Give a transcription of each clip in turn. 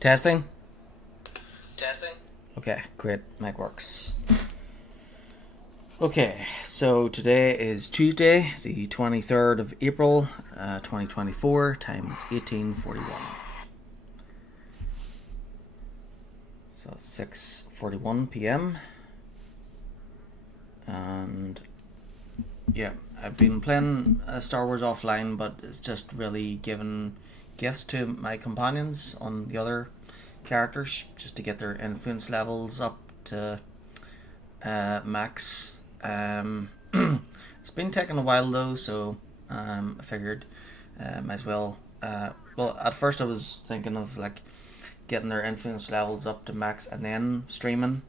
Testing? Testing? Okay, great. Mic works. Okay, so today is Tuesday, the 23rd of April, 2024. Time is 18:41. So 6:41 p.m. And yeah, I've been playing Star Wars offline, but it's just really giving gifts to my companions on the other characters just to get their influence levels up to max. It's been taking a while though, so I figured might as well. Well, at first I was thinking of like getting their influence levels up to max and then streaming.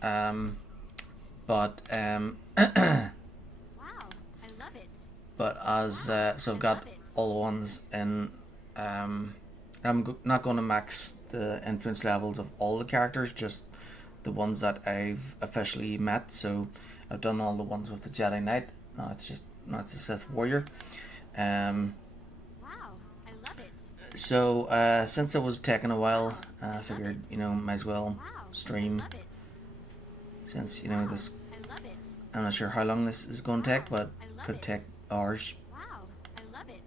But Wow, I love it. but as so I've got all the ones in. Not going to max the influence levels of all the characters, just the ones that I've officially met. So I've done all the ones with the Jedi Knight. Now it's the Sith Warrior. Um, Wow, I love it. so since it was taking a while, I figured might as well Wow, stream. I love it. Since this, I love it. I'm not sure how long this is going to take, but I love could it. take hours. Wow, I love it.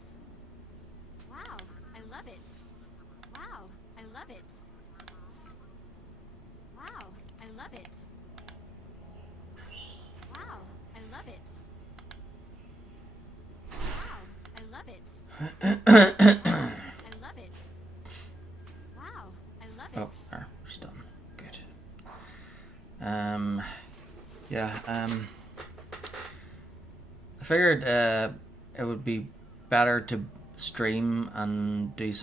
Wow, I love it. Wow, I love it. Wow, I love it. Wow, I love it. Wow, I love it. I love it. Wow, I love it. Oh, there, it's done. Good. Yeah. I figured it would be better to stream and do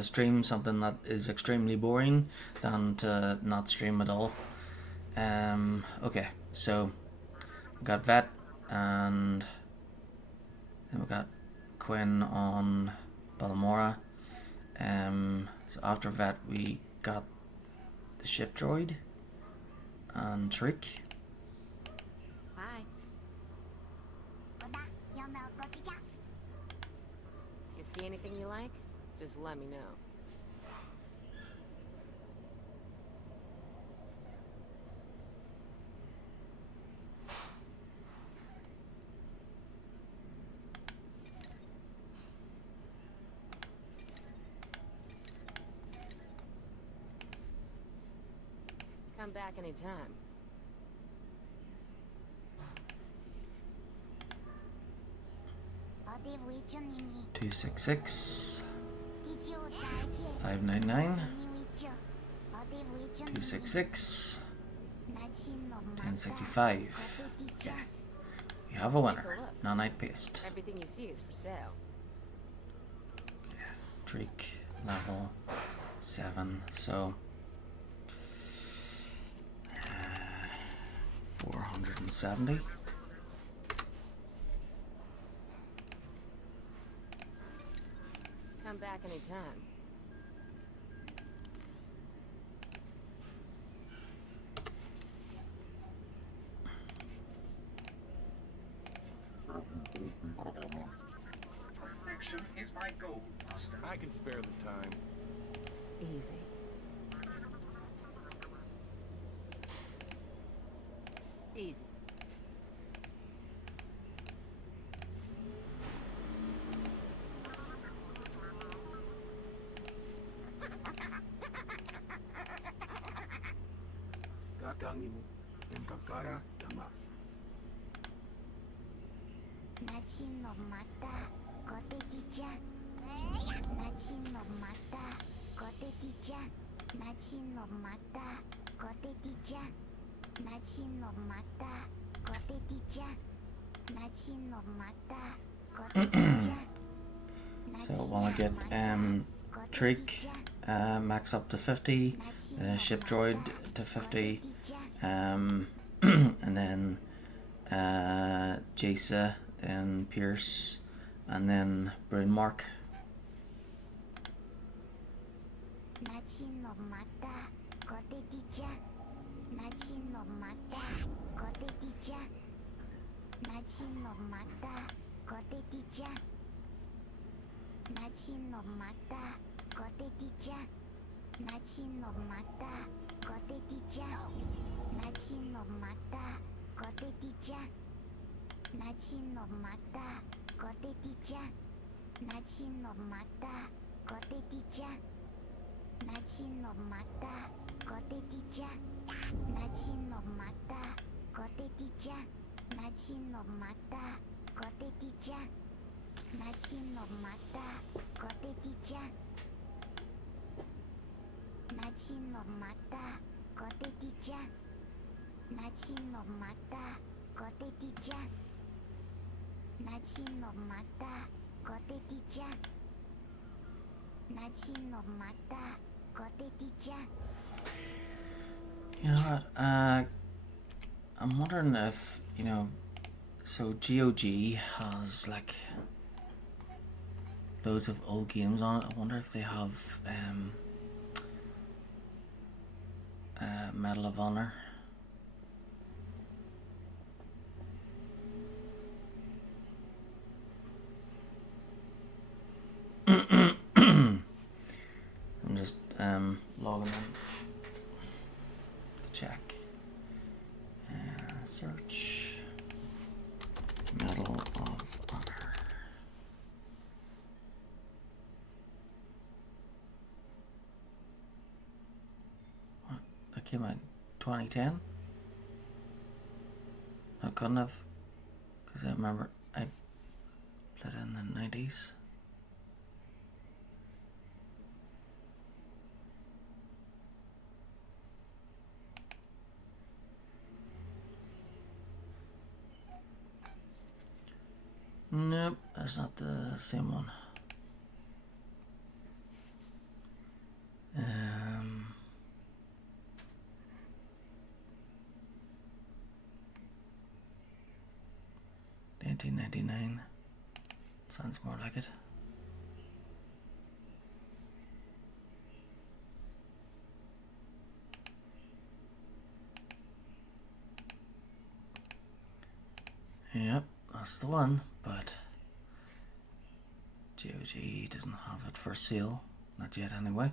stream something that is extremely boring than to not stream at all. Okay, so we got Vet and then we got Quinn on Balmora. So after Vet we got the ship droid and Trick. Bye. You see anything you like? Just let me know. Come back anytime. Two 6 599 266 1065. Yeah, we have a winner. Nanite paste. Everything you see is for sale. Drake level 7. So 470. Come back anytime. Perfection is my goal, Master. I can spare the time. Easy. Easy. Gagangimu, Enkakara, Yama. So want to get Trick max up to 50, ship droid to 50, and then Jace, then Pierce, and then Brain Mark. Nachi no mata, Koteti-chan. Nachi no mata, Koteti-chan. Nachi no mata, Koteti-chan. Nachi no mata, Koteti-chan. Nachi no mata, Koteti-chan. Nachi no mata, Koteti-chan. Nachi no mata, Koteti-chan. Nachi no mata, Koteti-chan. Nachi no mata, Koteti-chan. Nachi no mata, Koteti-chan. Nachi no mata, Koteti-chan. Nachi no mata, Koteti-chan. You know what? I'm wondering if, you know, so GOG has like loads of old games on it. I wonder if they have Medal of Honor. I'm just logging in to check. Search Medal of Honor. What? That came out in 2010? That couldn't have, because I remember I played it in the 90s. Nope, that's not the same one. Um, 1999. Sounds more like it. Yep, that's the one, but GOG doesn't have it for sale. Not yet, anyway.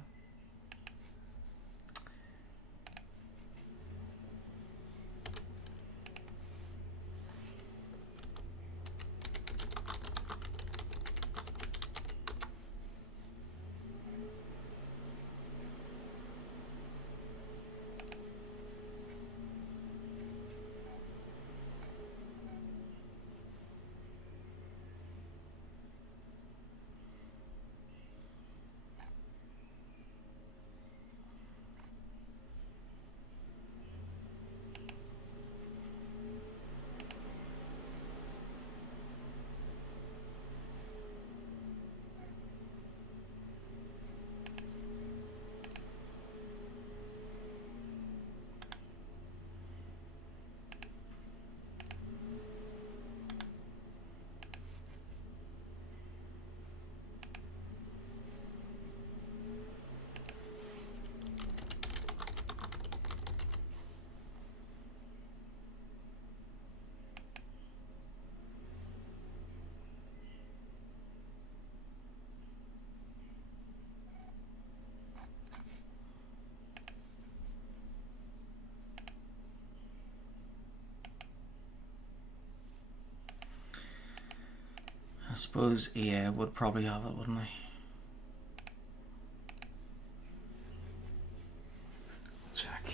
I suppose EA would probably have it, wouldn't they? Check.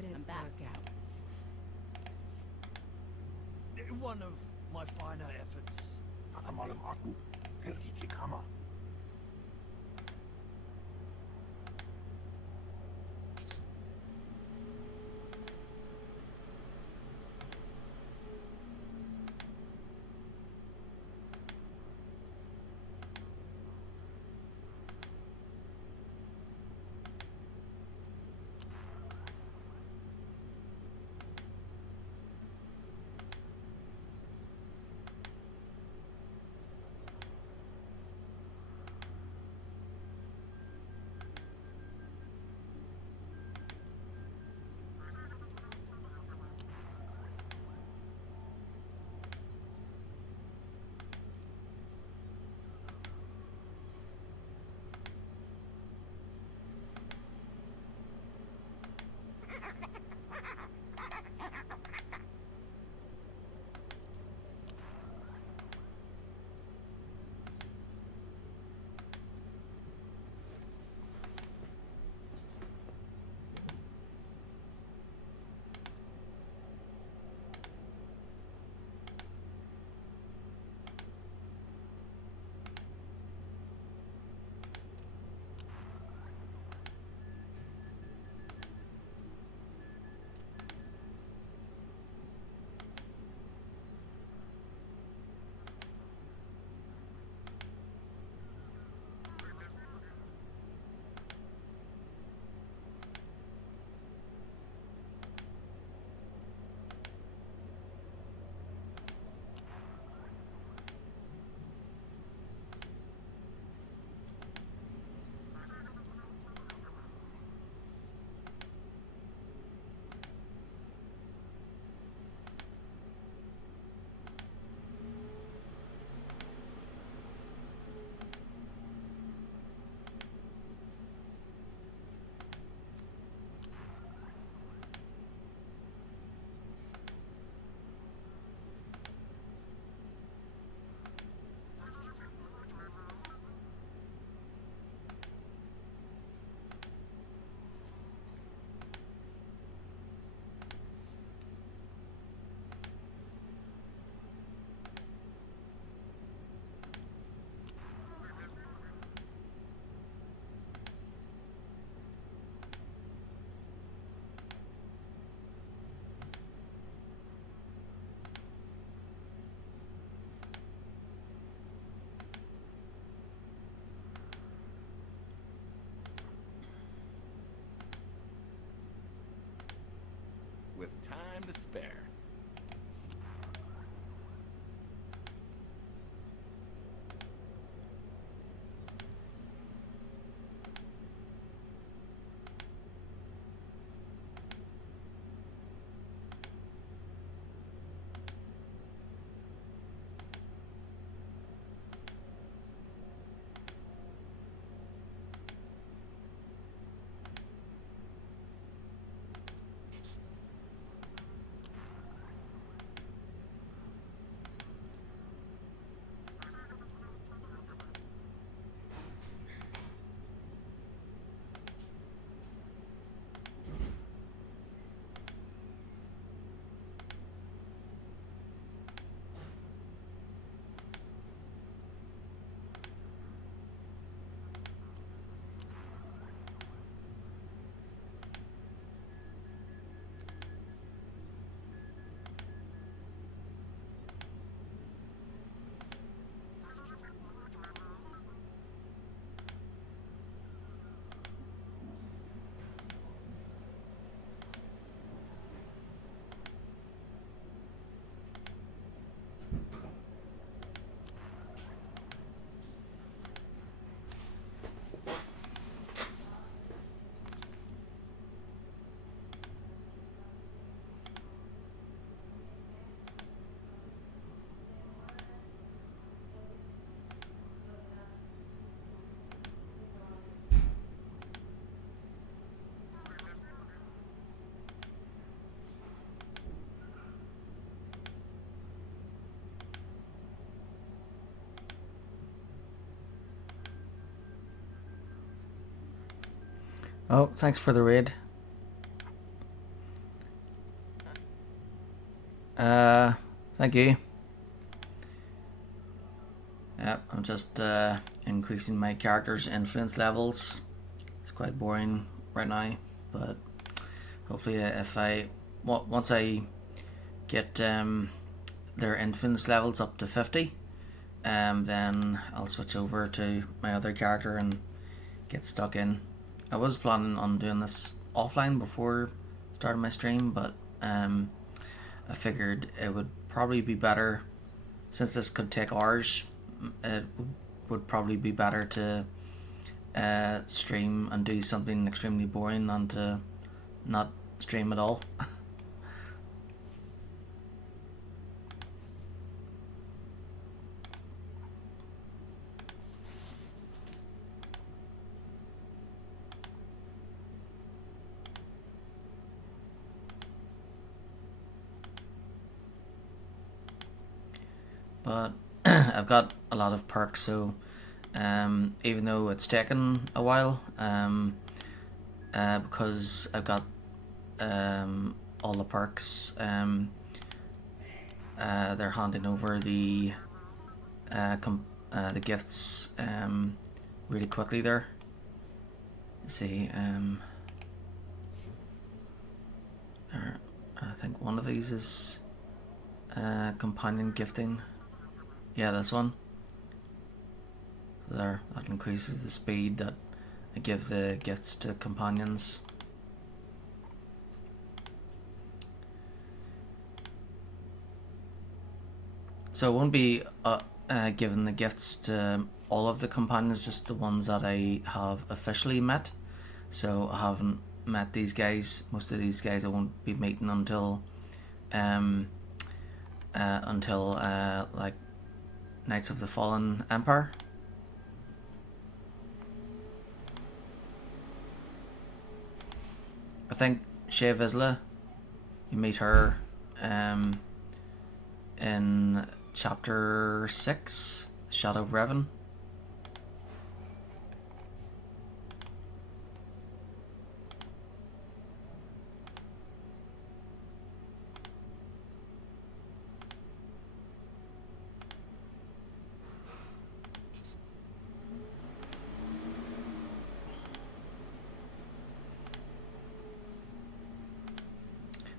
didn't I'm back. work out. One of my finer efforts, I Akan malam think. aku pergi ke kamar. With time to spare. Oh, thanks for the raid. Thank you. Yep, I'm just increasing my character's influence levels. It's quite boring right now, but hopefully if once I get their influence levels up to 50, then I'll switch over to my other character and get stuck in. I was planning on doing this offline before starting my stream, but I figured it would probably be better, since this could take hours, it would probably be better to stream and do something extremely boring than to not stream at all. But I've got a lot of perks, so even though it's taken a while, because I've got all the perks, they're handing over the gifts really quickly there. Let's see, I think one of these is companion gifting. Yeah, this one. So there, that increases the speed that I give the gifts to companions. So I won't be giving the gifts to all of the companions, just the ones that I have officially met. So I haven't met these guys. Most of these guys I won't be meeting until like Knights of the Fallen Empire. I think Shea Vizsla, you meet her in chapter 6, Shadow of Revan.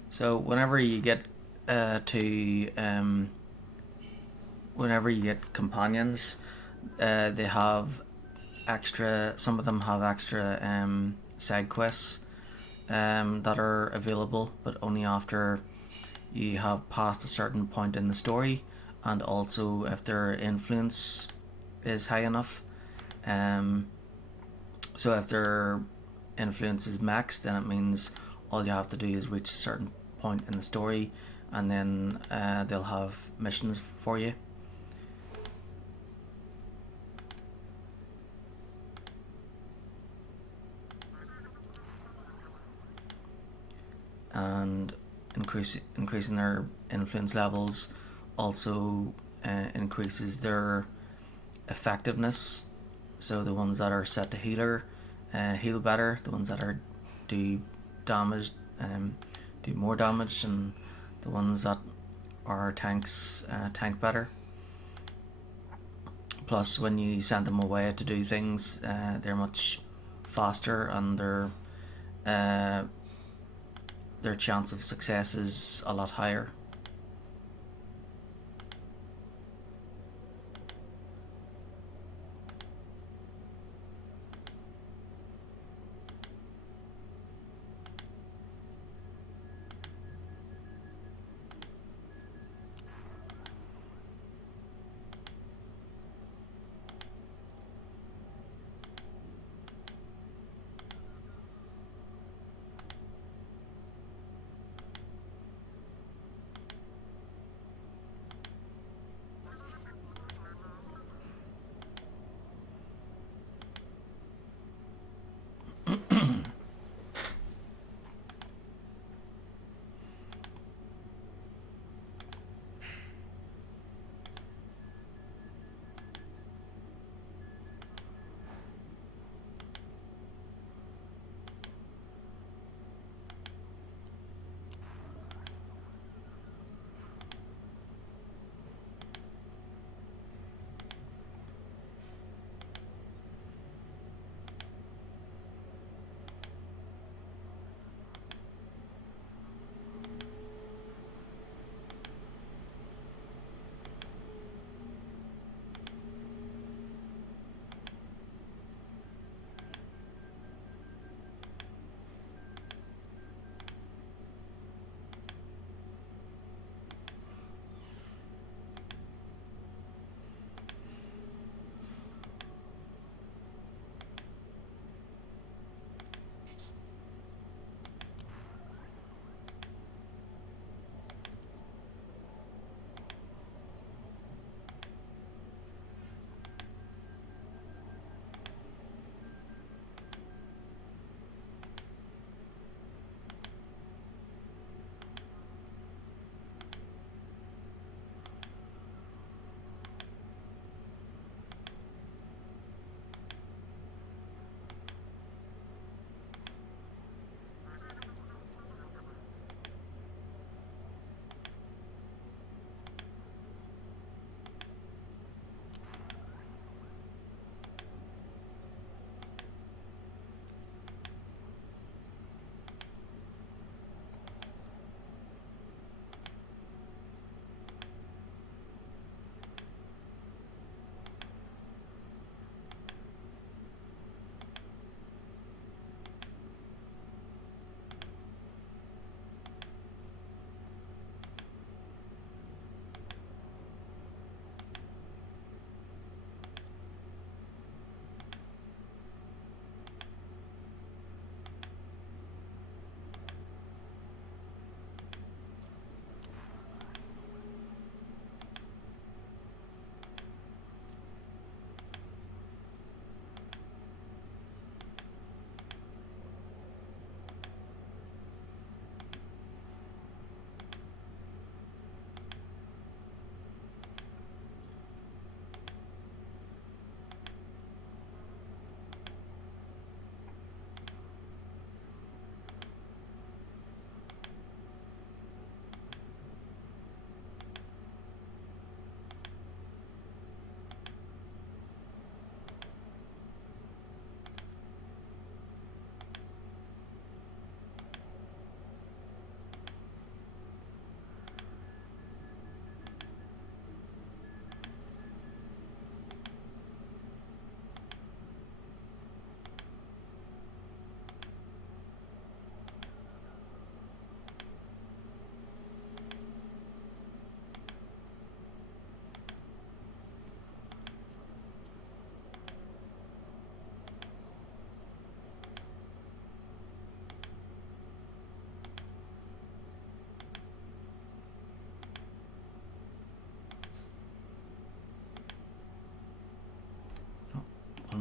So whenever you get whenever you get companions, they have extra. Some of them have extra side quests that are available, but only after you have passed a certain point in the story, and also if their influence is high enough. So if their influence is maxed, then it means all you have to do is reach a certain point in the story, and then they'll have missions for you. And increasing their influence levels also increases their effectiveness. So the ones that are set to healer heal better. The ones that are do damage do more damage, and the ones that are tanks tank better. Plus, when you send them away to do things, they're much faster, and their chance of success is a lot higher.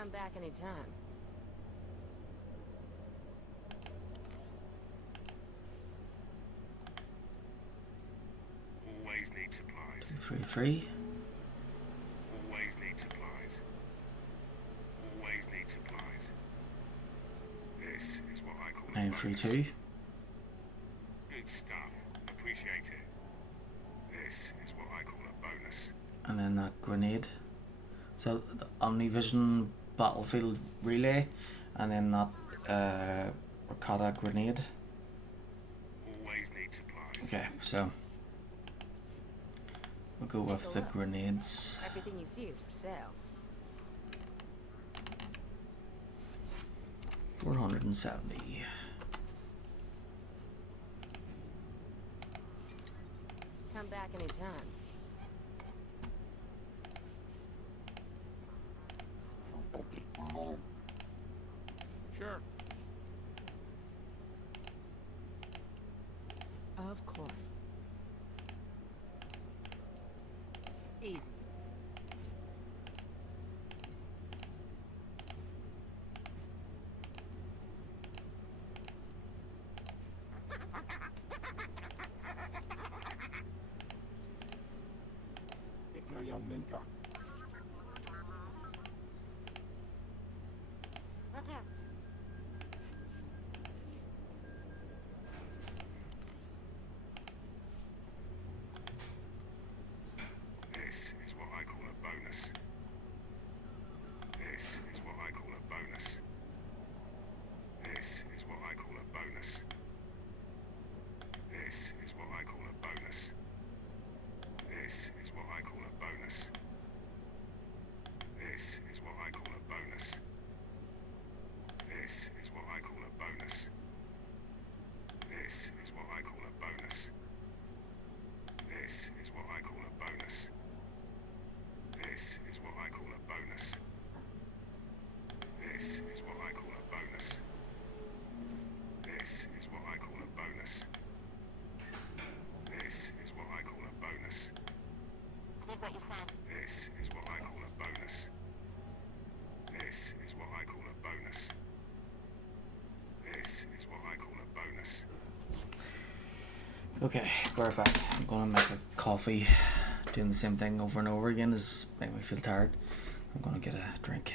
Come back anytime. Always need supplies. 233. Always need supplies. Always need supplies. This is what I call a bonus. 932. Good stuff. Appreciate it. This is what I call a bonus. And then that grenade. So the Omnivision Battlefield Relay, and then that Ricotta grenade. Always need supplies. Okay, so we'll go Take with a the look. grenades. Everything you see is for sale. 470. Come back anytime. Sure. Of course. Easy. Roger. This is what I call a bonus. This is what I call a bonus. This is what I call a bonus. This is what I call a bonus. This is what I call a bonus. This is what I call a bonus. This is what I call a bonus. This is what I call a bonus. This is what I call a bonus. This is what I call a bonus. This is what I call a bonus. This is what I call a bonus. This is what I call a bonus. Did what you said. This is what I call a bonus. This is what I call a bonus. This is what I call a bonus. Okay, we're back. I'm gonna make a coffee. Doing the same thing over and over again is making me feel tired. I'm gonna get a drink.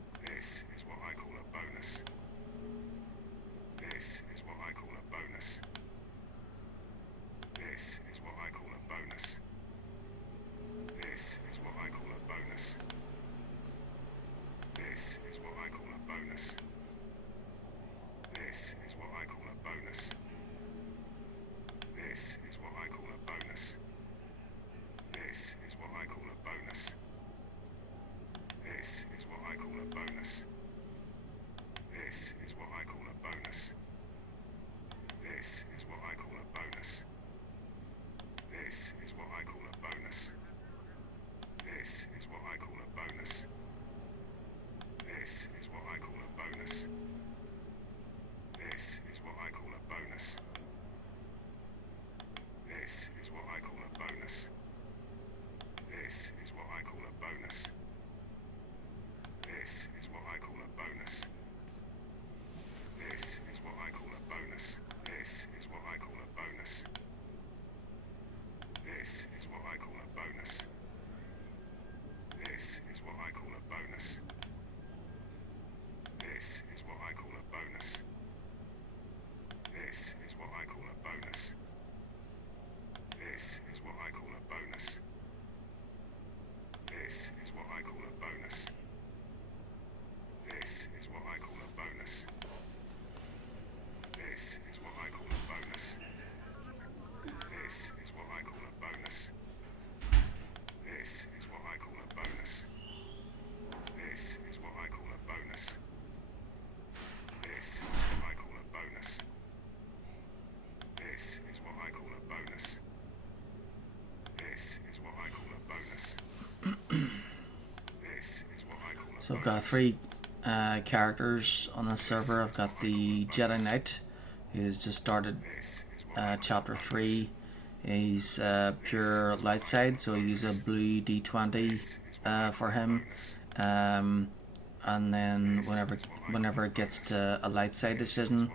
So I've got three characters on this server. I've got the Jedi Knight, who's just started chapter 3. He's pure light side, so I use a blue D20 for him. And then whenever it gets to a light side decision,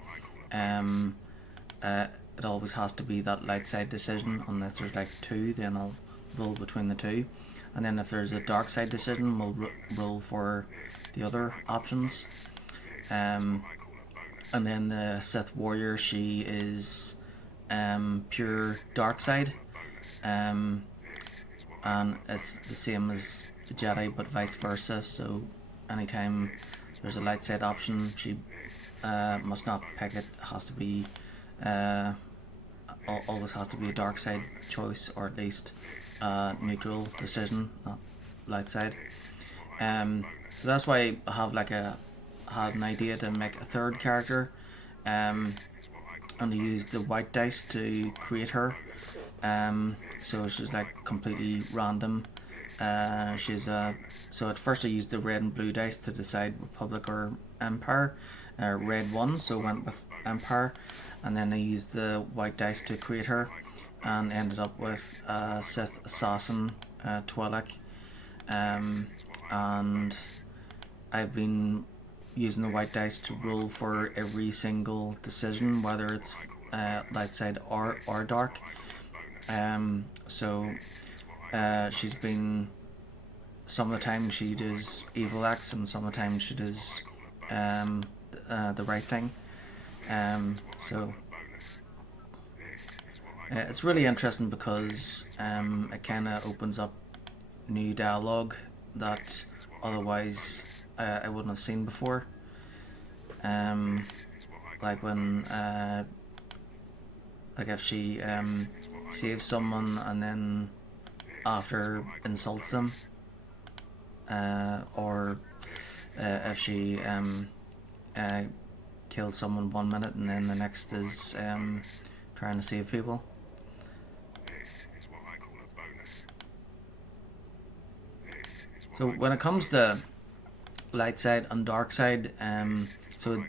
it always has to be that light side decision. Unless there's like two, then I'll roll between the two. And then if there's a dark side decision, we'll roll for the other options. And then the Sith warrior, she is pure dark side, and it's the same as the Jedi, but vice versa. So anytime there's a light side option, she must not pick it. Has to be always has to be a dark side choice, or at least neutral decision, not light side. So that's why I have had an idea to make a third character, and I used the white dice to create her. So she's like completely random. So at first I used the red and blue dice to decide Republic or Empire. Red won, so went with Empire, and then I used the white dice to create her, and ended up with Sith assassin Twi'lek. And I've been using the white dice to roll for every single decision, whether it's light side or dark. So she's been, some of the time she does evil acts, and some of the time she does the right thing. So it's really interesting because it kind of opens up new dialogue that otherwise I wouldn't have seen before. Like when like if she saves someone and then after insults them, or if she killed someone 1 minute and then the next is trying to save people. So when it comes to light side and dark side, so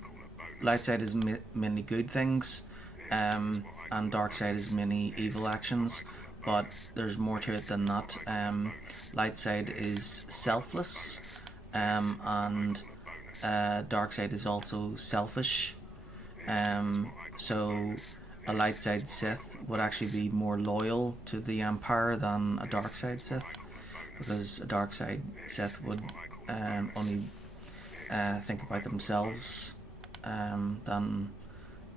light side is mainly good things, and dark side is mainly evil actions, but there's more to it than that. Light side is selfless, and dark side is also selfish. So a light side Sith would actually be more loyal to the Empire than a dark side Sith, because a dark side Sith would only think about themselves than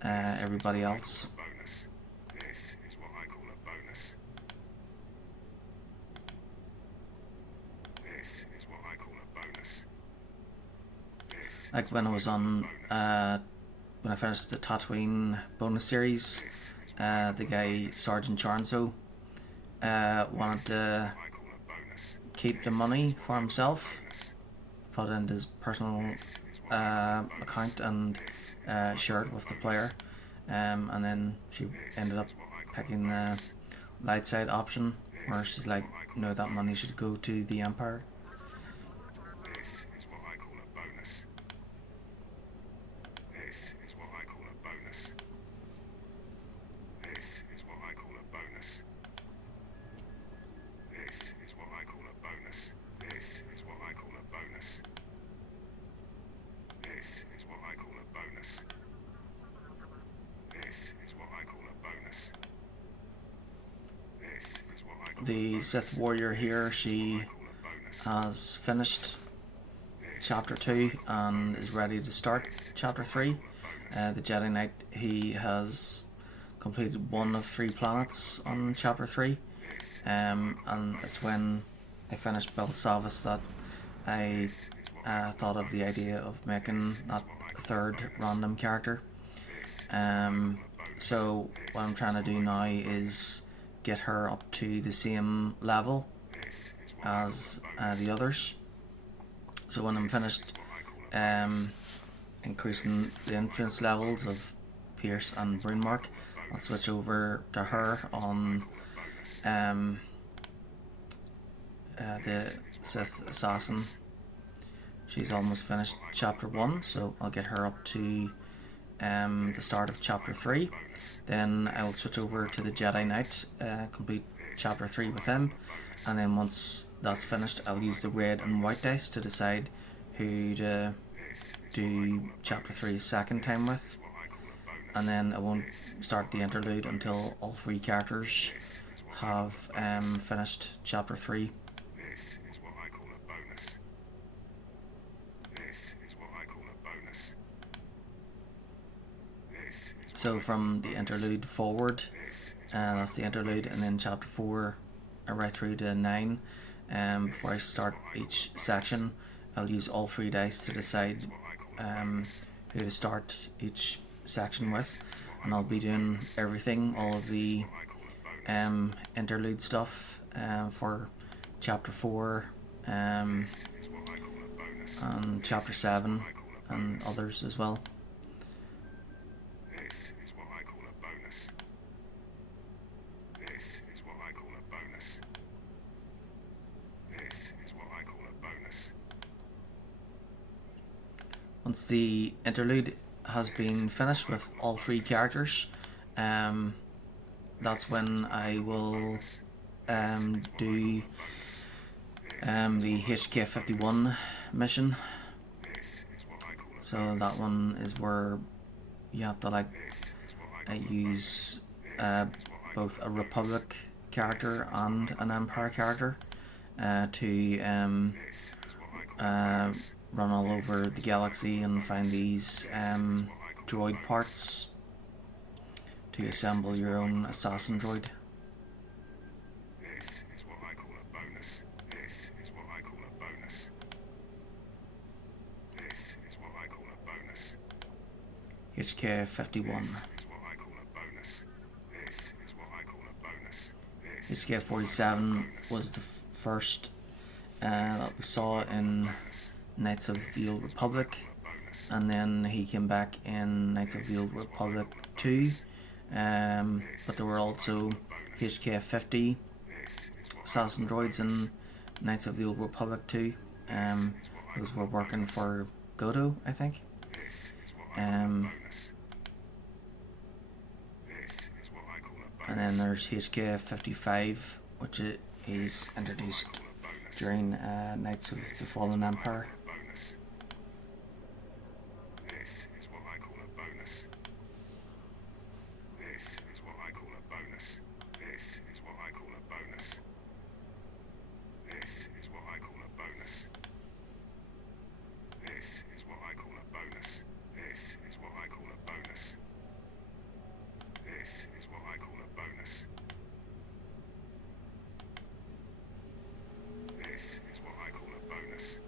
everybody else. Like when I was on, when I finished the Tatooine bonus series, the guy Sergeant Charnzo wanted to keep the money for himself, put it into his personal account and share it with the player, and then she ended up picking the light side option, where she's like, no, that money should go to the Empire. The Sith warrior here, she has finished chapter 2 and is ready to start chapter 3. The Jedi Knight, he has completed 1 of 3 planets on chapter 3, and it's when I finished Belsavis that I thought of the idea of making that third random character. So what I'm trying to do now is get her up to the same level as the others. So when I'm finished increasing the influence levels of Pierce and Broonmark, I'll switch over to her on the Sith assassin. She's almost finished chapter 1, so I'll get her up to the start of chapter 3. Then I'll switch over to the Jedi Knight, complete chapter 3 with him, and then once that's finished, I'll use the red and white dice to decide who to do chapter 3 second time with, and then I won't start the interlude until all 3 characters have finished chapter 3. This is what I call a bonus. This is what I call a bonus. This is So from the interlude forward, that's the interlude, and then chapter 4 right through to 9. Before I start each section, I'll use all 3 dice to decide who to start each section with, and I'll be doing everything, all of the interlude stuff for chapter 4 and chapter 7 and others as well. This is what I call a bonus. This is what I call a bonus. This is what I call a bonus. Once the interlude has been finished with all 3 characters, that's when I will do the HK51 mission. So that one is where you have to use both a Republic character and an Empire character to run all over the galaxy and find these droid parts to assemble your own assassin droid. This is what I call a bonus. This is what I call a bonus. This is what I call a bonus. HK51. This is what I call a bonus. This is what I call a bonus. This HK47 was the first that we saw in Knights of the Old Republic, and then he came back in Knights of the Old Republic 2, but there were also HK50 assassin droids in Knights of the Old Republic 2. Those were working for Godo, I think. And then there's HK55, which is introduced during Knights of the Fallen Empire. This is what I call a bonus. This is what I call a bonus. This is what I call a bonus. This is what I call a bonus. This is what I call a bonus. This is what I call a bonus. This is what I call a bonus. This is what I call a bonus.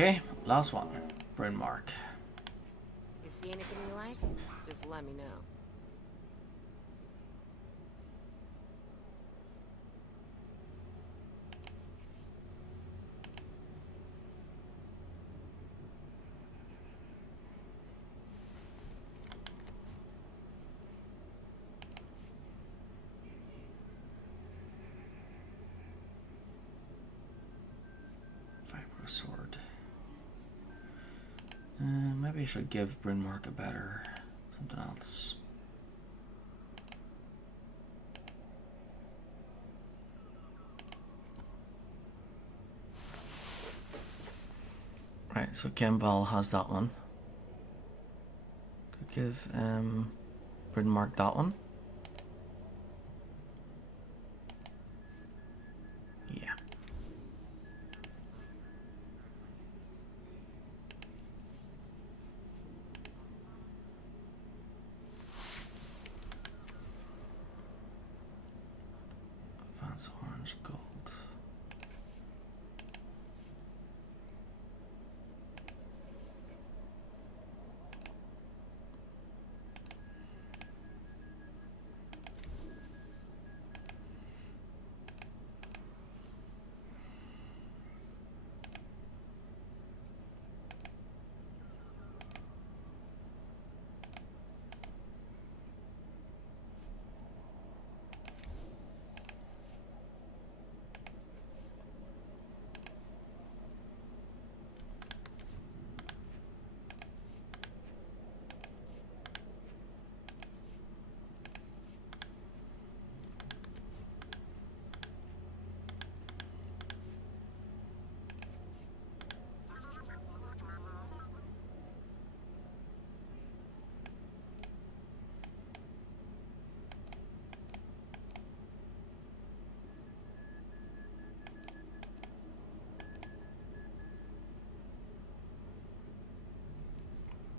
Okay, last one. Bryn Mark. You see anything you like? Just let me know. Vibro sword. Maybe I should give Bryn Mark a better something else. Right, so Kimval has that one. Could give Bryn Mark that one. Yeah. Advanced orange gold.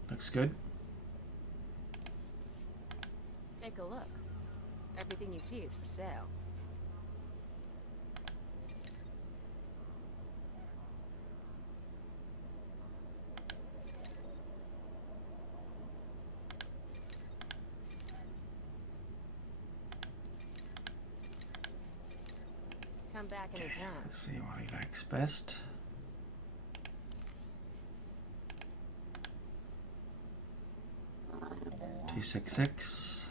Looks good. Take a look. Everything you see is for sale. Come back anytime. Let's see what he likes best. $266,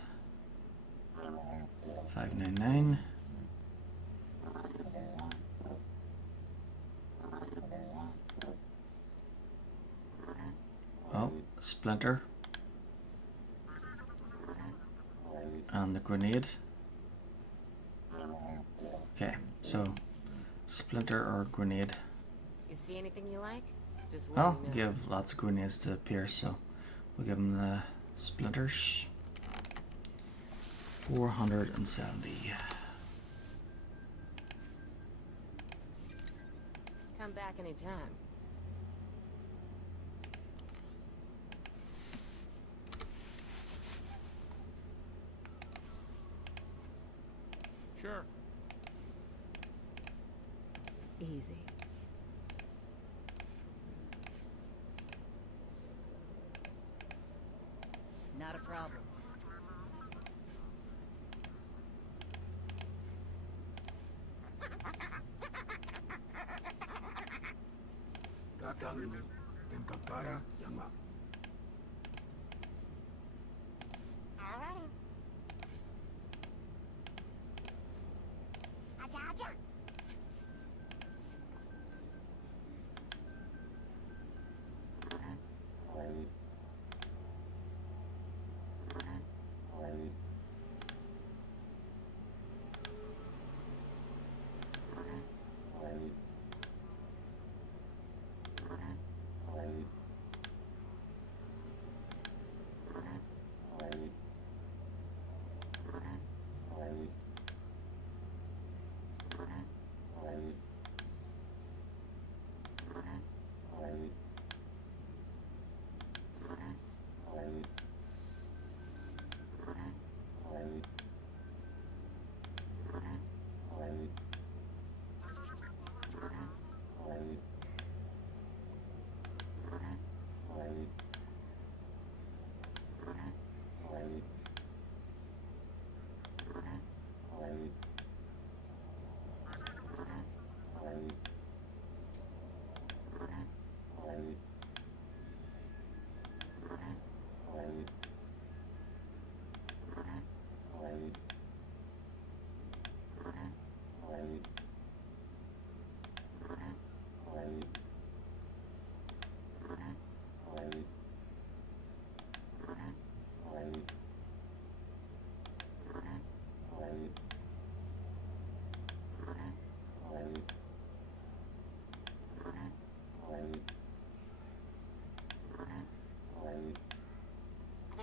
$599. Oh, Splinter. And the grenade. Okay, so Splinter or grenade. You see anything you like? Just let Well, me know. give lots of grenades to Pierce, so we'll give him the splinters. 470. Come back anytime. Sure. Easy. Not a problem. Kakang Tempkakara Yama. Alrighty. 아자 아자.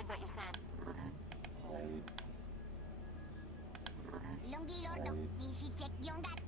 understand what you said. Lungi Lordo, Nishi check Yongat.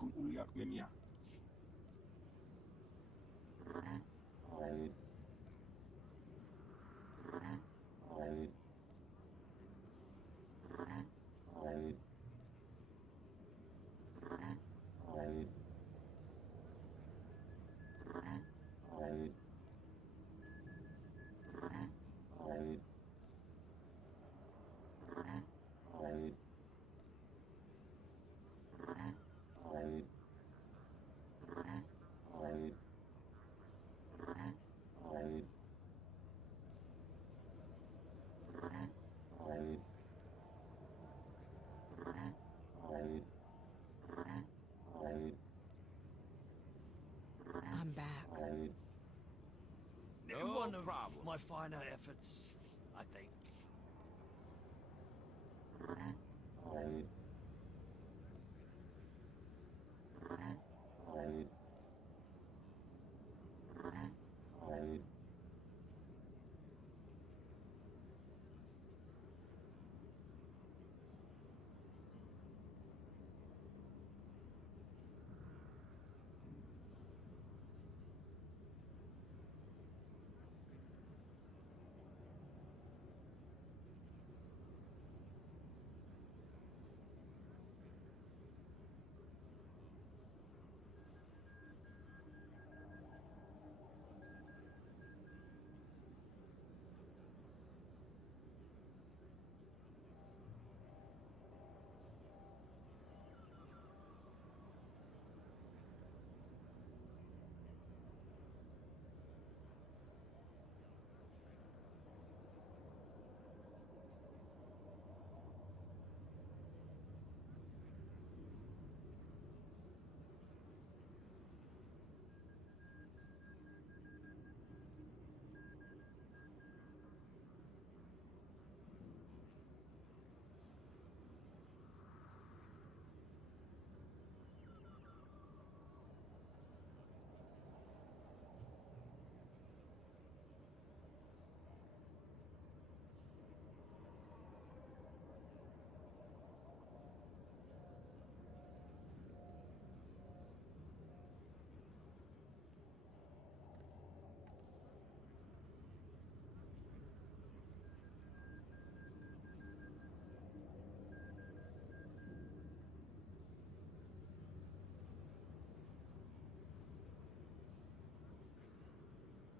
Kun uliak memia. I'm back. No One of problem. my finer efforts, I think.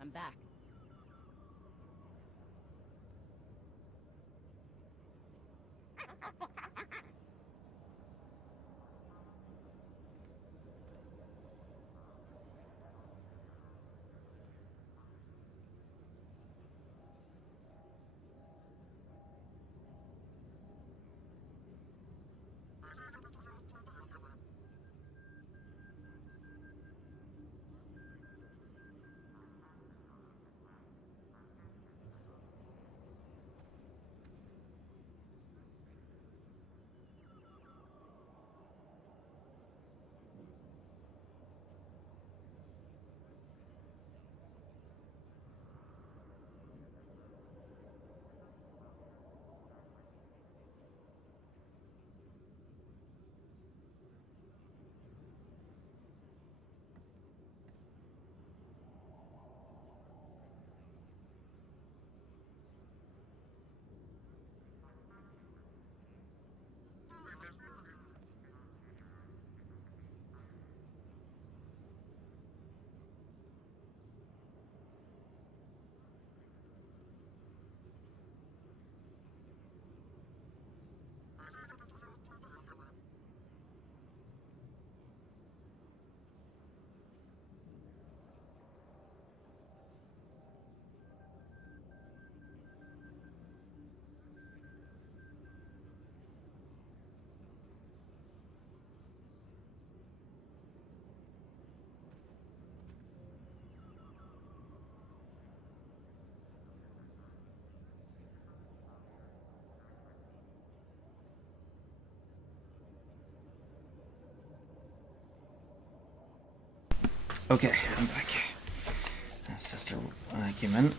I'm back. Okay, I'm back. Sister came in.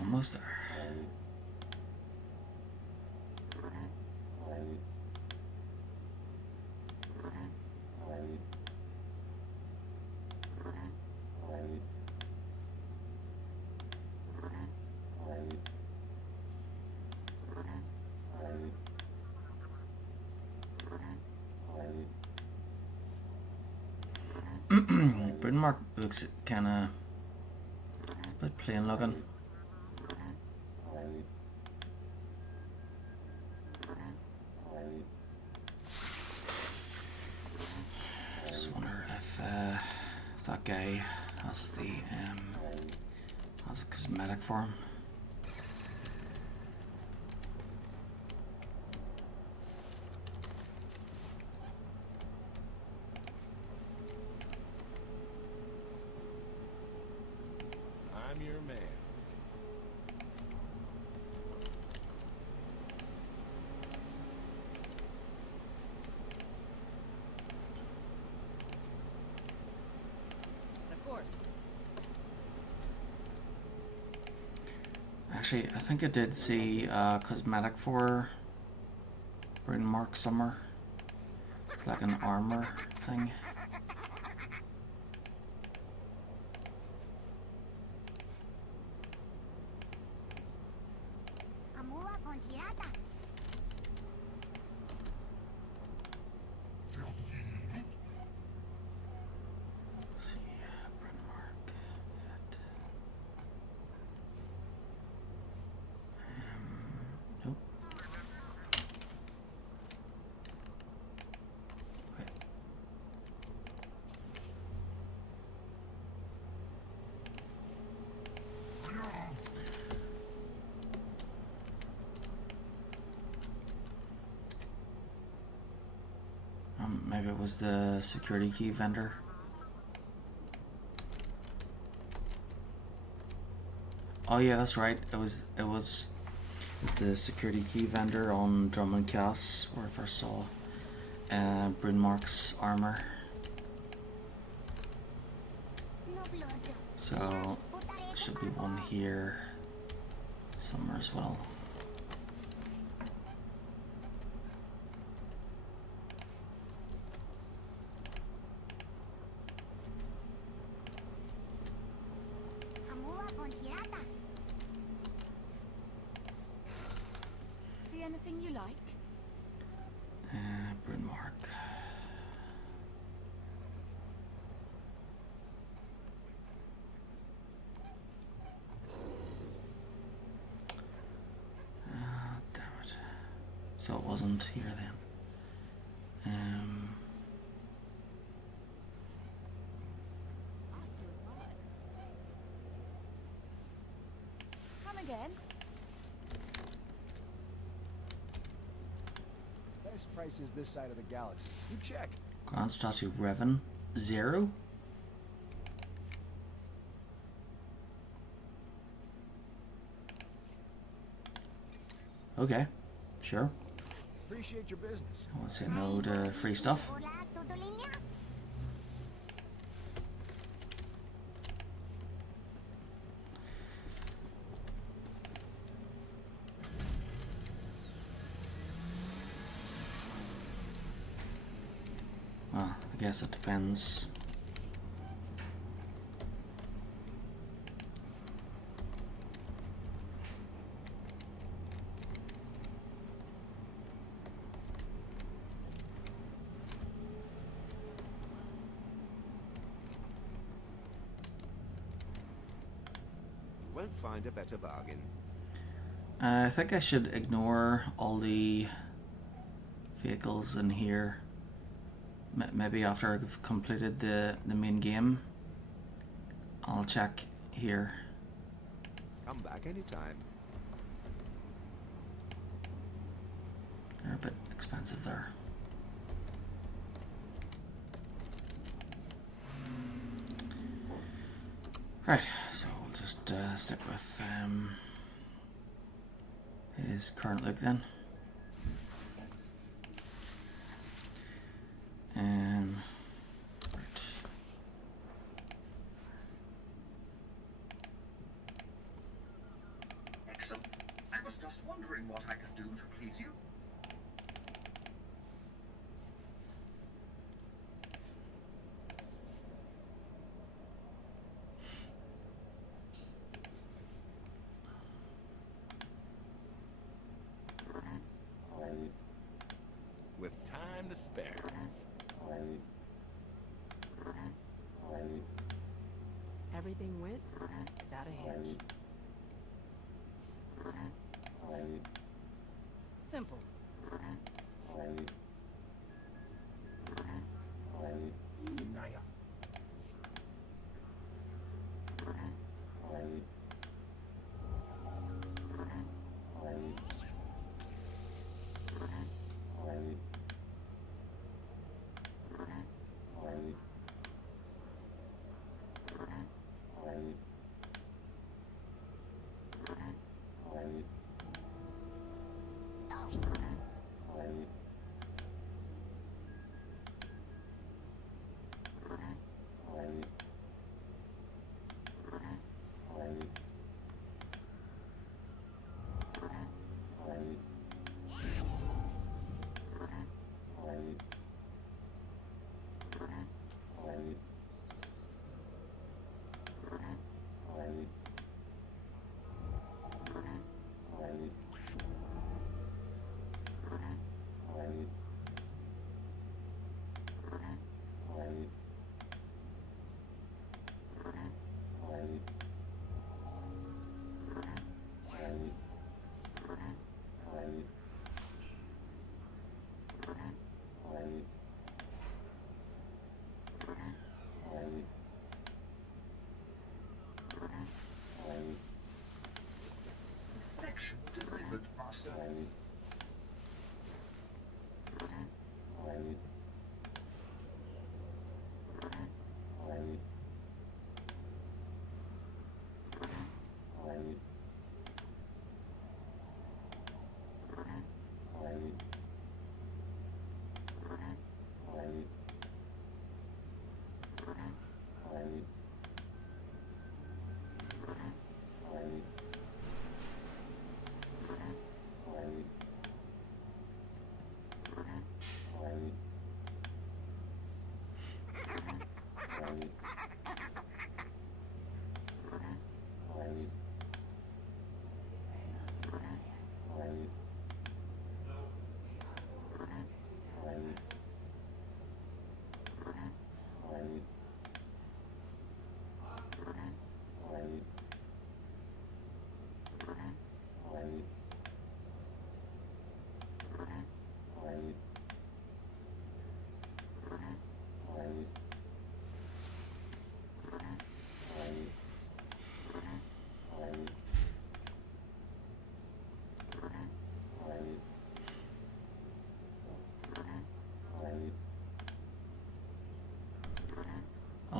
Almost there. Bryn Mark looks kinda a bit plain looking. Just wonder if that guy has the has a cosmetic for him. I'm your man. Of course. Actually, I think I did see cosmetic for Bryn Mark Summer. It's like an armor thing. Amua con girata. Let's see, Bryn Mark. maybe it was the security key vendor. Oh yeah, that's right. It was the security key vendor on Drummond Cass where I first saw Brunmark's armor. So should be one here somewhere as well. See anything you like? Brunmark. Damn it. So it wasn't here then. Come again? Best prices this side of the galaxy. You check. Grand Statue Revan 0. Okay, sure. Appreciate your business. I won't say no to free stuff. Well, I guess it depends. Won't find a better bargain. I think I should ignore all the vehicles in here. Maybe after I've completed the main game, I'll check here. Come back anytime. They're a bit expensive there. Right, so we'll just stick with his current look then. Right. Excellent. I was just wondering what I could do to please you. With time to spare. Everything went without a hitch. Simple. Naya. Perfection delivered, Master.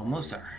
Almost there.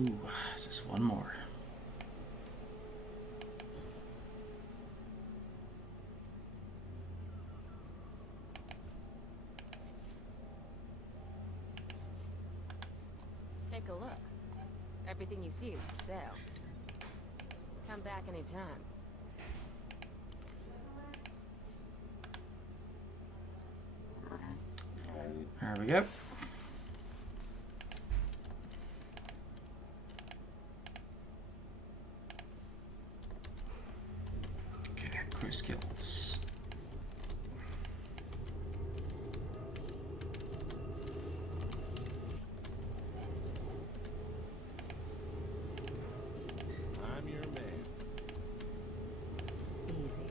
Ooh, just one more. Take a look. Everything you see is for sale. Come back anytime. There we go. Okay, crew skills. I'm your man. Easy.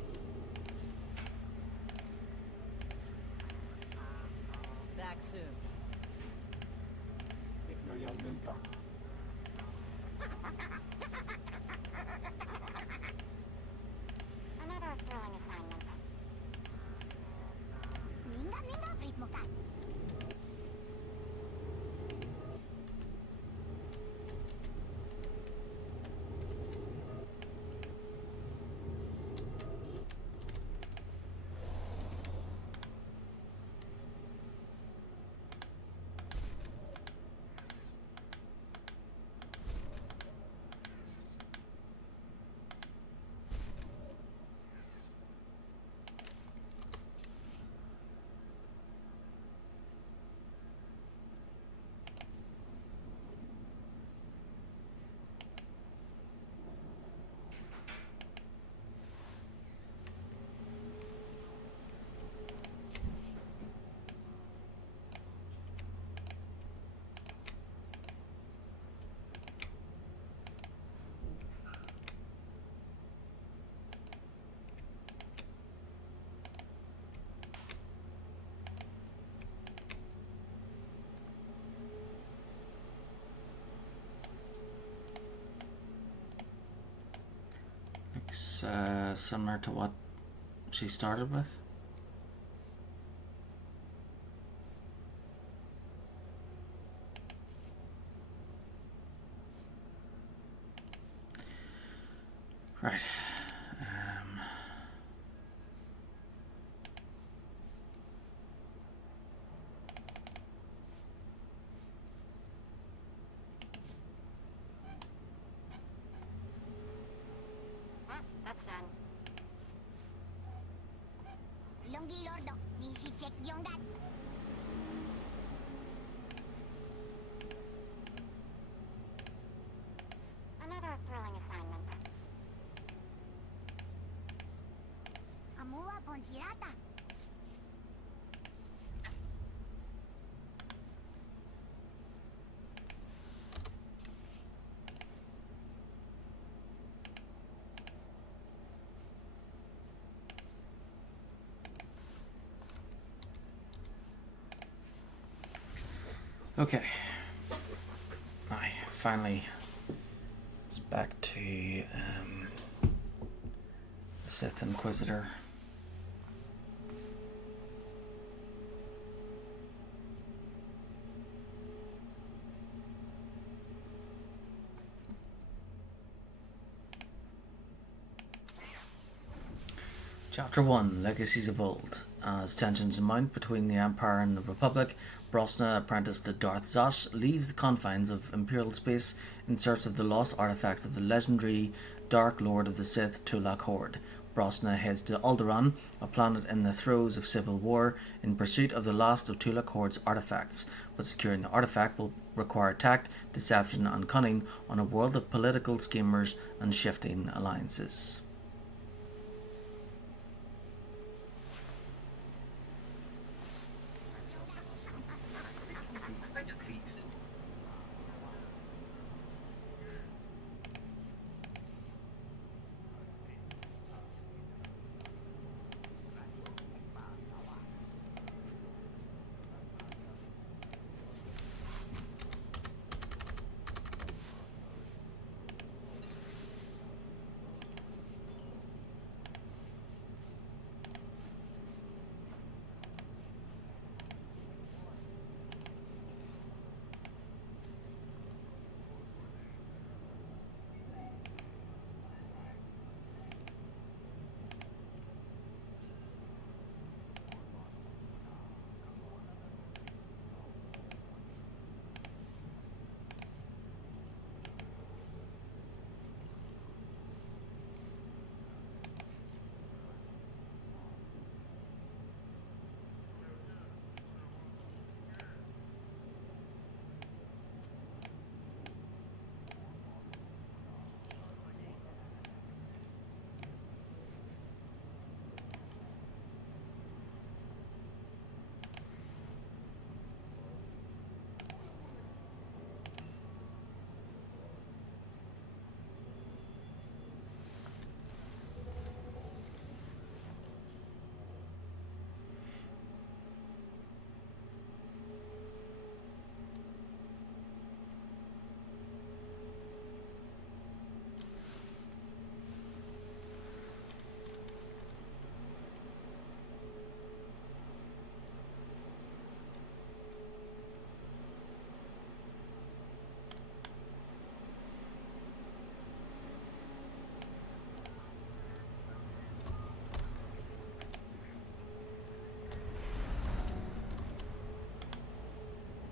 Back soon. Another thrilling assignment. looks similar to what she started with. Right. That's done. Lungi Lordo, Nishi check Yongat. Another thrilling assignment. Amua Ponchirata. Okay. Aye, finally, it's back to Sith Inquisitor. Chapter 1, Legacies of Old. As tensions mount between the Empire and the Republic, Brosna, apprenticed to Darth Zash, leaves the confines of Imperial space in search of the lost artifacts of the legendary Dark Lord of the Sith, Tulak Horde. Brosna heads to Alderaan, a planet in the throes of civil war, in pursuit of the last of Tulak Horde's artifacts, but securing the artifact will require tact, deception and cunning on a world of political schemers and shifting alliances. Quite pleased.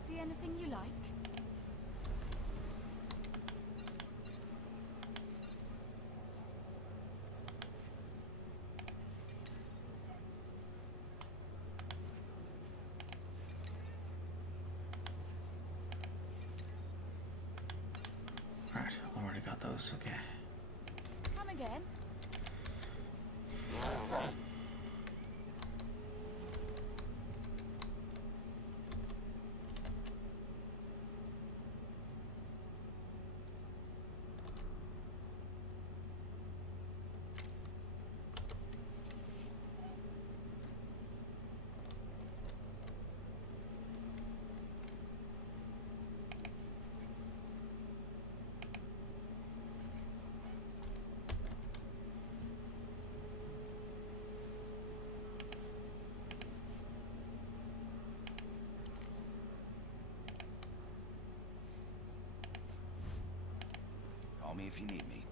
See anything you like? Right, already got those, okay. Come again? if you need me.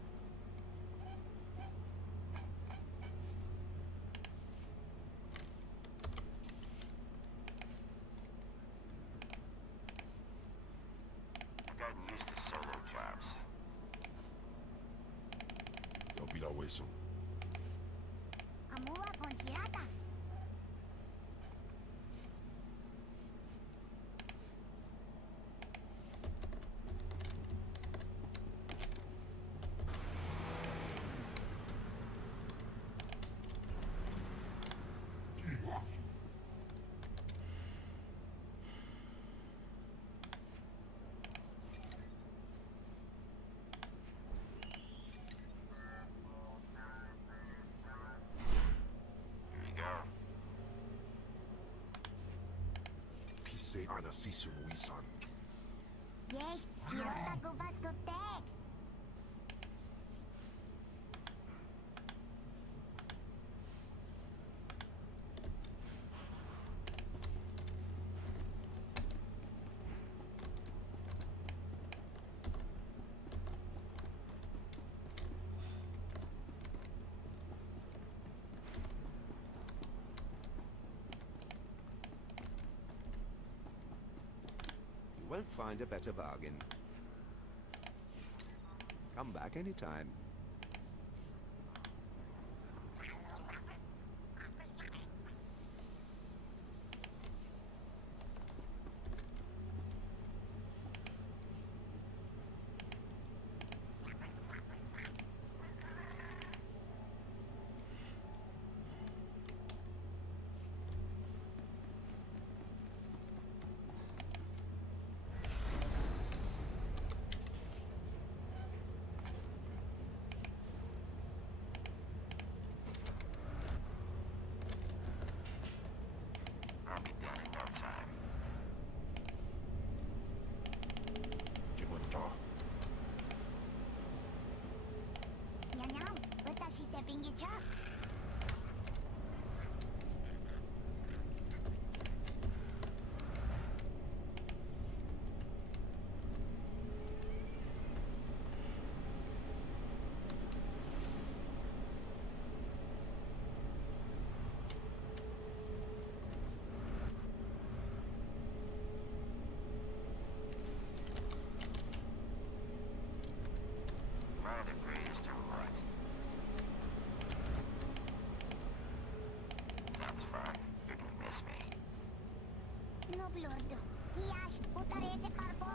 I've gotten used to solo jobs. They'll be that way soon. Amua Ponchirata. Here you go. Pise ana sisun wisan. Yes, Chirota Gubaskotek. You won't find a better bargain. Come back anytime. I'll be done in no time. Jimunta. Nyanyam, Utashi Tepingi Chop. Am I the greatest or what? Sounds fun. You're gonna miss me. No blurdo. Kiash, Utarese Pargo.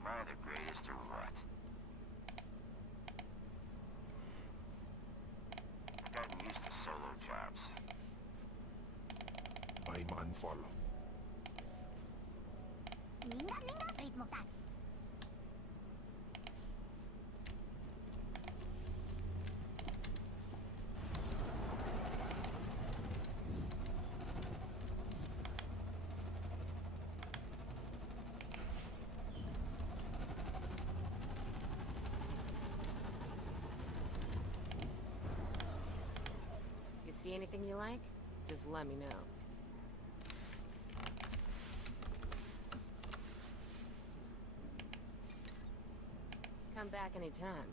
Am I the greatest or what? I've gotten used to solo jobs. I'm unfollow. Ninga ninga ritmo tan. You see anything you like? Just let me know. Come back anytime.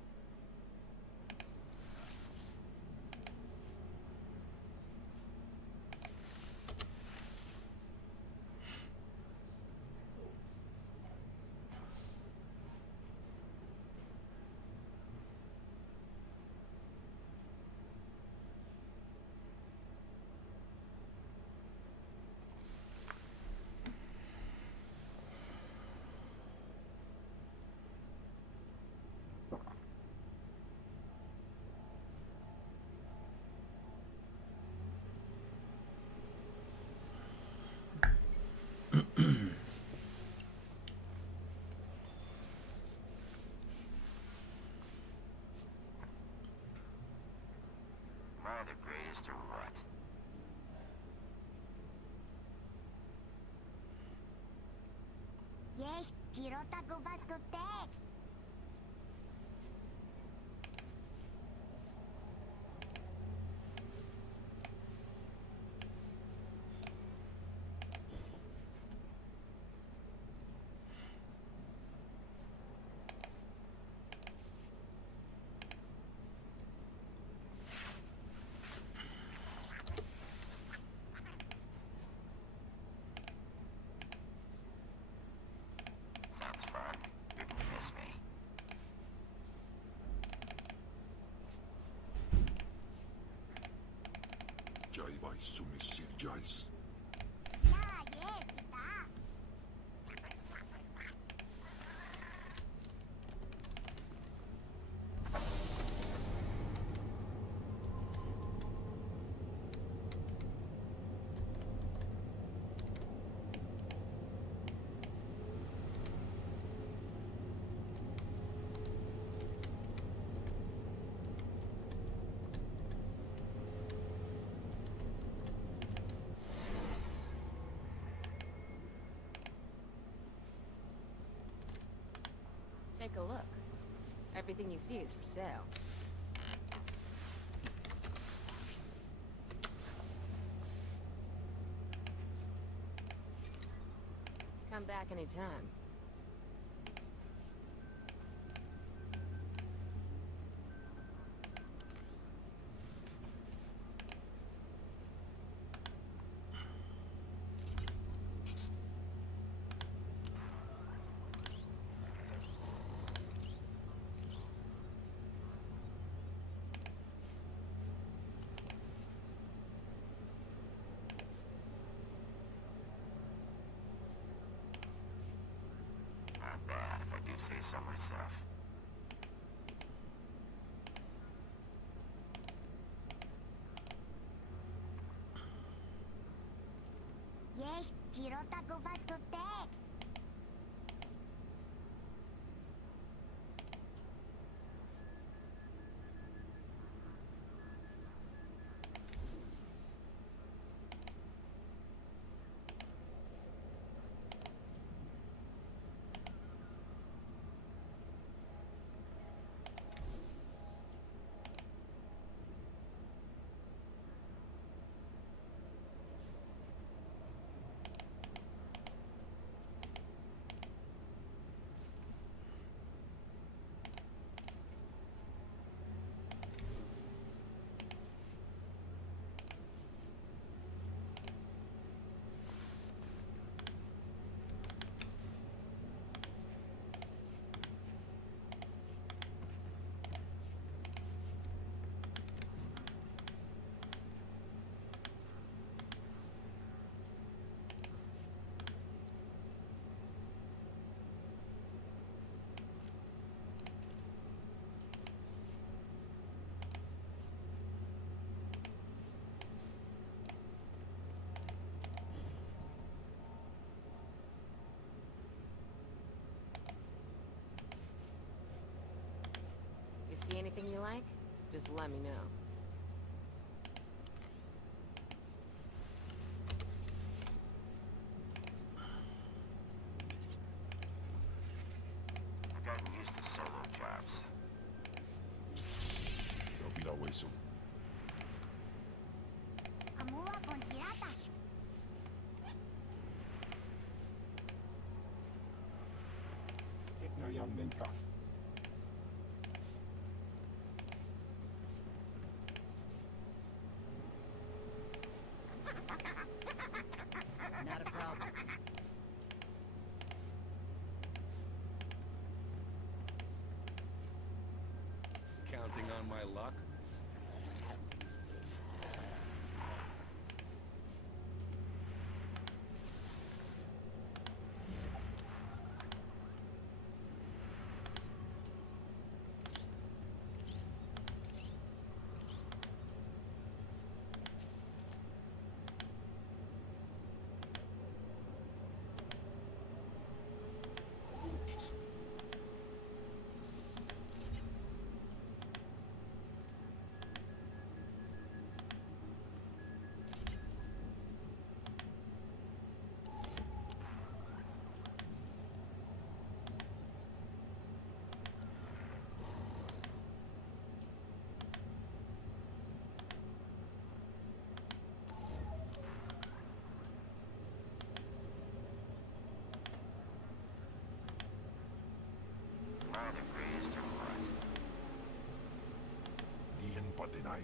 the greatest or what? Yes, Chirota go basko tech. Sounds fun. You're gonna miss me. Jai vai sumisir jais. Yeah, yes, ita. Take a look. Everything you see is for sale. Come back anytime. Not bad, if I do say so myself. Yes, Chirota go basko tech. You see anything you like? Just let me know. I've gotten used to solo jobs. There'll be no way soon. Amua con Chirata. No young minka. Not a problem. Counting on my luck? ない。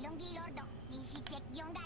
Lungi Lordo, Nishi check Yonga.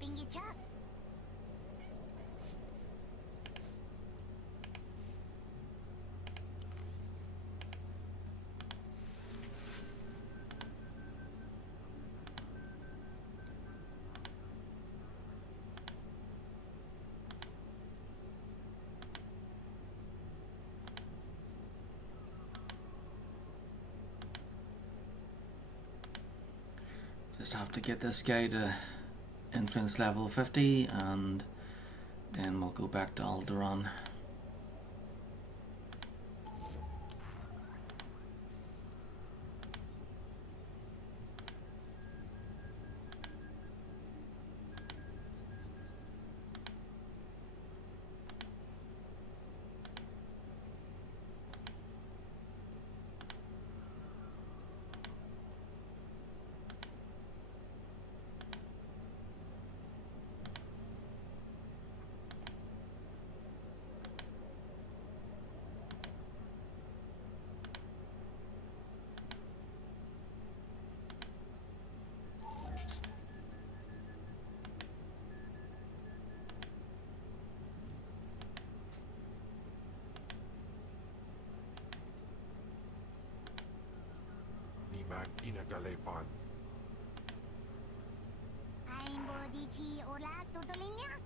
빙기쳐. Just have to get this guy to influence level 50 and then we'll go back to Alderaan. Inagalepan. Aimbo dici ora tutolinya.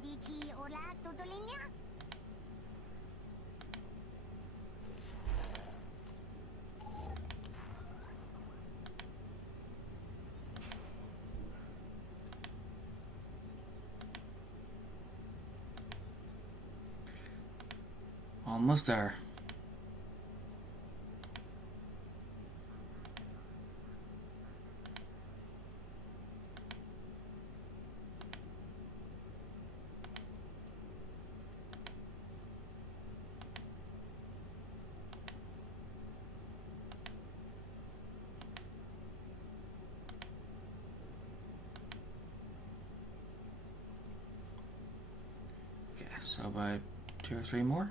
dici ora tutto legna? Almost there. Okay, so about 2 or 3 more.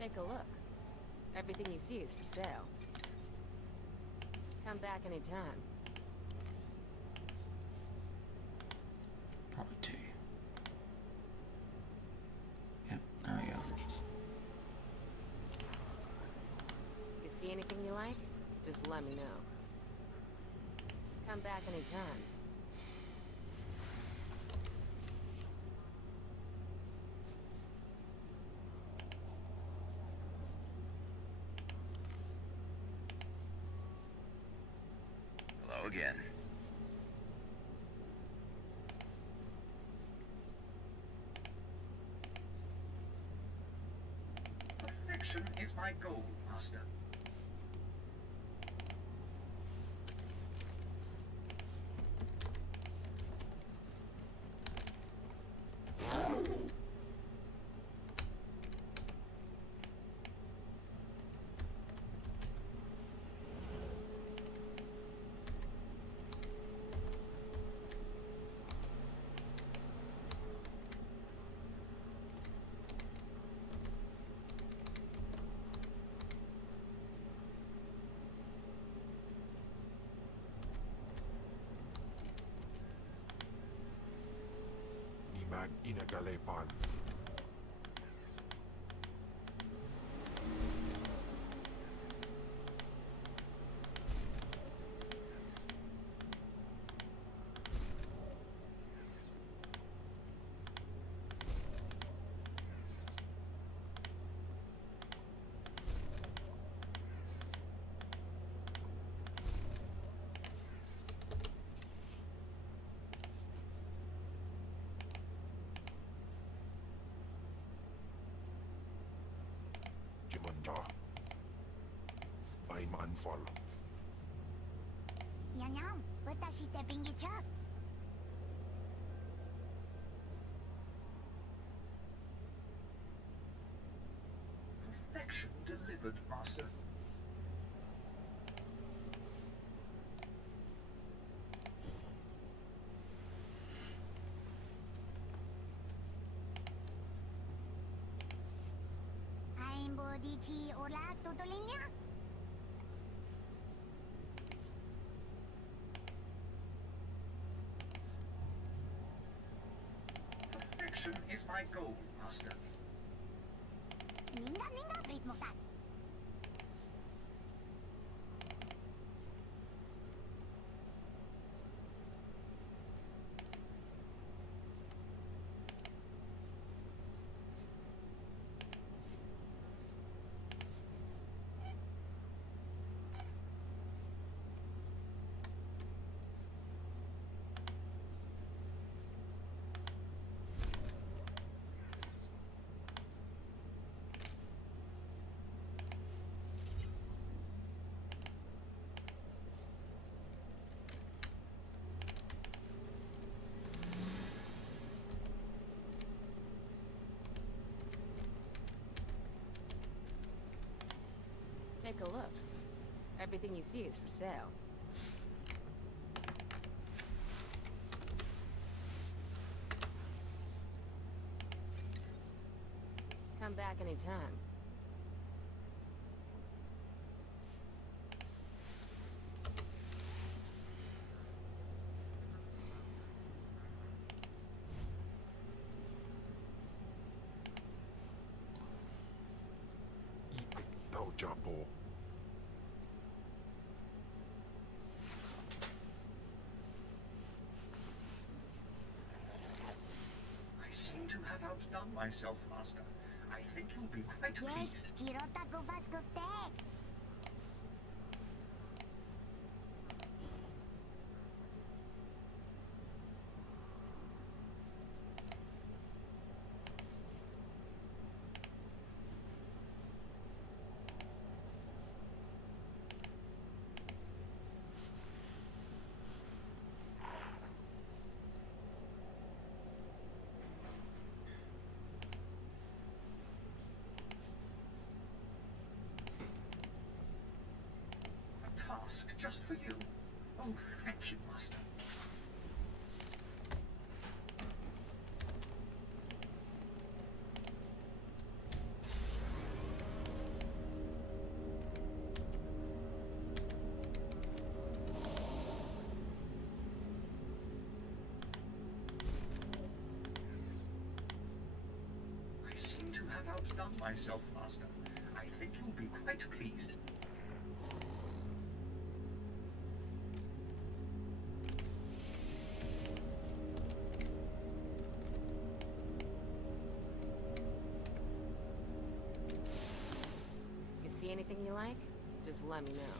Take a look. Everything you see is for sale. Come back anytime. Probably 2. Yep, there we go. You see anything you like? Just let me know. Come back anytime. Hello again. Perfection is my goal, Master. Nimag inagalepan. Jimanda. I'm unfollow. Yang, watashi stepping it up. Perfection delivered, Master. I'm dici ora tutto legna? Perfection is my goal, Master. Ninda ritmo ta. Take a look. Everything you see is for sale. Come back anytime. Ipik tau japo. I see have outdone myself, Master. I think you'll be quite Yes, pleased. Hirotaku Basco Tech. A task just for you. Oh, thank you, Master. I seem to have outdone myself, Master. I think you'll be quite pleased. You see anything you like? Just let me know.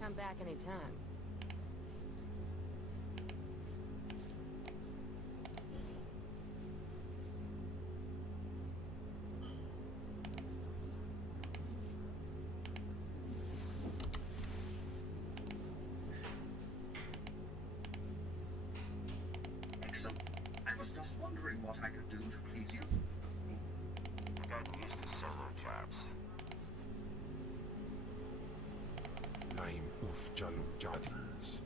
Come back anytime. Excellent. I was just wondering what I could do to please you. I've gotten used to solo jobs. Name Ufjaluf Jadins.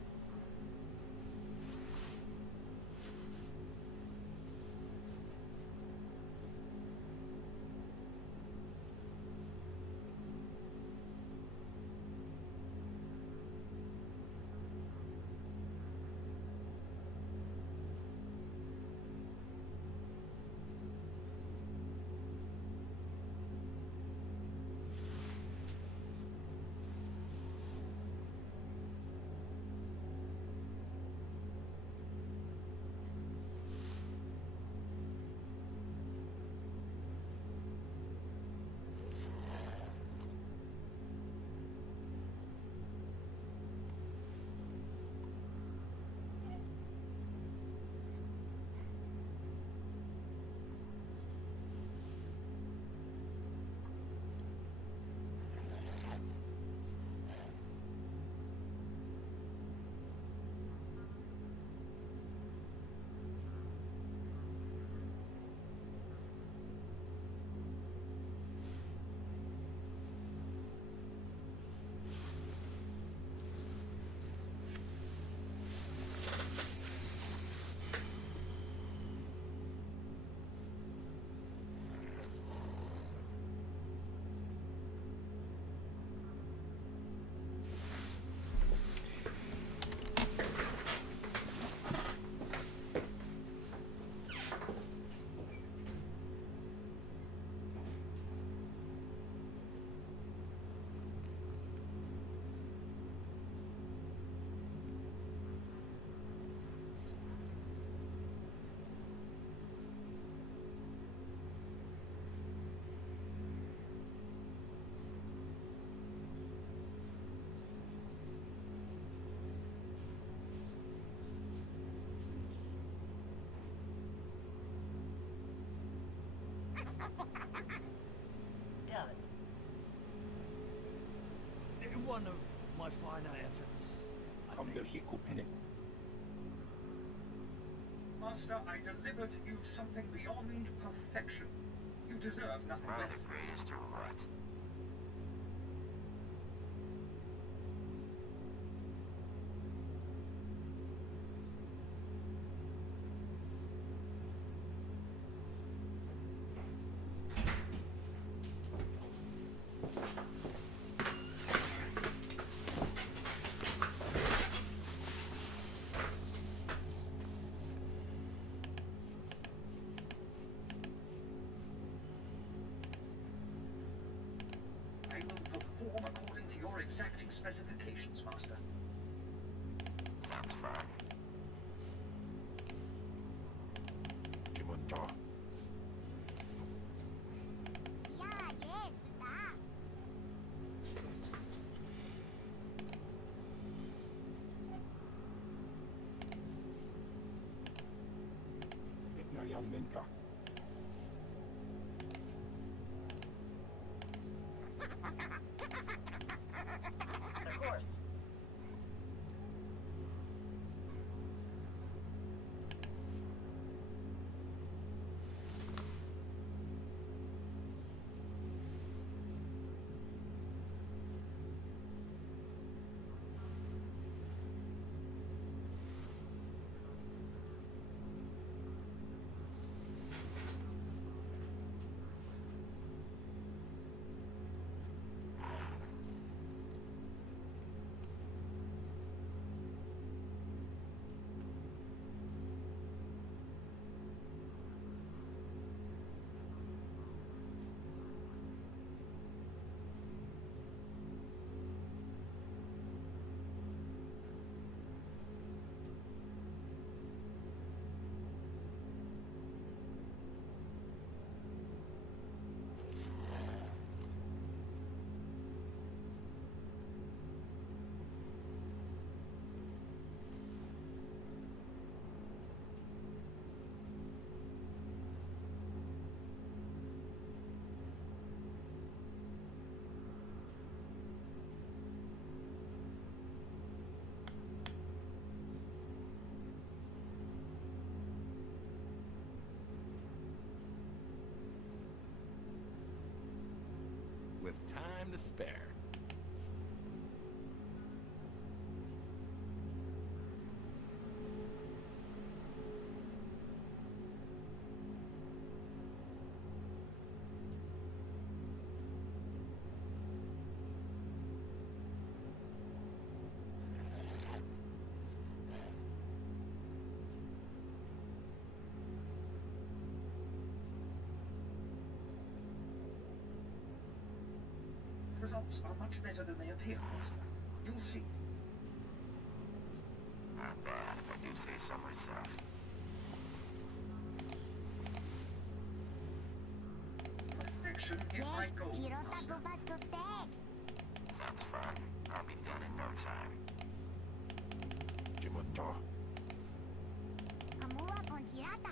Done. One of my finer efforts, I think. Master, I deliver to you something beyond perfection. You deserve nothing Am I less. the greatest or what? exacting specifications, Master. Sounds fun. 기본자. 야, 예스, 나. 옛날이 안 된다. Of course. With time to spare. The results are much better than they appear, Master. You'll see. Not bad, if I do say so myself. Perfection is my Yes, goal, Kirota Master. Gobasco Tag. Sounds fun. I'll be done in no time. 기본자. Amua con Hirata.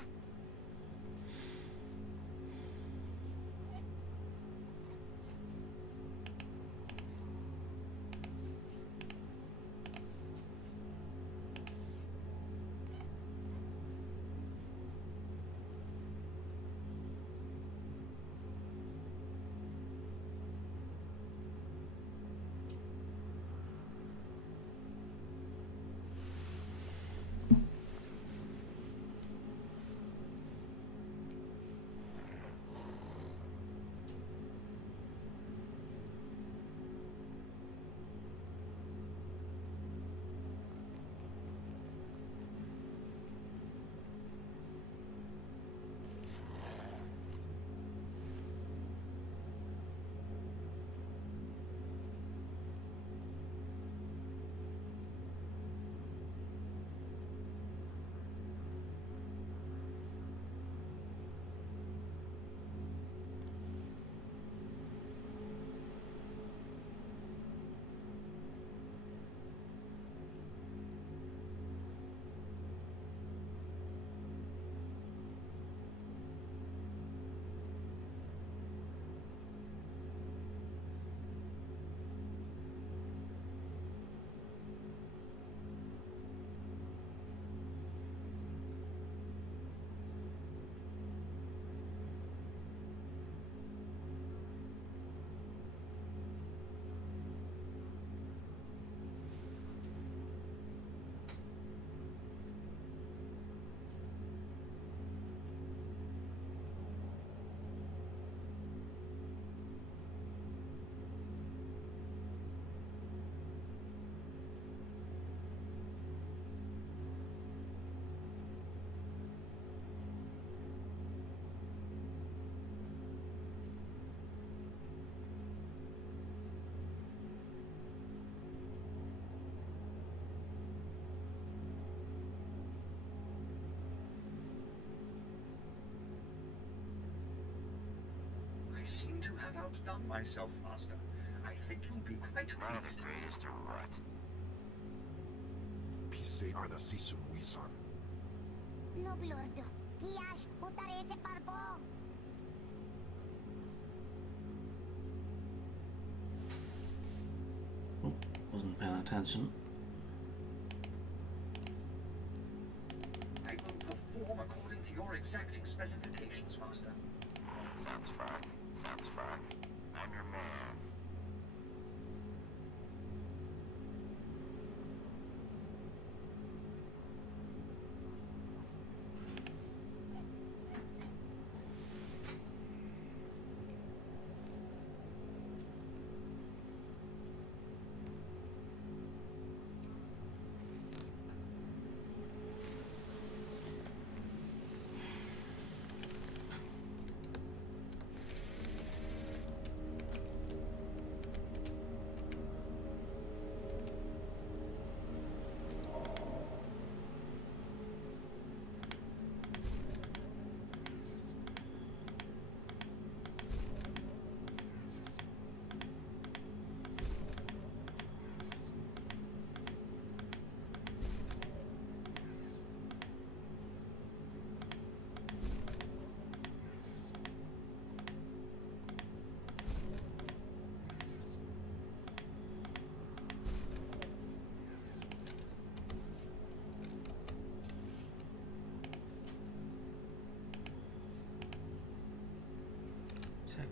outdone myself, Master. I think you'll be quite Am I the pleased. greatest or what? Pise ana sisun wisan. No, Lord. Kiash, utarese parko. Oh, wasn't paying attention. I will perform according to your exacting specifications, Master. Sounds fun. Sounds fun. I'm your man.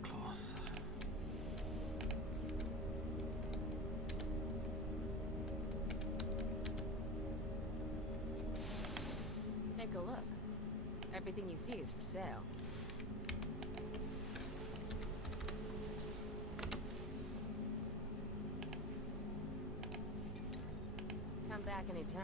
Cloth. Take a look. Everything you see is for sale. Come back anytime.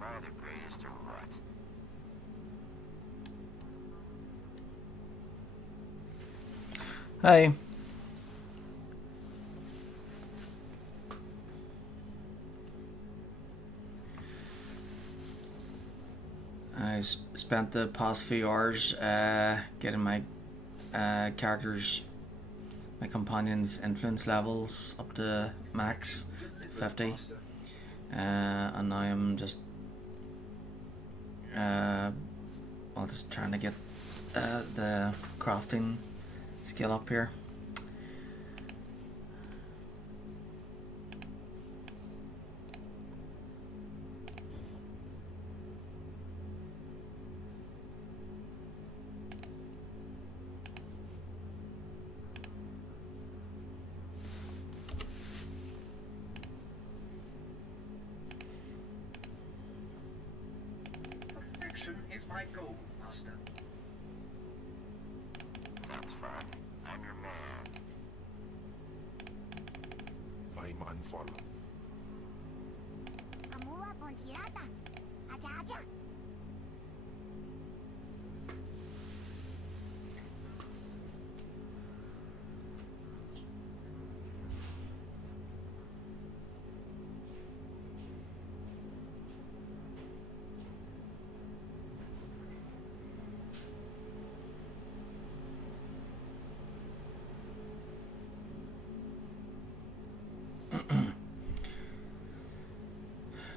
Am I the greatest or what? Hey. I spent the past few hours getting my characters, my companions' influence levels up to max 50, and now I'm just just trying to get the crafting skill up here. Perfection is my goal, Master. Sounds fun. I'm your man. My man follow. Amua ponchirata. Aja aja.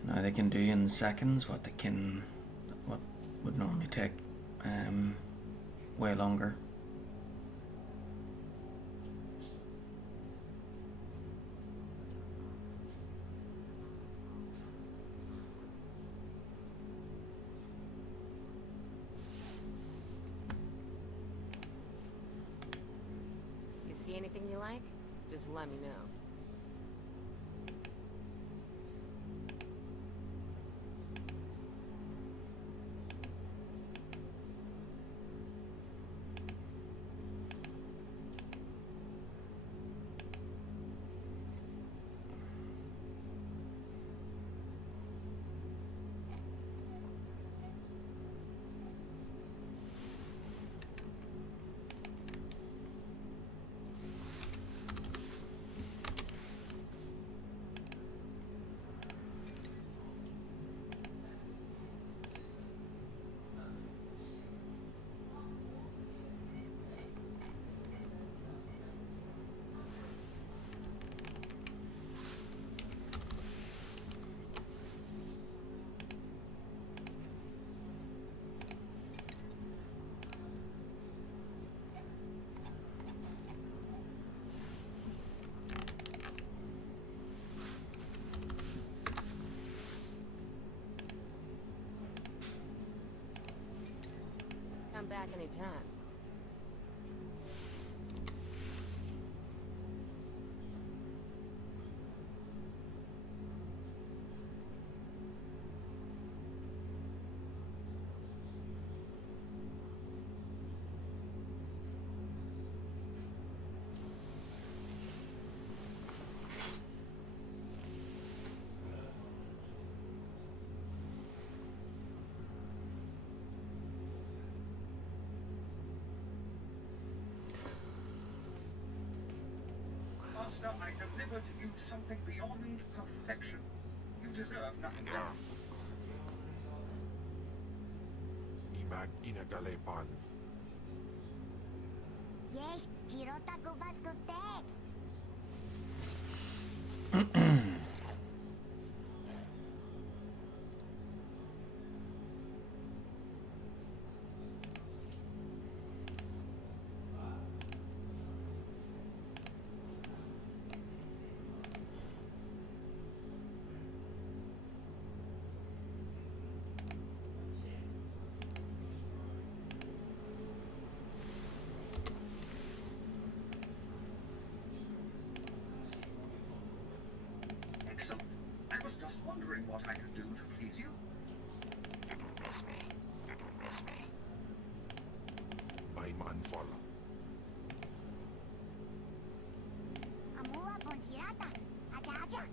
Now they can do in seconds what would normally take way longer. You see anything you like? Just let me know. anytime. Master, I deliver to you something beyond perfection. You deserve nothing less. Imag inagalepan. Yes, Jirota Gubaskutek. Excellent. I was just wondering what I could do to please you. You're gonna miss me. You're gonna miss me. By manfala. Amua Ponchirata. Aja aja.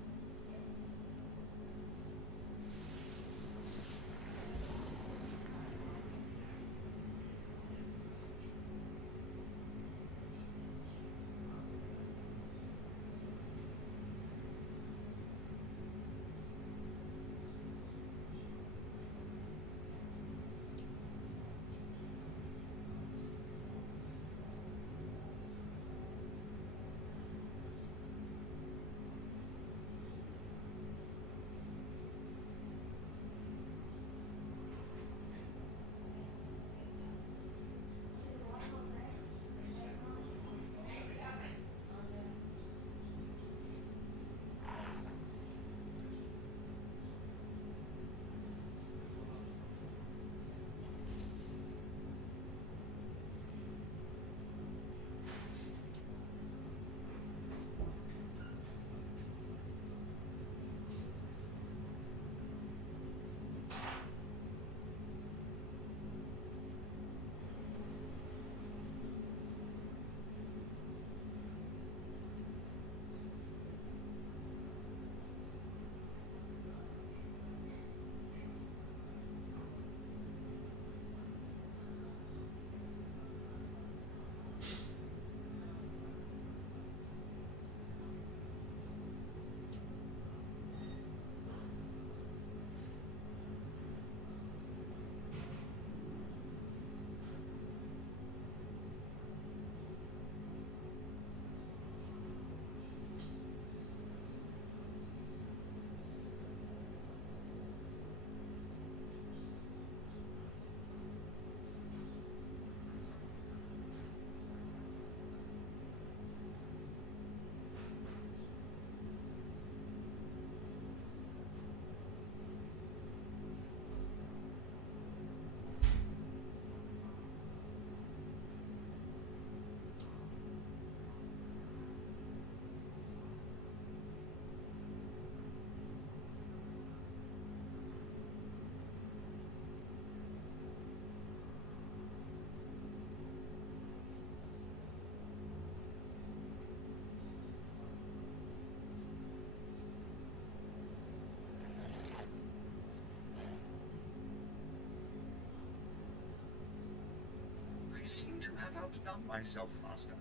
I seem to have outdone myself, Master.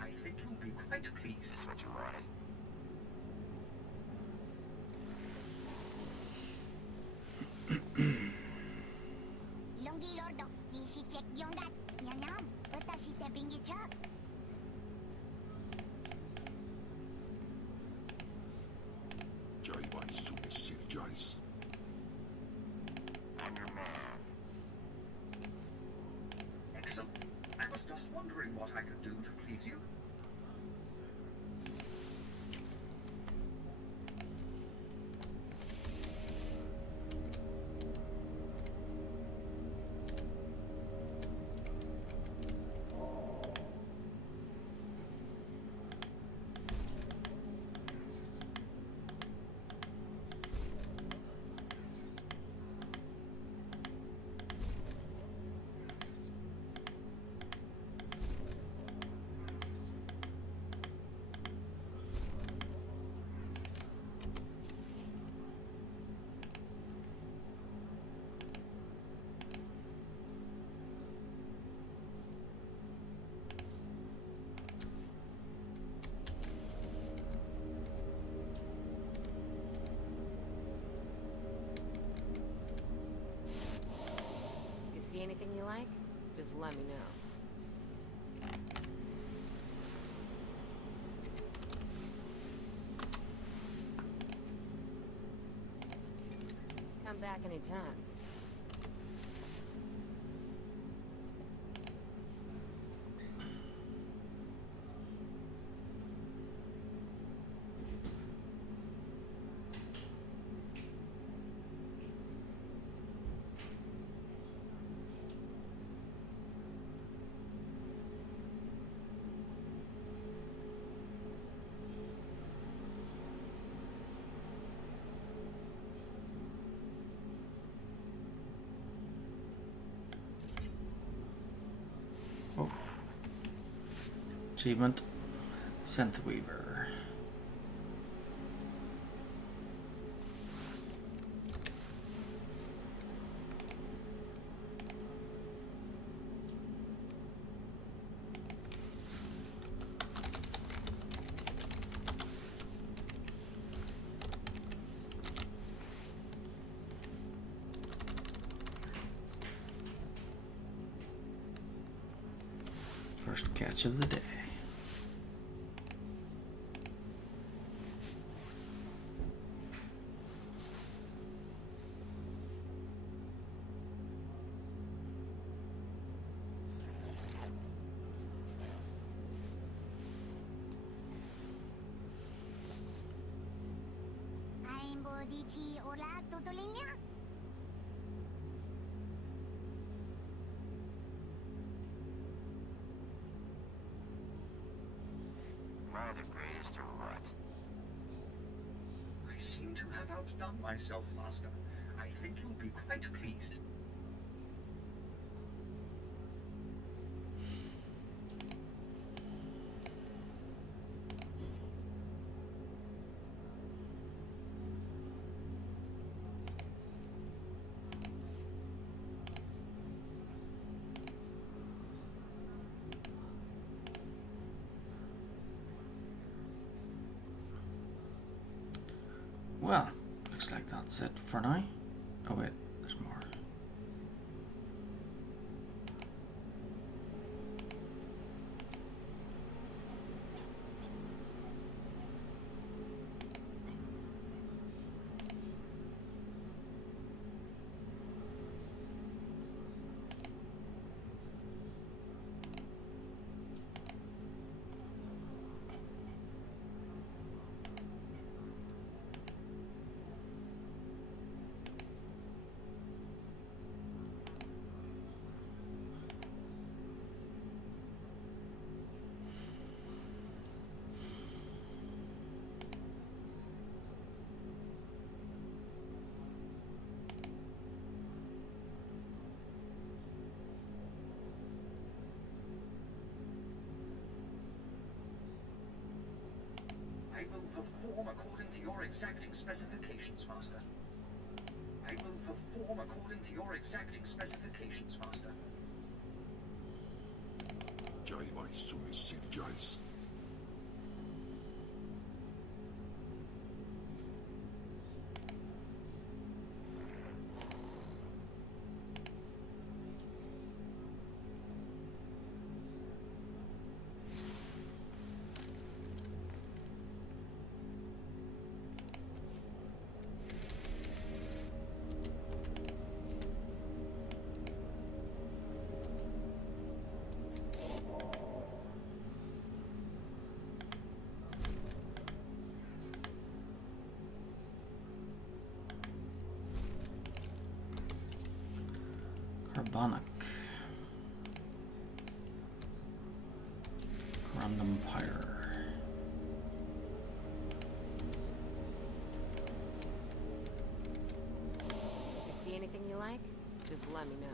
I think you'll be quite pleased. Is this what you wanted? Lungi Lordo. Nishi check yongat. Yanyam. Utashi te bingi chok. Jai by super sick Jais. I'm your man. Excellent. I was just wondering what I could do to please you. Just let me know. Come back anytime. Oh. Achievement. Synth Weaver. First catch of the day. Rainbow dici ora tutulinya. Am I the greatest or what? I seem to have outdone myself, Master. I think you'll be quite pleased. Well, looks like that's it for now. Oh wait, there's more. I will perform according to your exacting specifications, Master. I will perform according to your exacting specifications, Master. Jai vai sumissir jais. Carbonic. Random Pyre. You see anything you like? Just let me know.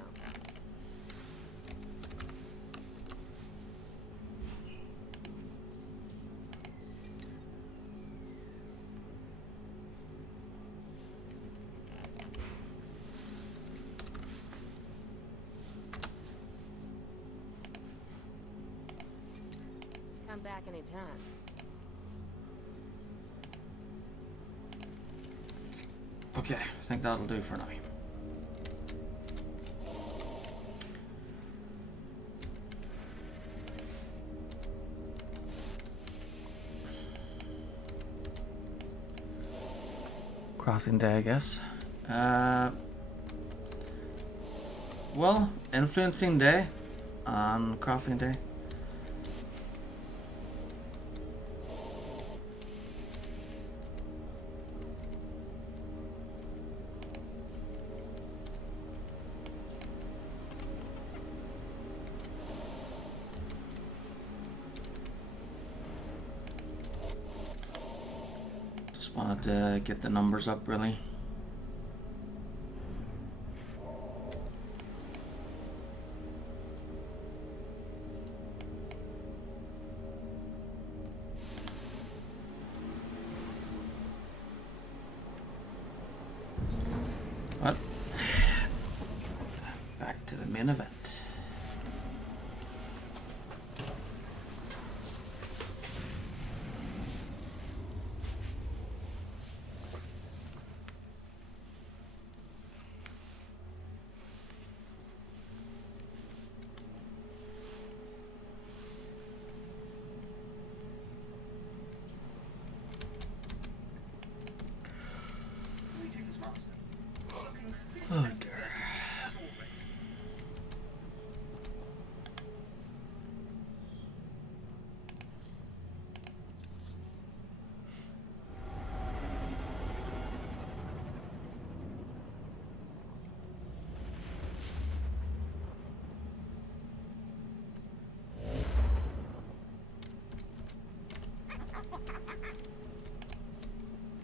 Come back anytime. Okay, I think that'll do for now. Crossing day, I guess. Well, influencing day on crafting day. Just wanted to get the numbers up, really. What? Back to the main event. Greetings, Master. Looking fit Oh and dear. ready as always.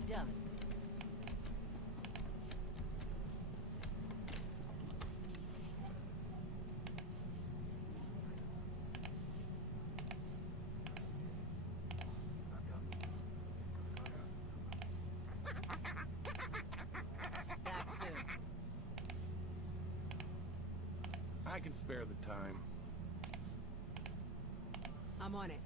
Done. Back soon. I can spare the time. I'm on it.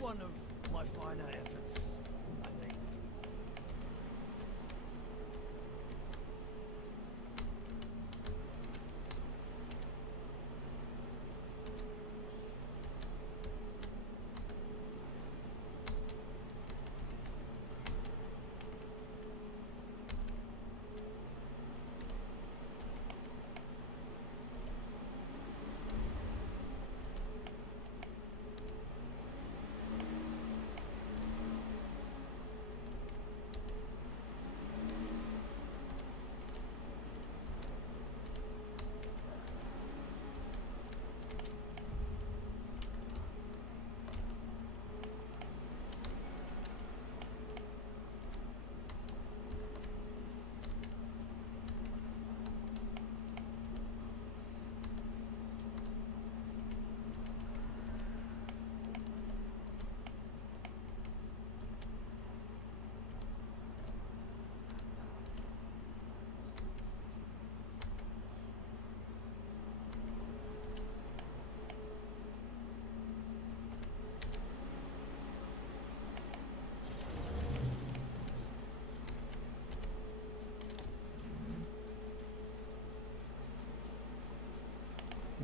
One of my finer efforts, I think.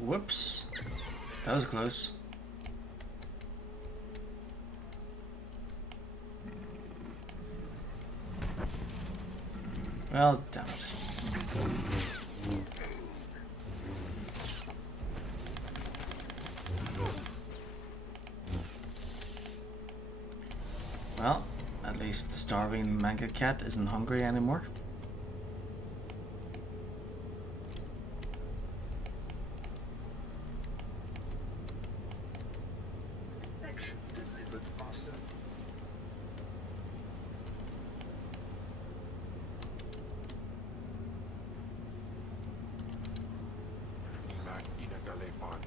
Whoops. That was close. Well, damn it. Well, at least the starving manga cat isn't hungry anymore. Perfection delivered, Master. Ilan inagalepan.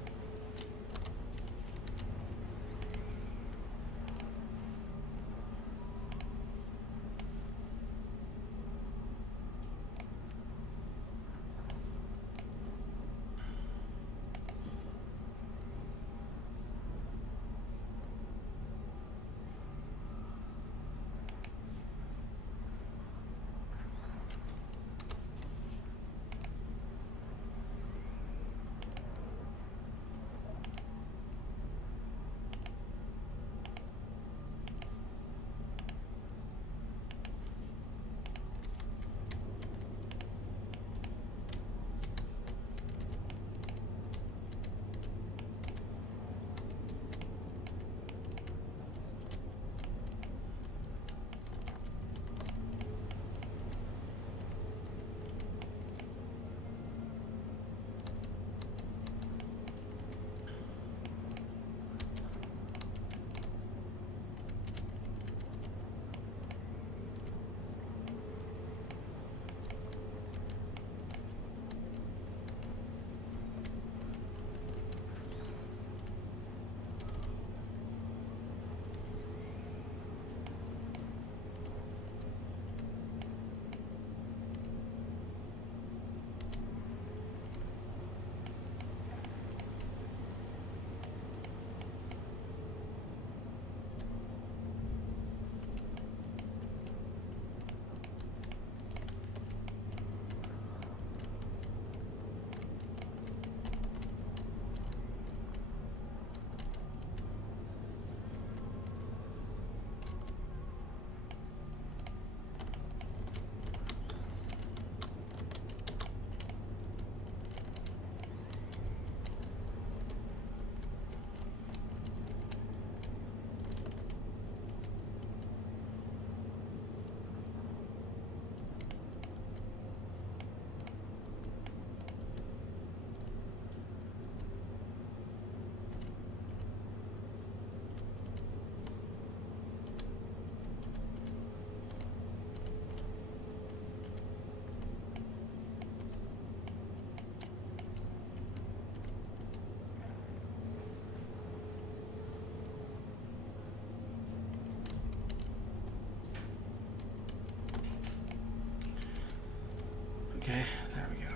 Okay, there we go.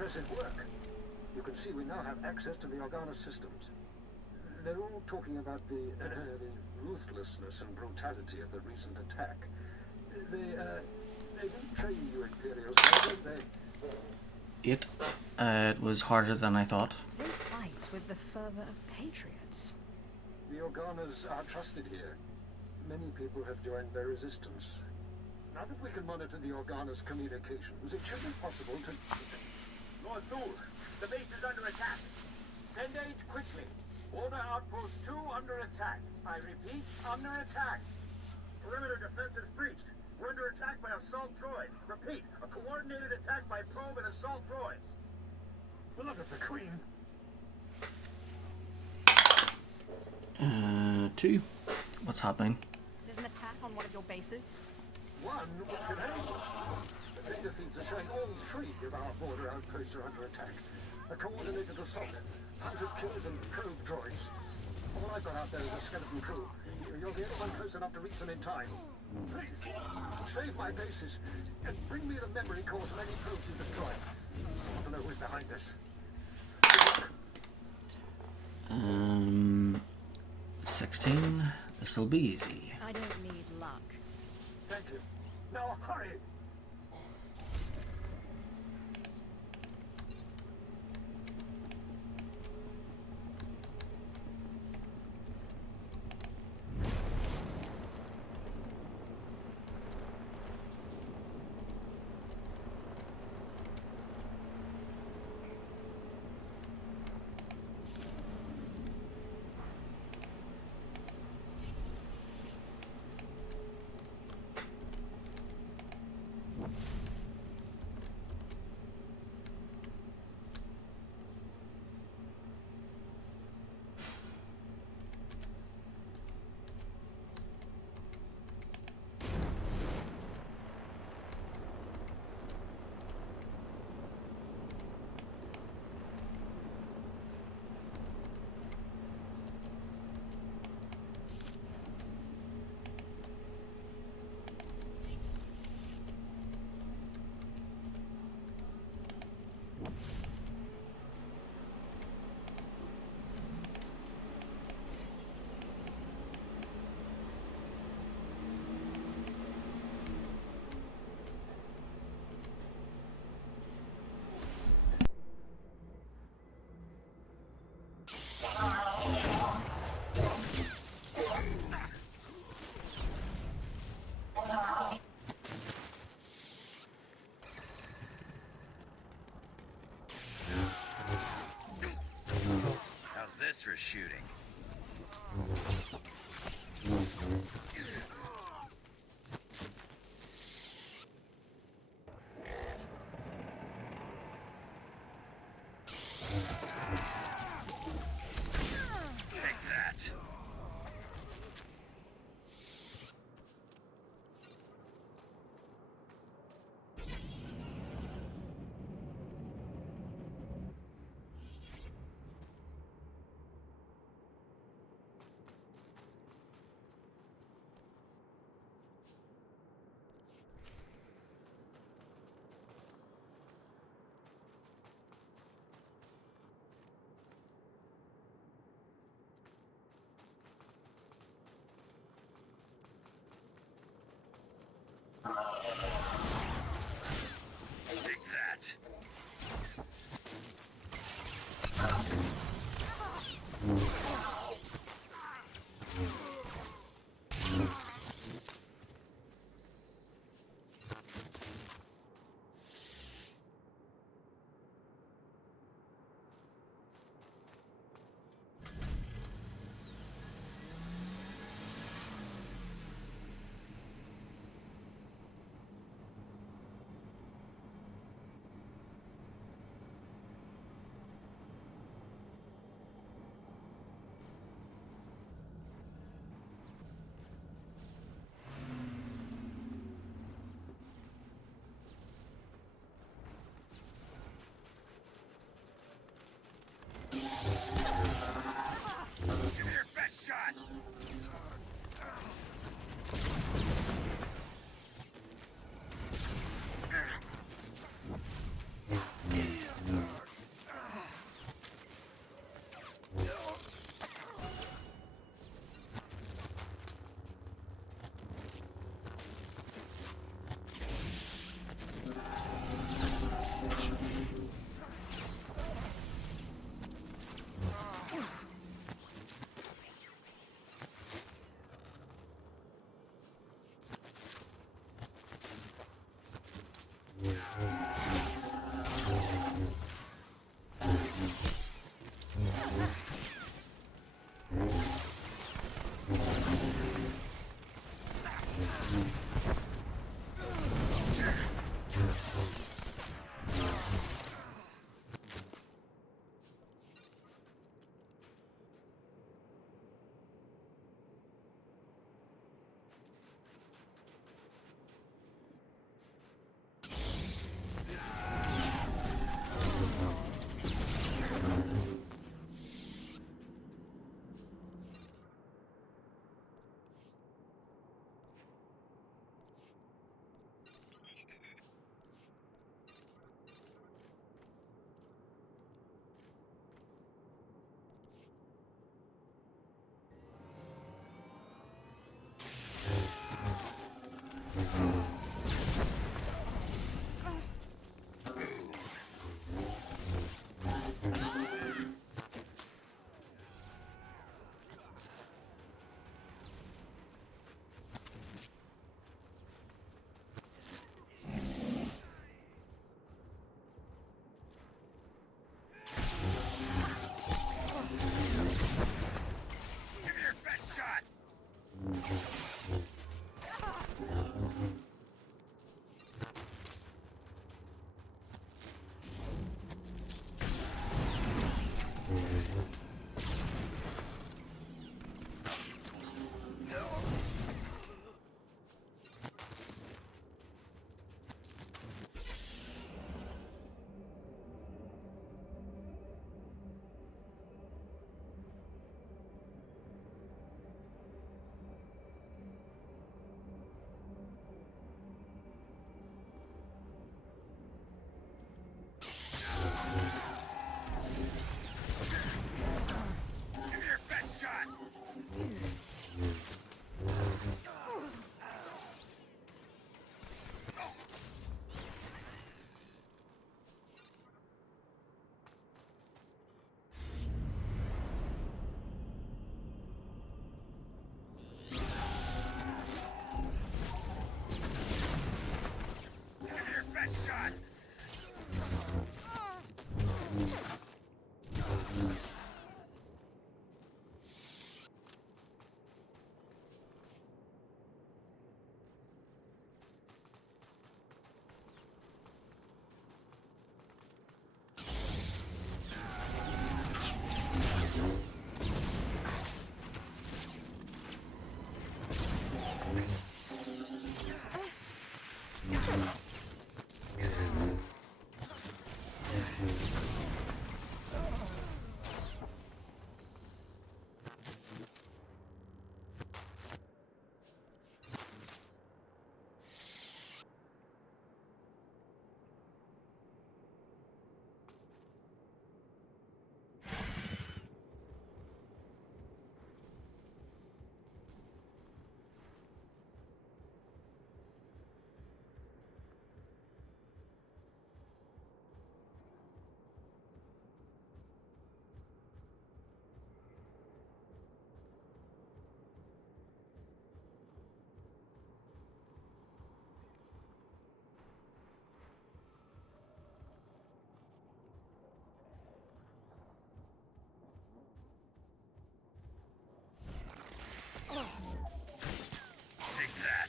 Impressive work. You can see we now have access to the Organa systems. They're all talking about the ruthlessness and brutality of the recent attack. They didn't train you Imperials, did they? It was harder than I thought. They fight with the fervor of patriots. The Organas are trusted here. Many people have joined their resistance. Now that we can monitor the Organas' communications, it should be possible to... Lord Thul, the base is under attack. Send aid quickly. Order Outpost 2 under attack. I repeat, under attack. Perimeter defense is breached. We're under attack by assault droids. Repeat, a coordinated attack by probe and assault droids. Blood of the Queen. 2. What's happening? There's an attack on one of your bases. One wicked aim. The data feeds are showing all 3 of our border outposts are under attack. A coordinated assault, hunted killers and probe droids. All I've got out there is a skeleton crew. You're the only one close enough to reach them in time. Please, save my bases and bring me the memory cores of any probes you destroy. I want to know who's behind this. 16. This'll be easy. I don't need luck. Thank you. Now hurry! for shooting. Take that. Take that.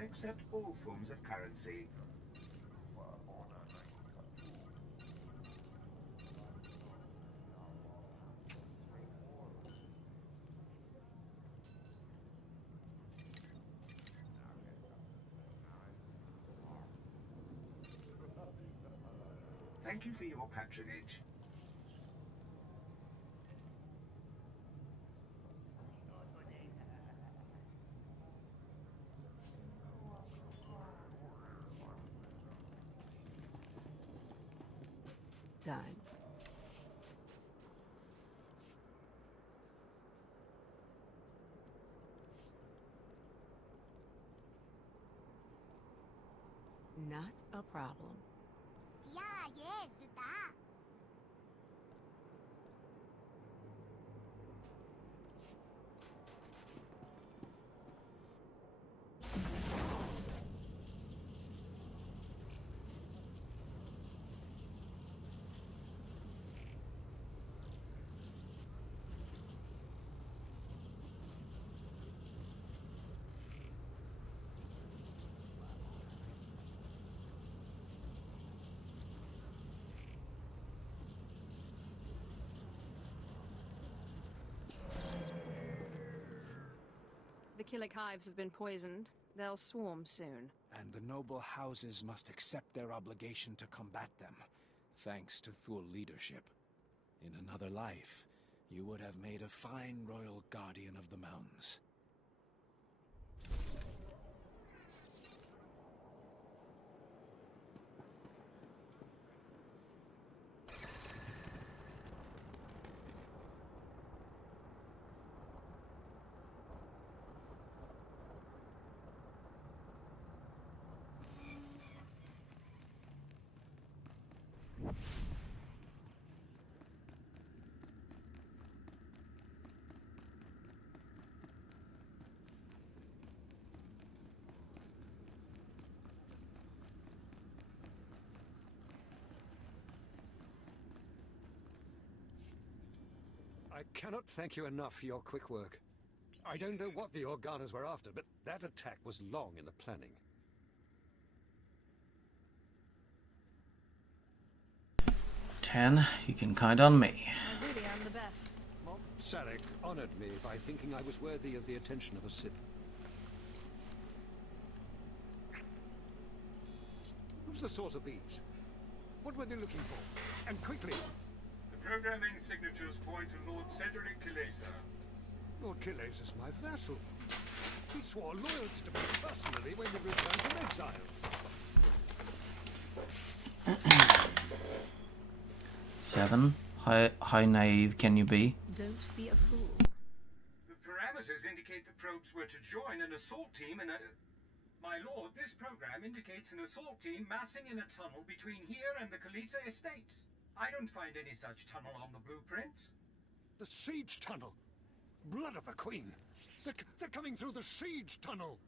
I accept all forms of currency. Thank you for your patronage. Done. Not a problem. Yeah, yes, da. The Killick hives have been poisoned. They'll swarm soon. And the noble houses must accept their obligation to combat them. thanks to Thule leadership. In another life, you would have made a fine royal guardian of the mountains. I cannot thank you enough for your quick work. I don't know what the Organas were after, but that attack was long in the planning. 10, you can count on me. I really am the best. Mob Sarek honored me by thinking I was worthy of the attention of a Sith. Who's the source of these? What were they looking for? And quickly! The programming signatures point to Lord Cedric Kilesa. Lord Kilesa is my vassal. He swore loyalty to me personally when we returned from exile. 7. How naive can you be? Don't be a fool. The parameters indicate the probes were to join an assault team in a... My lord, this program indicates an assault team massing in a tunnel between here and the Kilesa estates. I don't find any such tunnel on the blueprints. The siege tunnel! Blood of a queen! They're coming through the siege tunnel!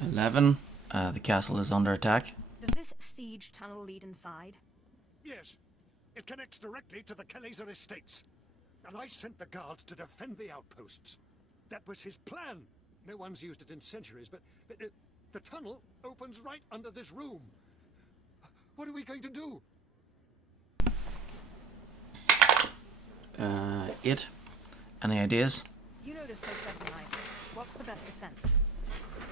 11. The castle is under attack. Does this siege tunnel lead inside? Yes. It connects directly to the Kilesa estates. And I sent the guard to defend the outposts. That was his plan. No one's used it in centuries, but the tunnel opens right under this room. What are we going to do? 8. Any ideas? You know this place better than I do. What's the best defense?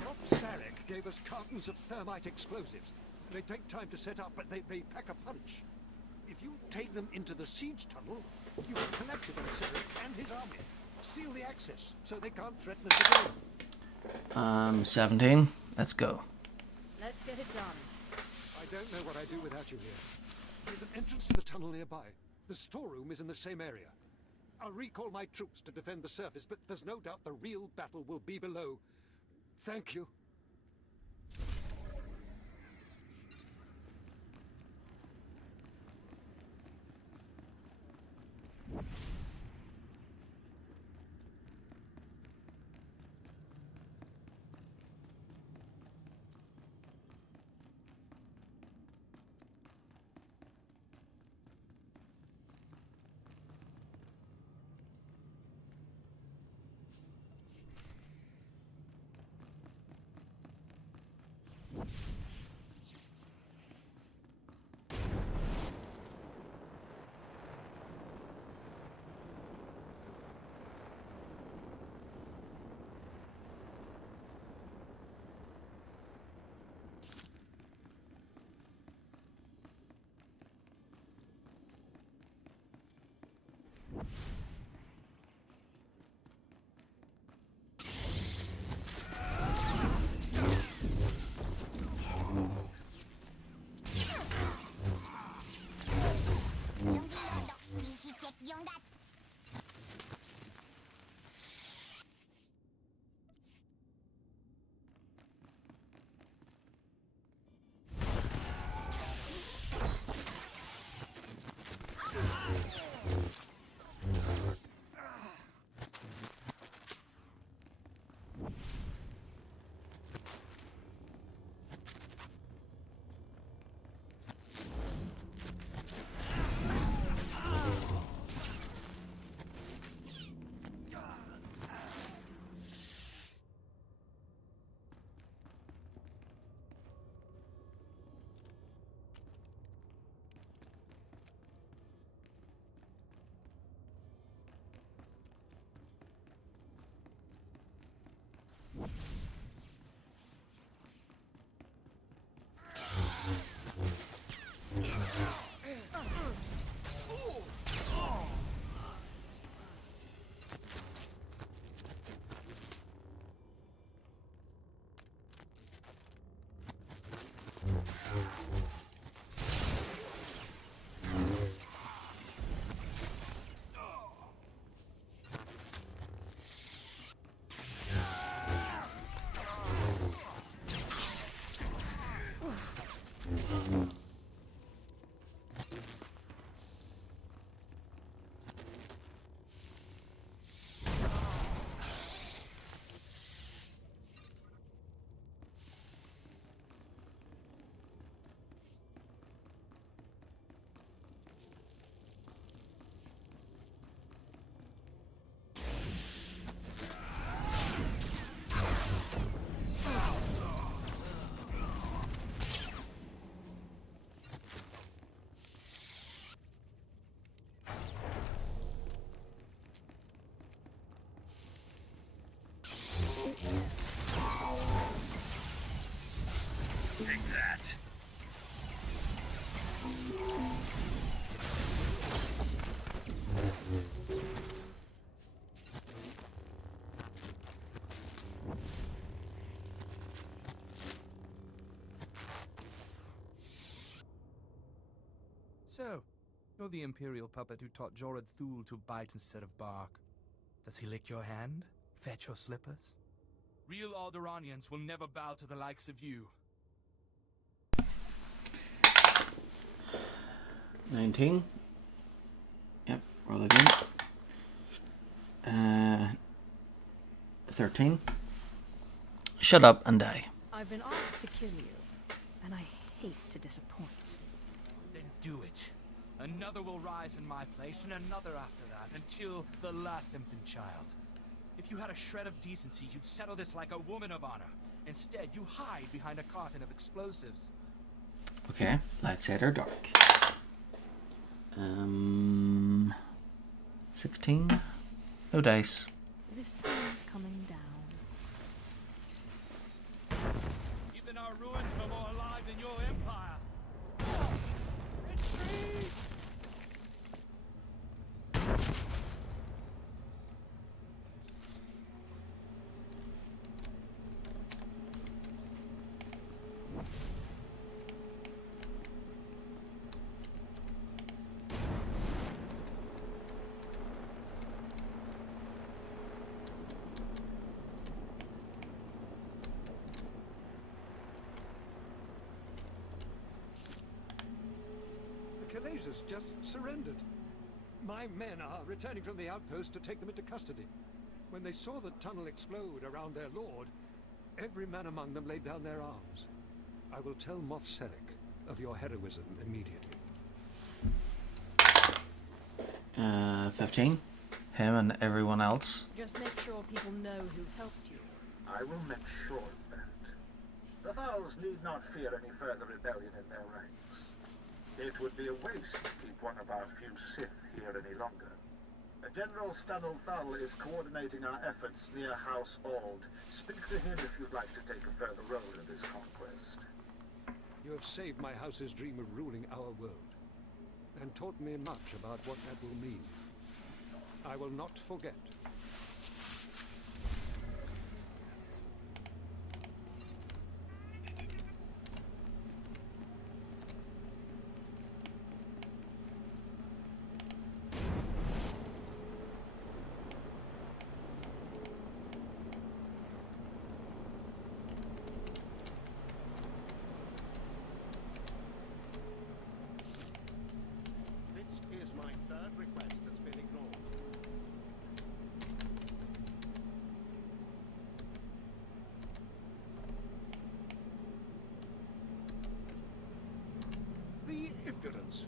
Mob Sarek gave us cartons of thermite explosives. They take time to set up, but they pack a punch. If you take them into the siege tunnel, you can collect it on Sarek and his army. Seal the access, so they can't threaten us again. 17. Let's go. Let's get it done. I don't know what I'd do without you here. There's an entrance to the tunnel nearby. The storeroom is in the same area. I'll recall my troops to defend the surface, but there's no doubt the real battle will be below. Thank you. Take that. So, you're the Imperial puppet who taught Jorad Thul to bite instead of bark. Does he lick your hand? Fetch your slippers? Real Alderaanians will never bow to the likes of you. 19. Yep, roll again. 13. Shut up and die. I've been asked to kill you, and I hate to disappoint. Then do it. Another will rise in my place, and another after that, until the last infant child. If you had a shred of decency, you'd settle this like a woman of honor. Instead, you hide behind a carton of explosives. Okay, light side or dark. 16. No dice. This time's coming down. Even our ruins are more alive than your empire. Retreat! Inquisitors just surrendered. My men are returning from the outpost to take them into custody. When they saw the tunnel explode around their lord, every man among them laid down their arms. I will tell Moff Serek of your heroism immediately. 15. Him and everyone else. Just make sure people know who helped you. I will make sure of that. The Thals need not fear any further rebellion in their ranks. It would be a waste to keep one of our few Sith here any longer. General Stanul Thal is coordinating our efforts near House Ald. Speak to him if you'd like to take a further role in this conquest. You have saved my house's dream of ruling our world, and taught me much about what that will mean. I will not forget. This is my third request that's been ignored. The impudence!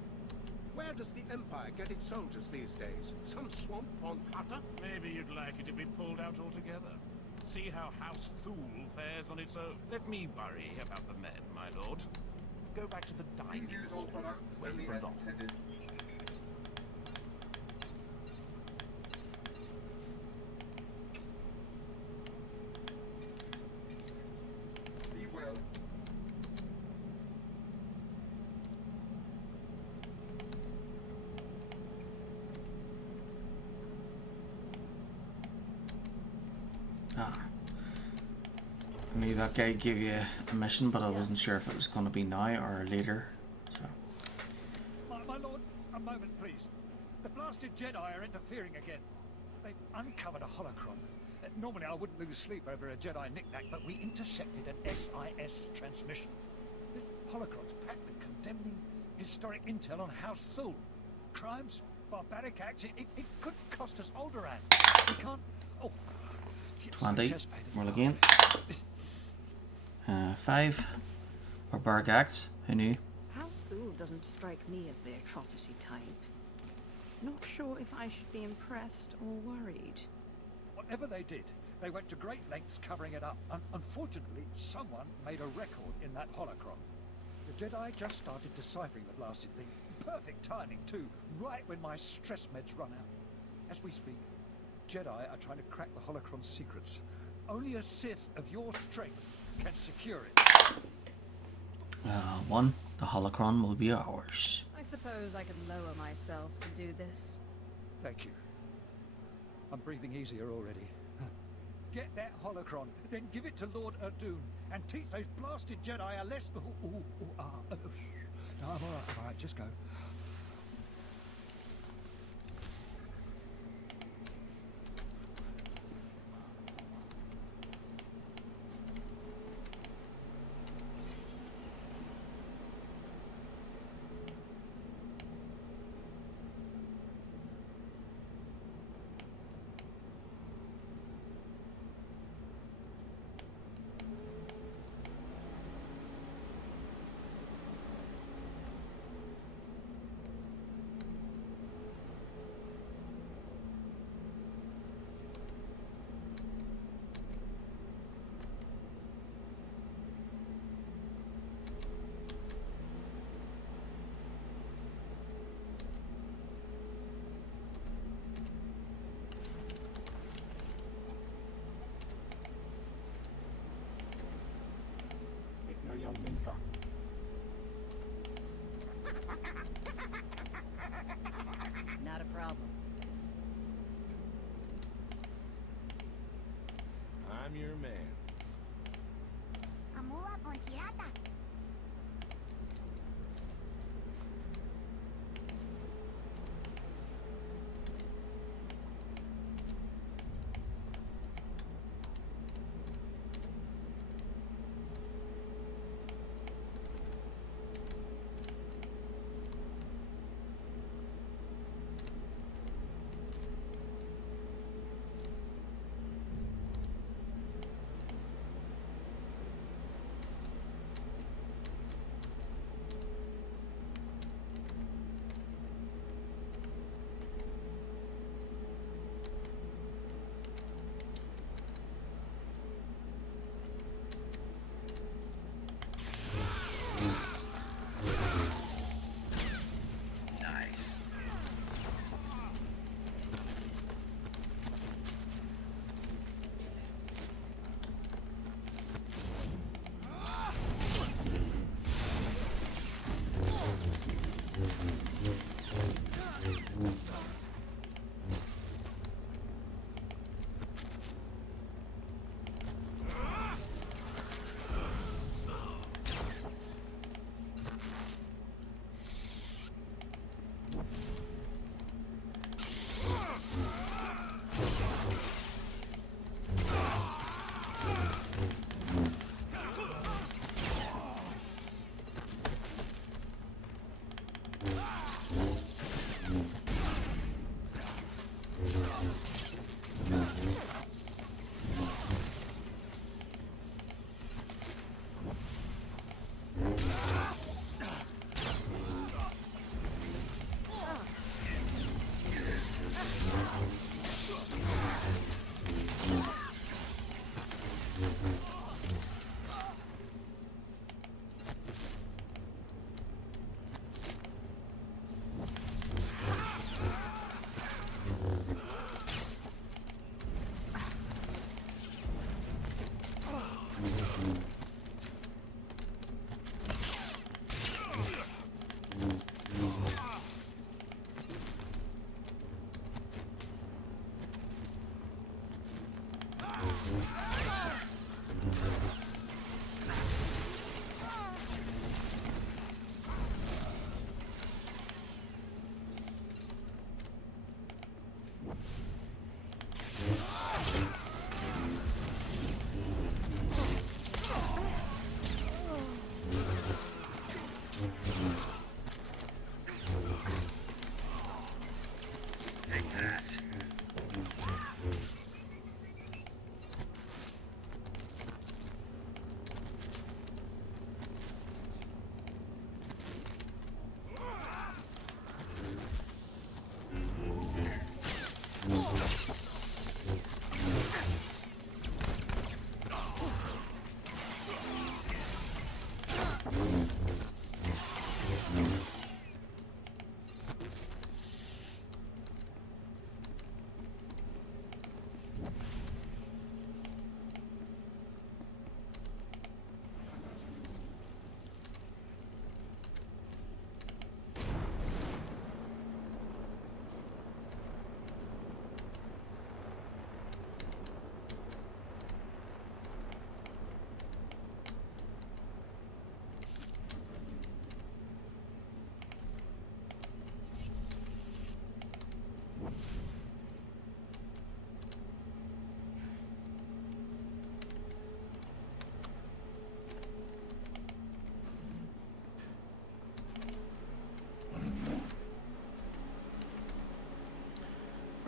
Where does the Empire get its soldiers these days? Some swamp on Hutta? Maybe you'd like it to be pulled out altogether. See how House Thul fares on its own. Let me worry about the men, my lord. Go back to the dining hall, where you belong. Be well. I knew that guy gave you a mission, but I wasn't sure if it was going to be now or later. So. My lord, a moment, please. The blasted Jedi are interfering again. They've uncovered a holocron. Normally I wouldn't lose sleep over a Jedi knick-knack, but we intercepted an SIS transmission. This holocron's packed with condemning historic intel on House Thul. Crimes, barbaric acts, it could cost us Alderaan. We can't... Oh, 20. Roll again. 5. Barbaric acts. Who knew? House Thul doesn't strike me as the atrocity type. Not sure if I should be impressed or worried. Whatever they did, they went to great lengths covering it up. Unfortunately, someone made a record in that holocron. The Jedi just started deciphering the blasted thing. Perfect timing, too, right when my stress meds run out. As we speak, Jedi are trying to crack the holocron's secrets. Only a Sith of your strength can secure it. One, the holocron will be ours. I suppose I could lower myself to do this. Thank you. I'm breathing easier already. Get that holocron, then give it to Lord Erdun, and teach those blasted Jedi a lesson. No, I'm alright, just go. Not a problem. I'm your man. Amua Ponchirata.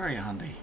Very handy.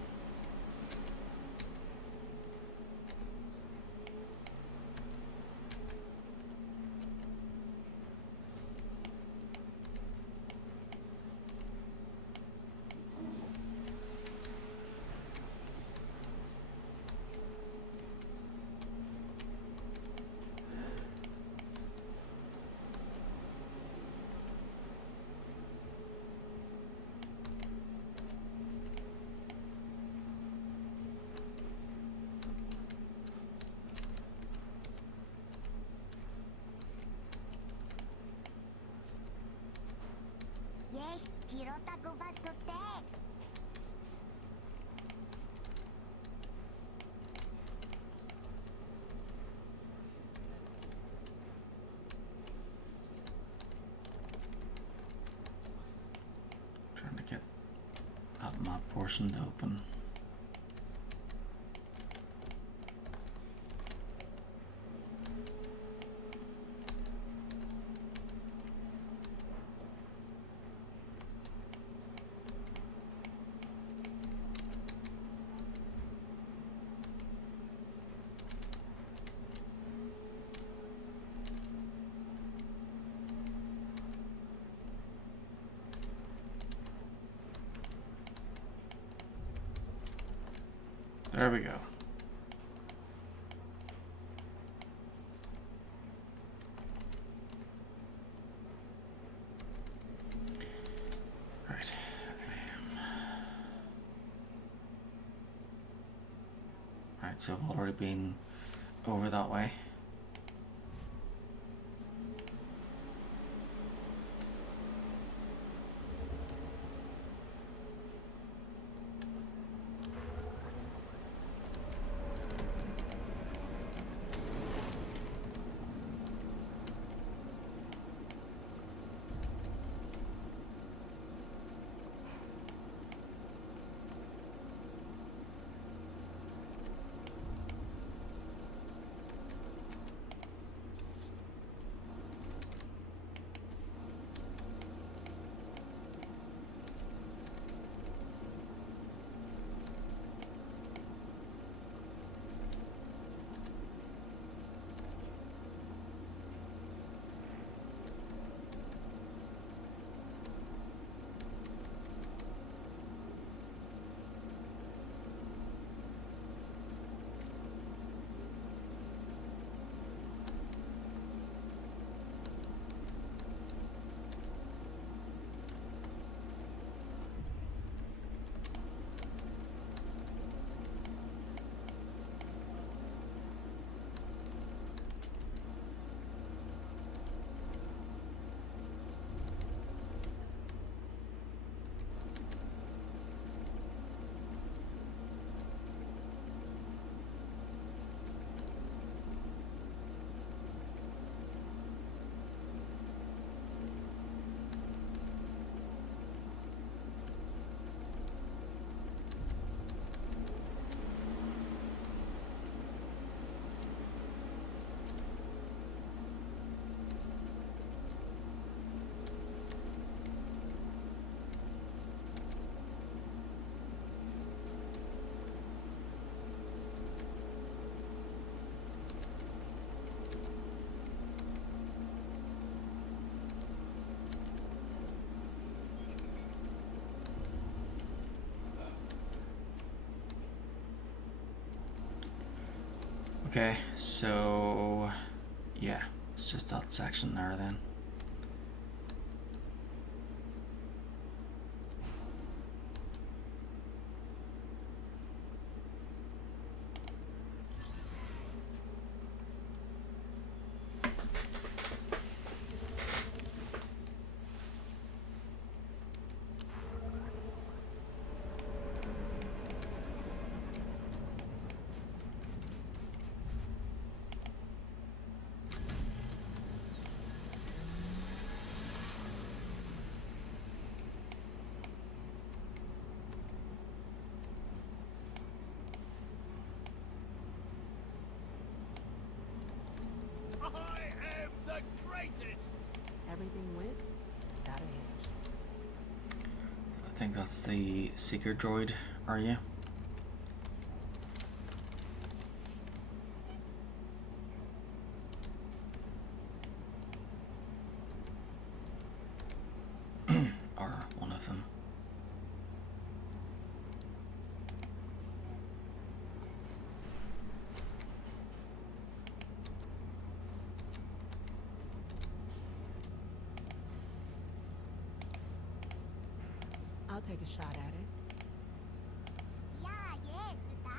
Yes, Hirota vas to tag. Trying to get that map portion to open. There we go. Right. Right, so I've already been over that way. Okay, so yeah, it's just that section there then. Everything went without a hitch. I think that's the seeker droid are you? Or one of them. I'll take a shot at it. Yeah, yes, da.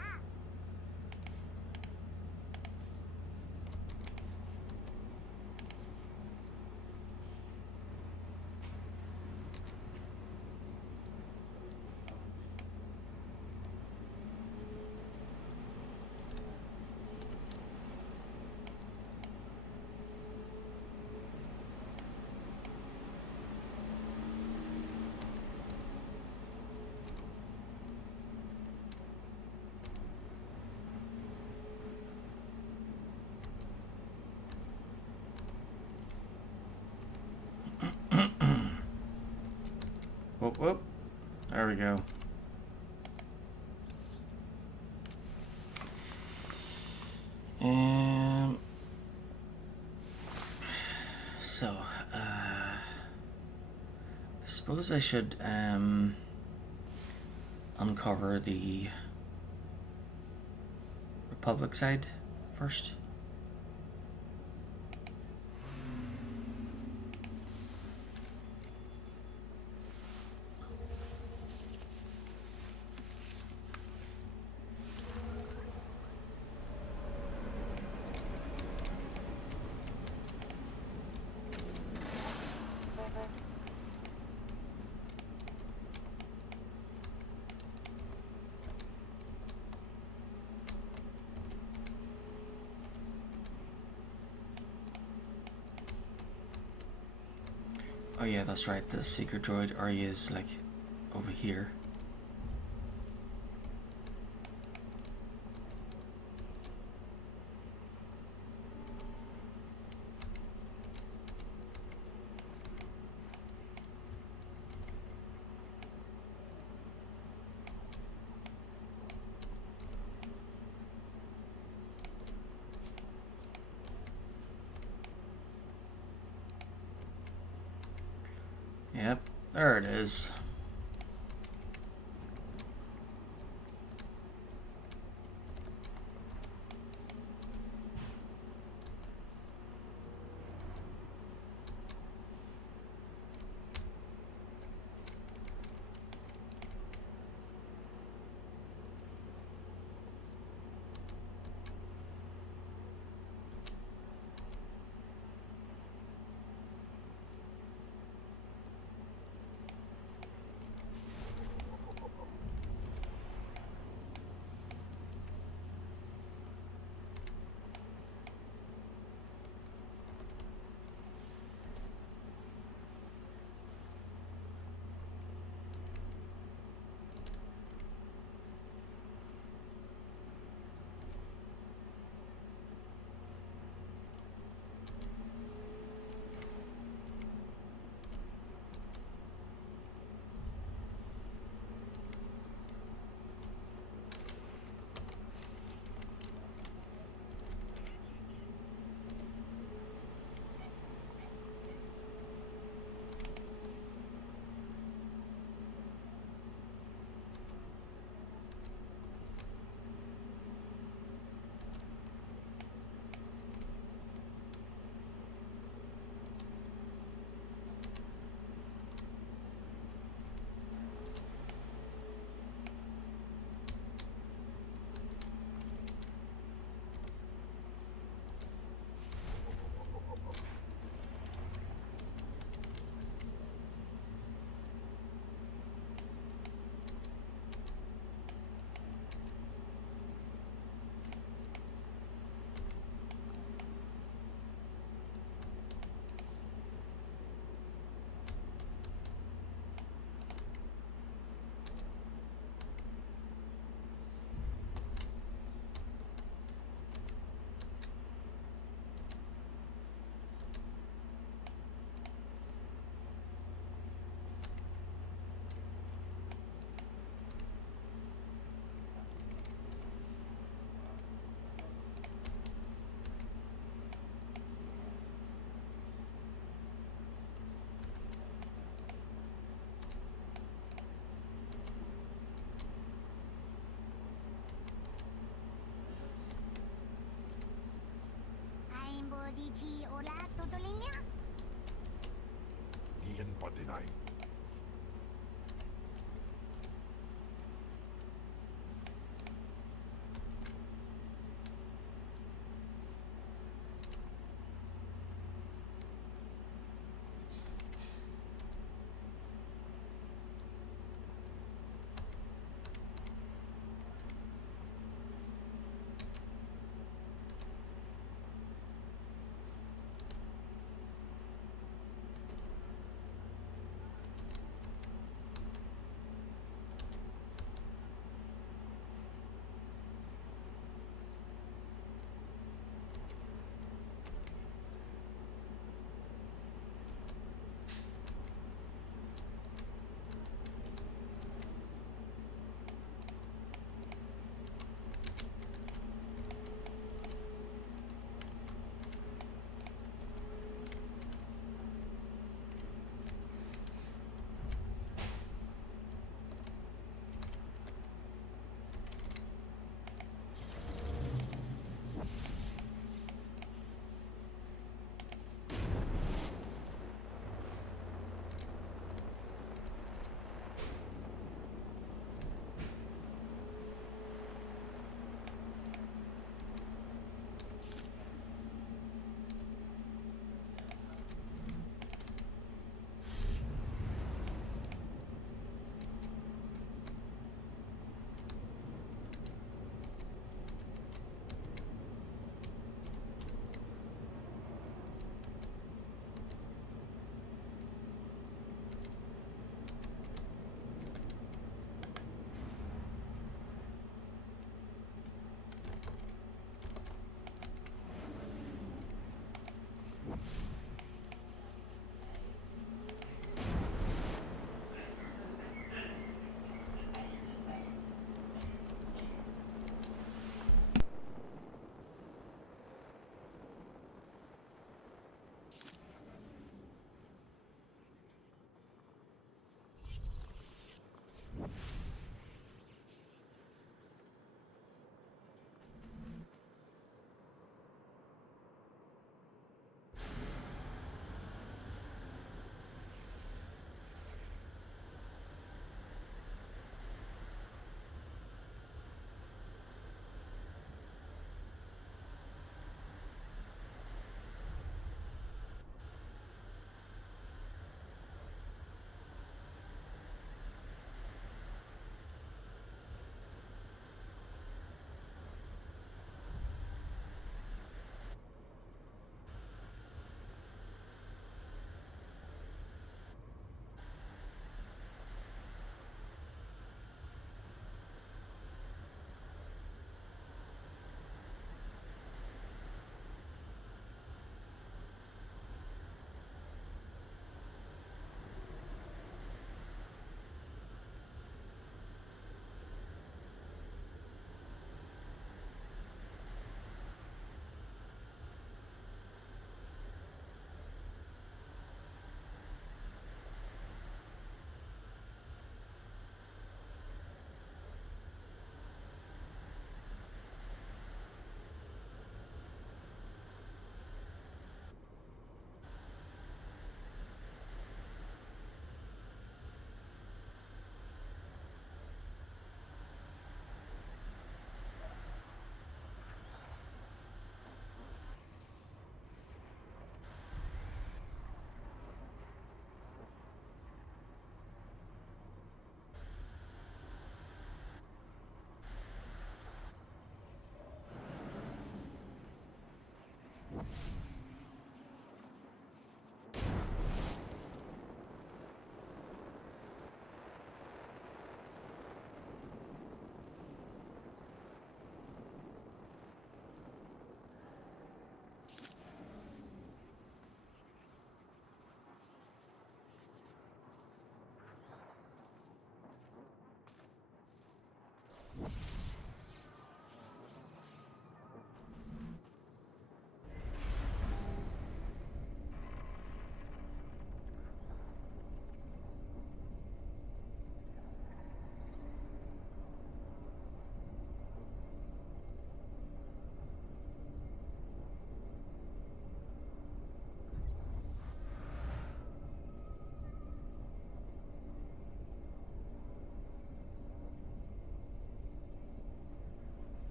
Whoop whoop. There we go. So, I suppose I should uncover the Republic side first. Oh yeah, that's right, the secret droid area is like over here. Yep, there it is. Dici ora tutto linea? Nian patinai.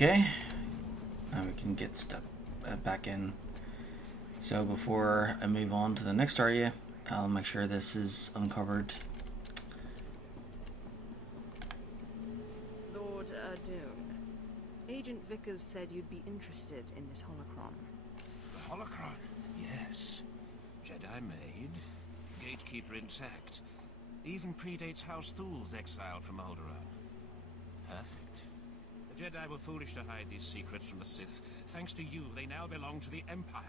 Okay, now we can get stuck back in. So before I move on to the next area, I'll make sure this is uncovered. Lord Ardun, Agent Vickers said you'd be interested in this holocron. The holocron? Yes. Jedi made, gatekeeper intact. Even predates House Thul's exile from Alderaan. Perfect. The Jedi were foolish to hide these secrets from the Sith. Thanks to you, they now belong to the Empire.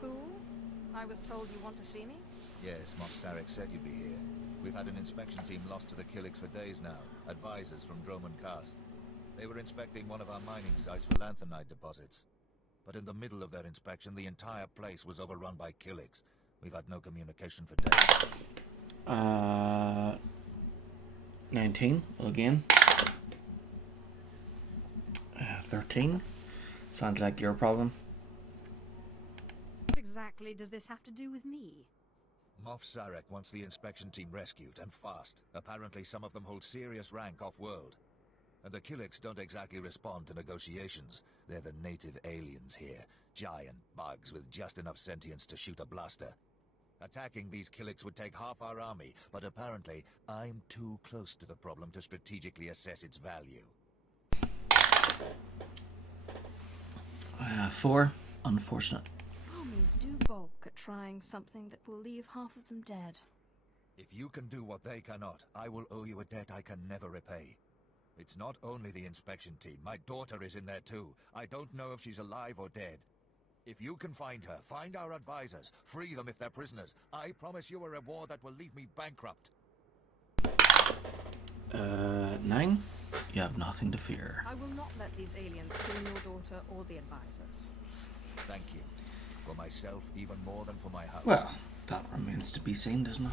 Fool? I was told you want to see me? Yes, Moff Sarek said you'd be here. We've had an inspection team lost to the Killiks for days now. Advisors from Droman Cast. They were inspecting one of our mining sites for lanthanide deposits. But in the middle of their inspection, the entire place was overrun by Killiks. We've had no communication for days. 19 again. 13. Sounds like your problem. What exactly does this have to do with me? Moff Sarek wants the inspection team rescued, and fast. Apparently some of them hold serious rank off-world. And the Killiks don't exactly respond to negotiations. They're the native aliens here. Giant bugs with just enough sentience to shoot a blaster. Attacking these Killiks would take half our army, but apparently I'm too close to the problem to strategically assess its value. 4. Unfortunate. Armies do balk at trying something that will leave half of them dead. If you can do what they cannot, I will owe you a debt I can never repay. It's not only the inspection team. My daughter is in there too. I don't know if she's alive or dead. If you can find her, find our advisors, free them if they're prisoners. I promise you a reward that will leave me bankrupt. 9. You have nothing to fear. I will not let these aliens kill your daughter or the advisors. Thank you. For myself, even more than for my house. Well, that remains to be seen, doesn't it?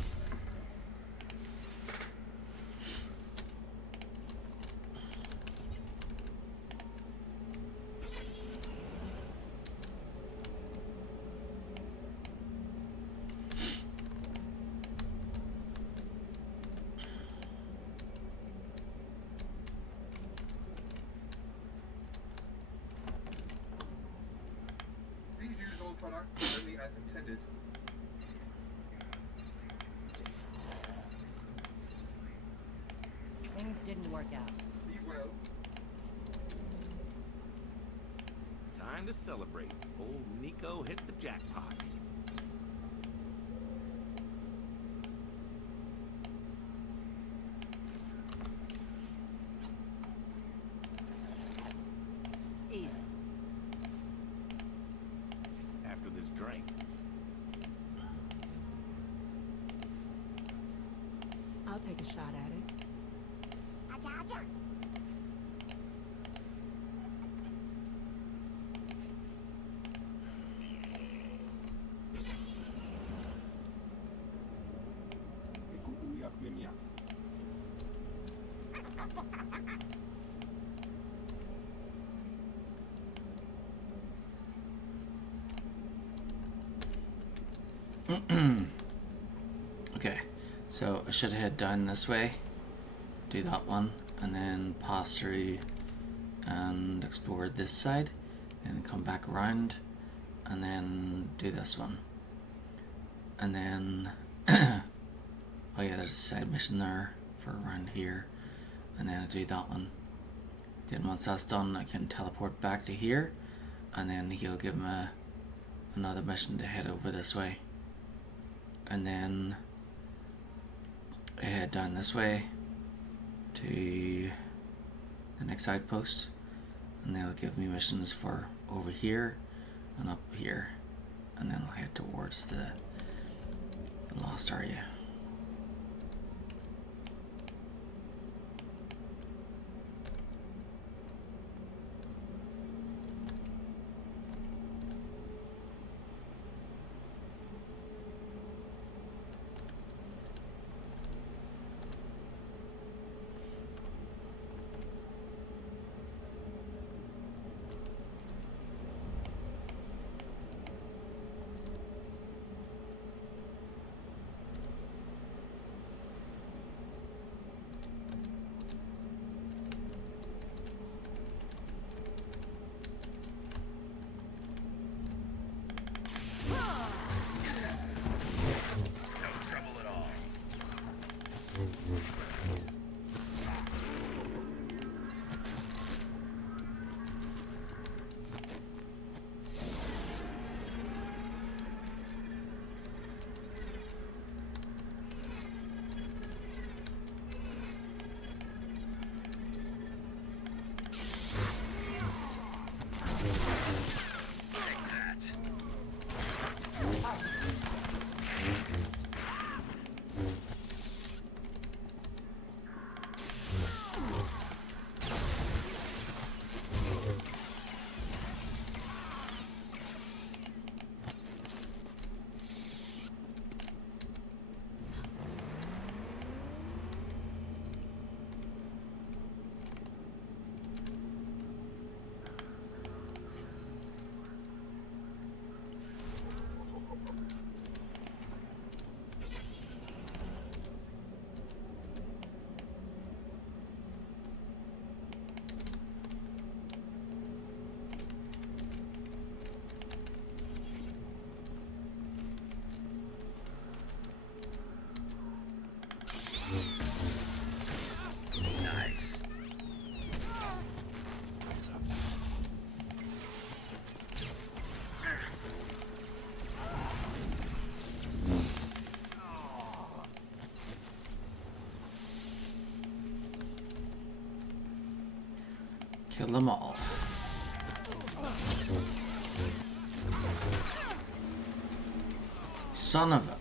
Only as intended. Things didn't work out. Be well. Time to celebrate. Old Nico hit the jackpot. Easy. After this drink. I'll take a shot at it. Acha, acha. Okay, so I should head down this way, do that one, and then pass through and explore this side, and come back around, and then do this one. And then, oh yeah, there's a side mission there for around here, and then I do that one. Then once that's done, I can teleport back to here, and then he'll give me another mission to head over this way. And then I head down this way to the next outpost, and they'll give me missions for over here and up here, and then I'll head towards the lost area. Kill them all. Son of a...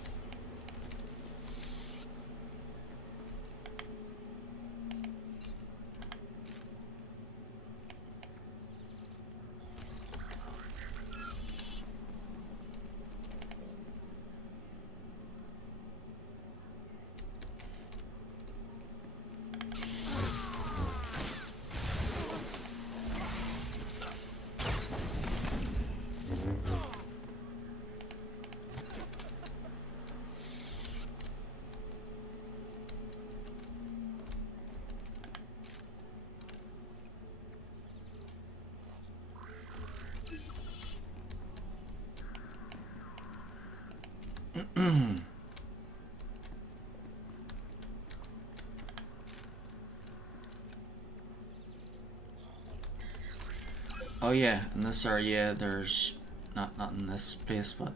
Oh yeah, in this area there's not in this place but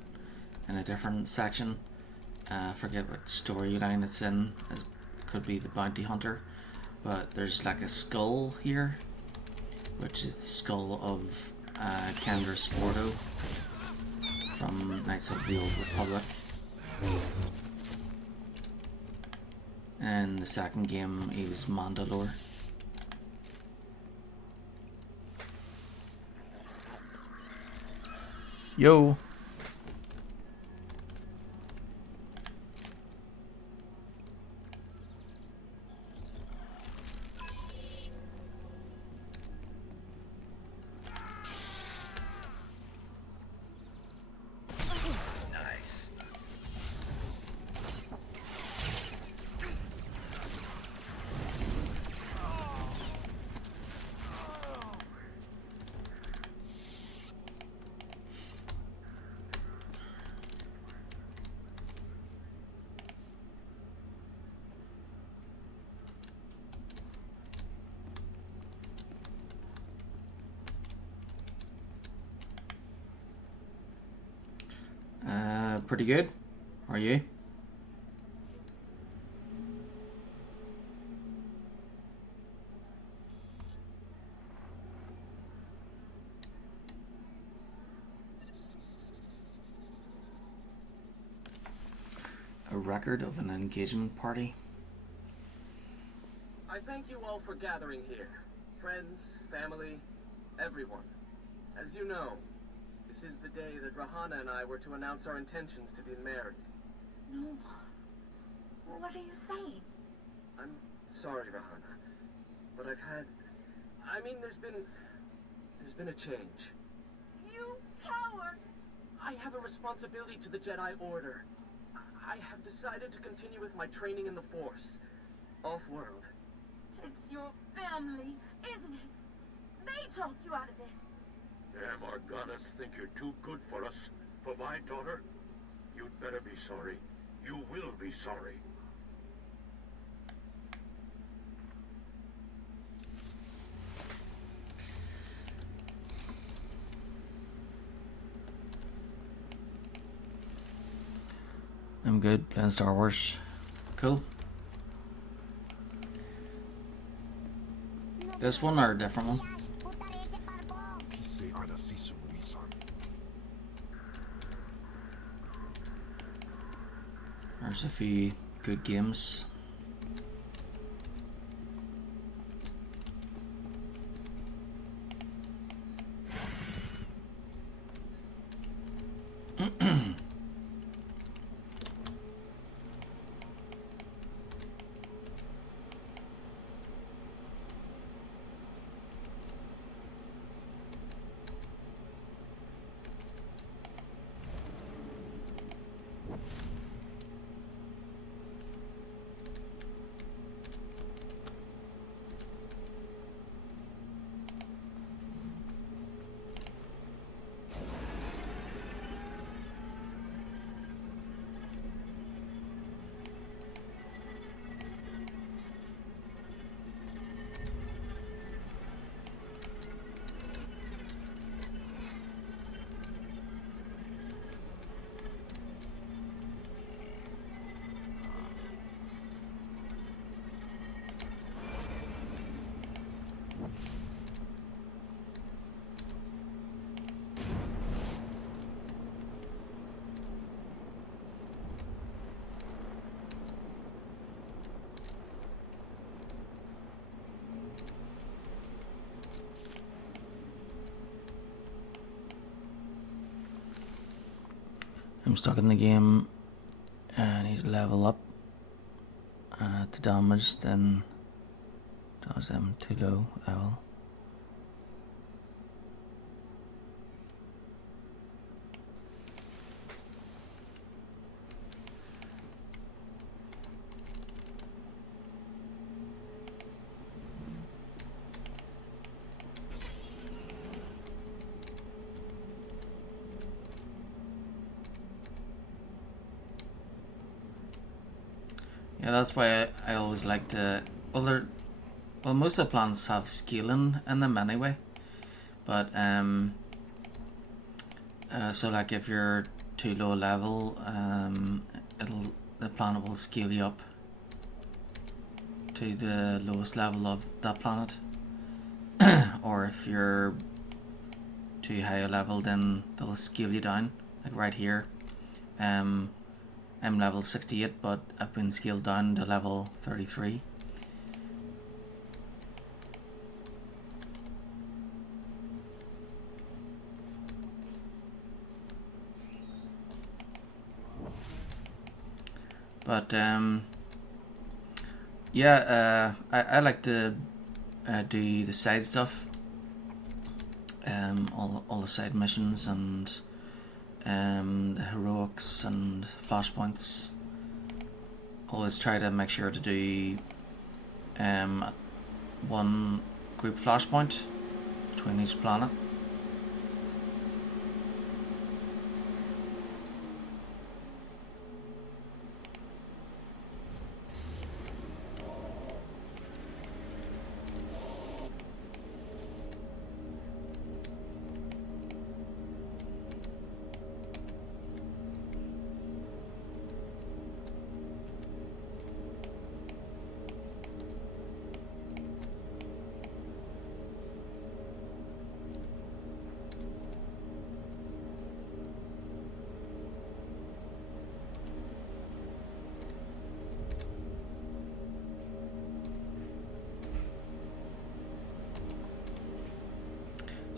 in a different section. I forget what storyline it's in. It could be the bounty hunter, but there's like a skull here, which is the skull of Kendra Scordo from Knights of the Old Republic. And the second game he was Mandalore. Yo. Pretty good. Are you? A record of an engagement party. I thank you all for gathering here. Friends, family, everyone. As you know, this is the day that Rahana and I were to announce our intentions to be married. No. What are you saying? I'm sorry, Rahana, but there's been a change. You coward! I have a responsibility to the Jedi Order. I have decided to continue with my training in the Force, off-world. It's your family, isn't it? They talked you out of this. Damn Organas think you're too good for us, for my daughter? You'd better be sorry. You will be sorry. I'm good playing Star Wars. Cool. This one or a different one? There's a few good games. I'm stuck in the game. I need to level up to damage, then dodge them too low level. Yeah, that's why I always like to. Well, most of the planets have scaling in them anyway, but so like if you're too low level, the planet will scale you up to the lowest level of that planet, or if you're too high a level, then they'll scale you down. Like right here, I'm level 68, but I've been scaled down to level 33. But yeah, I like to do the side stuff, all the side missions and the heroics and flashpoints. Always try to make sure to do one group flashpoint between each planet.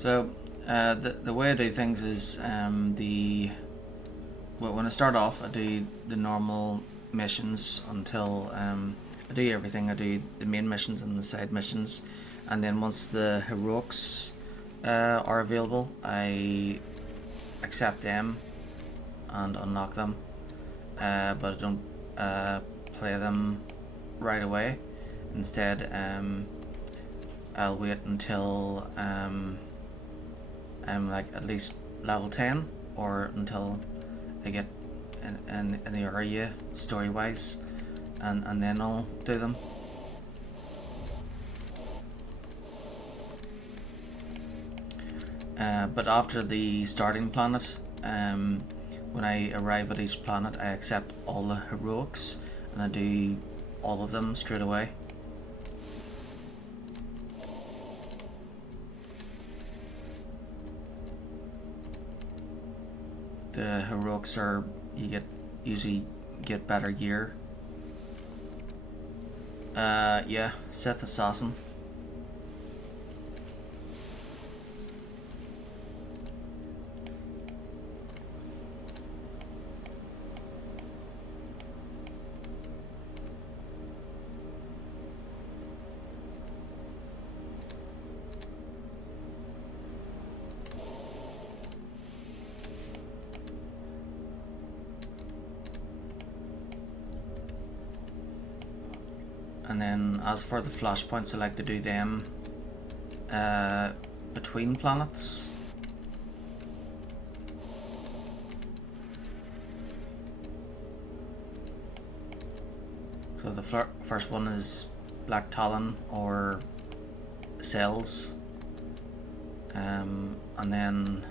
So the way I do things is when I start off, I do the normal missions until I do everything. I do the main missions and the side missions, and then once the heroics are available, I accept them and unlock them, but I don't play them right away. Instead, I'll wait until I'm like at least level 10, or until I get in the area story wise, and then I'll do them. But after the starting planet, when I arrive at each planet, I accept all the heroics and I do all of them straight away. The heroics are, you usually get better gear. Yeah, Sith Assassin. And then as for the flashpoints, I like to do them between planets. So the first one is Black Talon or Cells, and then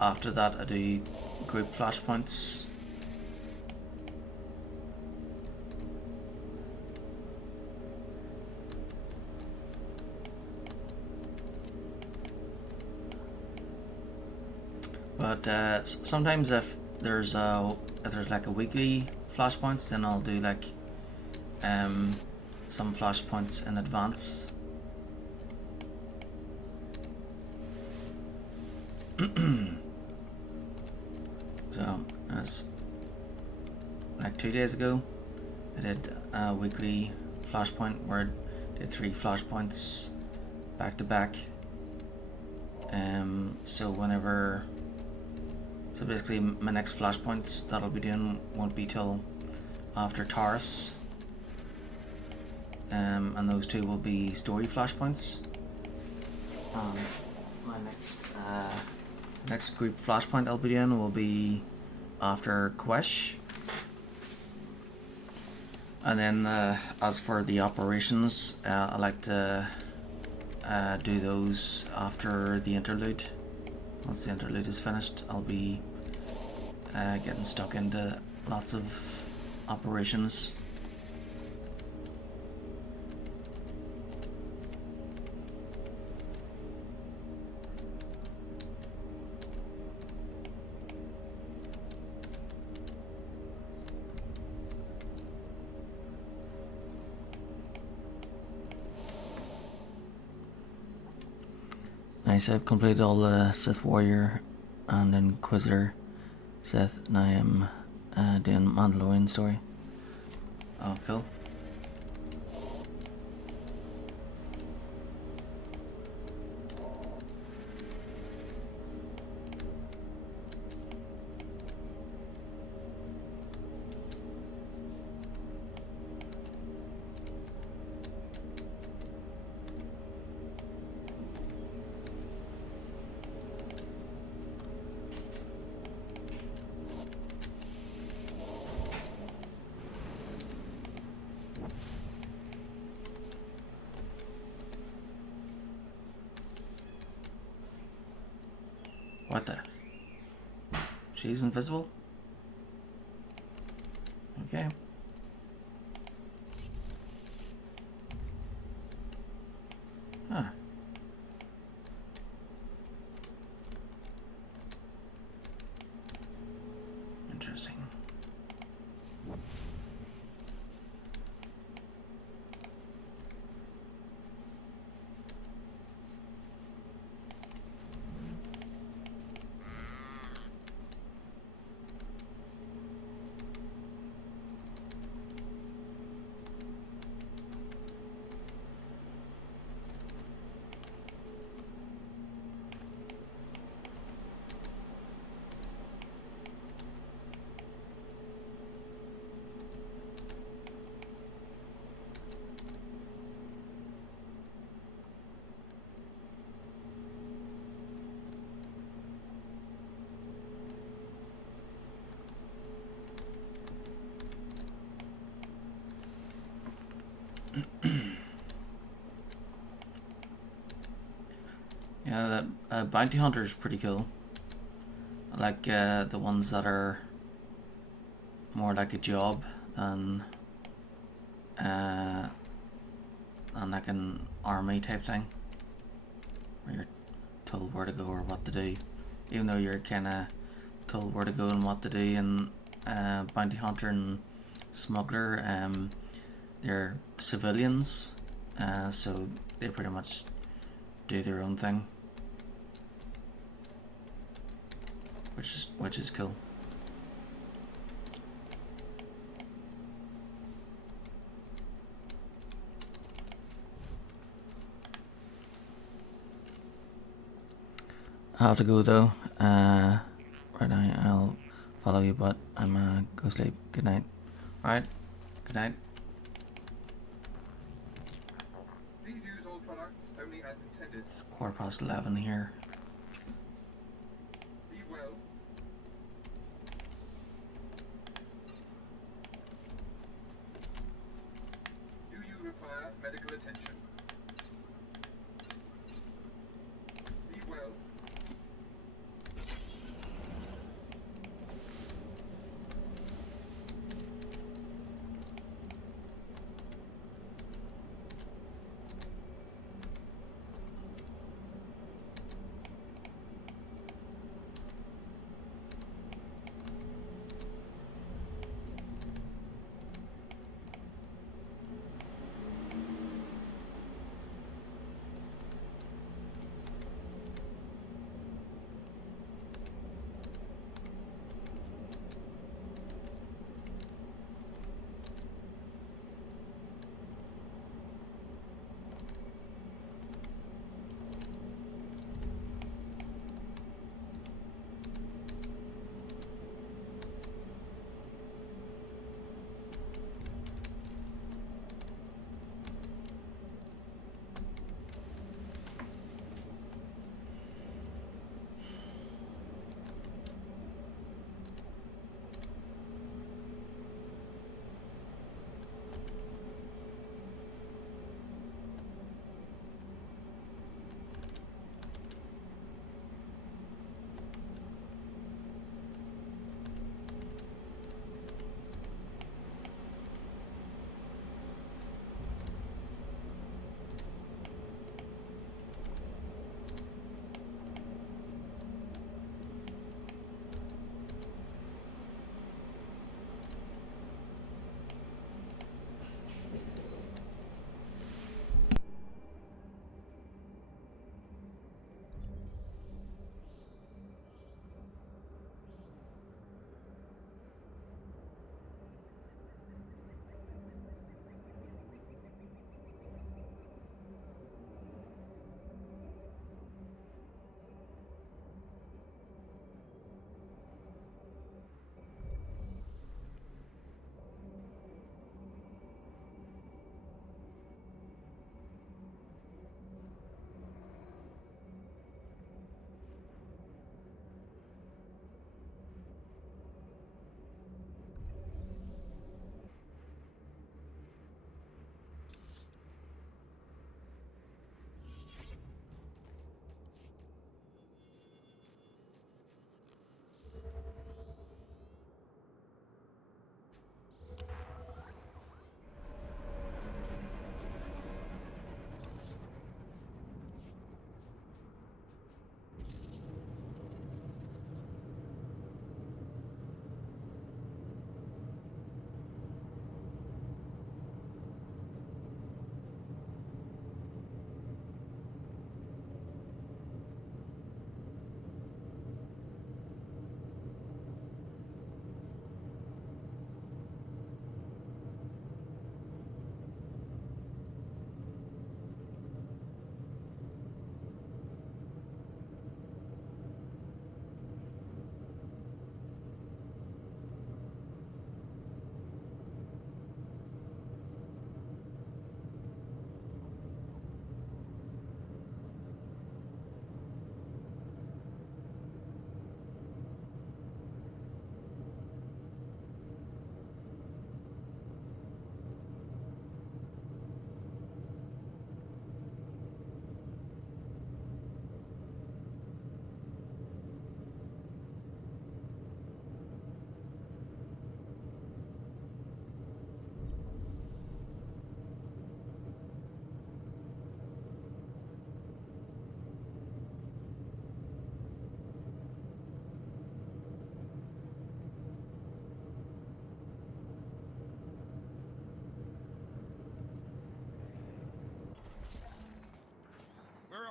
after that I do group flashpoints. But sometimes if there's like a weekly flashpoints, then I'll do like some flashpoints in advance. So that's like 2 days ago. I did a weekly flashpoint where I did 3 flashpoints back to back. So basically my next flashpoints that I'll be doing won't be till after Taurus. And those 2 will be story flashpoints. My next group flashpoint I'll be doing will be after Quesh. And then as for the operations, I like to do those after the interlude. Once the interlude is finished, I'll be getting stuck into lots of operations. Nice, I've completed all the Sith Warrior and Inquisitor Sith, and I am doing Mandalorian story. Oh, cool. What the? She's invisible? Okay. Huh. Interesting. Yeah, the bounty hunter is pretty cool. I like the ones that are more like a job than like an army type thing, where you're told where to go or what to do, even though you're kind of told where to go and what to do. And bounty hunter and smuggler, they're civilians, so they pretty much do their own thing, which is cool. I have to go though. Right now I'll follow you, but I'm go sleep. Good night. Alright. Good night. Please use all products only as intended. It's 11:15 here. Be well. Do you require medical attention? Be well.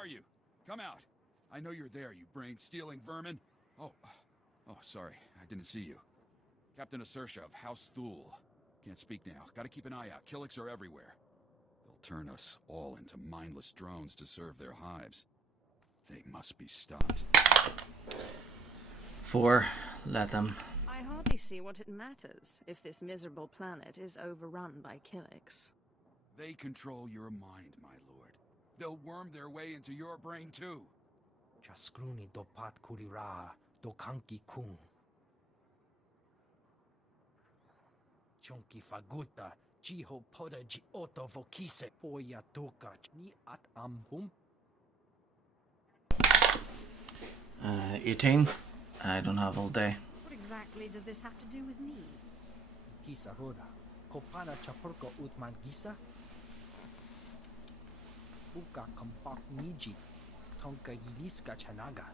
are you? Come out. I know you're there, you brain-stealing vermin. Oh, sorry. I didn't see you. Captain Asersha of House Thule. Can't speak now. Gotta keep an eye out. Killiks are everywhere. They'll turn us all into mindless drones to serve their hives. They must be stopped. 4. Let them. I hardly see what it matters if this miserable planet is overrun by Killiks. They control your mind, my lord. They'll worm their way into your brain, too. Chaskruni dopat kurira dokanki kung. Chunki faguta jiho poda ji oto vokise poya toka ni at ambum. 18. I don't have all day. What exactly does this have to do with me? Kisa roda. Kopana chapurko utman gisa. Buka kampak niji. Tonka yiliska chanaga.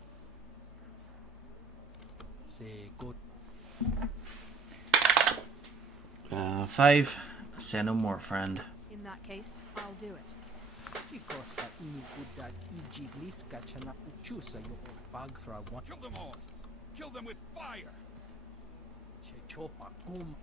Se go. 5. Say no more, friend. In that case, I'll do it. Chikoska ini udat iji liska chana uchusa yo bagthra one. Kill them all! Kill them with fire! Che chopa kum.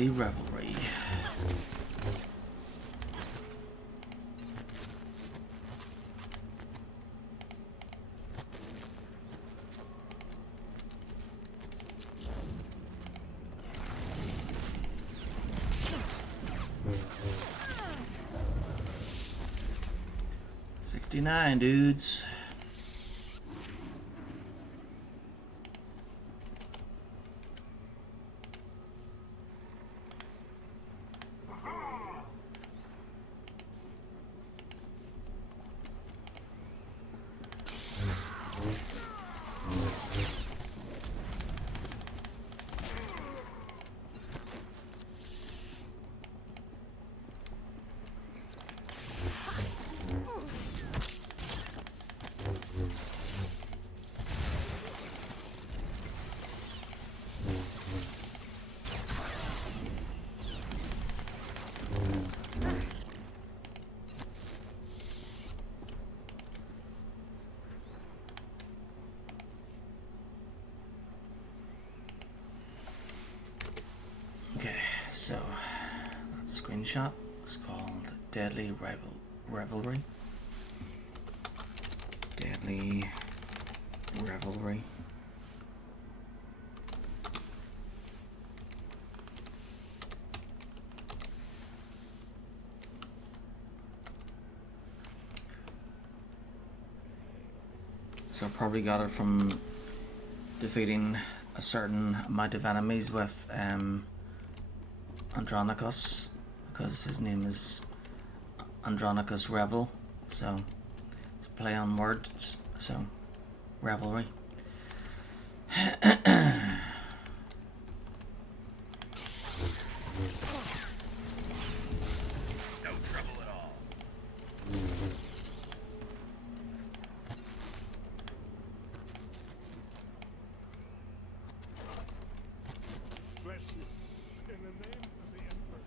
Deadly Revelry. $69, dudes. Okay, so that screenshot is called Deadly Revelry. Deadly Revelry. So I probably got it from defeating a certain amount of enemies with Andronicus, because his name is Andronicus Revel, so it's a play on words, so revelry. No trouble at all. Bless you. In the name of the Emperor.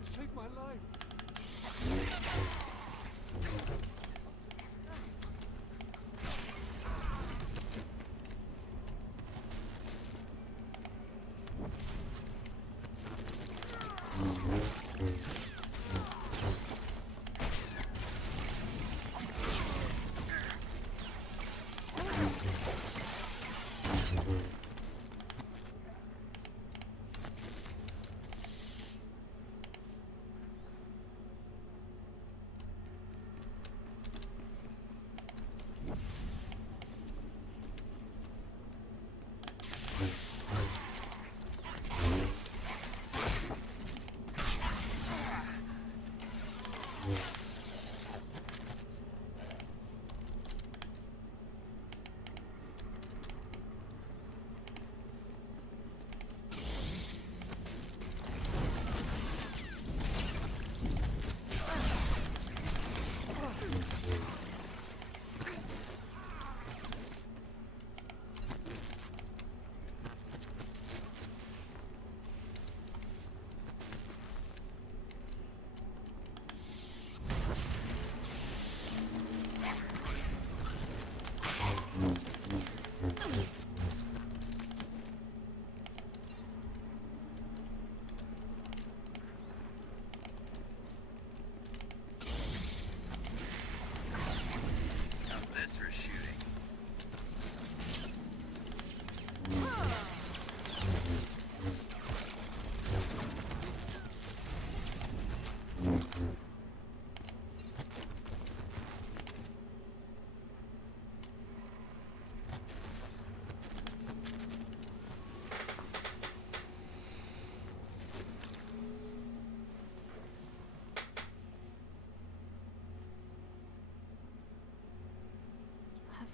You saved my life.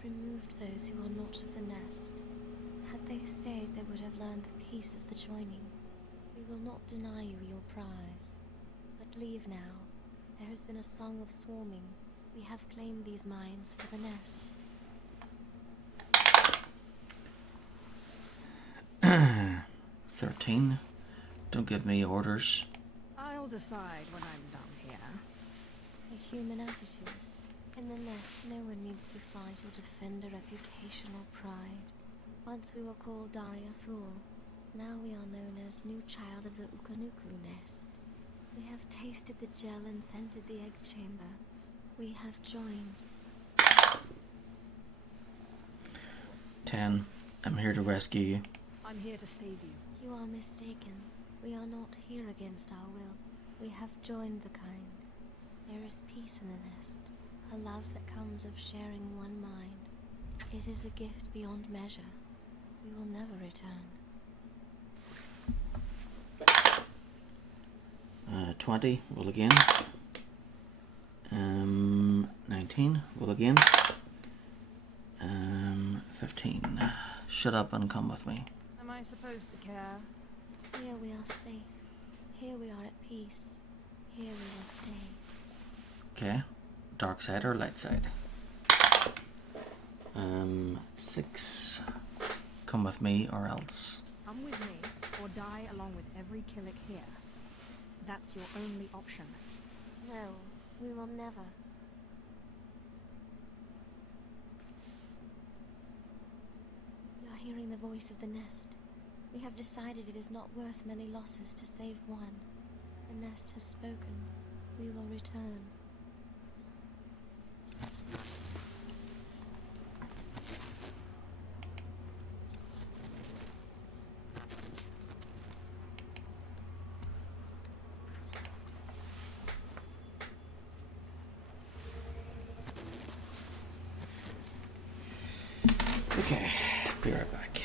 Removed those who are not of the nest. Had they stayed, they would have learned the peace of the joining. We will not deny you your prize. But leave now. There has been a song of swarming. We have claimed these mines for the nest. 13. Don't give me orders. I'll decide when I'm done here. A human attitude. In the nest, no one needs to fight or defend a reputation or pride. Once we were called Daria Thul. Now we are known as new child of the Ukanuku nest. We have tasted the gel and scented the egg chamber. We have joined. 10. I'm here to rescue you. I'm here to save you. You are mistaken. We are not here against our will. We have joined the kind. There is peace in the nest, a love that comes of sharing one mind. It is a gift beyond measure. We will never return. 20. Roll again. 19. Roll again. 15. Shut up and come with me. Am I supposed to care? Here we are safe. Here we are at peace. Here we will stay. Okay. Dark side or light side? 6. Come with me or else. Come with me, or die along with every Killick here. That's your only option. No, we will never. We are hearing the voice of the nest. We have decided it is not worth many losses to save one. The nest has spoken. We will return. Okay, be right back.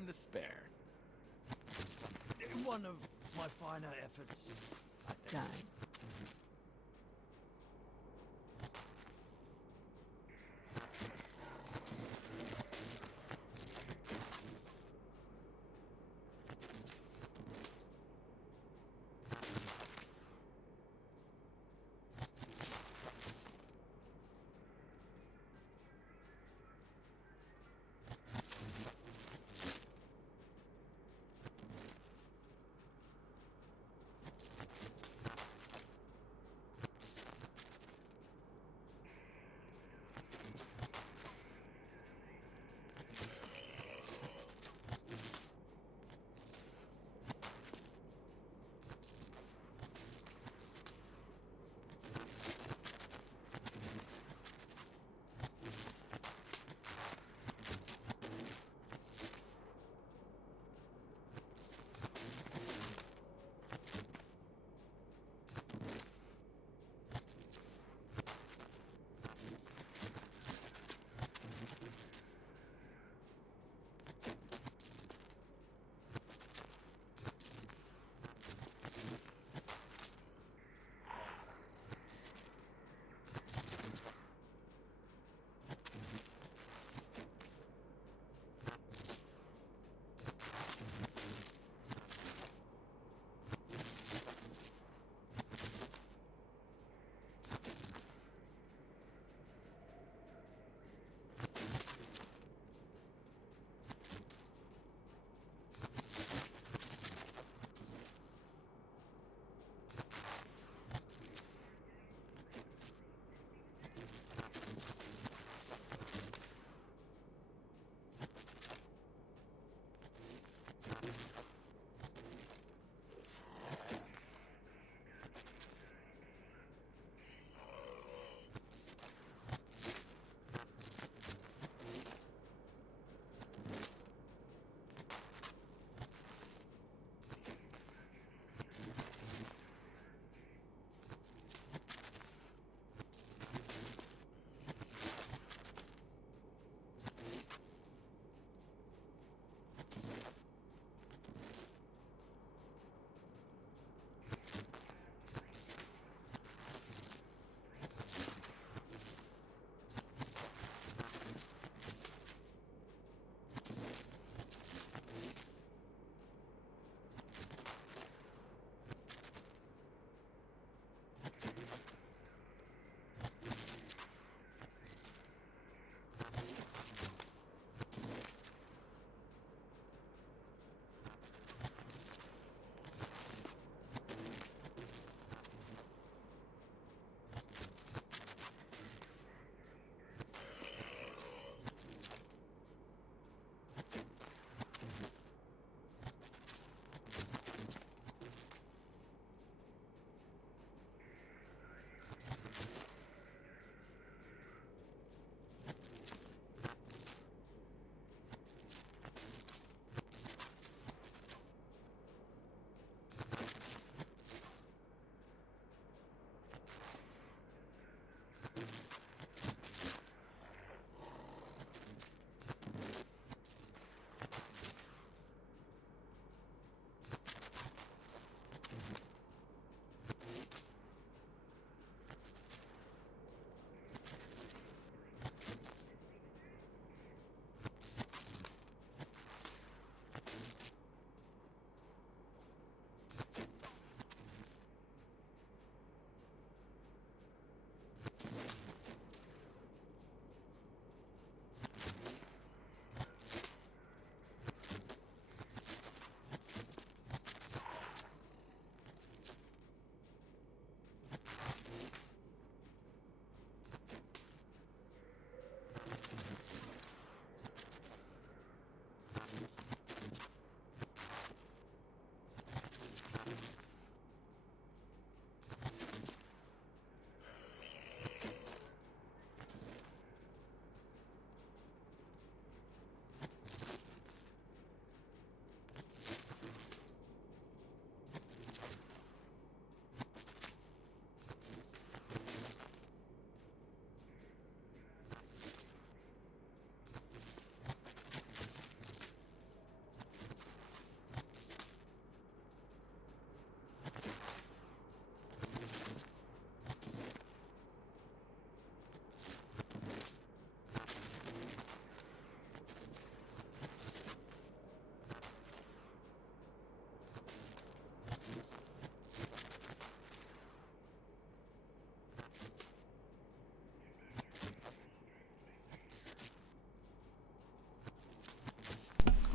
time to spare. One of my finer efforts. Done.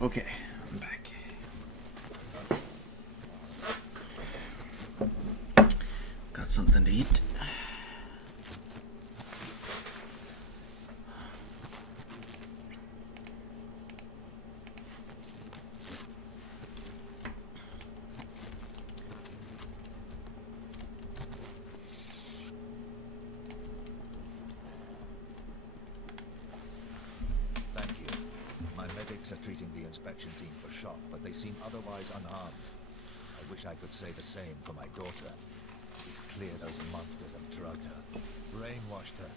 Okay, I'm back. Got something to eat. Are treating the inspection team for shock, but they seem otherwise unharmed. I wish I could say the same for my daughter. It's clear those monsters have drugged her, brainwashed her.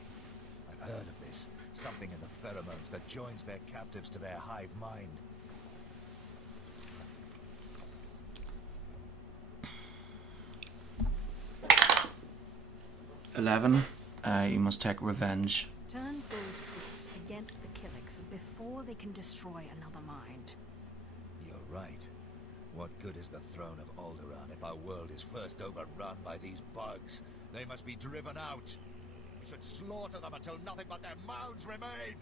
I've heard of this. Something in the pheromones that joins their captives to their hive mind. You must take revenge. Turn those troops against the Killiks before they can destroy another mind. You're right. What good is the throne of Alderaan if our world is first overrun by these bugs? They must be driven out. We should slaughter them until nothing but their mounds remain.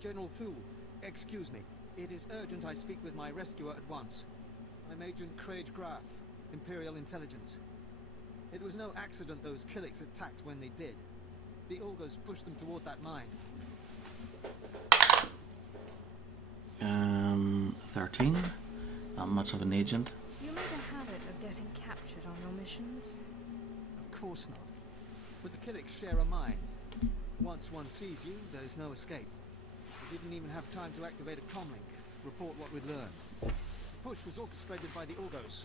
General Thule, excuse me. It is urgent I speak with my rescuer at once. I'm Agent Craig Graff, Imperial Intelligence. It was no accident those Killiks attacked when they did. The Ulgos pushed them toward that mine. 13. Not much of an agent. You made a habit of getting captured on your missions? Of course not. But the Killiks share a mine. Once one sees you, there's no escape. We didn't even have time to activate a comlink, report what we'd learned. The push was orchestrated by the Ulgos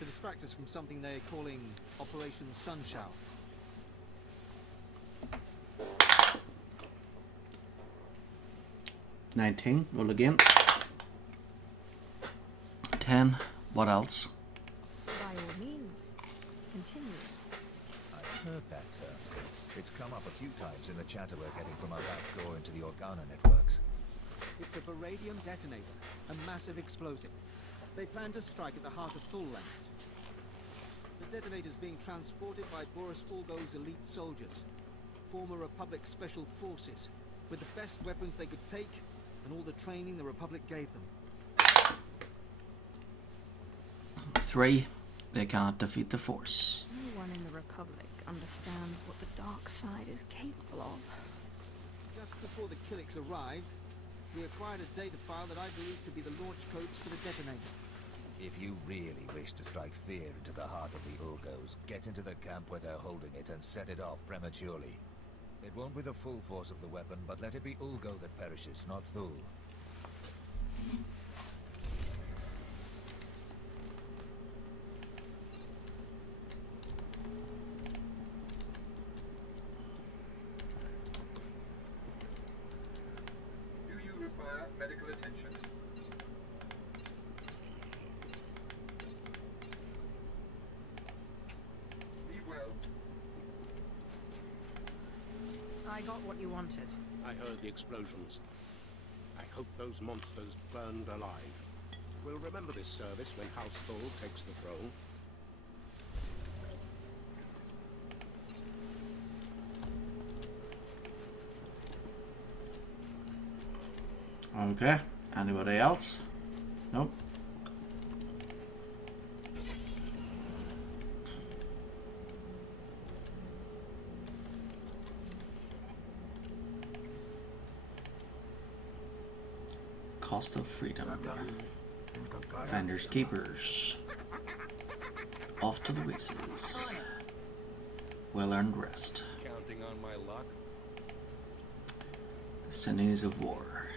to distract us from something they're calling Operation Sunshower. $19. Roll again. 10. What else? By all means, continue. I've heard that term. It's come up a few times in the chatter we're getting from our back door into the Organa networks. It's a Baradium detonator, a massive explosive. They plan to strike at the heart of Thule lands. The detonator's being transported by Boris Ulgo's elite soldiers, former Republic Special Forces, with the best weapons they could take and all the training the Republic gave them. 3. They cannot defeat the Force. No one in the Republic understands what the dark side is capable of. Just before the Killiks arrived, we acquired a data file that I believe to be the launch codes for the detonator. If you really wish to strike fear into the heart of the Ulgos, get into the camp where they're holding it and set it off prematurely. It won't be the full force of the weapon, but let it be Ulgo that perishes, not Thule. Do you require medical attention? Be well. I got what you wanted. I heard the explosions. I hope those monsters burned alive. We'll remember this service when House Thule takes the throne. Okay. Anybody else? Nope. Cost of freedom. Finders keepers. Off to the races. Well-earned rest. Counting on my luck? The sinews of war.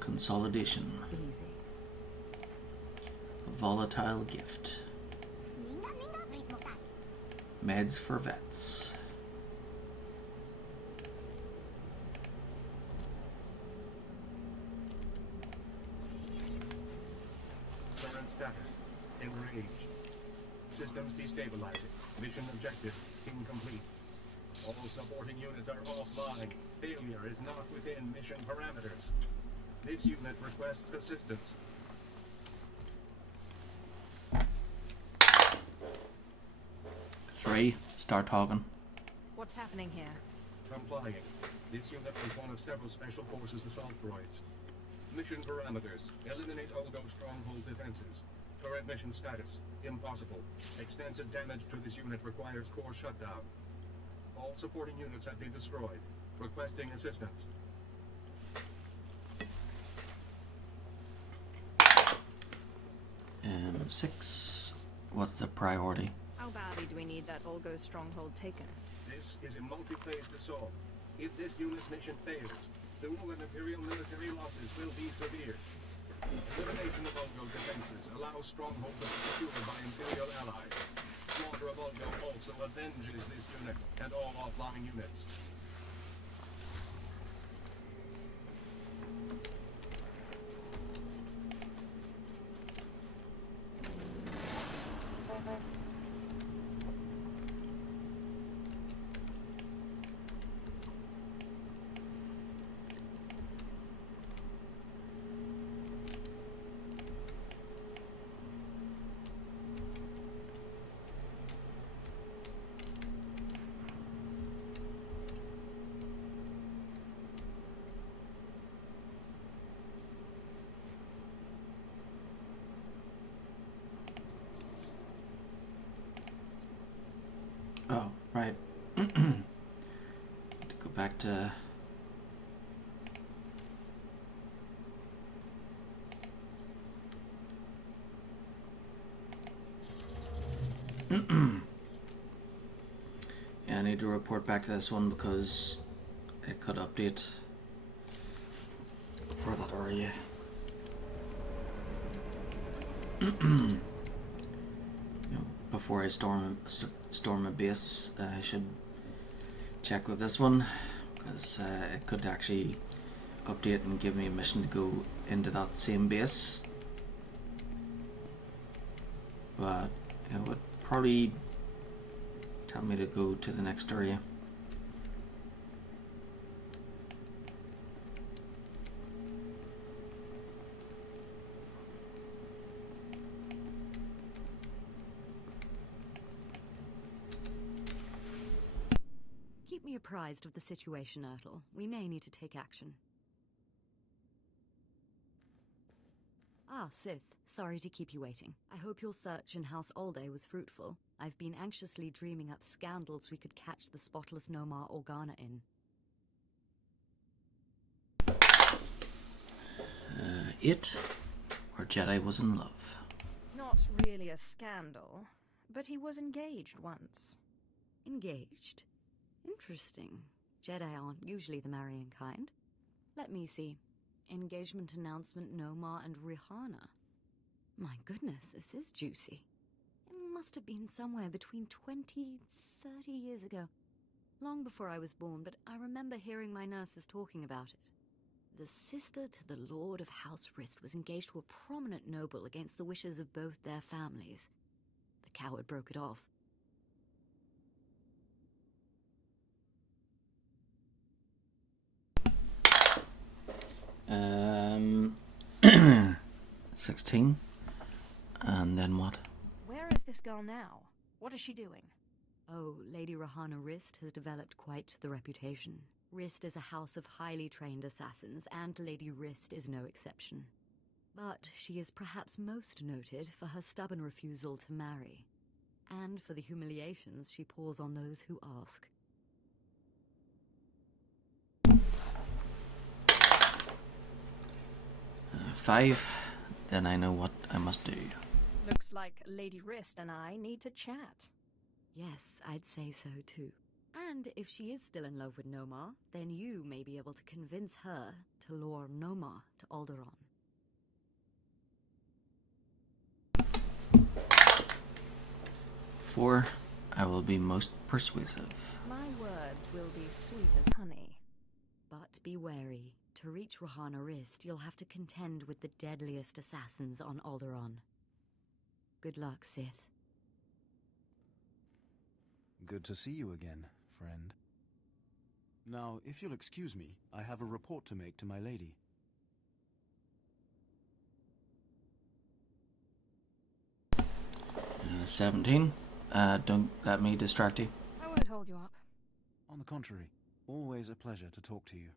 Consolidation. Easy. A volatile gift. Meds for vets. Current status. Enraged. Systems destabilizing. Mission objective incomplete. All supporting units are offline. Failure is not within mission parameters. This unit requests assistance. Three. Start talking. What's happening here? Complying. This unit was one of several Special Forces assault droids. Mission parameters. Eliminate Olgo stronghold defenses. Current mission status. Impossible. Extensive damage to this unit requires core shutdown. All supporting units have been destroyed. Requesting assistance. 6. What's the priority? How badly do we need that Olgo stronghold taken? This is a multi-phased assault. If this unit's mission fails, the Thule and Imperial military losses will be severe. Elimination of Olgo defenses allows stronghold to be secured by Imperial allies. Slaughter of Olgo also avenges this unit and all offline units. Oh, right. Go back to... Yeah, I need to report back to this one because it could update for that area. Before I storm a base, I should check with this one because it could actually update and give me a mission to go into that same base. But it would probably tell me to go to the next area. Keep me apprised of the situation, Ertl. We may need to take action. Ah, Sith. Sorry to keep you waiting. I hope your search in House Alde was fruitful. I've been anxiously dreaming up scandals we could catch the spotless Nomar Organa in. It, or Jedi was in love. Not really a scandal, but he was engaged once. Engaged? Interesting. Jedi aren't usually the marrying kind. Let me see. Engagement announcement, Nomar and Rihanna. My goodness, this is juicy. It must have been somewhere between 20, 30 years ago. Long before I was born, but I remember hearing my nurses talking about it. The sister to the Lord of House Rist was engaged to a prominent noble against the wishes of both their families. The coward broke it off. Um, 16. And then what? Where is this girl now? What is she doing? Oh, Lady Rihanna Rist has developed quite the reputation. Rist is a house of highly trained assassins, and Lady Rist is no exception. But she is perhaps most noted for her stubborn refusal to marry, and for the humiliations she pours on those who ask. Five. Then I know what I must do. Looks like Lady Rist and I need to chat. Yes, I'd say so too. And if she is still in love with Nomar, then you may be able to convince her to lure Nomar to Alderaan. Four. I will be most persuasive. My words will be sweet as honey. But be wary. To reach Rihanna Rist, you'll have to contend with the deadliest assassins on Alderaan. Good luck, Sith. Good to see you again, friend. Now, if you'll excuse me, I have a report to make to my lady. 17. Don't let me distract you. I won't hold you up. On the contrary, always a pleasure to talk to you.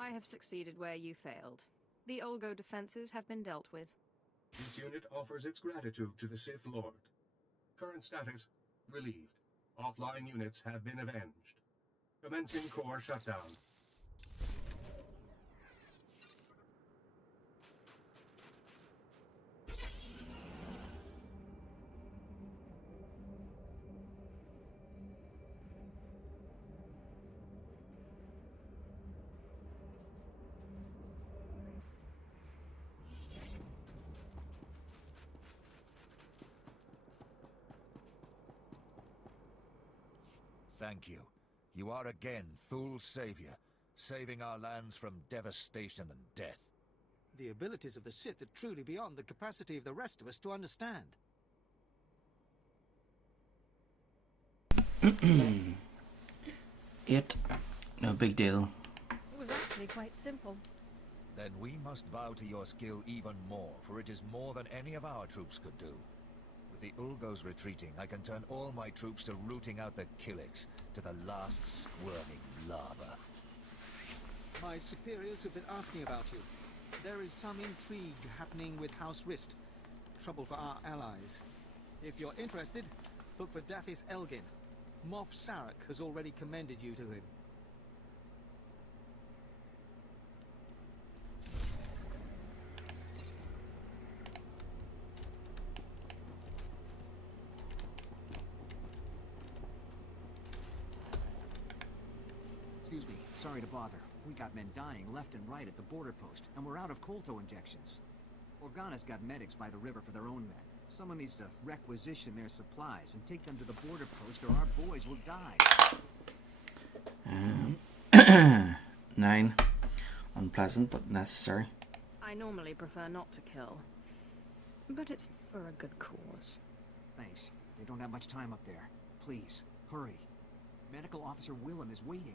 I have succeeded where you failed. The Olgo defenses have been dealt with. This unit offers its gratitude to the Sith Lord. Current status, relieved. Offline units have been avenged. Commencing core shutdown. Thank you. You are again Thul's savior, saving our lands from devastation and death. The abilities of the Sith are truly beyond the capacity of the rest of us to understand. It. No big deal. It was actually quite simple. Then we must bow to your skill even more, for it is more than any of our troops could do. With the Ulgos retreating, I can turn all my troops to rooting out the Killiks, to the last squirming larva. My superiors have been asking about you. There is some intrigue happening with House Rist. Trouble for our allies. If you're interested, look for Dathis Elgin. Moff Sarek has already commended you to him. Excuse me, sorry to bother. We got men dying left and right at the border post, and we're out of Kolto injections. Organa's got medics by the river for their own men. Someone needs to requisition their supplies and take them to the border post or our boys will die. 9. Unpleasant, but necessary. I normally prefer not to kill. But it's for a good cause. Thanks. They don't have much time up there. Please, hurry. Medical Officer Willem is waiting.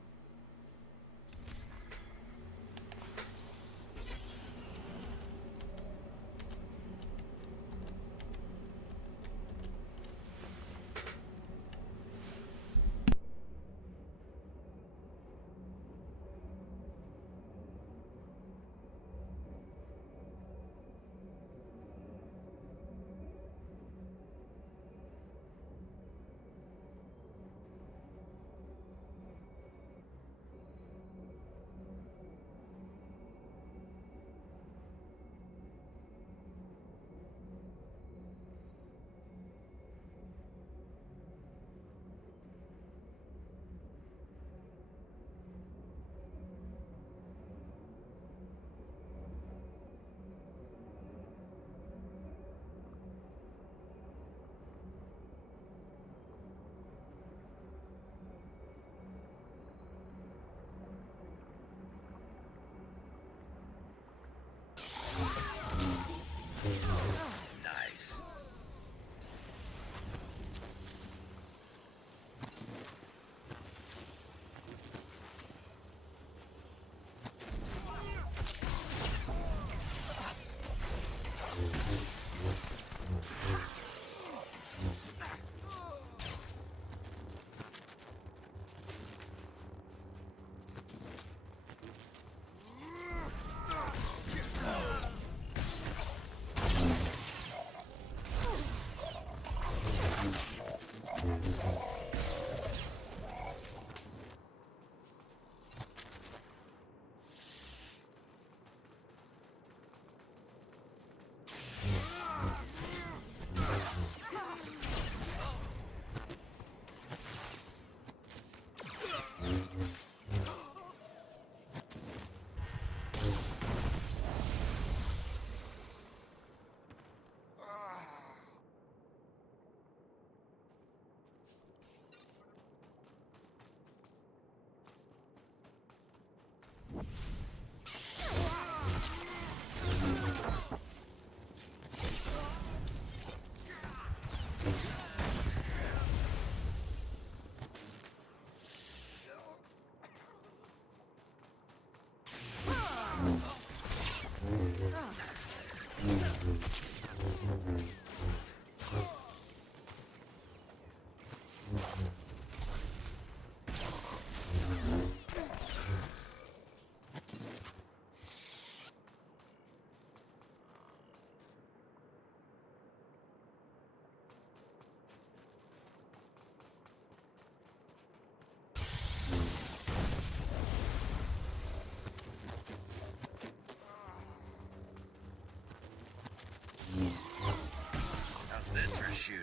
shooting.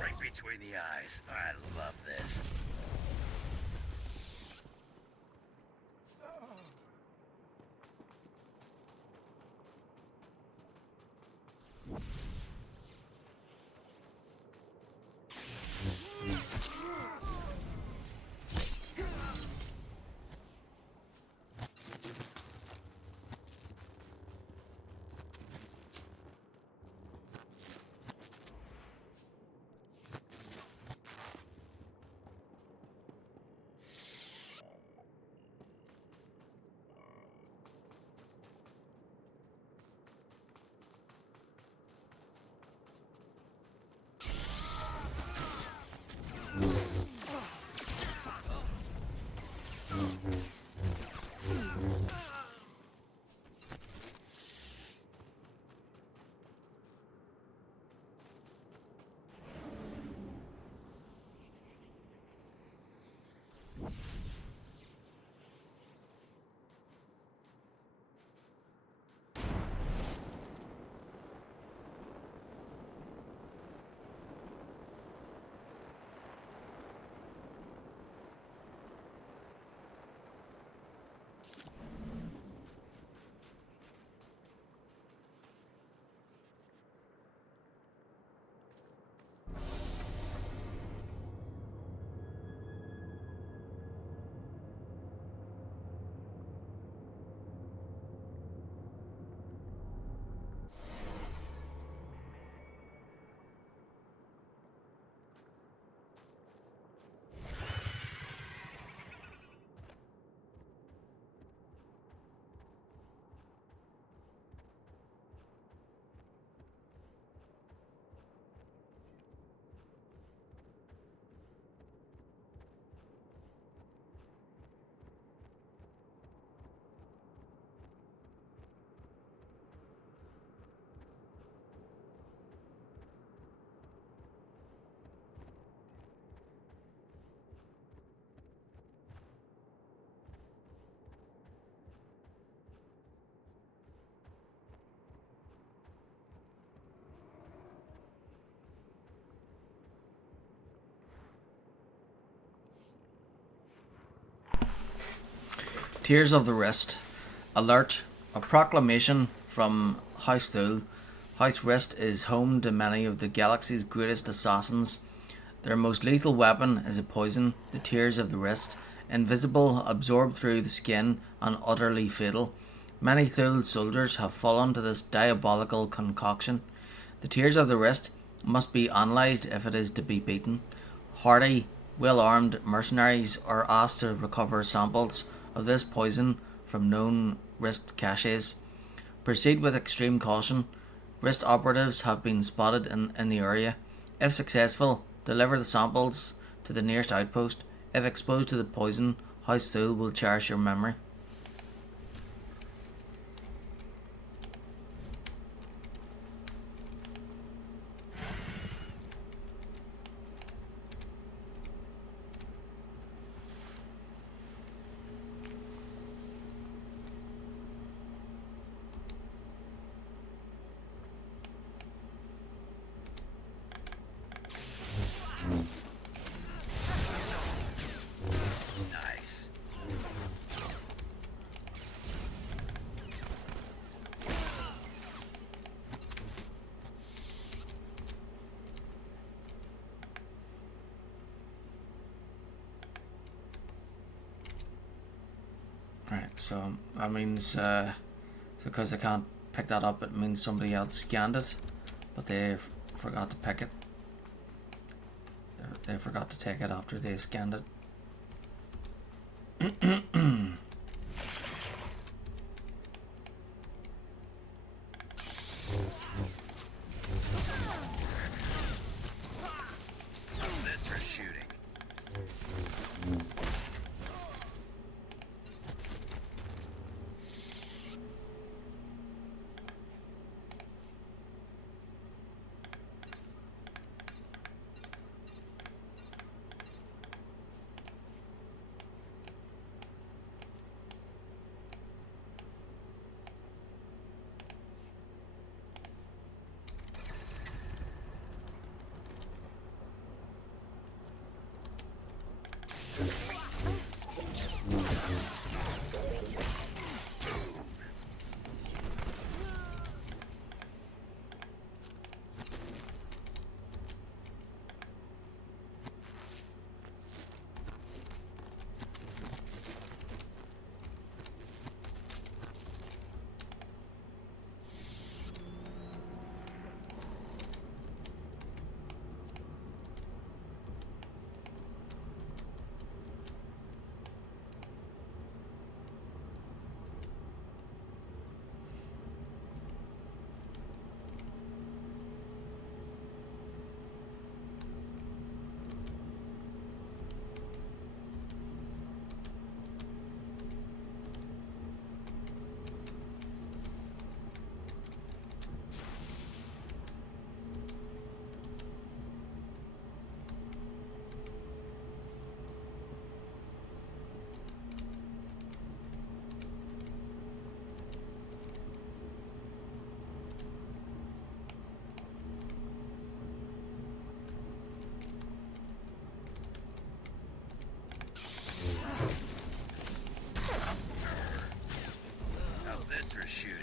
Right between the eyes. I love this. Tears of the Wrist. Alert. A proclamation from House Thule. House Wrist is home to many of the galaxy's greatest assassins. Their most lethal weapon is a poison, the Tears of the Wrist, invisible, absorbed through the skin, and utterly fatal. Many Thule soldiers have fallen to this diabolical concoction. The Tears of the Wrist must be analysed if it is to be beaten. Hardy, well-armed mercenaries are asked to recover samples of this poison from known wrist caches. Proceed with extreme caution. Wrist operatives have been spotted in the area. If successful, deliver the samples to the nearest outpost. If exposed to the poison, House Thule will cherish your memory. Nice. Right, so that means because I can't pick that up, it means somebody else scanned it, but they forgot to pick it. They forgot to take it after they scanned it. This for shooting. How's this for shooting?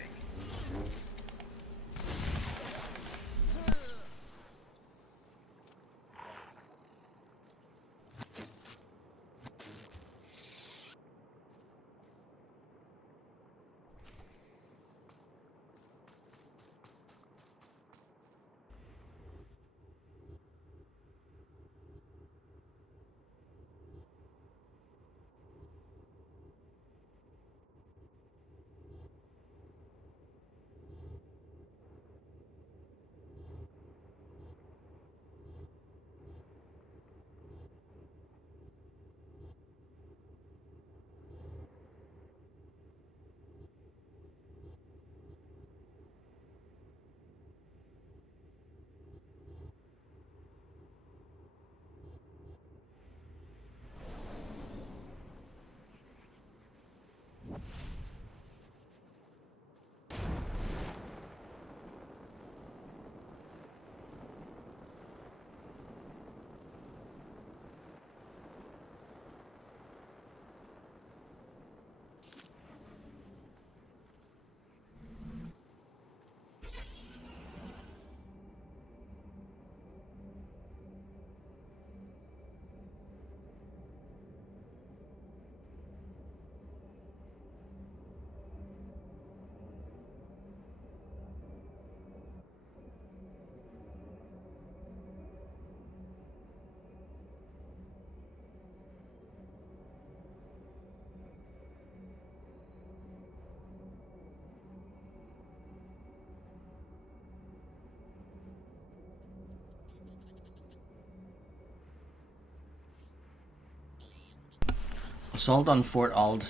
Assault on Fort Ald.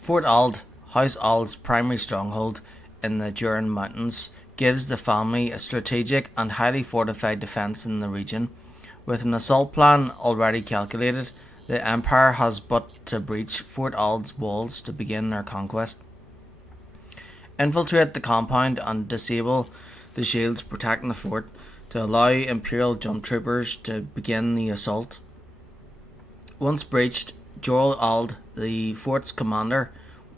Fort Ald, House Ald's primary stronghold in the Duran Mountains, gives the family a strategic and highly fortified defence in the region. With an assault plan already calculated, the Empire has but to breach Fort Ald's walls to begin their conquest. Infiltrate the compound and disable the shields protecting the fort to allow Imperial jump troopers to begin the assault. Once breached, Jorel Ald, the fort's commander,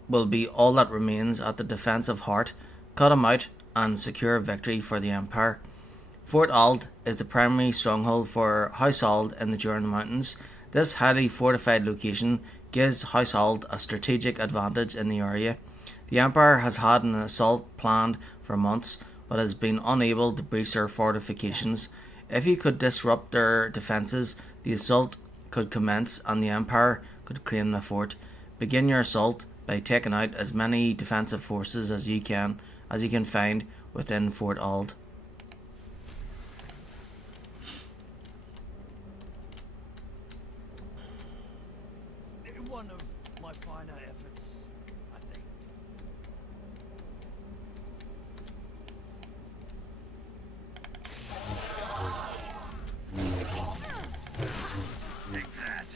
will be all that remains at the defensive heart. Cut him out and secure victory for the Empire. Fort Ald is the primary stronghold for House Ald in the Duran Mountains. This highly fortified location gives Household a strategic advantage in the area. The Empire has had an assault planned for months, but has been unable to breach their fortifications. If you could disrupt their defences, the assault could commence and the Empire could claim the fort. Begin your assault by taking out as many defensive forces as you can find within Fort Ald. One of my finer efforts, I think. Take that.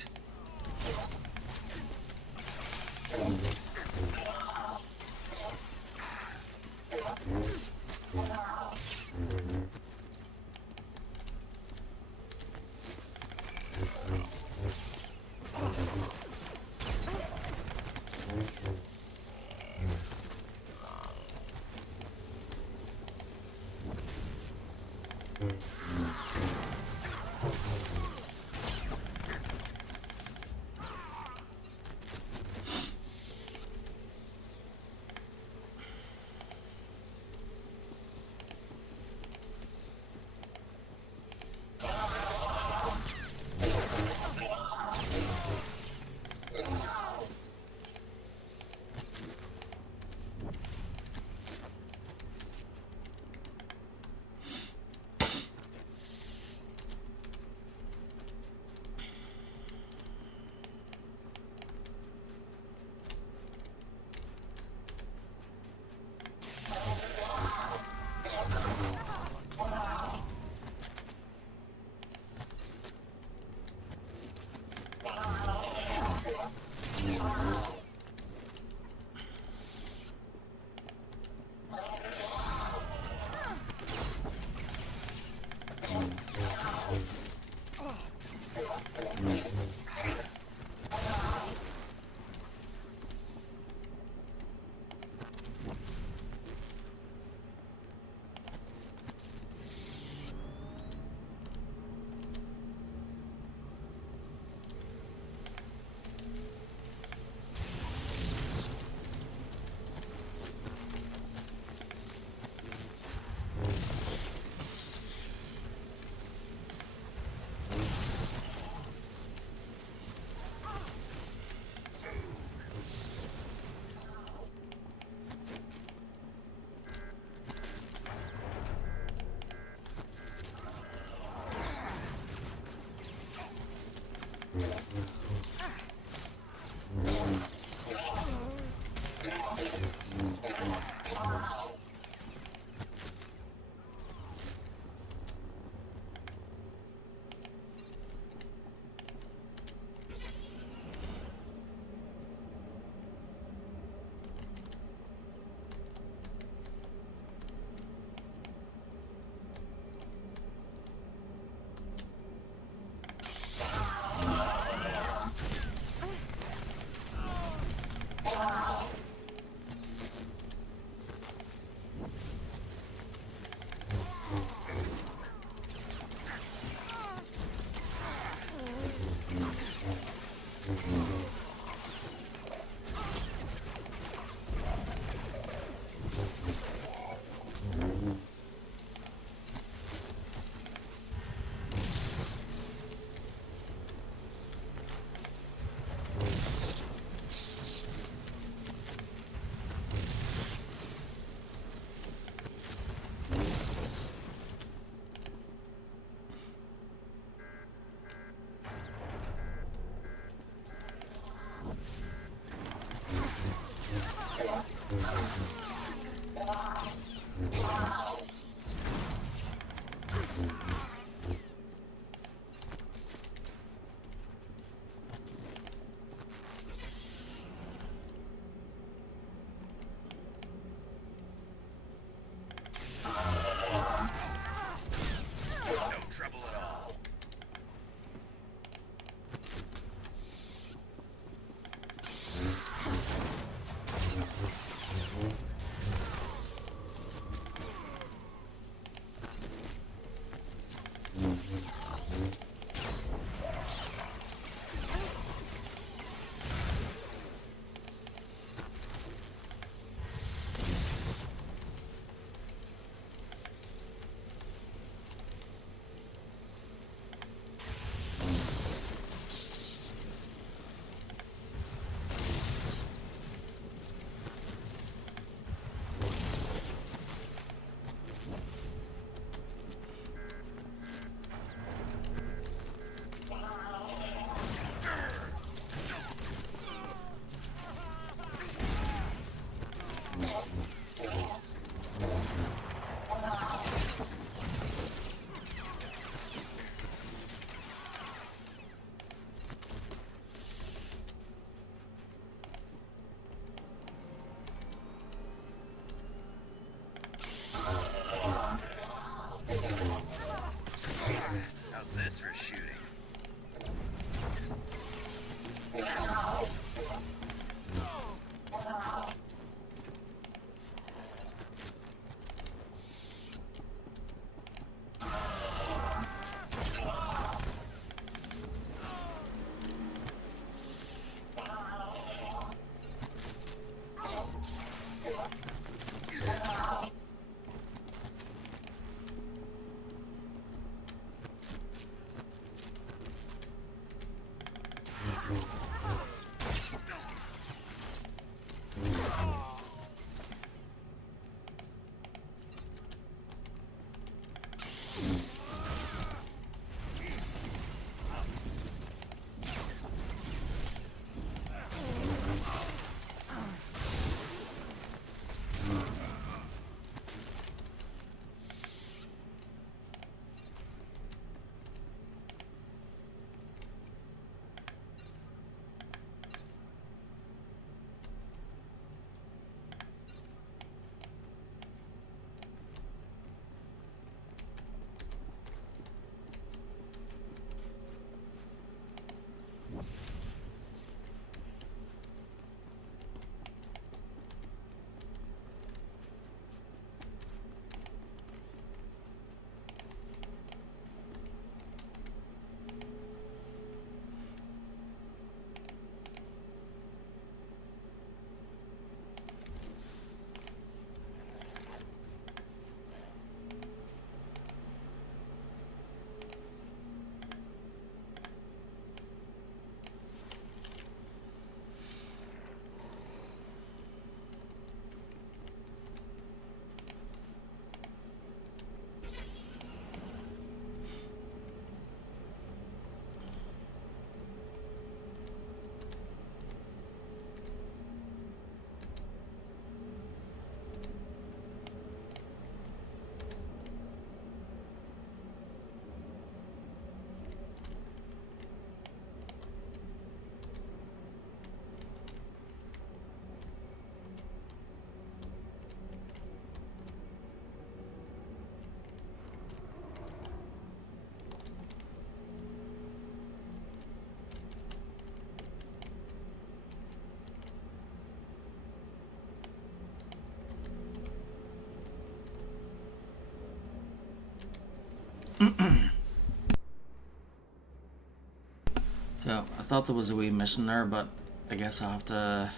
I thought there was a wee mission there, but I guess I'll have to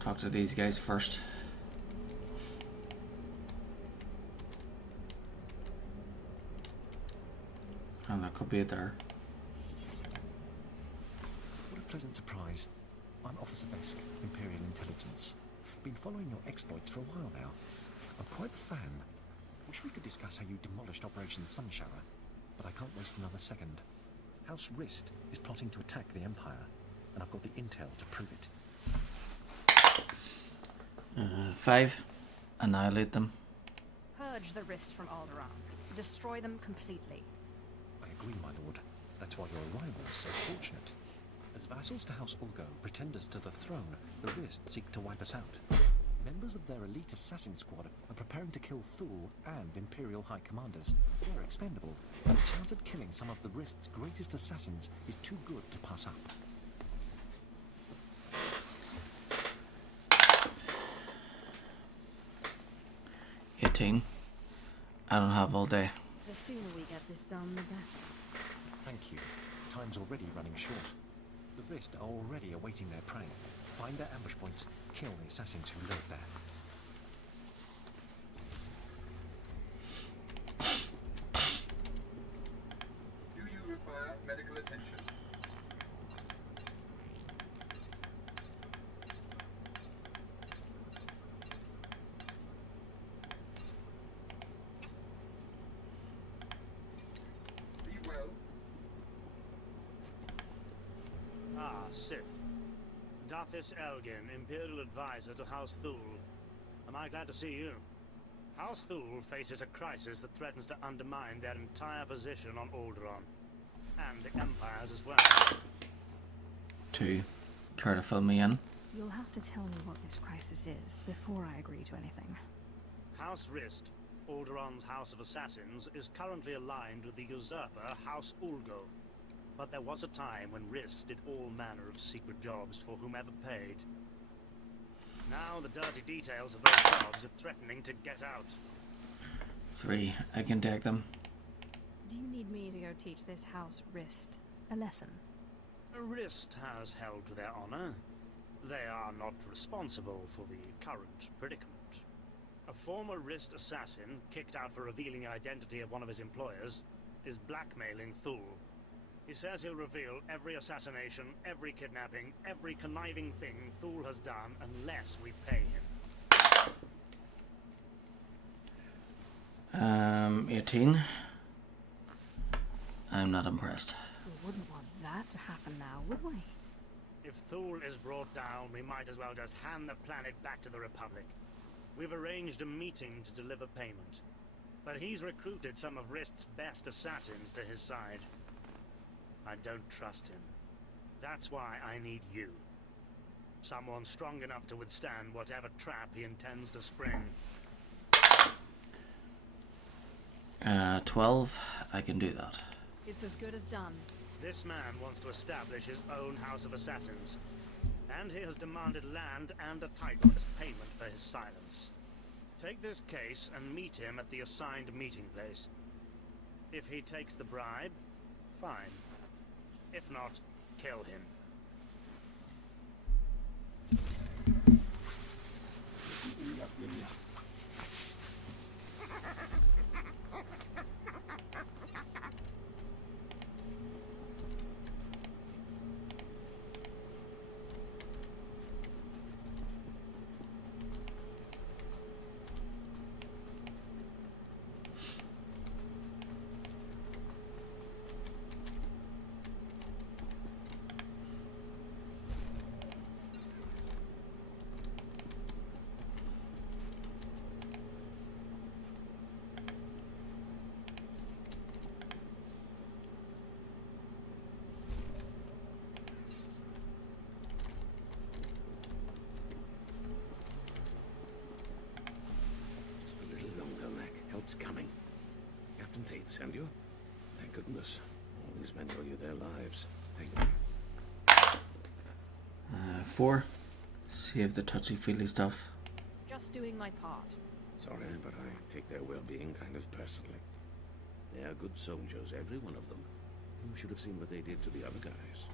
talk to these guys first. And that could be it there. What a pleasant surprise. I'm Officer Vesk, Imperial Intelligence. Been following your exploits for a while now. I'm quite a fan. Wish we could discuss how you demolished Operation Sunshower, but I can't waste another second. House Rist is plotting to attack the Empire, and I've got the intel to prove it. 5. Annihilate them. Purge the Rist from Alderaan. Destroy them completely. I agree, my lord. That's why your arrival is so fortunate. As vassals to House Ulgo, pretenders to the throne, the Rist seek to wipe us out. Members of their elite assassin squad are preparing to kill Thule and Imperial High Commanders. They're expendable, and the chance of killing some of the Rist's greatest assassins is too good to pass up. I don't have all day. The sooner we get this done, the better. Thank you. Time's already running short. The Rist are already awaiting their prey. Find their ambush points, kill the assassins who lurk there. Do you require medical attention? Be well. Ah, Sith. Darthis Elgin, Imperial Advisor to House Thule. Am I glad to see you? House Thule faces a crisis that threatens to undermine their entire position on Alderaan. And the Empire's as well. 2. Try to fill me in. You'll have to tell me what this crisis is before I agree to anything. House Rist, Alderaan's House of Assassins, is currently aligned with the usurper House Ulgo. But there was a time when Rist did all manner of secret jobs for whomever paid. Now the dirty details of those jobs are threatening to get out. 3. I can take them. Do you need me to go teach this House Rist a lesson? Rist has held to their honor. They are not responsible for the current predicament. A former Rist assassin, kicked out for revealing the identity of one of his employers, is blackmailing Thule. He says he'll reveal every assassination, every kidnapping, every conniving thing Thule has done unless we pay him. 18. I'm not impressed. We wouldn't want that to happen now, would we? If Thule is brought down, we might as well just hand the planet back to the Republic. We've arranged a meeting to deliver payment. But he's recruited some of Rist's best assassins to his side. I don't trust him. That's why I need you. Someone strong enough to withstand whatever trap he intends to spring. 12. I can do that. It's as good as done. This man wants to establish his own House of Assassins. And he has demanded land and a title as payment for his silence. Take this case and meet him at the assigned meeting place. If he takes the bribe, fine. If not, kill him. Coming. Captain Tate send you? Thank goodness. All these men owe you their lives. Thank you. 4. Save the touchy-feely stuff. Just doing my part. Sorry, but I take their well-being kind of personally. They are good soldiers, every one of them. You should have seen what they did to the other guys.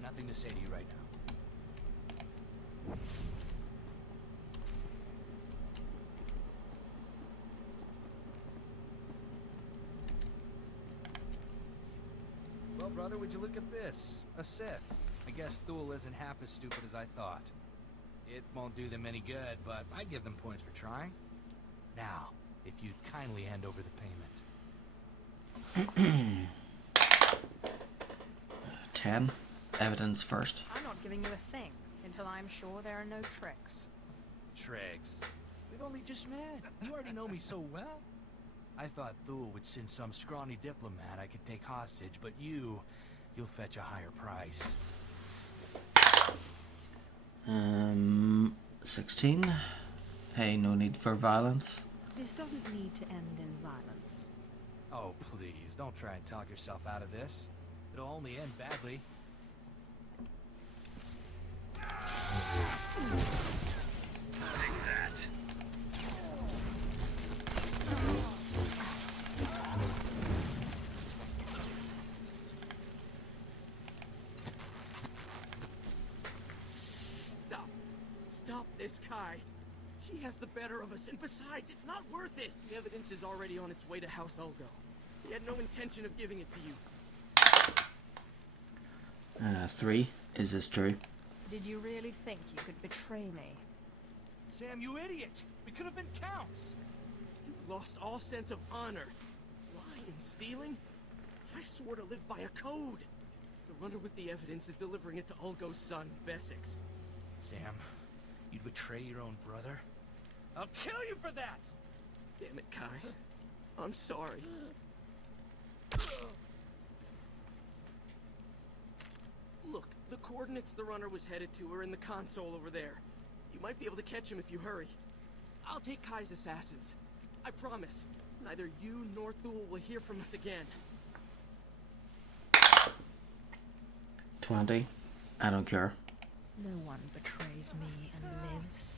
Nothing to say to you right now. Well, brother, would you look at this? A Sith. I guess Thule isn't half as stupid as I thought. It won't do them any good, but I give them points for trying. Now, if you'd kindly hand over the payment. 10. Evidence first. I'm not giving you a thing until I'm sure there are no tricks. Tricks? We've only just met. You already know me so well. I thought Thule would send some scrawny diplomat I could take hostage, but you'll fetch a higher price. 16. Hey, no need for violence. This doesn't need to end in violence. Oh, please, don't try and talk yourself out of this. It'll only end badly. Stop this, Kai. She has the better of us, and besides, it's not worth it. The evidence is already on its way to House Ulgo. We had no intention of giving it to you. 3. Is this true? Did you really think you could betray me? Sam, you idiot! We could have been counts! You've lost all sense of honor. Lying and stealing? I swore to live by a code. The runner with the evidence is delivering it to Ulgo's son, Vesix. Sam, you'd betray your own brother? I'll kill you for that! Damn it, Kai. I'm sorry. Look, the coordinates the runner was headed to are in the console over there. You might be able to catch him if you hurry. I'll take Kai's assassins. I promise. Neither you nor Thule will hear from us again. 20. I don't care. No one betrays me and lives.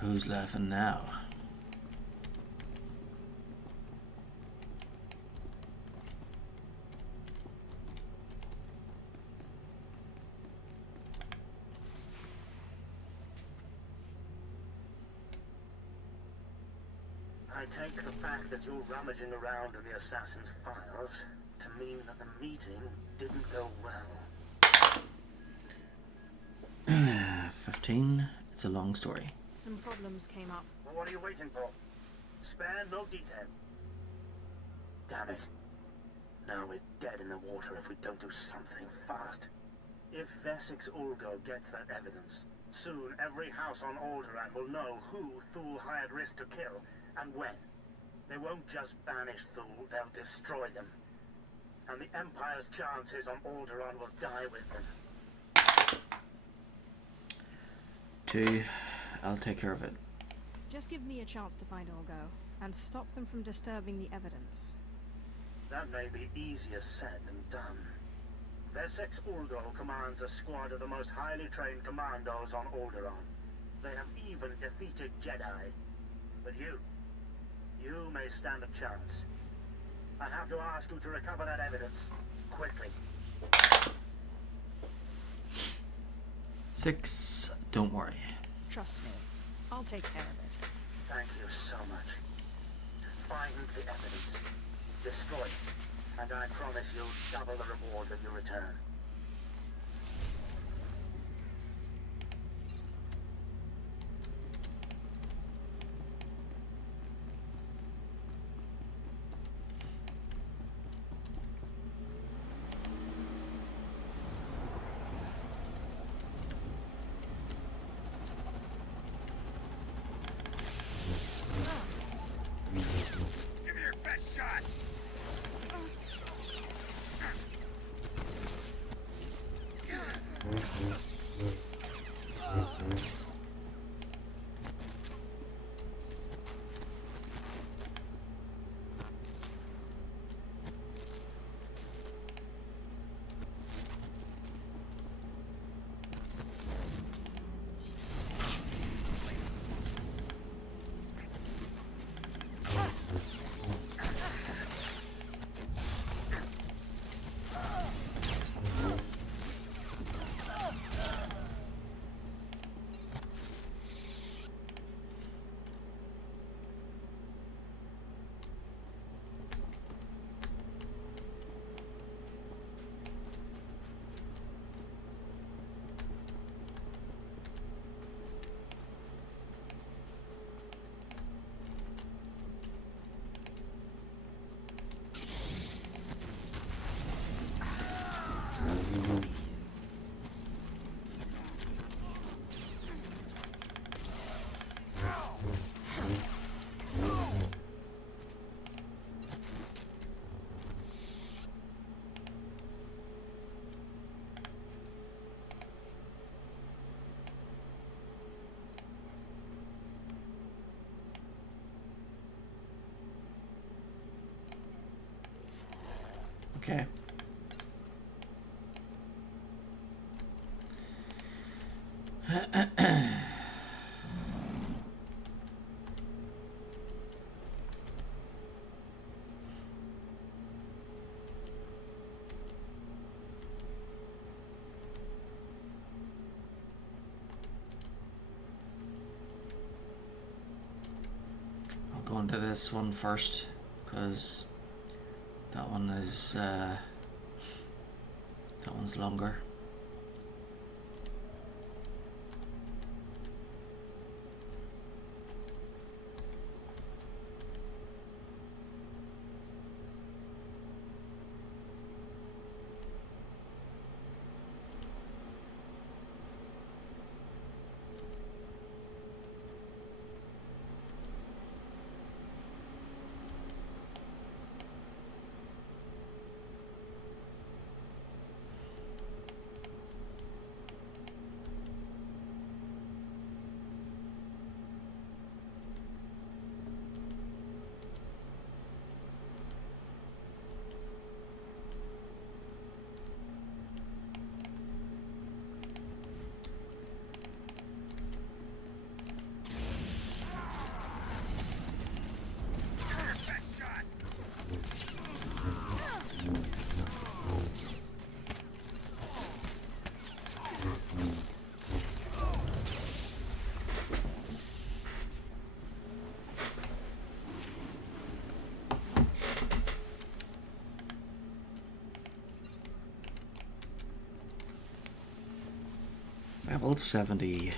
Who's laughing now? I take the fact that you're rummaging around in the assassin's files to mean that the meeting didn't go well. 15. It's a long story. Some problems came up. Well, what are you waiting for? Spares man, no D10. Damn it. Now we're dead in the water if we don't do something fast. If Vesix Ulgo gets that evidence, soon every house on Alderaan will know who Thule hired Risk to kill, and when. They won't just banish Thule, they'll destroy them. And the Empire's chances on Alderaan will die with them. 2. I'll take care of it. Just give me a chance to find Ulgo, and stop them from disturbing the evidence. That may be easier said than done. Vesix Ulgo commands a squad of the most highly trained commandos on Alderaan. They have even defeated Jedi. But you may stand a chance. I have to ask you to recover that evidence, quickly. 6. Don't worry. Trust me, I'll take care of it. Thank you so much. Find the evidence, destroy it, and I promise you'll double the reward when you return. Give me your best shot! Okay. I'll go into this one first, because that one is that one's longer. Level 70.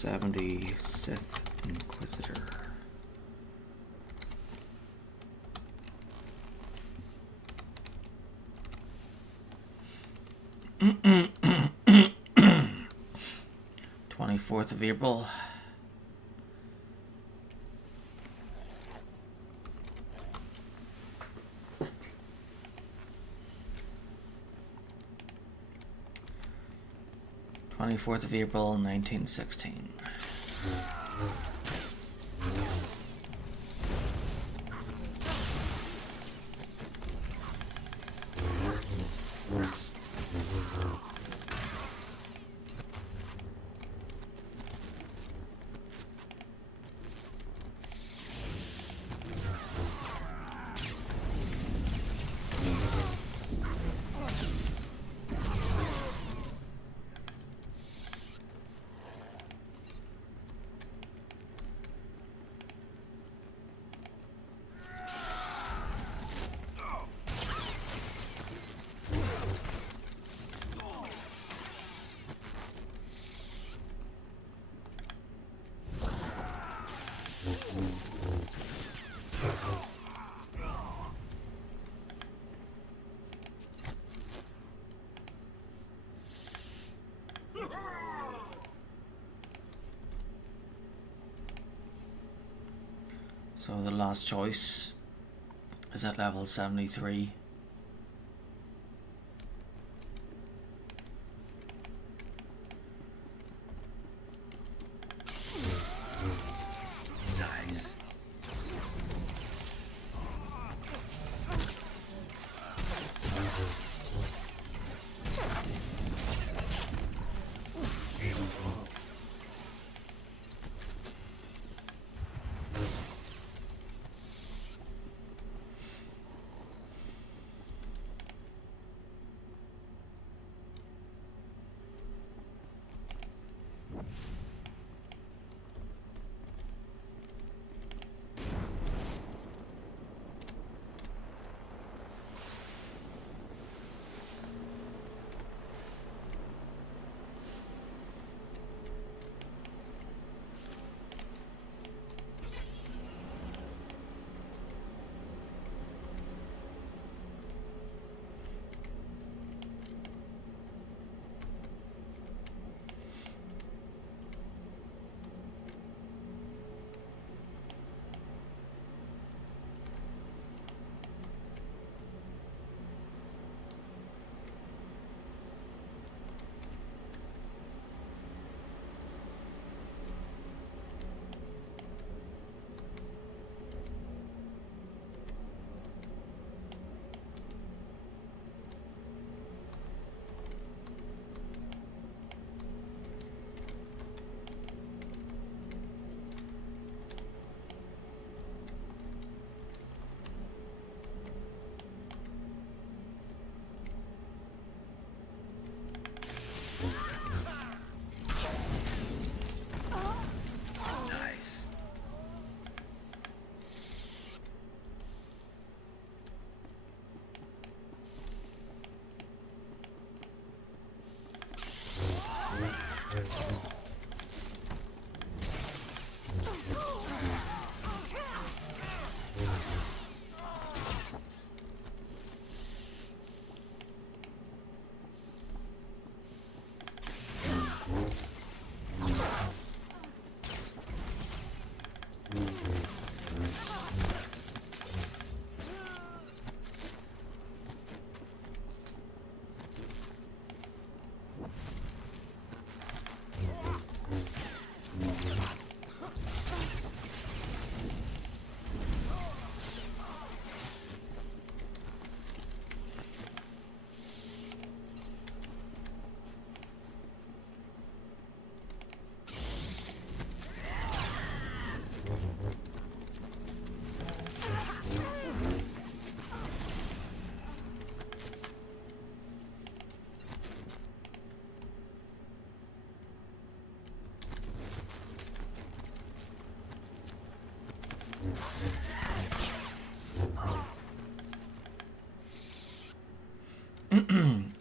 70 Sith Inquisitor. Mm-mm. 24th of April. April 1916. So the last choice is at level 73.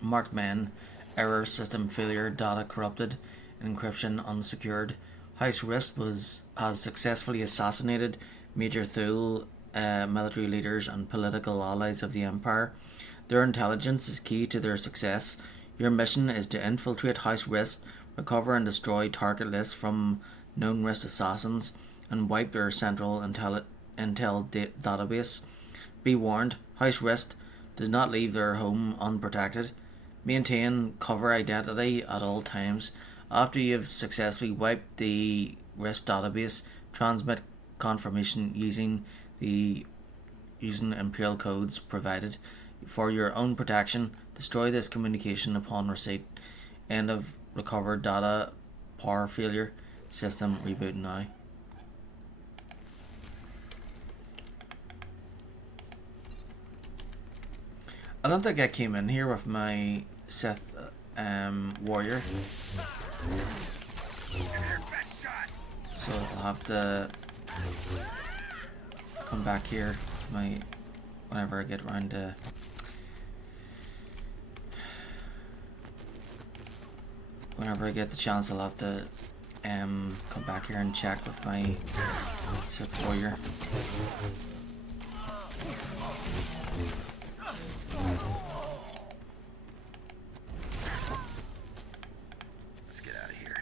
Marked men, error, system failure, data corrupted, encryption unsecured, House Rist has successfully assassinated Major Thule, military leaders and political allies of the Empire. Their intelligence is key to their success. Your mission is to infiltrate House Rist, recover and destroy target lists from known Rist assassins, and wipe their central intel database. Be warned, House Rist does not leave their home unprotected. Maintain cover identity at all times. After you have successfully wiped the Rist database, transmit confirmation using Imperial codes provided. For your own protection, destroy this communication upon receipt. End of recovered data. Power failure. System reboot now. I don't think I came in here with my Sith warrior. So I'll have to come back here whenever I get around to whenever I get the chance. I'll have to come back here and check with my Sith warrior. Let's get out of here.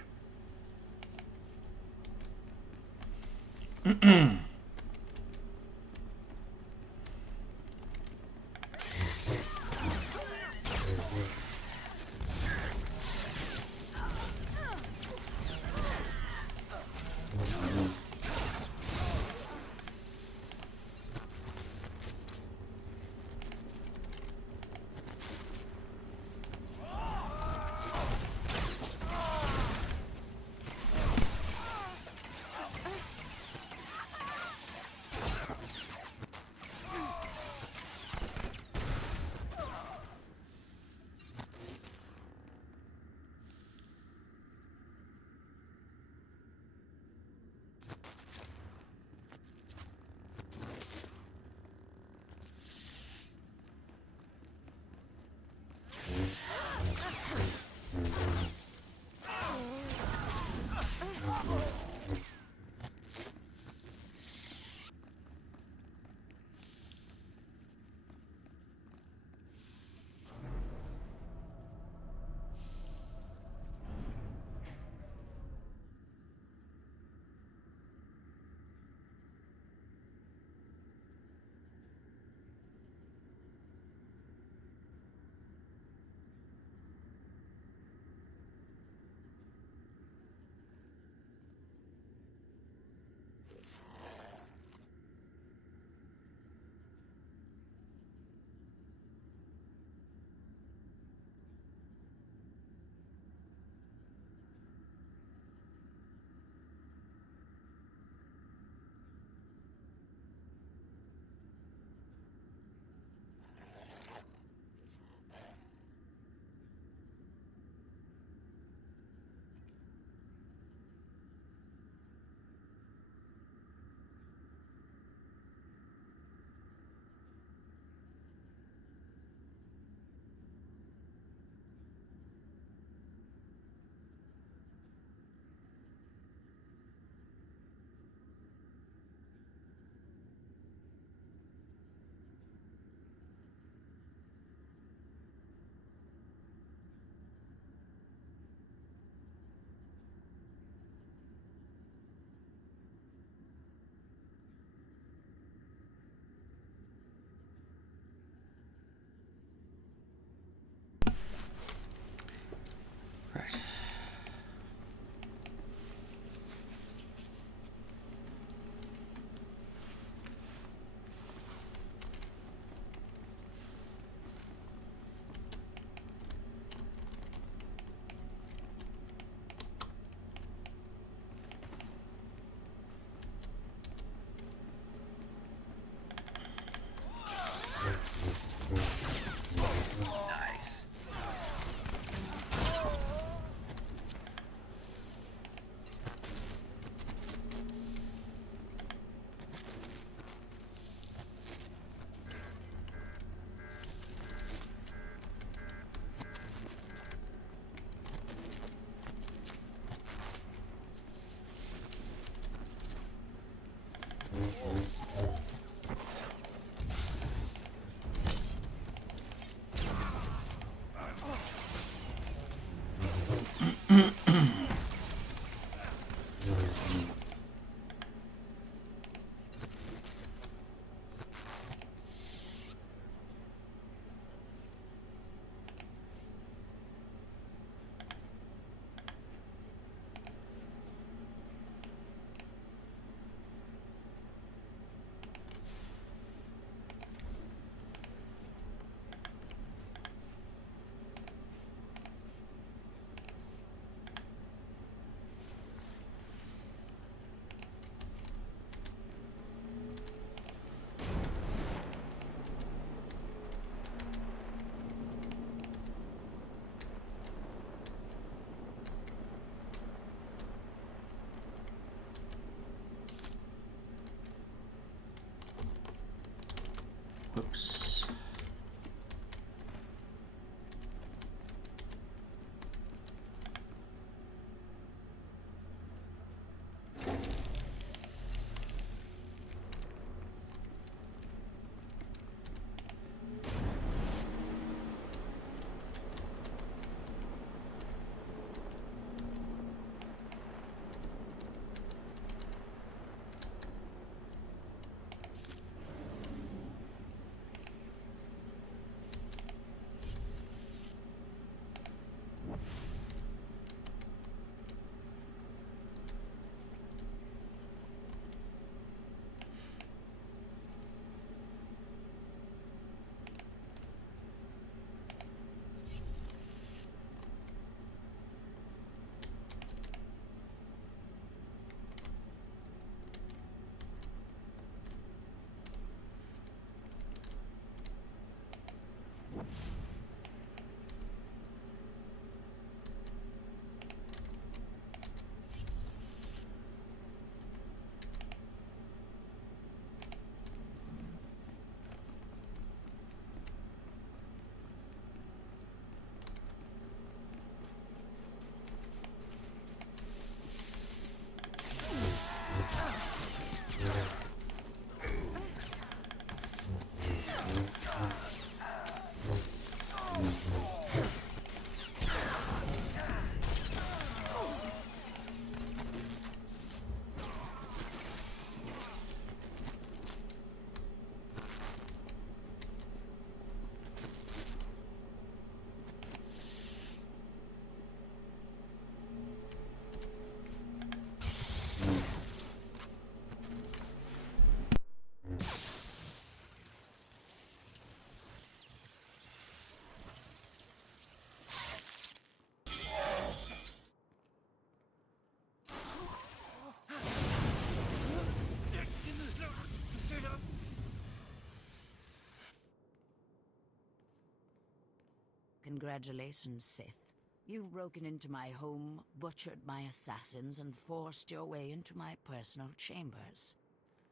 Congratulations, Sith. You've broken into my home, butchered my assassins, and forced your way into my personal chambers.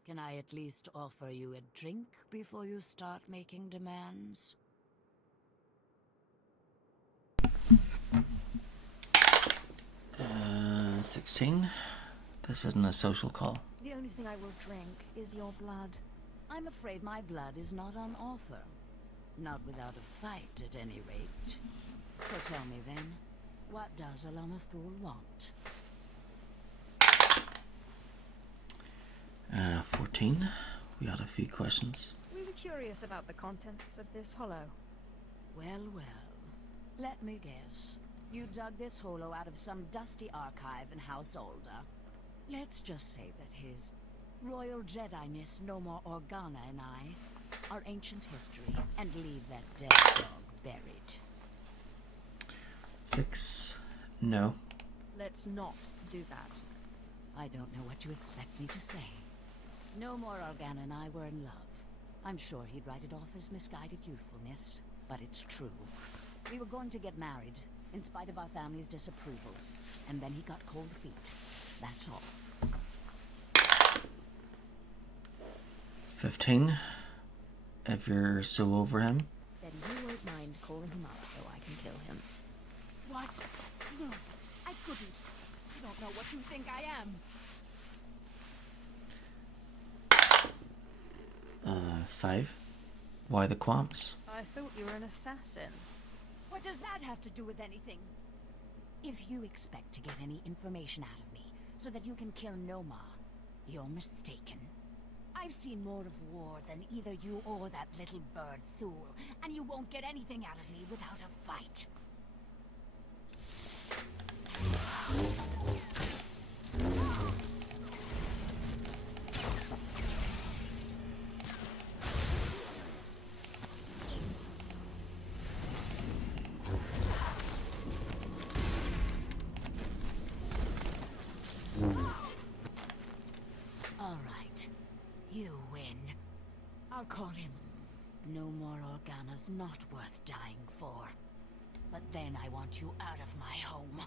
Can I at least offer you a drink before you start making demands? 16. This isn't a social call. The only thing I will drink is your blood. I'm afraid my blood is not on offer. Not without a fight, at any rate. So tell me then, what does Alana Thule want? 14. We had a few questions. We were curious about the contents of this hollow. Well, well. Let me guess. You dug this hollow out of some dusty archive in House Older. Let's just say that his Royal Jedi-ness Nomar Organa and I are ancient history and leave that dead dog buried. 6. No. Let's not do that. I don't know what you expect me to say. Nomar Organa and I were in love. I'm sure he'd write it off as misguided youthfulness, but it's true. We were going to get married, in spite of our family's disapproval. And then he got cold feet. That's all. 15. If you're so over him. Then you won't mind calling him up so I can kill him. What? No, I couldn't. You don't know what you think I am. 5. Why the qualms? I thought you were an assassin. What does that have to do with anything? If you expect to get any information out of me so that you can kill Nomar, you're mistaken. I've seen more of war than either you or that little bird Thule, and you won't get anything out of me without a fight. All right, you win. I'll call him. Nomar Organa's not worth dying for. But then I want you out of my home.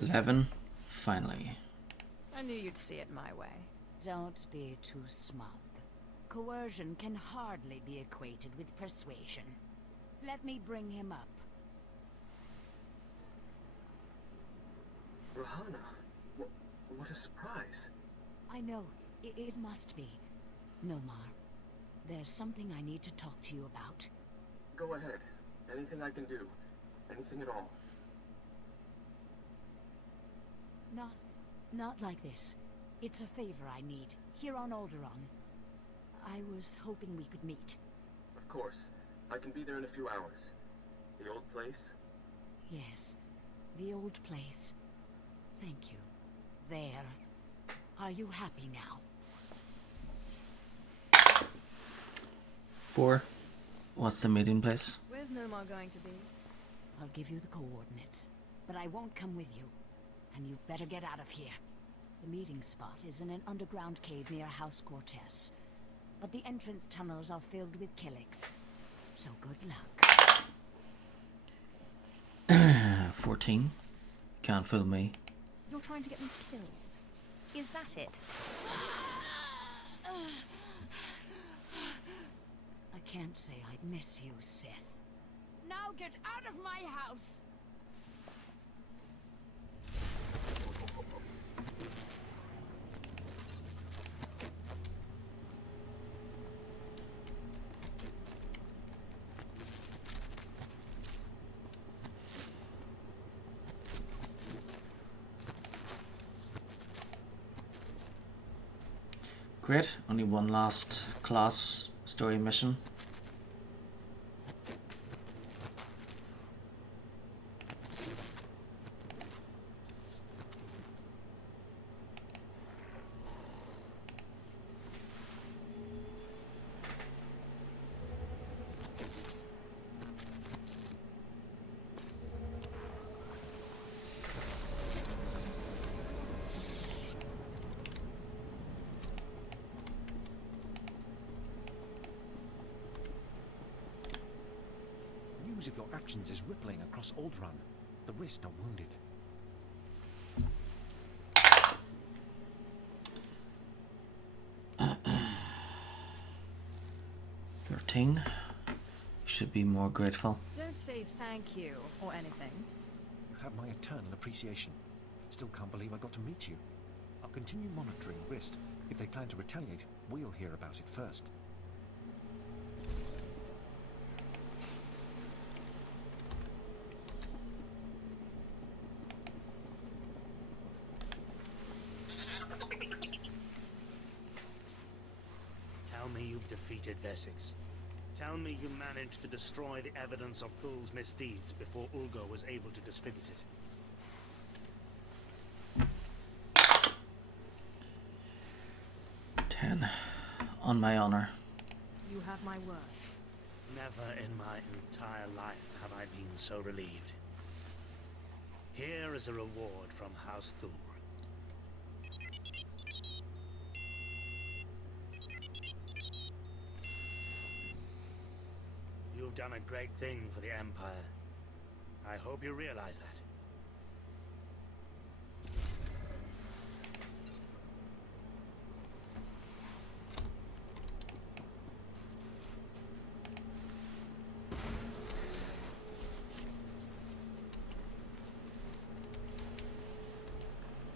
$11. Finally. I knew you'd see it my way. Don't be too smug. Coercion can hardly be equated with persuasion. Let me bring him up. Rahana, what a surprise. I know, it must be. Nomar, there's something I need to talk to you about. Go ahead. Anything I can do. Anything at all. Not like this. It's a favor I need, here on Alderaan. I was hoping we could meet. Of course. I can be there in a few hours. The old place? Yes, the old place. Thank you. There. Are you happy now? 4. What's the meeting place? Where's Nomar going to be? I'll give you the coordinates, but I won't come with you. And you'd better get out of here. The meeting spot is in an underground cave near House Cortez. But the entrance tunnels are filled with Killiks. So good luck. 14. Can't fool me. You're trying to get me killed. Is that it? I can't say I'd miss you, Sith. Now get out of my house! Great. Only one last class story mission. news of your actions is rippling across Alderaan. The Rist are wounded. 13. You should be more grateful. Don't say thank you or anything. You have my eternal appreciation. Still can't believe I got to meet you. I'll continue monitoring Rist. If they plan to retaliate, we'll hear about it first. Tell me you've defeated Vesix. Tell me you managed to destroy the evidence of Thul's misdeeds before Ulgo was able to distribute it. 10. On my honor. You have my word. Never in my entire life have I been so relieved. Here is a reward from House Thul. You've done a great thing for the Empire. I hope you realize that.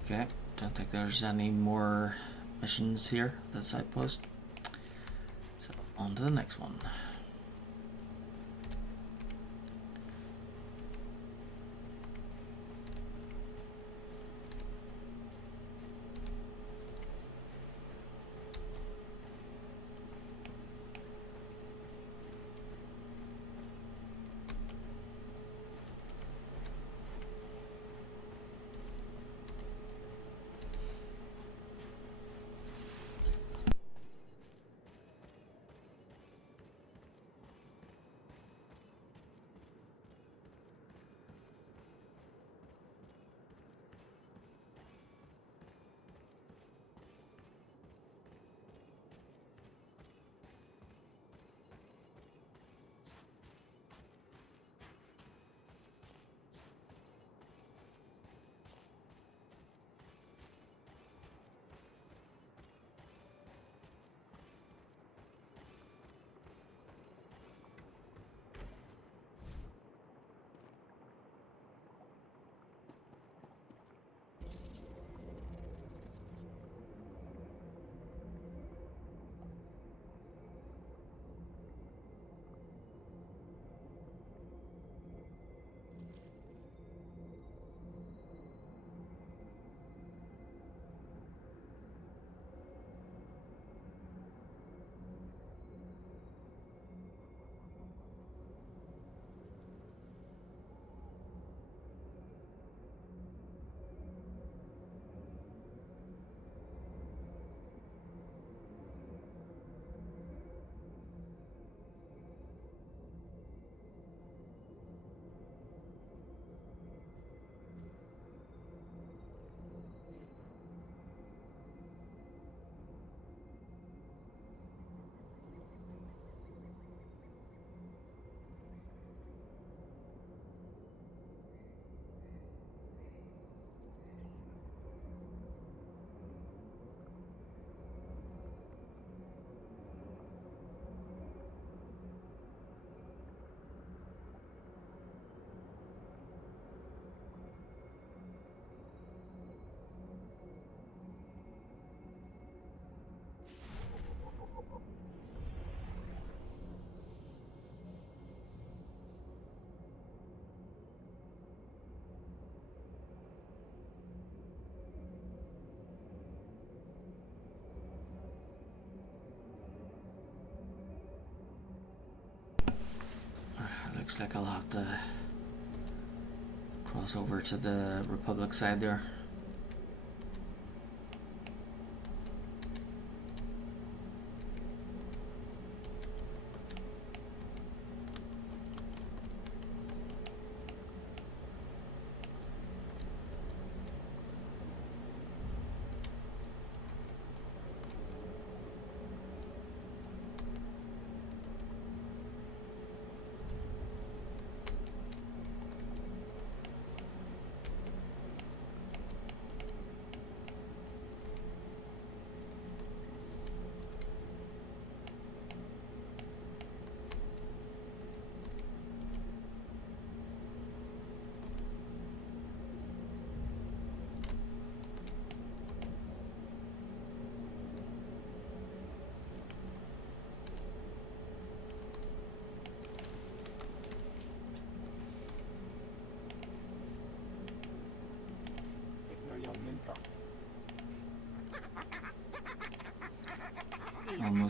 Okay, don't think there's any more missions here, the side post. So, on to the next one. Looks like I'll have to cross over to the Republic side there.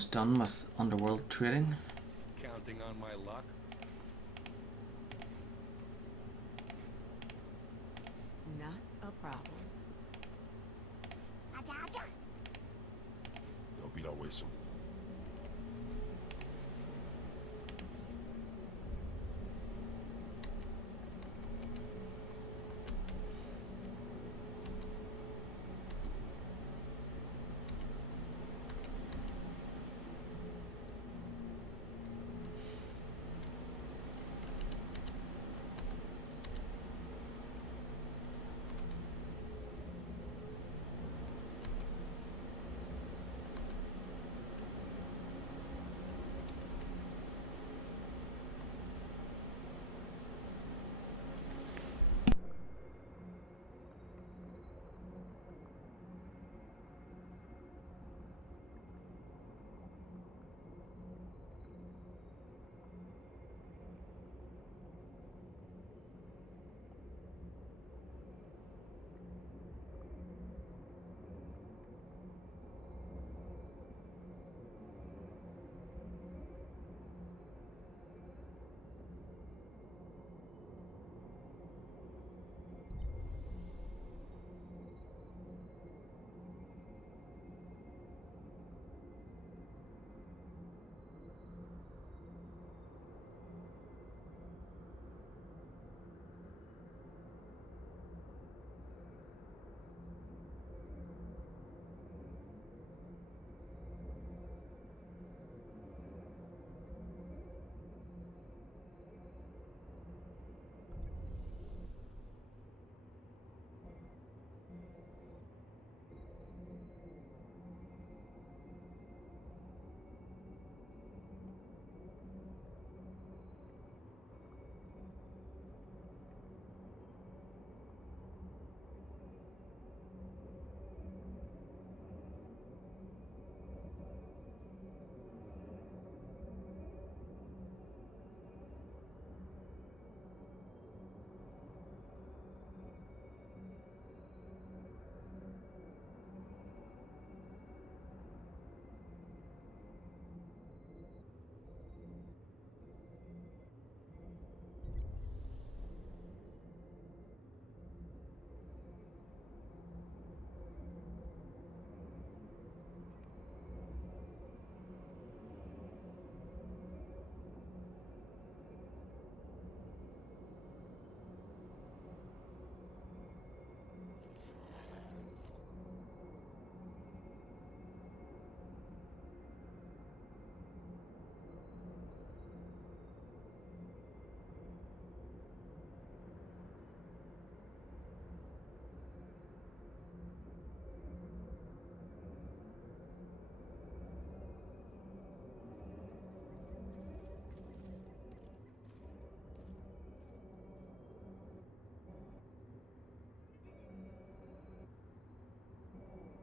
almost done with underworld trading. Counting on my luck? Not a problem. Don't beat our whistle.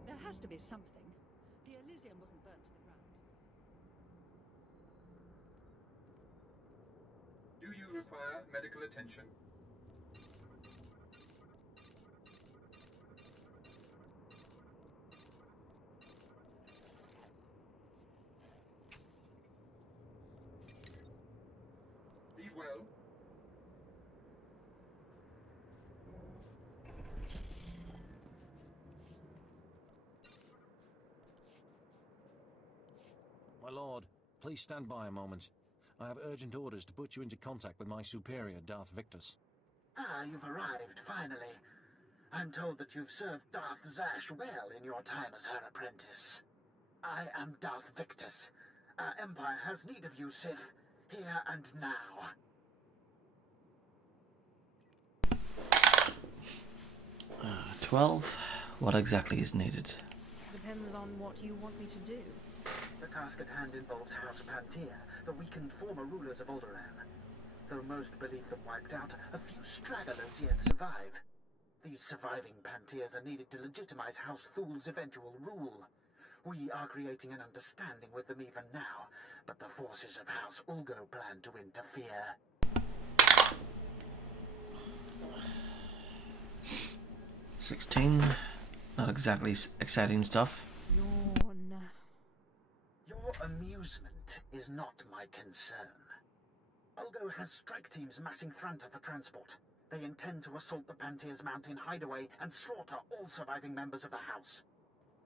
There has to be something. The Elysium wasn't burnt to the ground. Do you require medical attention? Be well. My lord, please stand by a moment. I have urgent orders to put you into contact with my superior, Darth Victus. Ah, you've arrived, finally. I'm told that you've served Darth Zash well in your time as her apprentice. I am Darth Victus. Our Empire has need of you, Sith, here and now. 12. What exactly is needed? Depends on what you want me to do. The task at hand involves House Pantia, the weakened former rulers of Alderaan. Though most believe them wiped out, a few stragglers yet survive. These surviving Pantiers are needed to legitimize House Thul's eventual rule. We are creating an understanding with them even now, but the forces of House Ulgo plan to interfere. 16. Not exactly exciting stuff. You're a That is not my concern. Ulgo has strike teams massing Thranta for transport. They intend to assault the Pantier's mountain hideaway and slaughter all surviving members of the House.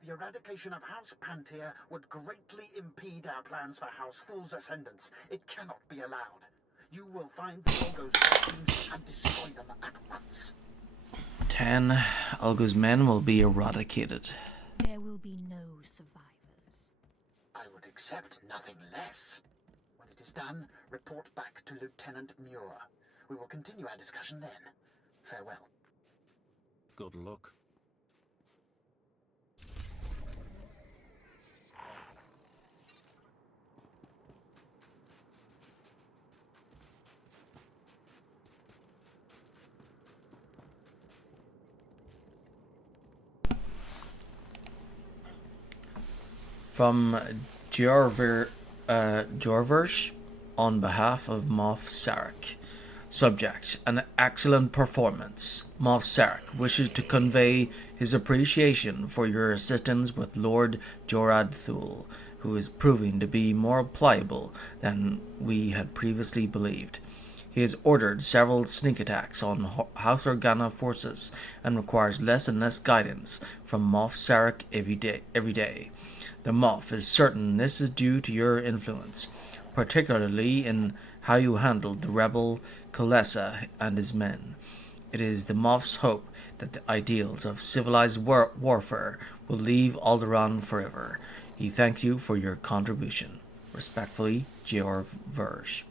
The eradication of House Pantier would greatly impede our plans for House Thul's ascendance. It cannot be allowed. You will find the Ulgo's strike teams and destroy them at once. 10. Ulgo's men will be eradicated. There will be no survivors. I would accept nothing less. When it is done, report back to Lieutenant Muir. We will continue our discussion then. Farewell. Good luck. From Jorversh on behalf of Moff Sarek. Subject: an excellent performance. Moff Sarek wishes to convey his appreciation for your assistance with Lord Jorad Thul, who is proving to be more pliable than we had previously believed. He has ordered several sneak attacks on House Organa forces and requires less and less guidance from Moff Sarek every day. The Moff is certain this is due to your influence, particularly in how you handled the rebel Kalesa and his men. It is the Moff's hope that the ideals of civilized warfare will leave Alderaan forever. He thanks you for your contribution. Respectfully, Jorversh.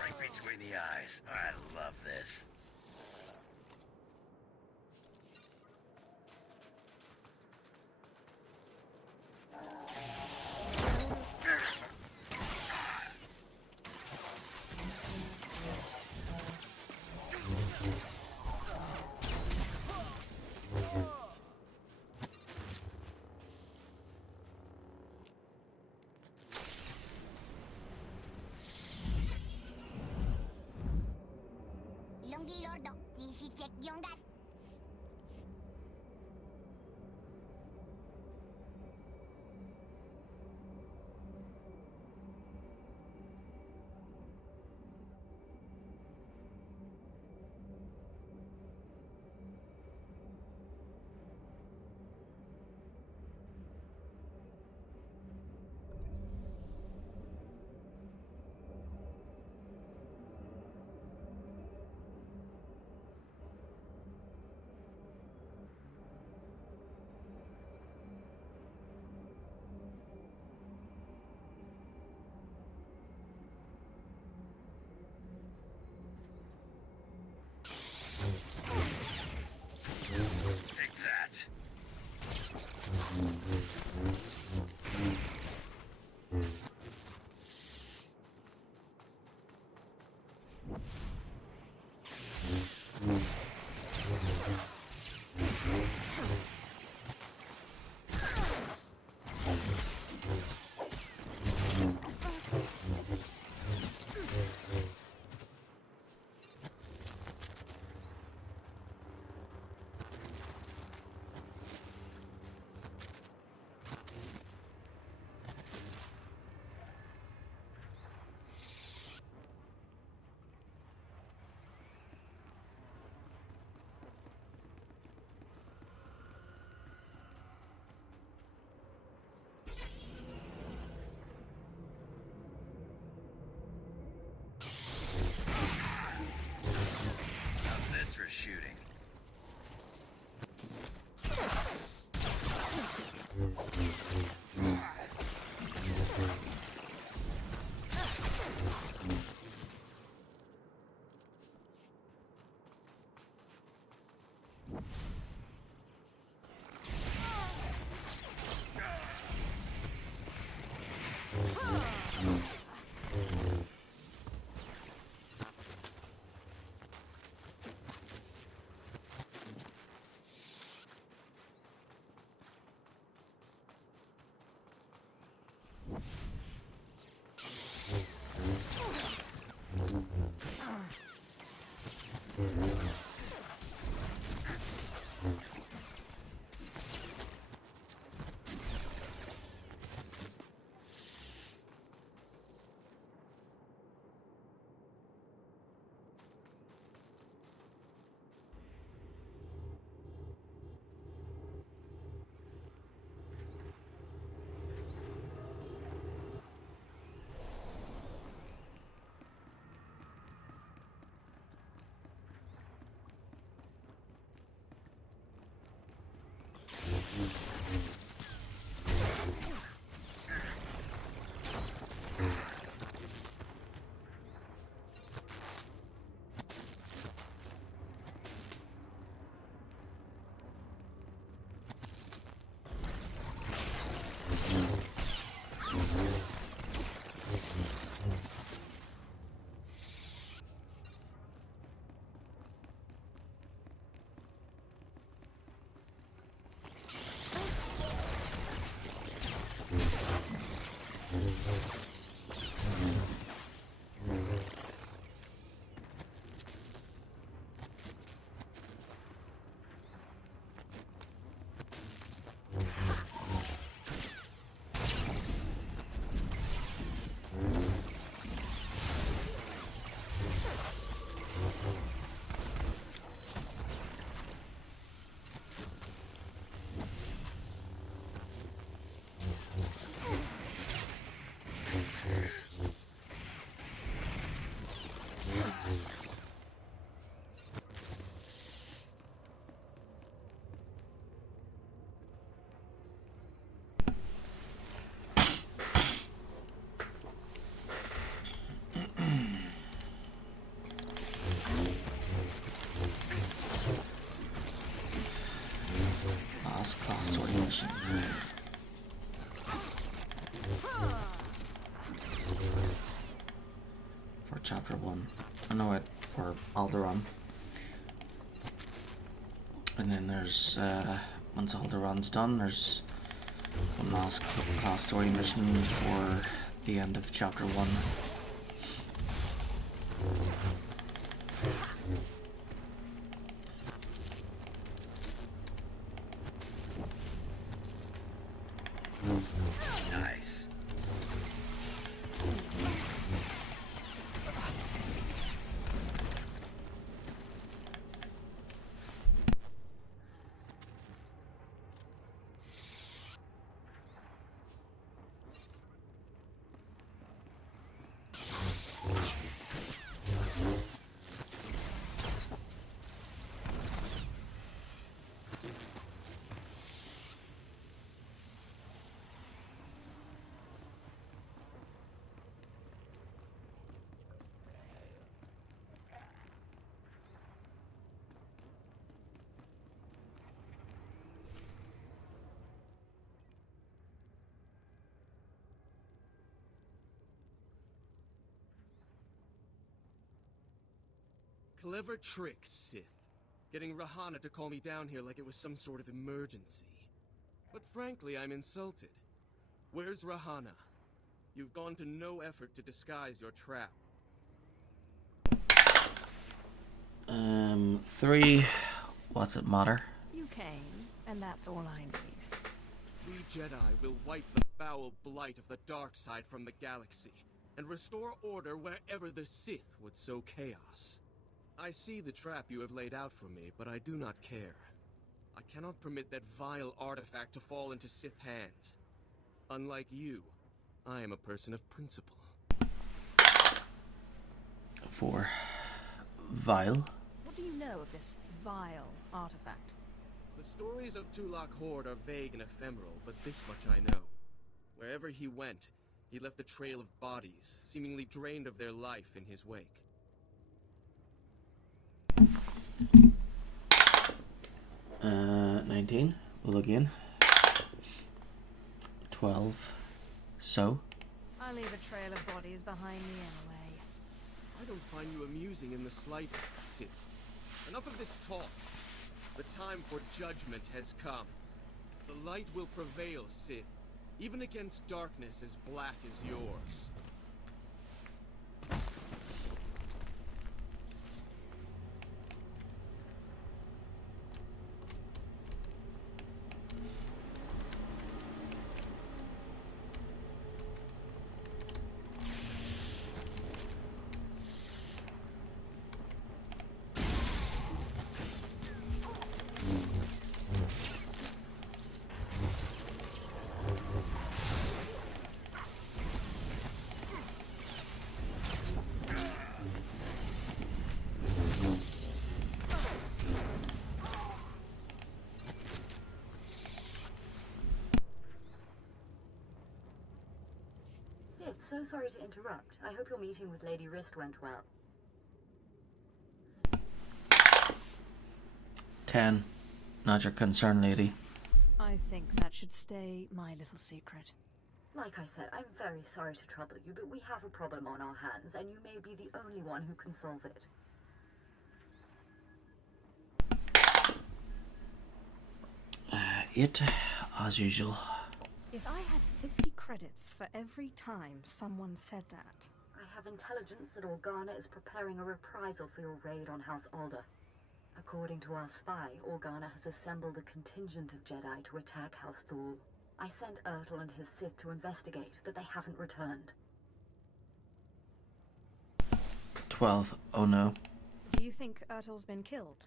Right between the eyes. I love this. How's this for shooting? For chapter 1. I know it for Alderaan. And then there's, once Alderaan's done, there's one last class story mission for the end of chapter 1. Nice. Clever trick, Sith. Getting Rahana to call me down here like it was some sort of emergency. But frankly, I'm insulted. Where's Rahana? You've gone to no effort to disguise your trap. 3. What's it matter? You came, and that's all I need. We Jedi will wipe the foul blight of the dark side from the galaxy, and restore order wherever the Sith would sow chaos. I see the trap you have laid out for me, but I do not care. I cannot permit that vile artifact to fall into Sith hands. Unlike you, I am a person of principle. 4. Vile? What do you know of this vile artifact? The stories of Tulak Horde are vague and ephemeral, but this much I know. Wherever he went, he left a trail of bodies, seemingly drained of their life in his wake. 19. Well, again. 12. So? I leave a trail of bodies behind me anyway. I don't find you amusing in the slightest, Sith. Enough of this talk. The time for judgment has come. The light will prevail, Sith, even against darkness as black as yours. So sorry to interrupt. I hope your meeting with Lady Rist went well. 10. Not your concern, lady. I think that should stay my little secret. Like I said, I'm very sorry to trouble you, but we have a problem on our hands, and you may be the only one who can solve it. It, as usual. If I had 50 credits for every time someone said that. I have intelligence that Organa is preparing a reprisal for your raid on House Alder. According to our spy, Organa has assembled a contingent of Jedi to attack House Thule. I sent Ertl and his Sith to investigate, but they haven't returned. 12. Oh no. Do you think Ertl's been killed?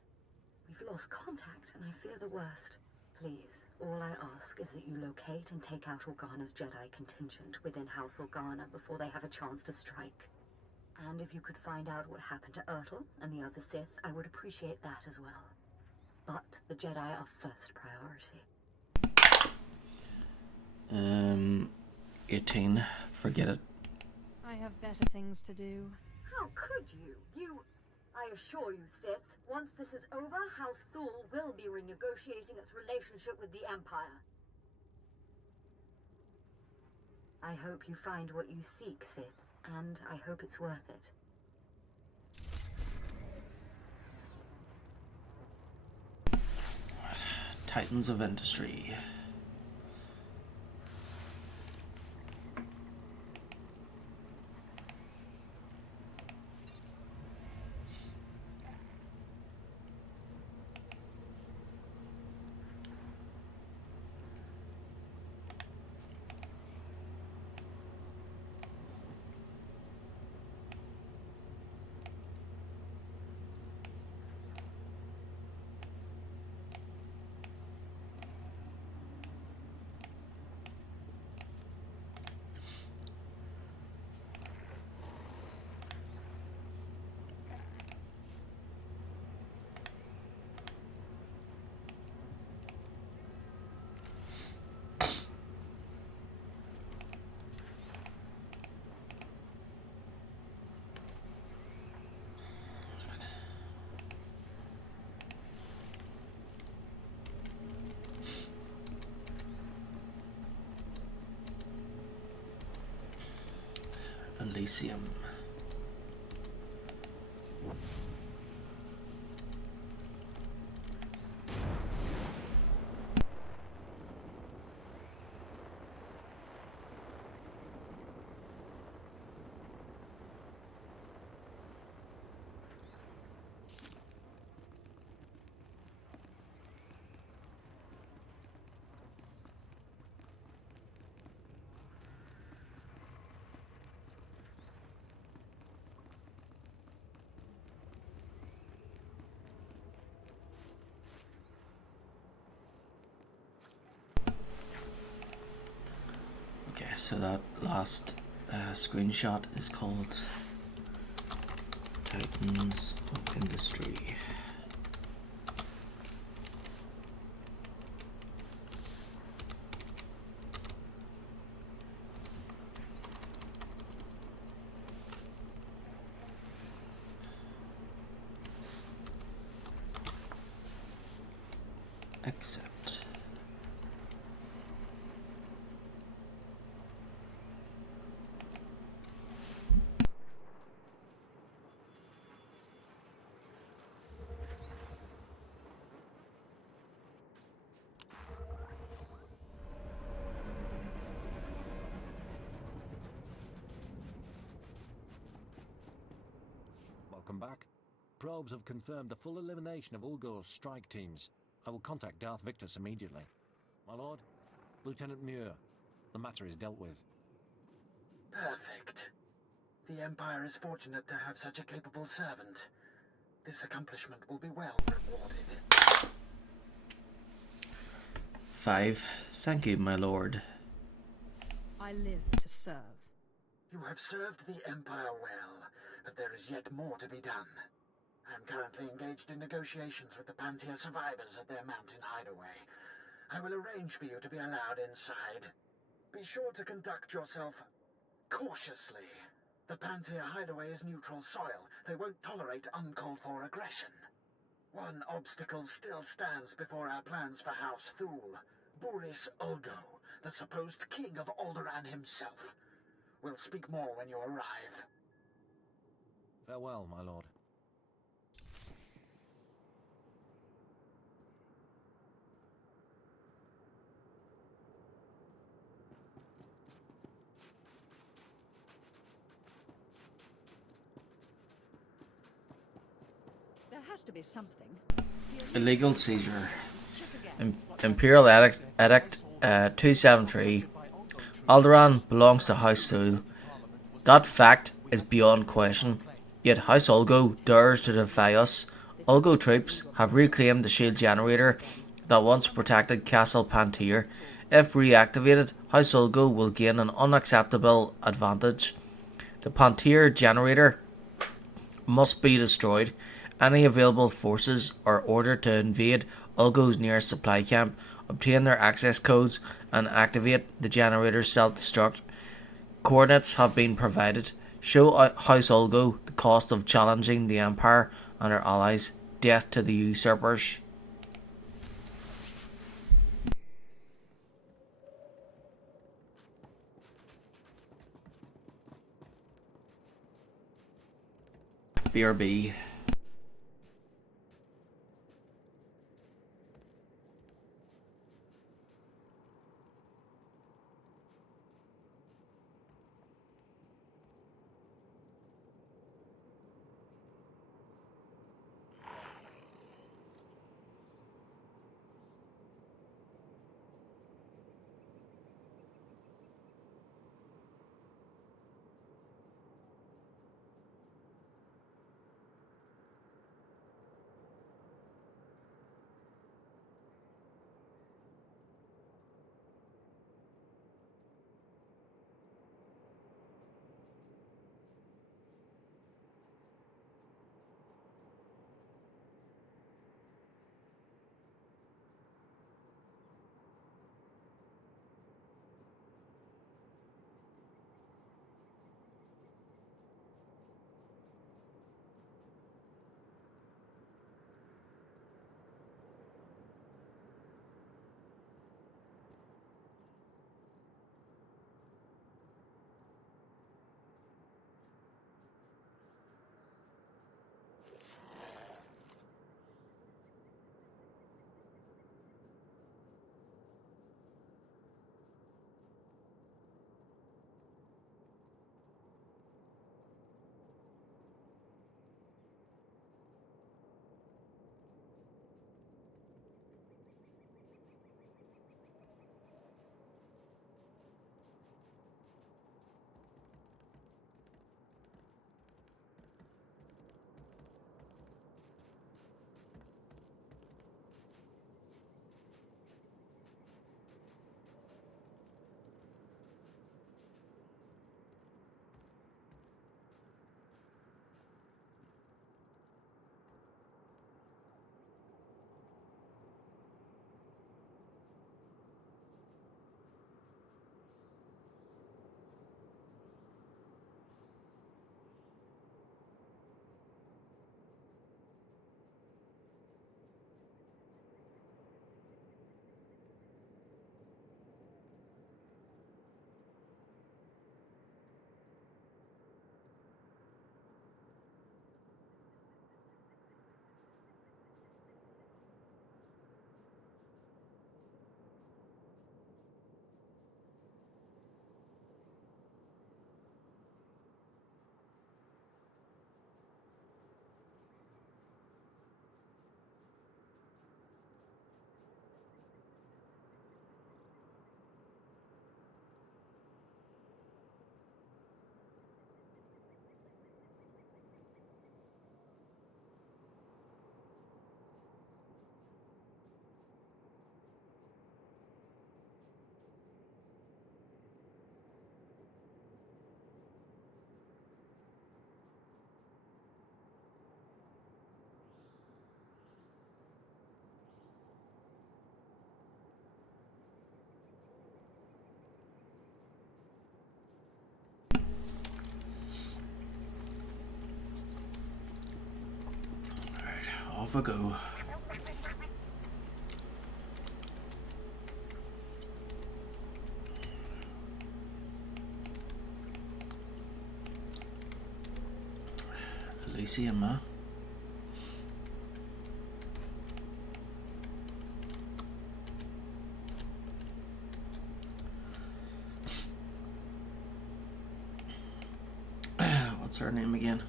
We've lost contact, and I fear the worst. Please, all I ask is that you locate and take out Organa's Jedi contingent within House Organa before they have a chance to strike. And if you could find out what happened to Ertl and the other Sith, I would appreciate that as well. But the Jedi are first priority. 18. Forget it. I have better things to do. How could you? I assure you, Sith, once this is over, House Thule will be renegotiating its relationship with the Empire. I hope you find what you seek, Sith, and I hope it's worth it. Titans of Industry. Elysium. So that last screenshot is called Titans of Industry. Accept. Welcome back. Probes have confirmed the full elimination of Ulgo's strike teams. I will contact Darth Victus immediately. My lord, Lieutenant Muir, the matter is dealt with. Perfect. The Empire is fortunate to have such a capable servant. This accomplishment will be well rewarded. 5. Thank you, my lord. I live to serve. You have served the Empire well, but there is yet more to be done. I am currently engaged in negotiations with the Pantia survivors at their mountain hideaway. I will arrange for you to be allowed inside. Be sure to conduct yourself cautiously. The Pantia hideaway is neutral soil. They won't tolerate uncalled for aggression. One obstacle still stands before our plans for House Thule. Boris Ulgo, the supposed king of Alderaan himself. We'll speak more when you arrive. Farewell, my lord. There has to be something. Illegal seizure. Imperial Edict 273. Alderaan belongs to House Thule. That fact is beyond question. Yet House Ulgo dares to defy us. Ulgo troops have reclaimed the shield generator that once protected Castle Pantier. If reactivated, House Ulgo will gain an unacceptable advantage. The Pantier generator must be destroyed. Any available forces are ordered to invade Ulgo's nearest supply camp, obtain their access codes, and activate the generator's self-destruct. Coordinates have been provided. Show House Ulgo the cost of challenging the Empire and our allies. Death to the usurpers. BRB. Off I go. Elysium, huh? What's her name again?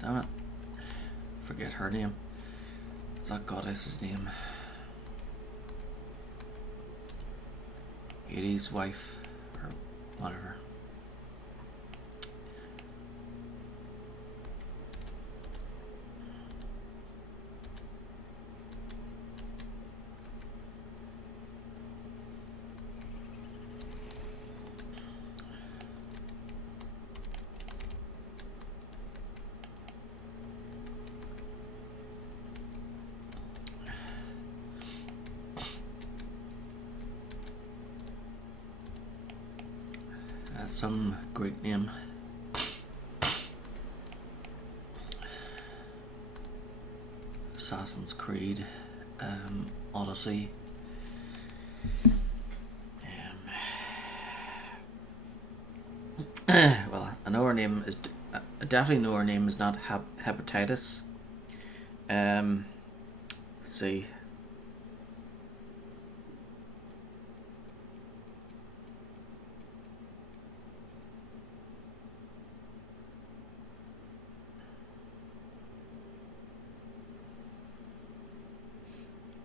Damn it. Forget her name. What's that goddess's name? Hades' wife, or whatever. Some Greek name. Assassin's Creed, Odyssey. Well, I know her name is. I definitely know her name is not Hepatitis. Let's see.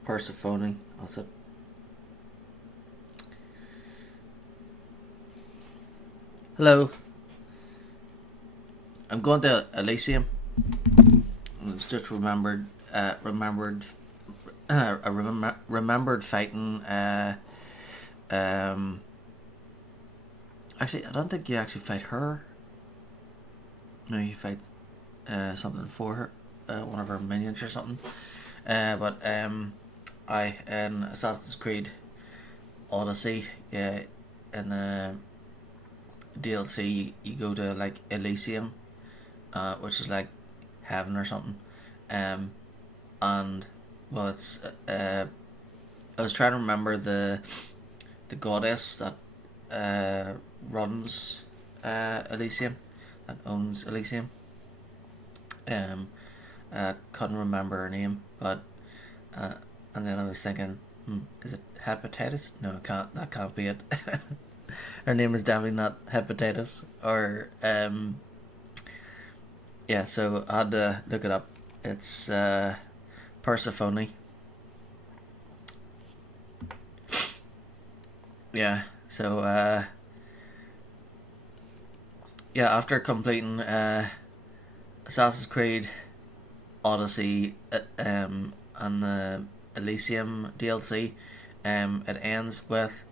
Persephone, also. Hello. I'm going to Elysium. I was just remembered fighting. Actually, I don't think you actually fight her. No, you fight something for her, one of her minions or something. But in Assassin's Creed Odyssey, yeah, in the DLC, you go to like Elysium, which is like heaven or something. And well, it's I was trying to remember the goddess that runs Elysium, that owns Elysium. I couldn't remember her name, but and then I was thinking, is it Hepatitis? No, it can't. That can't be it. Her name is definitely not Hepatitis. Or yeah. So I had to look it up. It's Persephone. Yeah. So yeah. After completing Assassin's Creed Odyssey and the Elysium DLC, it ends with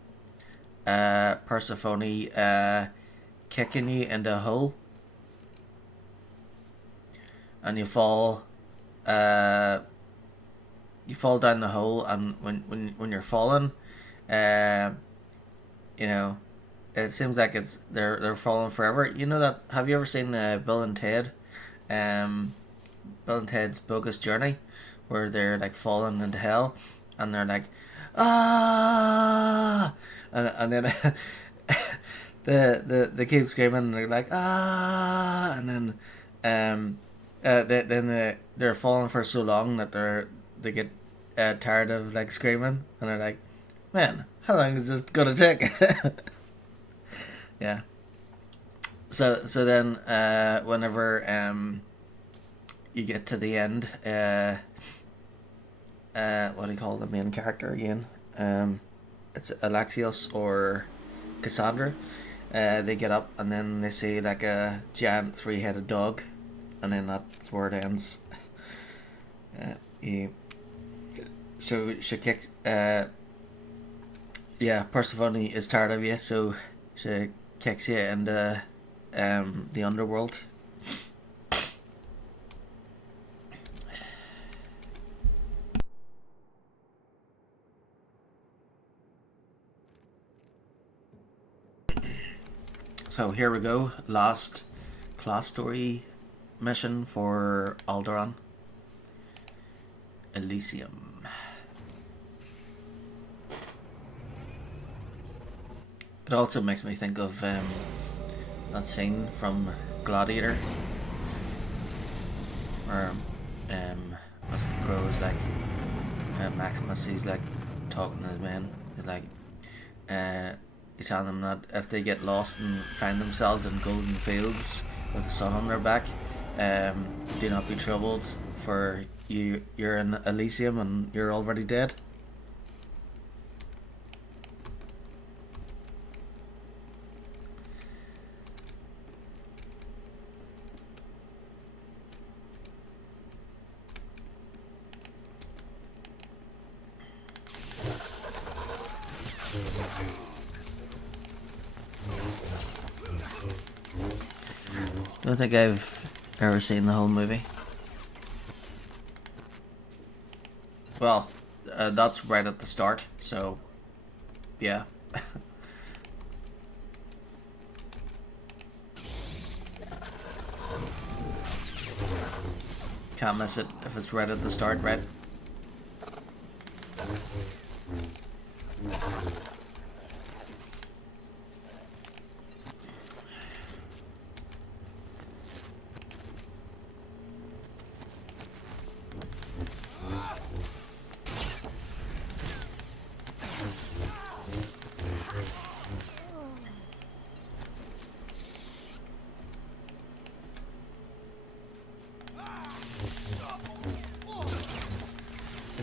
Persephone kicking you into a hole, and you fall down the hole, and when you're falling, you know, it seems like they're falling forever. You know that? Have you ever seen Bill and Ted? Bill and Ted's Bogus Journey, where they're like falling into hell, and they're like, ah, and then they keep screaming, and they're like, ah, and then they're falling for so long that they get tired of like screaming, and they're like, man, how long is this gonna take? Yeah. So then whenever you get to the end, what do you call the main character again? It's Alexios or Cassandra. They get up and then they see like a giant 3-headed dog, and then that's where it ends. So she kicks. Yeah, Persephone is tired of you, so she kicks you into the underworld. So here we go. Last class story mission for Alderaan. Elysium. It also makes me think of that scene from Gladiator, where Russell Crowe is like, Maximus, he's like talking to his men. He's like, he's telling them that if they get lost and find themselves in golden fields with the sun on their back, do not be troubled, for you're in Elysium and you're already dead. I don't think I've ever seen the whole movie. Well, that's right at the start, so yeah. Can't miss it if it's right at the start, right?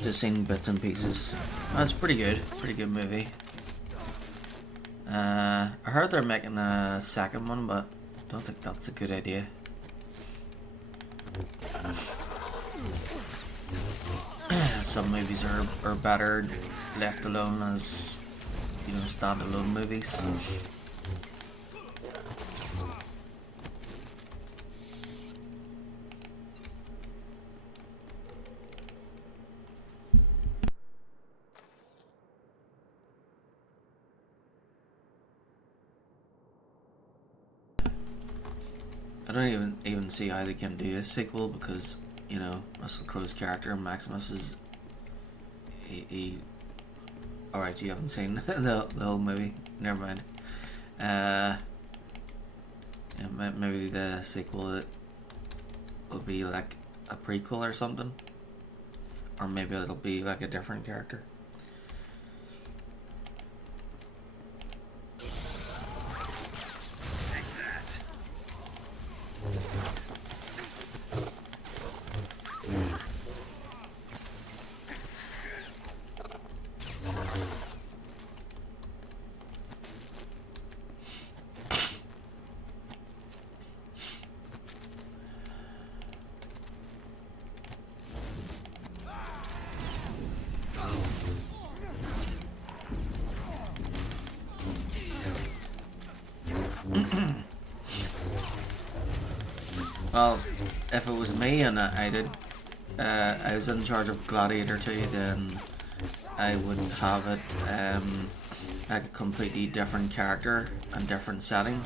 Just seen bits and pieces. That's pretty good movie. I heard they're making a second one, but I don't think that's a good idea. Some movies are better left alone as, you know, standalone movies. I don't even see how they can do a sequel, because, you know, Russell Crowe's character Maximus is he alright, you haven't seen the whole movie, never mind. Yeah, maybe the sequel will be like a prequel or something, or maybe it'll be like a different character. Well, if it was me and I was in charge of Gladiator 2, then I would have it like a completely different character and different setting.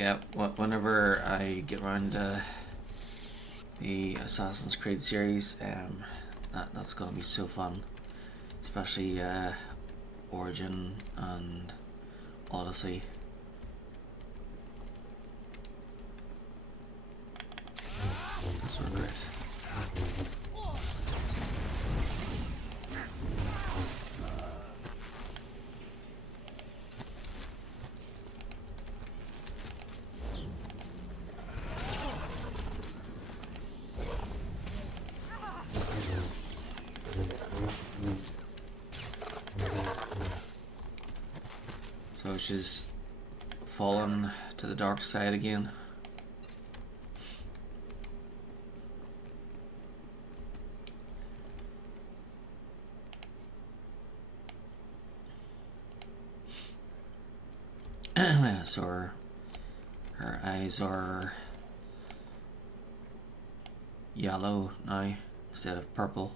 yeah, whenever I get around the Assassin's Creed series, that's gonna be so fun, especially Origin and Odyssey. Those were great. So she's fallen to the dark side again. So her eyes are yellow now instead of purple.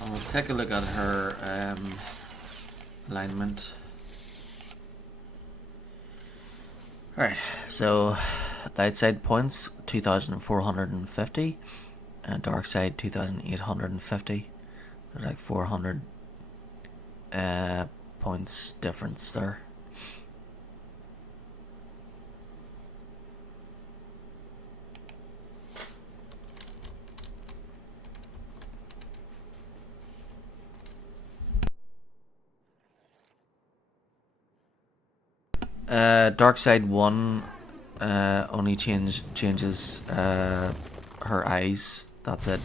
I'll take a look at her alignment. Alright, so light side points 2,450 and dark side 2,850. There's like 400 points difference there. Dark side 1 only changes her eyes. That's it.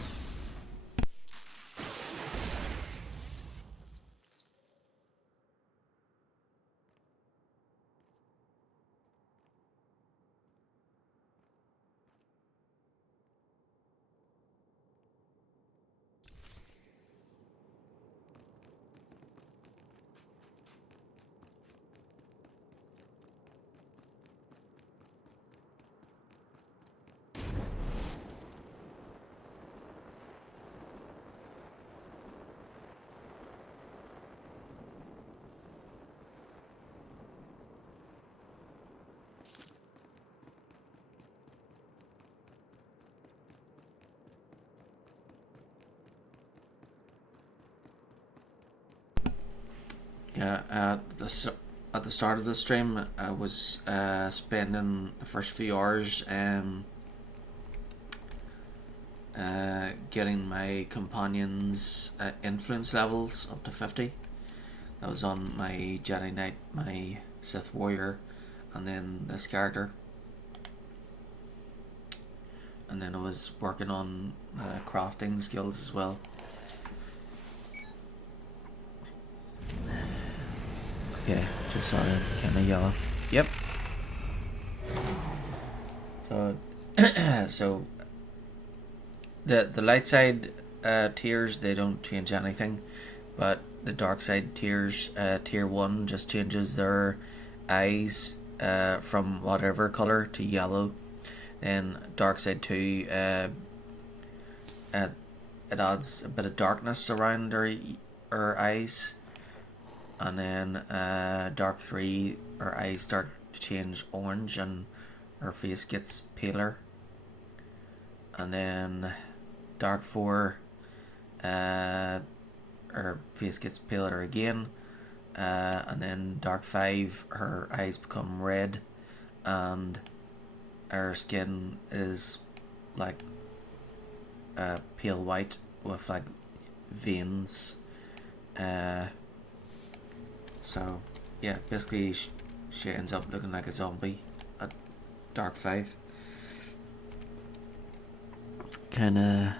Yeah, at the start of the stream, I was spending the first few hours getting my companions' influence levels up to 50. That was on my Jedi Knight, my Sith Warrior, and then this character. And then I was working on crafting skills as well. Okay, just saw it kind of yellow. Yep. So, so the light side tiers, they don't change anything, but the dark side tiers, tier 1 just changes their eyes from whatever color to yellow. And dark side 2, it adds a bit of darkness around her eyes. And then dark 3, her eyes start to change orange and her face gets paler. And then dark 4, her face gets paler again. And then dark 5, her eyes become red and her skin is like pale white with like veins. So yeah, basically she ends up looking like a zombie at dark 5. Kinda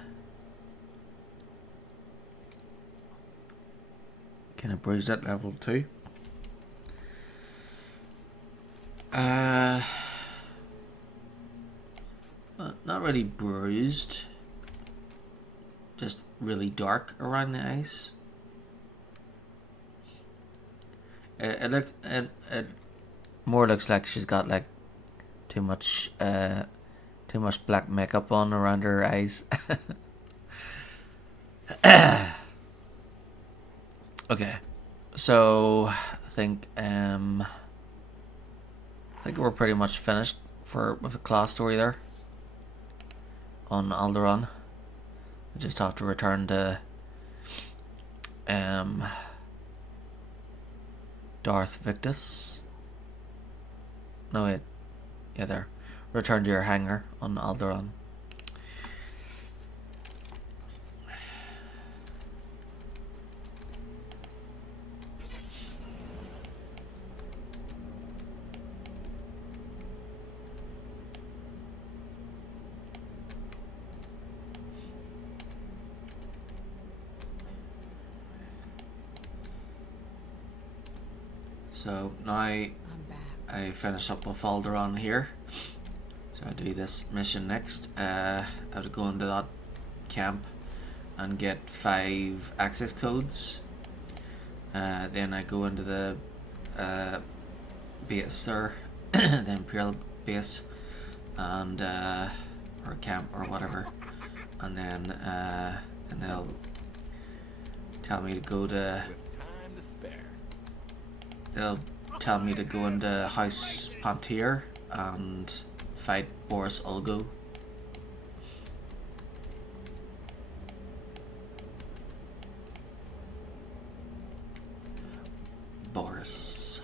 bruised at level 2. Not really bruised. just really dark around the eyes. It more looks like she's got like too much black makeup on around her eyes. Okay, so I think we're pretty much finished with the class story there on Alderaan. We just have to return to Darth Victus. No wait, yeah, there. Return to your hangar on Alderaan. So now I finish up with Alderaan here. So I do this mission next. I have to go into that camp and get 5 access codes. Then I go into the base there, the Imperial base, and or camp or whatever, and then they'll tell me to go to. They'll tell me to go into House Pantier and fight Boris Ulgo. Boris.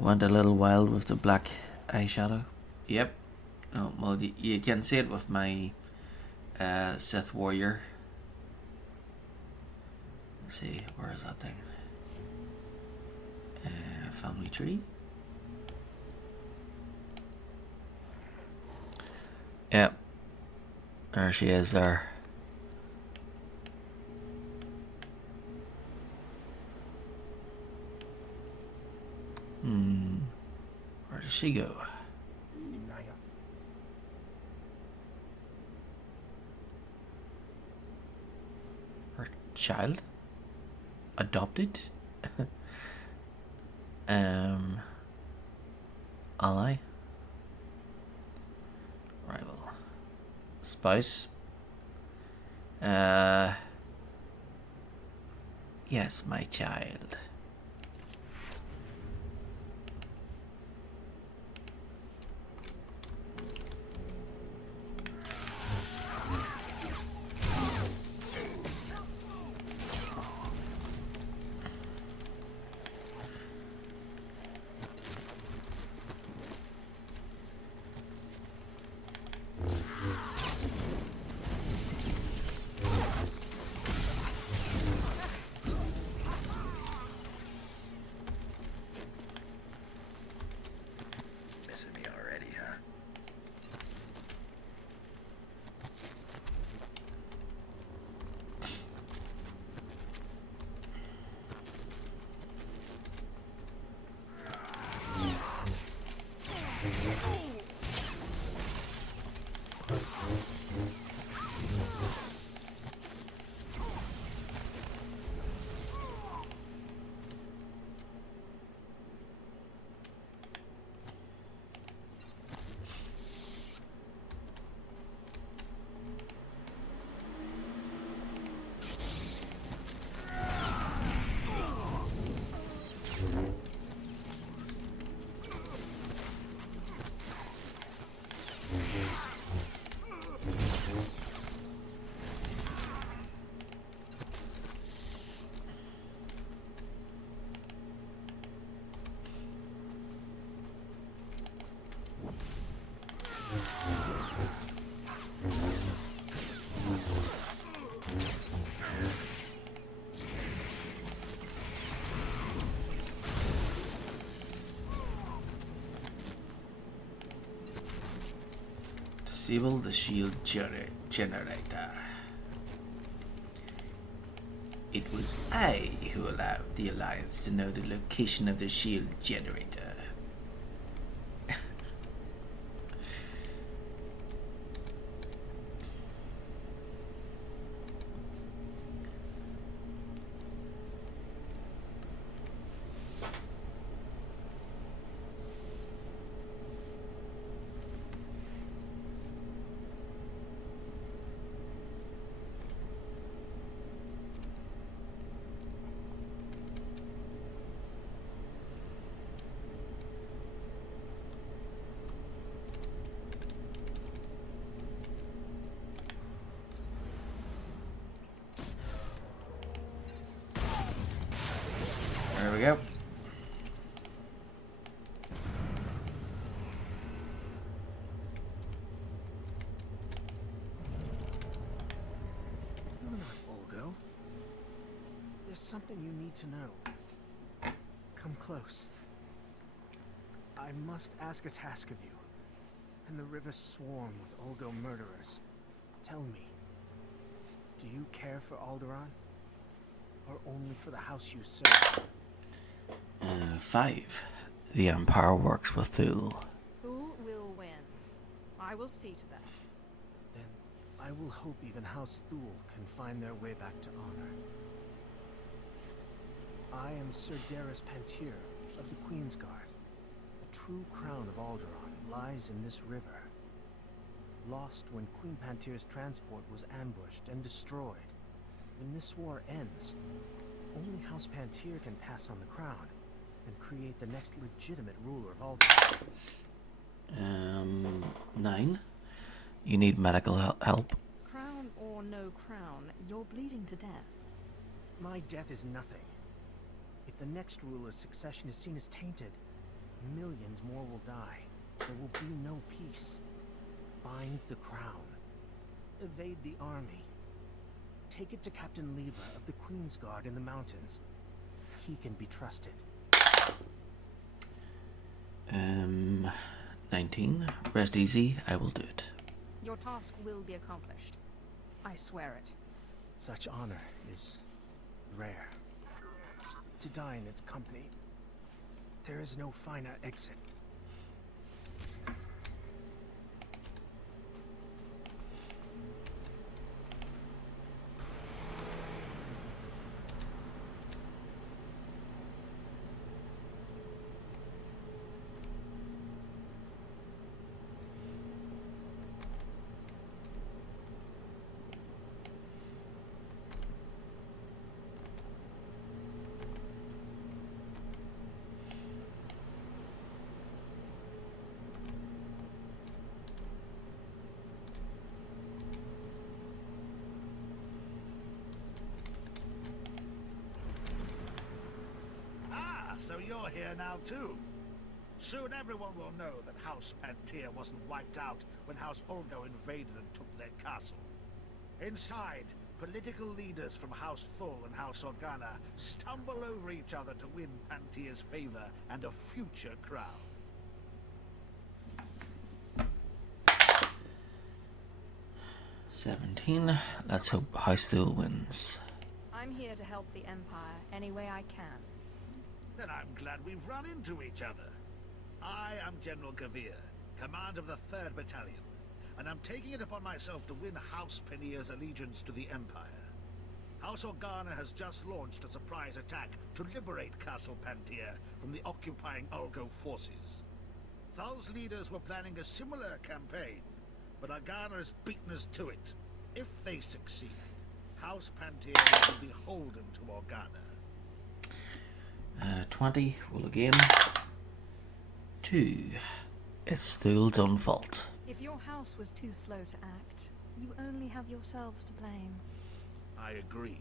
Went a little wild with the black eyeshadow. Yep. Oh, well, you can see it with my Sith warrior. Let's see, where is that thing? Family tree. Yep. There she is there. Where does she go? Her child? Adopted? Ally? Rival. Spouse? Yes, my child. Disable the shield generator. It was I who allowed the Alliance to know the location of the shield generator. something you need to know. Come close. I must ask a task of you. And the rivers swarm with Ulgo murderers. Tell me, do you care for Alderaan? Or only for the house you serve? 5. The Empire works with Thule. Thule will win. I will see to that. Then I will hope even House Thule can find their way back to honor. I am Sir Darris Pantier of the Queensguard. The true crown of Alderaan lies in this river. Lost when Queen Pantier's transport was ambushed and destroyed. When this war ends, only House Pantier can pass on the crown and create the next legitimate ruler of Alderaan. 9. You need medical help. Crown or no crown, you're bleeding to death. My death is nothing. If the next ruler's succession is seen as tainted, millions more will die. There will be no peace. Find the crown. Evade the army. Take it to Captain Libra of the Queensguard in the mountains. He can be trusted. 19. Rest easy, I will do it. Your task will be accomplished. I swear it. Such honor is rare. To die in its company, there is no finer exit. So you're here now too. Soon everyone will know that House Pantier wasn't wiped out when House Ulgo invaded and took their castle. Inside, political leaders from House Thul and House Organa stumble over each other to win Pantier's favor and a future crown. "17. Let's hope House Thule wins. I'm here to help the Empire any way I can. Then I'm glad we've run into each other. I am General Gavir, command of the 3rd Battalion, and I'm taking it upon myself to win House Panier's allegiance to the Empire. House Organa has just launched a surprise attack to liberate Castle Pantier from the occupying Ulgo forces. Thul's leaders were planning a similar campaign, but Organa has beaten us to it. If they succeed, House Pantier will be beholden to Organa. 20. Roll again. 2. It's Thule's own fault. If your house was too slow to act, you only have yourselves to blame. I agree.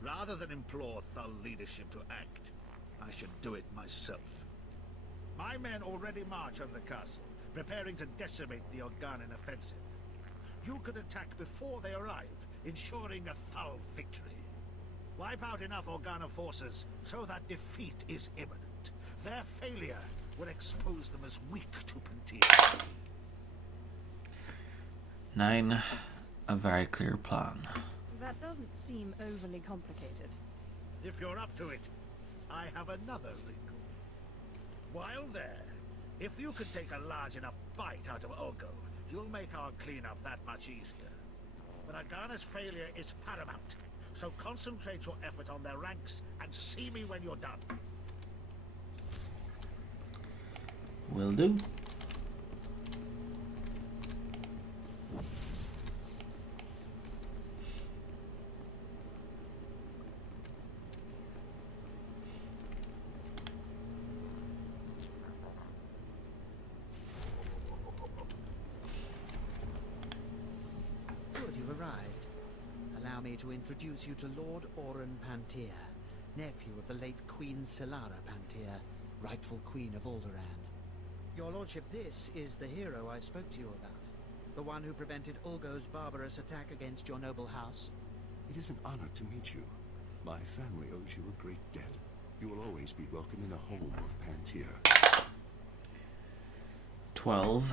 Rather than implore Thul leadership to act, I should do it myself. My men already march on the castle, preparing to decimate the Organan offensive. You could attack before they arrive, ensuring a Thul victory. Wipe out enough Organa forces so that defeat is imminent. Their failure will expose them as weak to Pantier. 9. A very clear plan. That doesn't seem overly complicated. If you're up to it, I have another wrinkle. While there, if you could take a large enough bite out of Ulgo, you'll make our cleanup that much easier. But Organa's failure is paramount. So concentrate your effort on their ranks and see me when you're done. Will do. Good, you've arrived. Allow me to introduce you to Lord Oren Pantier, nephew of the late Queen Selara Pantier, rightful Queen of Alderaan. Your Lordship, this is the hero I spoke to you about. The one who prevented Ulgo's barbarous attack against your noble house. It is an honor to meet you. My family owes you a great debt. You will always be welcome in the home of Pantier. 12.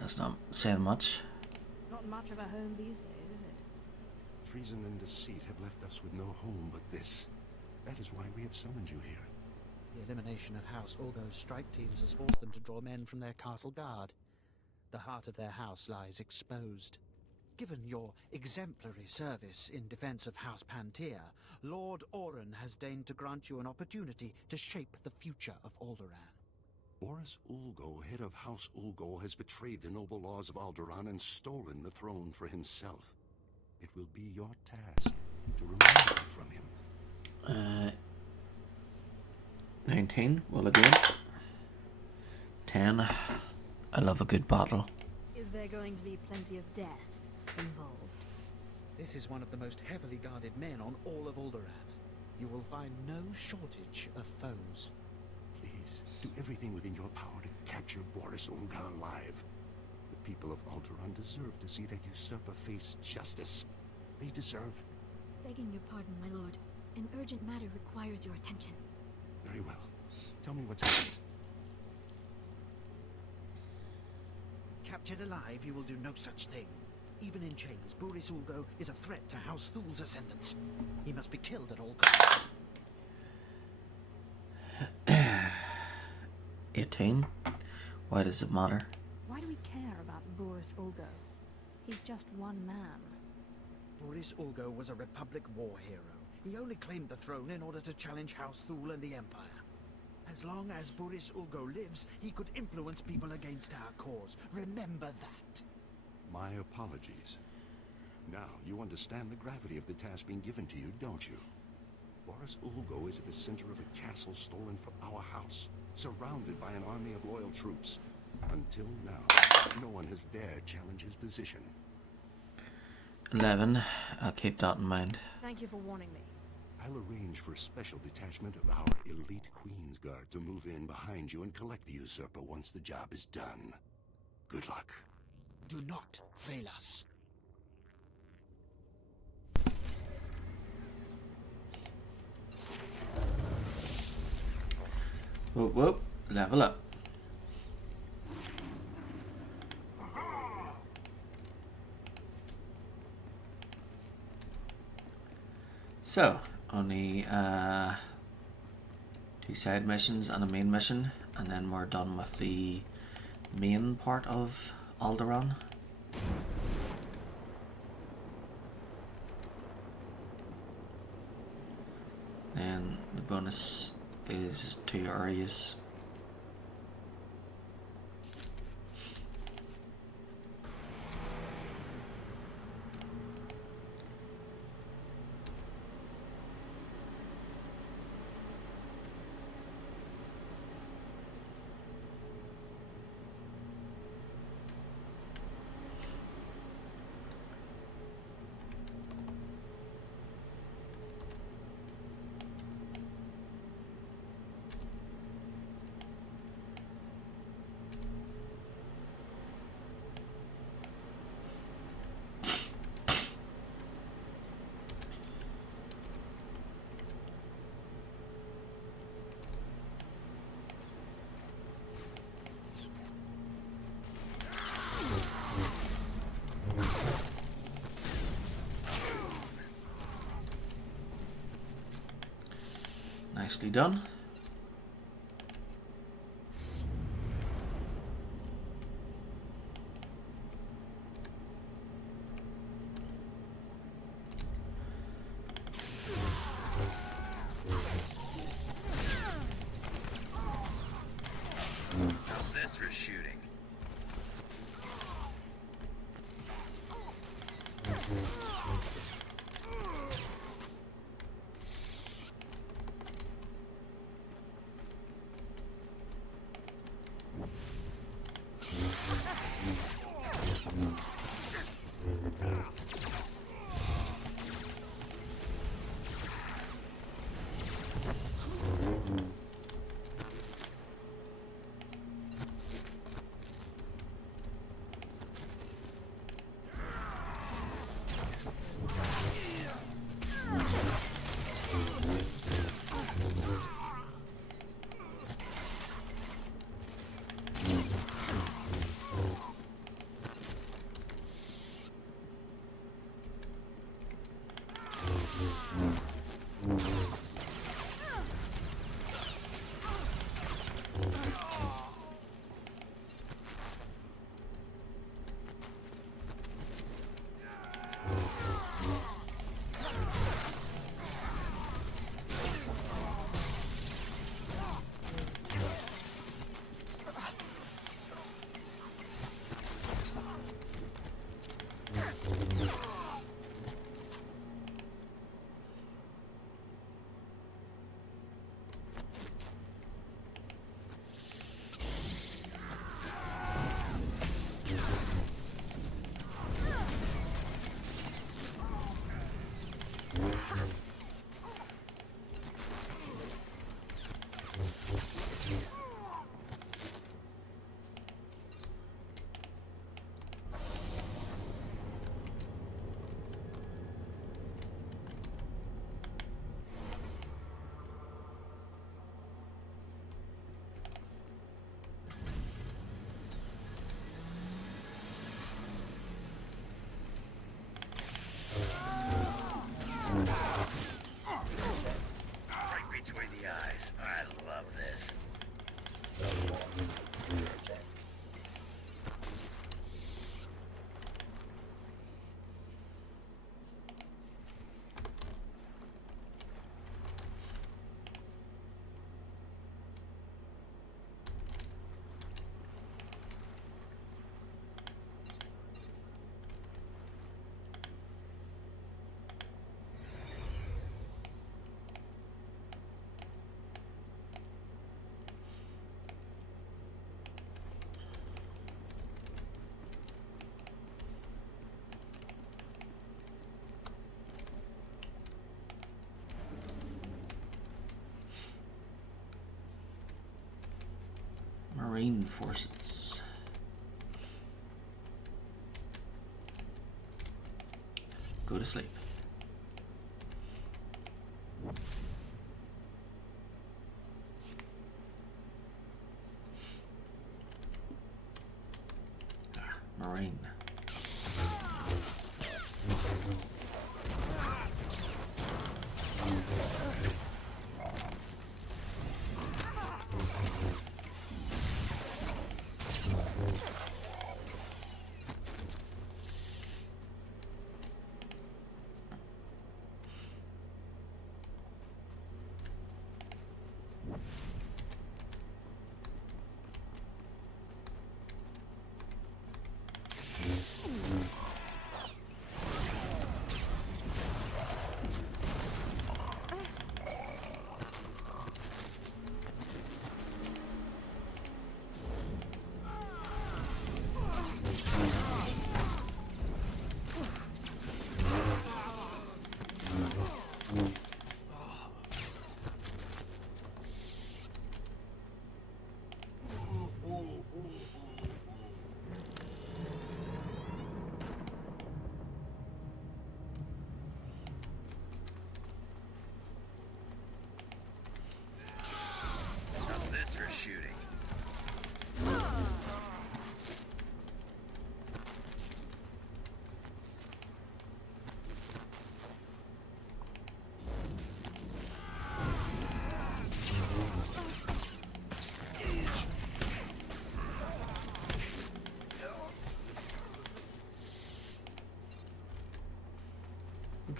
That's not saying much. Not much of a home these days, is it? Treason and deceit have left us with no home but this. That is why we have summoned you here. The elimination of House Ulgo's strike teams has forced them to draw men from their castle guard. The heart of their house lies exposed. Given your exemplary service in defense of House Pantier, Lord Oren has deigned to grant you an opportunity to shape the future of Alderaan. Boris Ulgo, head of House Ulgo, has betrayed the noble laws of Alderaan and stolen the throne for himself. It will be your task to remove it from him. 19. Will it do? 10. I love a good battle. Is there going to be plenty of death involved? This is one of the most heavily guarded men on all of Alderaan. You will find no shortage of foes. Please, do everything within your power to capture Boris Ulgo alive. The people of Alderaan deserve to see that usurper face justice. They deserve... Begging your pardon, my lord. An urgent matter requires your attention. Very well. Tell me what's happened. Captured alive, you will do no such thing. Even in chains, Boris Ulgo is a threat to House Thul's ascendants. He must be killed at all costs. 18. Why does it matter? Why do we care about Boris Ulgo? He's just one man. Boris Ulgo was a Republic war hero. He only claimed the throne in order to challenge House Thul and the Empire. As long as Boris Ulgo lives, he could influence people against our cause. Remember that. My apologies. Now, you understand the gravity of the task being given to you, don't you? Boris Ulgo is at the center of a castle stolen from our house, surrounded by an army of loyal troops. Until now, no one has dared challenge his position. 11. I'll keep that in mind. Thank you for warning me. I'll arrange for a special detachment of our elite Queen's Guard to move in behind you and collect the usurper once the job is done. Good luck. Do not fail us. Whoop whoop. Level up. So, only 2 side missions and a main mission, and then we're done with the main part of Alderaan. Then the bonus is 2 areas. Nicely done. How's this for shooting? Marine forces. Go to sleep. Marine.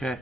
Okay.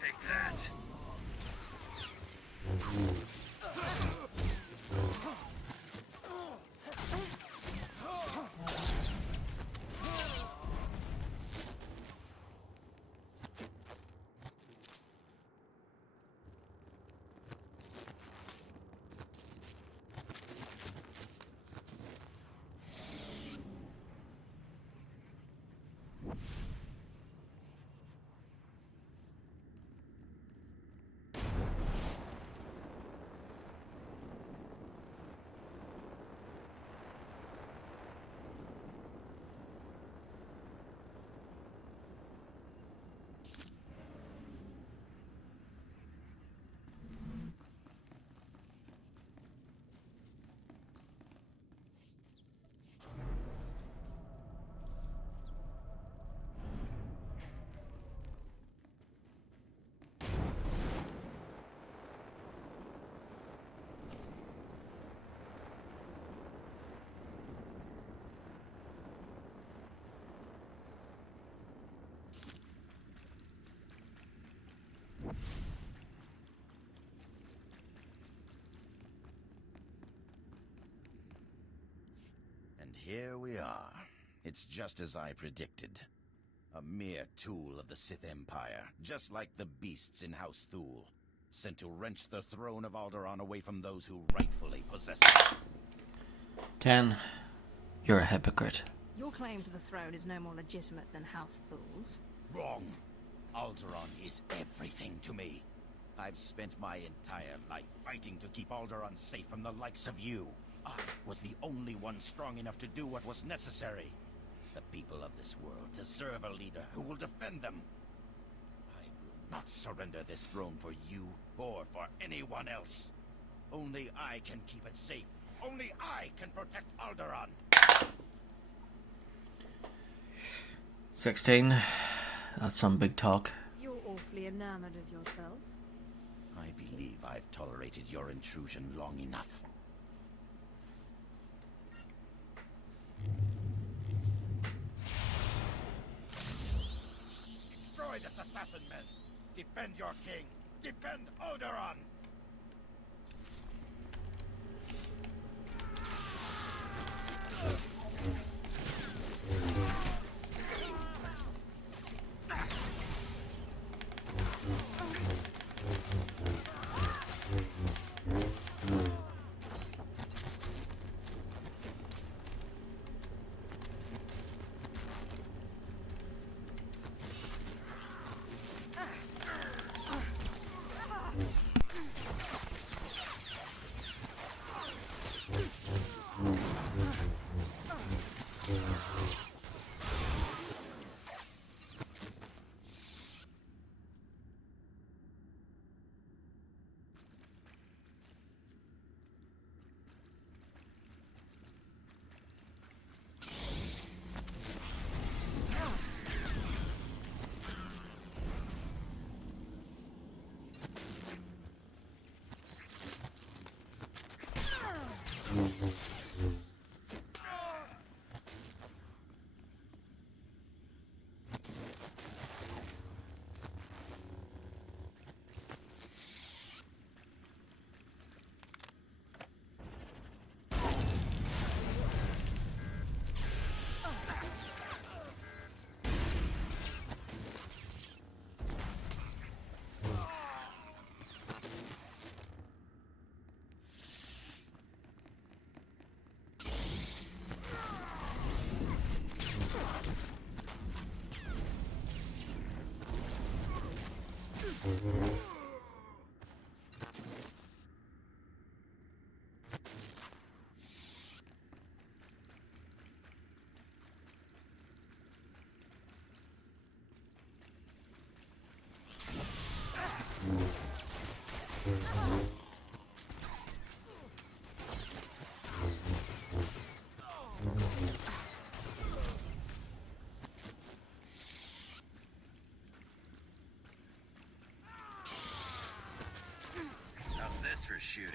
Take that. And here we are. It's just as I predicted. A mere tool of the Sith Empire, just like the beasts in House Thule, sent to wrench the throne of Alderaan away from those who rightfully possess it. 10. You're a hypocrite. Your claim to the throne is no more legitimate than House Thule's. Wrong. Alderaan is everything to me. I've spent my entire life fighting to keep Alderaan safe from the likes of you. I was the only one strong enough to do what was necessary. The people of this world deserve a leader who will defend them. I will not surrender this throne for you or for anyone else. Only I can keep it safe. Only I can protect Alderaan. 16. That's some big talk. You're awfully enamored of yourself. I believe I've tolerated your intrusion long enough. Destroy this assassin, men! Defend your king! Defend Alderaan! How's this for shooting?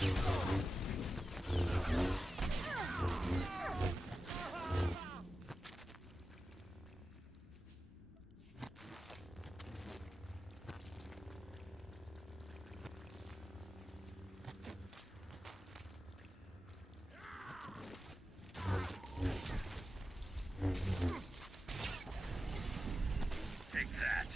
Take that.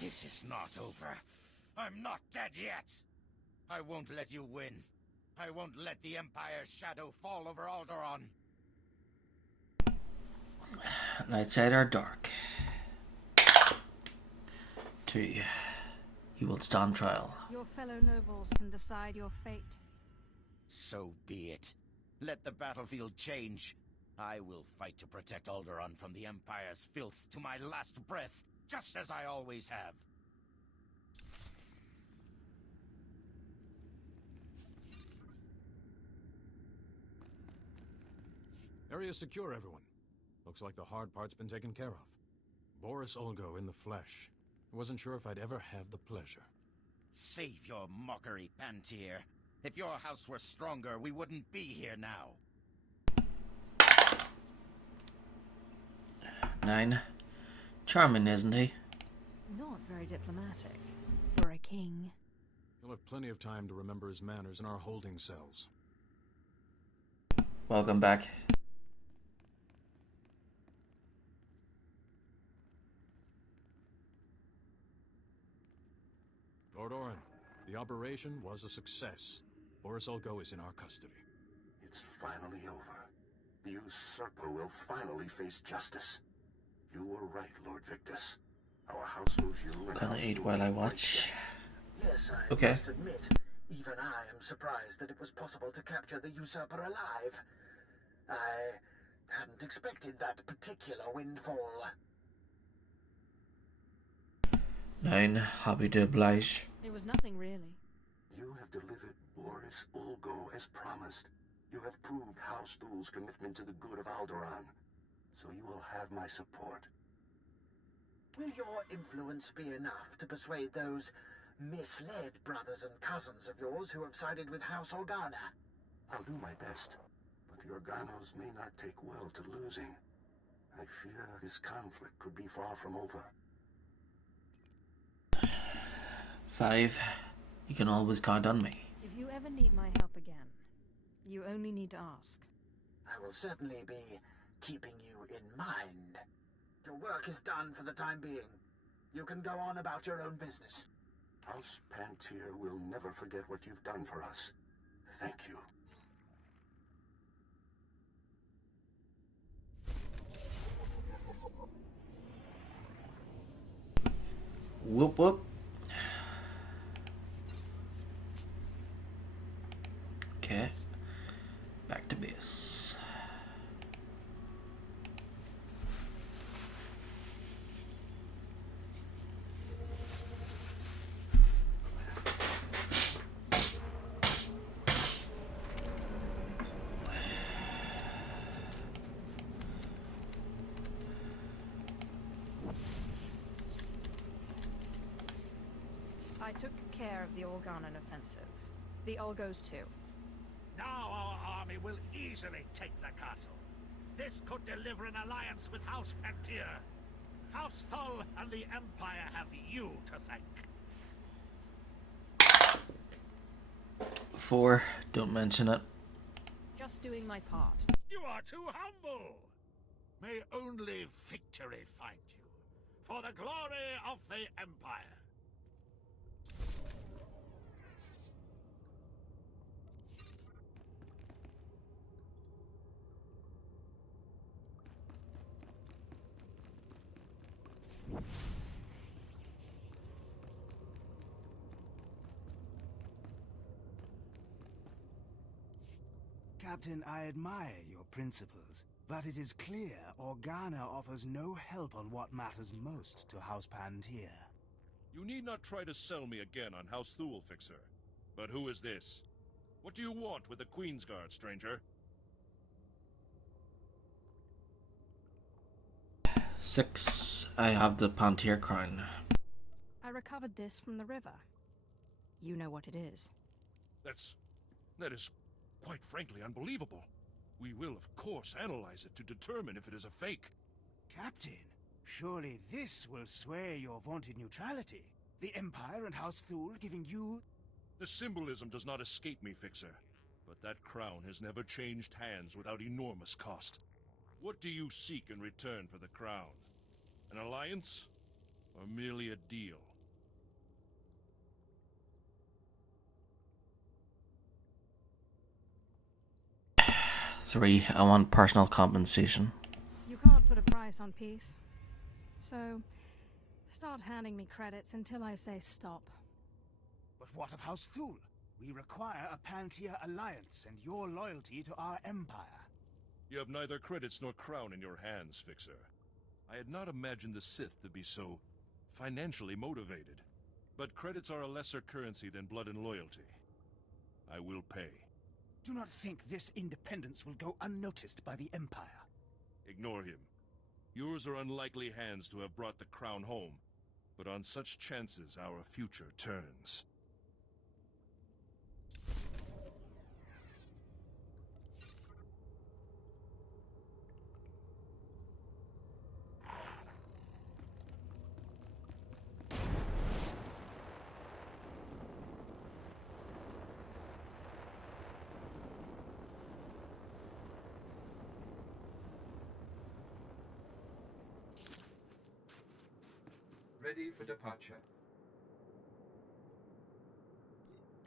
This is not over. I'm not dead yet. I won't let you win. I won't let the Empire's shadow fall over Alderaan. Light side or dark? 2. You will stand trial. Your fellow nobles can decide your fate. So be it. Let the battlefield change. I will fight to protect Alderaan from the Empire's filth to my last breath, just as I always have. Area secure, everyone. Looks like the hard part's been taken care of. Boris Olgo in the flesh. I wasn't sure if I'd ever have the pleasure. Save your mockery, Pantier. If your house were stronger, we wouldn't be here now. 9. Charming, isn't he? Not very diplomatic for a king. He'll have plenty of time to remember his manners in our holding cells. Welcome back. Lord Orin, the operation was a success. Boris Olgo is in our custody. It's finally over. The usurper will finally face justice. You were right, Lord Victus. Our house owes you and Gonna House eat Lord while I a great watch. debt. Yes, I Okay. must admit, even I am surprised that it was possible to capture the usurper alive. I hadn't expected that particular windfall. 9. Happy to oblige. It was nothing really. You have delivered Boris Olgo as promised. You have proved House Thul's commitment to the good of Alderaan. So you will have my support. Will your influence be enough to persuade those misled brothers and cousins of yours who have sided with House Organa? I'll do my best, but the Organos may not take well to losing. I fear this conflict could be far from over. 5. You can always count on me. If you ever need my help again, you only need to ask. I will certainly be keeping you in mind. Your work is done for the time being. You can go on about your own business. House Pantier will never forget what you've done for us. Thank you. Whoop whoop. Okay. Back to base. I I took care of the Organon offensive. The Olgos too. Now our army will easily take the castle. This could deliver an alliance with House Pantir. House Thull and the Empire have you to thank. 4. Don't mention it. Just doing my part. You are too humble. May only victory find you, for the glory of the Empire. Captain, I admire your principles, but it is clear Organa offers no help on what matters most to House Pantir. You need not try to sell me again on House Thule, Fixer. But who is this? What do you want with the Queen's Guard, stranger? 6. I have the Pantir crown. I recovered this from the river. You know what it is. That is quite frankly unbelievable. We will, of course, analyze it to determine if it is a fake. Captain, surely this will sway your vaunted neutrality. The Empire and House Thule giving you... The symbolism does not escape me, Fixer. But that crown has never changed hands without enormous cost. What do you seek in return for the crown? An alliance? Or merely a deal? Three, I want personal compensation. You can't put a price on peace. So, start handing me credits until I say stop. But what of House Thule? We require a Pantir alliance and your loyalty to our empire. You have neither credits nor crown in your hands, Fixer. I had not imagined the Sith to be so financially motivated. But credits are a lesser currency than blood and loyalty. I will pay. Do not think this independence will go unnoticed by the Empire. Ignore him. Yours are unlikely hands to have brought the crown home. But on such chances, our future turns. Ready for departure.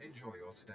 Enjoy your stay.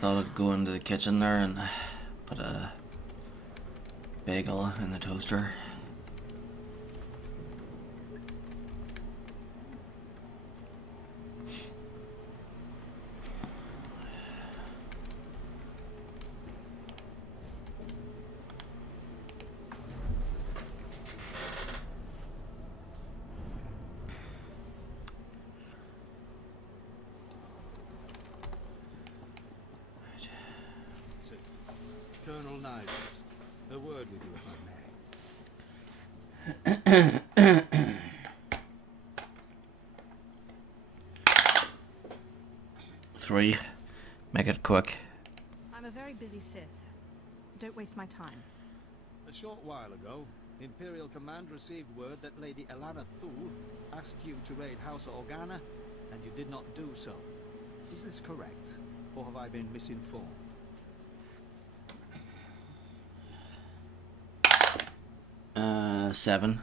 thought I'd go into the kitchen there and put a bagel in the toaster. Colonel Knives, a word with you if I may. 3. Make it quick. I'm a very busy Sith. Don't waste my time. A short while ago, Imperial Command received word that Lady Elana Thule asked you to raid House Organa, and you did not do so. Is this correct, or have I been misinformed? 7.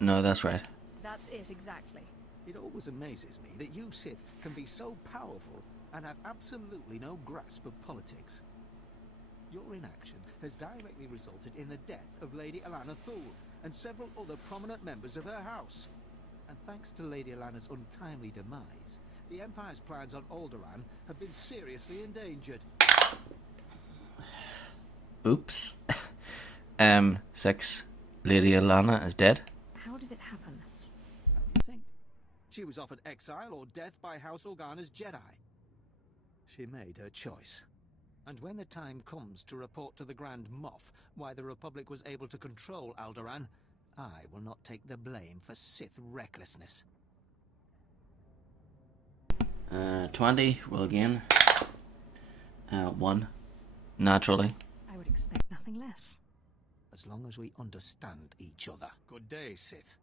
No, that's right. That's it, exactly. It always amazes me that you Sith can be so powerful and have absolutely no grasp of politics. Your inaction has directly resulted in the death of Lady Elana Thule and several other prominent members of her house. And thanks to Lady Elana's untimely demise, the Empire's plans on Alderaan have been seriously endangered. Oops. 6. Lady Elana is dead. How did it happen? How do you think? She was offered exile or death by House Organa's Jedi. She made her choice. And when the time comes to report to the Grand Moff why the Republic was able to control Alderaan, I will not take the blame for Sith recklessness. 20. Roll again. 1. Naturally. I would expect nothing less. As long as we understand each other. Good day, Sith.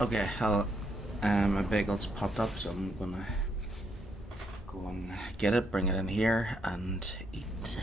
Okay, my bagel's popped up, so I'm gonna go and get it, bring it in here, and eat.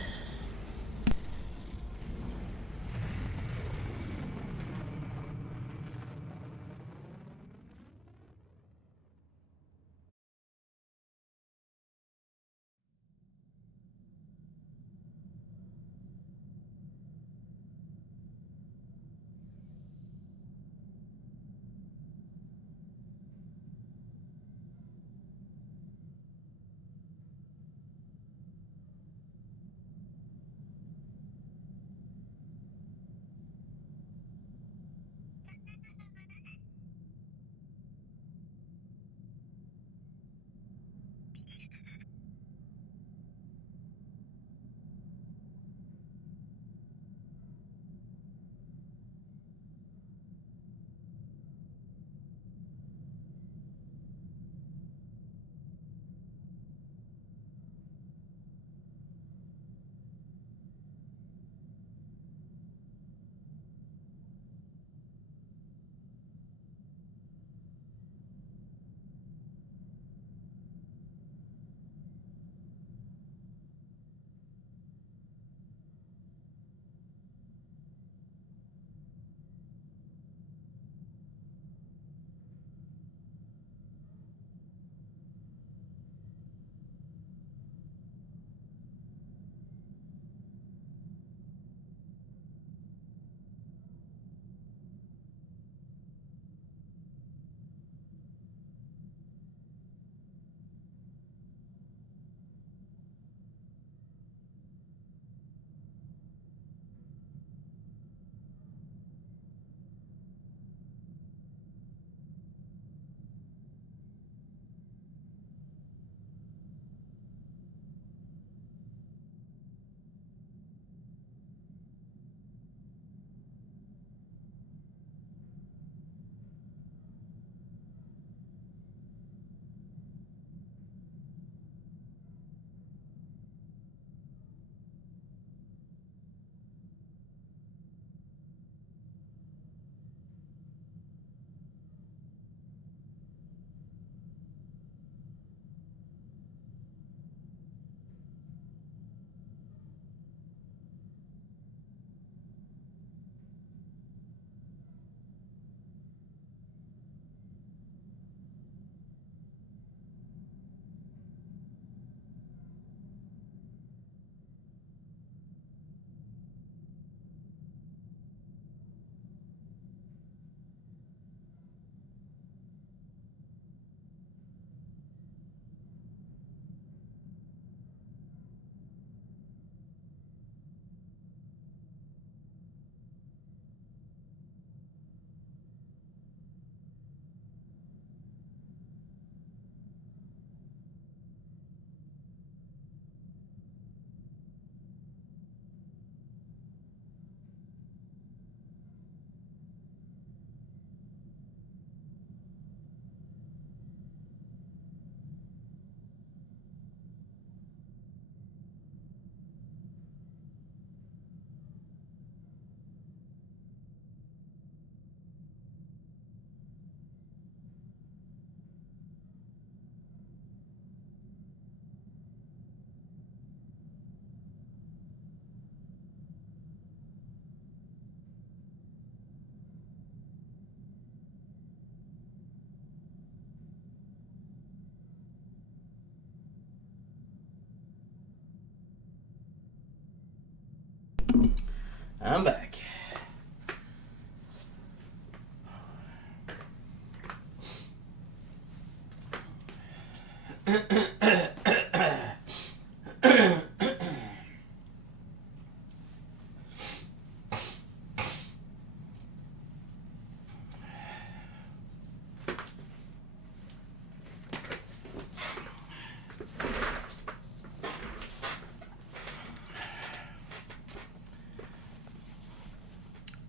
I'm back.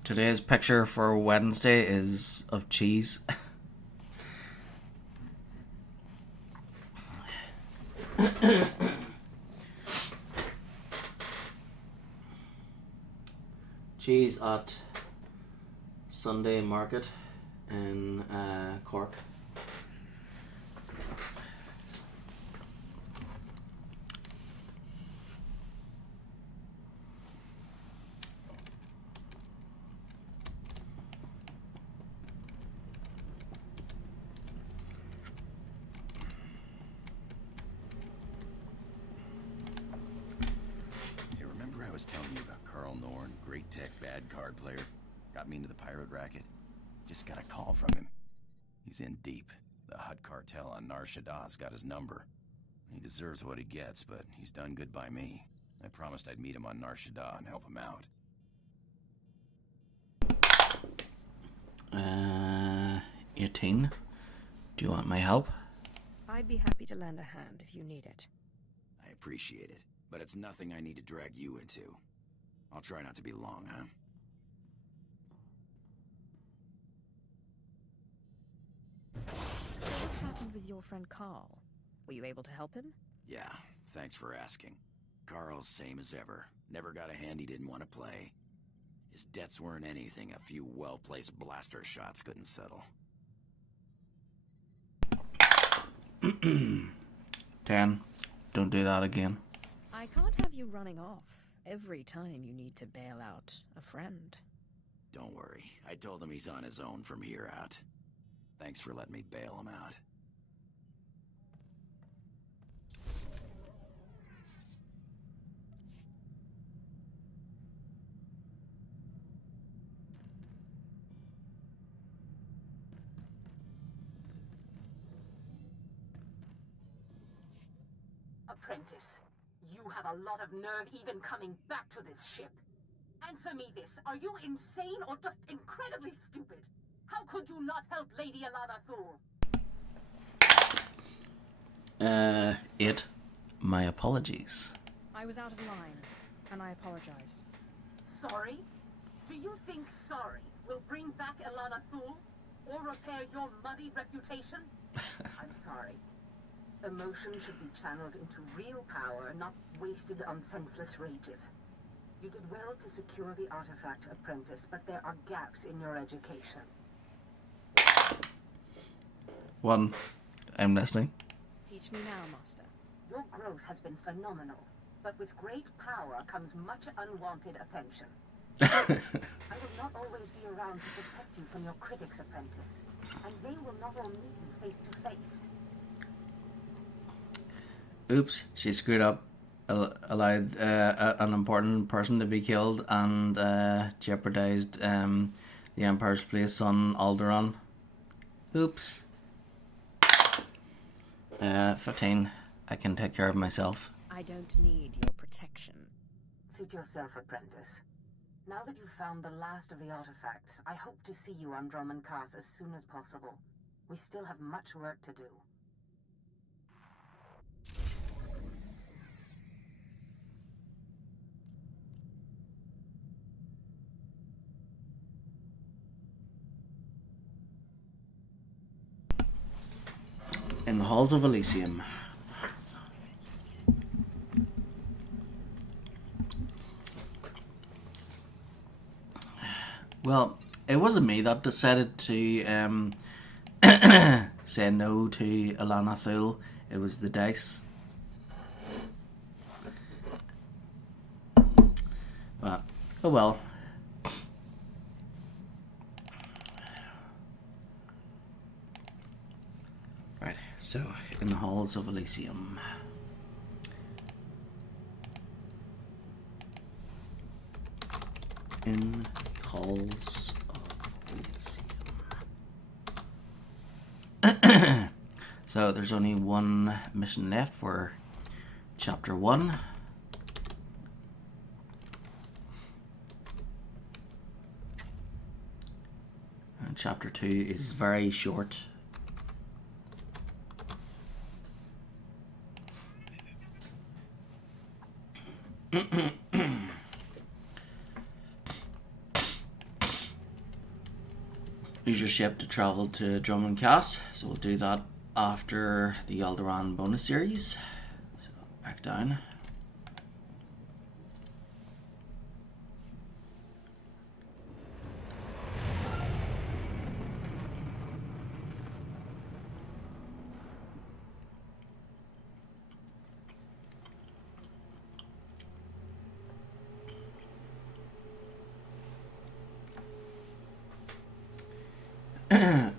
Today's picture for Wednesday is of cheese. Cheese at Sunday Market in Cork. You remember I was telling you about Carl Norn, great tech, bad card player? Got me into the pirate racket? Just got a call from him. He's in deep. The Hutt cartel on Nar Shaddah's got his number. He deserves what he gets, but he's done good by me. I promised I'd meet him on Nar Shaddaa and help him out. 18. Do you want my help? I'd be happy to lend a hand if you need it. I appreciate it, but it's nothing I need to drag you into. I'll try not to be long, huh? What happened with your friend Carl? Were you able to help him? Yeah, thanks for asking. Carl's same as ever. Never got a hand he didn't want to play. His debts weren't anything a few well-placed blaster shots couldn't settle. 10. Don't do that again. I can't have you running off every time you need to bail out a friend. Don't worry. I told him he's on his own from here out. Thanks for letting me bail him out. Apprentice, you have a lot of nerve even coming back to this ship. Answer me this, are you insane or just incredibly stupid? How could you not help Lady Alana Thule? 8. My apologies. I was out of line, and I apologize. Sorry? Do you think sorry will bring back Alana Thule? Or repair your muddy reputation? I'm sorry. Emotion should be channeled into real power, not wasted on senseless rages. You did well to secure the artifact, Apprentice, but there are gaps in your education. 1. I'm listening. Teach me now, Master. Your growth has been phenomenal, but with great power comes much unwanted attention. I will not always be around to protect you from your critics, Apprentice, and they will not all meet you face to face. Oops, she screwed up. Allowed an important person to be killed and jeopardized the Empire's place on Alderaan. Oops. 15. I can take care of myself. I don't need your protection. Suit yourself, Apprentice. Now that you've found the last of the artifacts, I hope to see you on Dromund Kaas as soon as possible. We still have much work to do. In the halls of Elysium. Well, it wasn't me that decided to say no to Alana Thule. It was the dice. But, oh well. Right, so in the halls of Elysium. So there's only one mission left for Chapter 1. And Chapter 2 is very short. Use your ship to travel to Drummond Cass, so we'll do that after the Alderaan bonus series. So back down.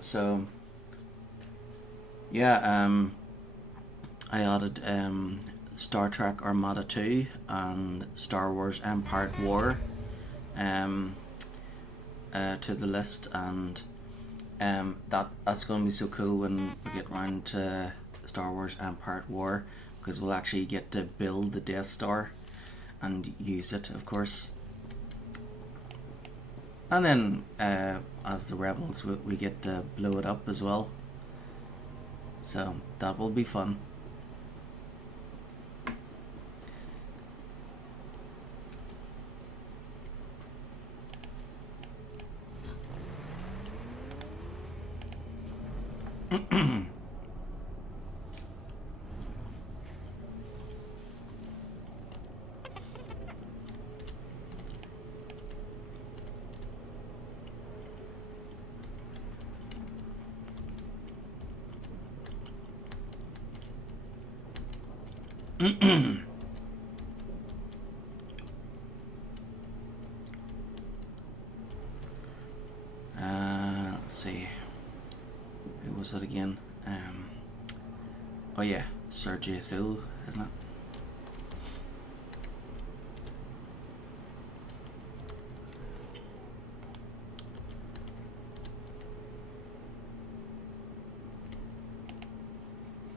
So yeah, I added Star Trek Armada 2 and Star Wars Empire at War to the list, and that's going to be so cool when we get around to Star Wars Empire at War, because we'll actually get to build the Death Star and use it, of course. And then as the Rebels, we get to blow it up as well. So that will be fun. Let's see. Who was it again? Oh yeah, Sergei Thul, isn't it?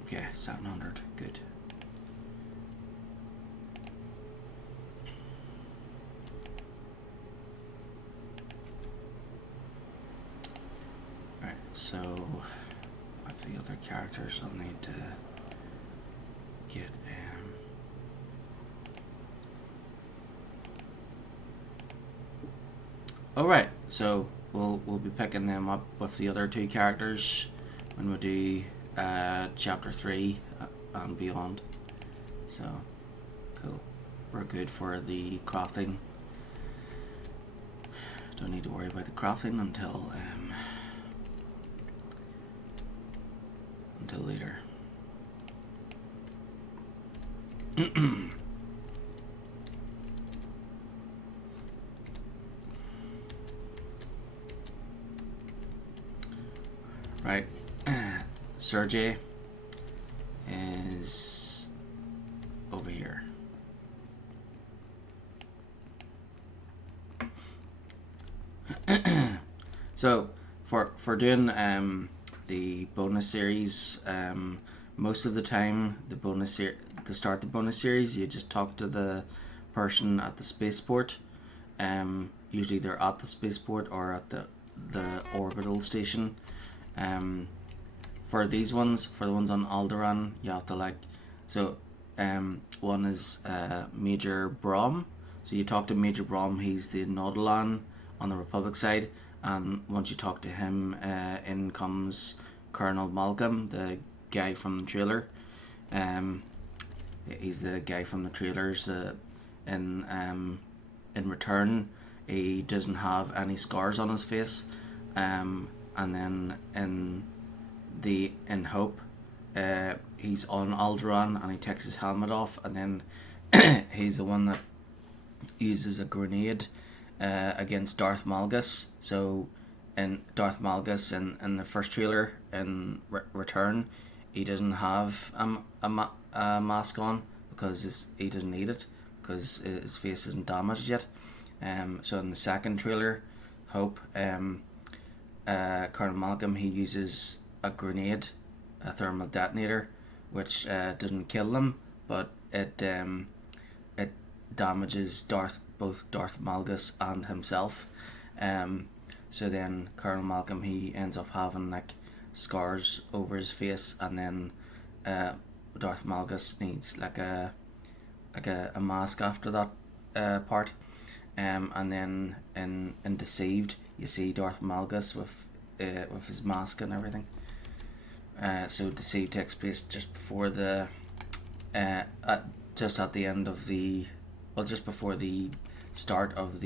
Okay, 700. Good. Right, so with the other characters, I'll need to get Alright, so we'll be picking them up with the other two characters when we do Chapter 3 and beyond. So cool. We're good for the crafting. Don't need to worry about the crafting until later. Right, Sergei is over here. So for doing the bonus series, most of the time to start the bonus series, you just talk to the person at the spaceport. Usually they're at the spaceport or at the orbital station. For these ones, for the ones on Alderaan, you have to one is Major Brom. So you talk to Major Brom, he's the Nautolan on the Republic side, and once you talk to him, in comes Colonel Malcolm, the guy from the trailer. He's the guy from the trailers. In return, he doesn't have any scars on his face. And then in Hope, he's on Alderaan and he takes his helmet off, and then he's the one that uses a grenade against Darth Malgus. So in Darth Malgus in the first trailer in Return, he doesn't have a mask on because he doesn't need it because his face isn't damaged yet. So in the second trailer, Hope, Colonel Malcolm, he uses a grenade, a thermal detonator, which didn't kill them, but it damages both Darth Malgus and himself. So then Colonel Malcolm, he ends up having like scars over his face, and then Darth Malgus needs like a mask after that part. And then in Deceived, you see Darth Malgus with his mask and everything. So Deceived takes place just before just at the end of just before the start of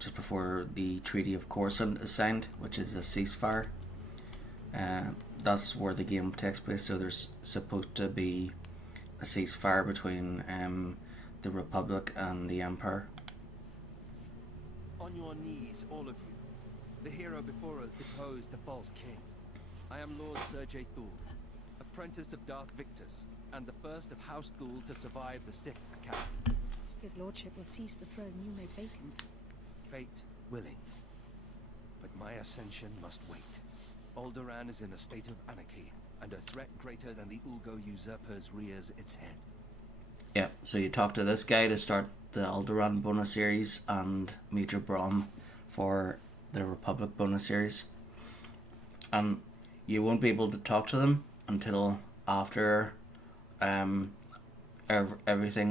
just before the Treaty of Coruscant is signed, which is a ceasefire. That's where the game takes place. So there's supposed to be a ceasefire between the Republic and the Empire. On your knees, all of you. The hero before us deposed the false king. I am Lord Sergei Thul, apprentice of Darth Victus, and the first of House Thul to survive the Sith attack. His lordship will seize the throne you made vacant. Fate willing. But my ascension must wait. Alderaan is in a state of anarchy, and a threat greater than the Ulgo usurpers rears its head. Yeah, so you talk to this guy to start the Alderaan bonus series, and Major Brom for the Republic bonus series. And you won't be able to talk to them until after everything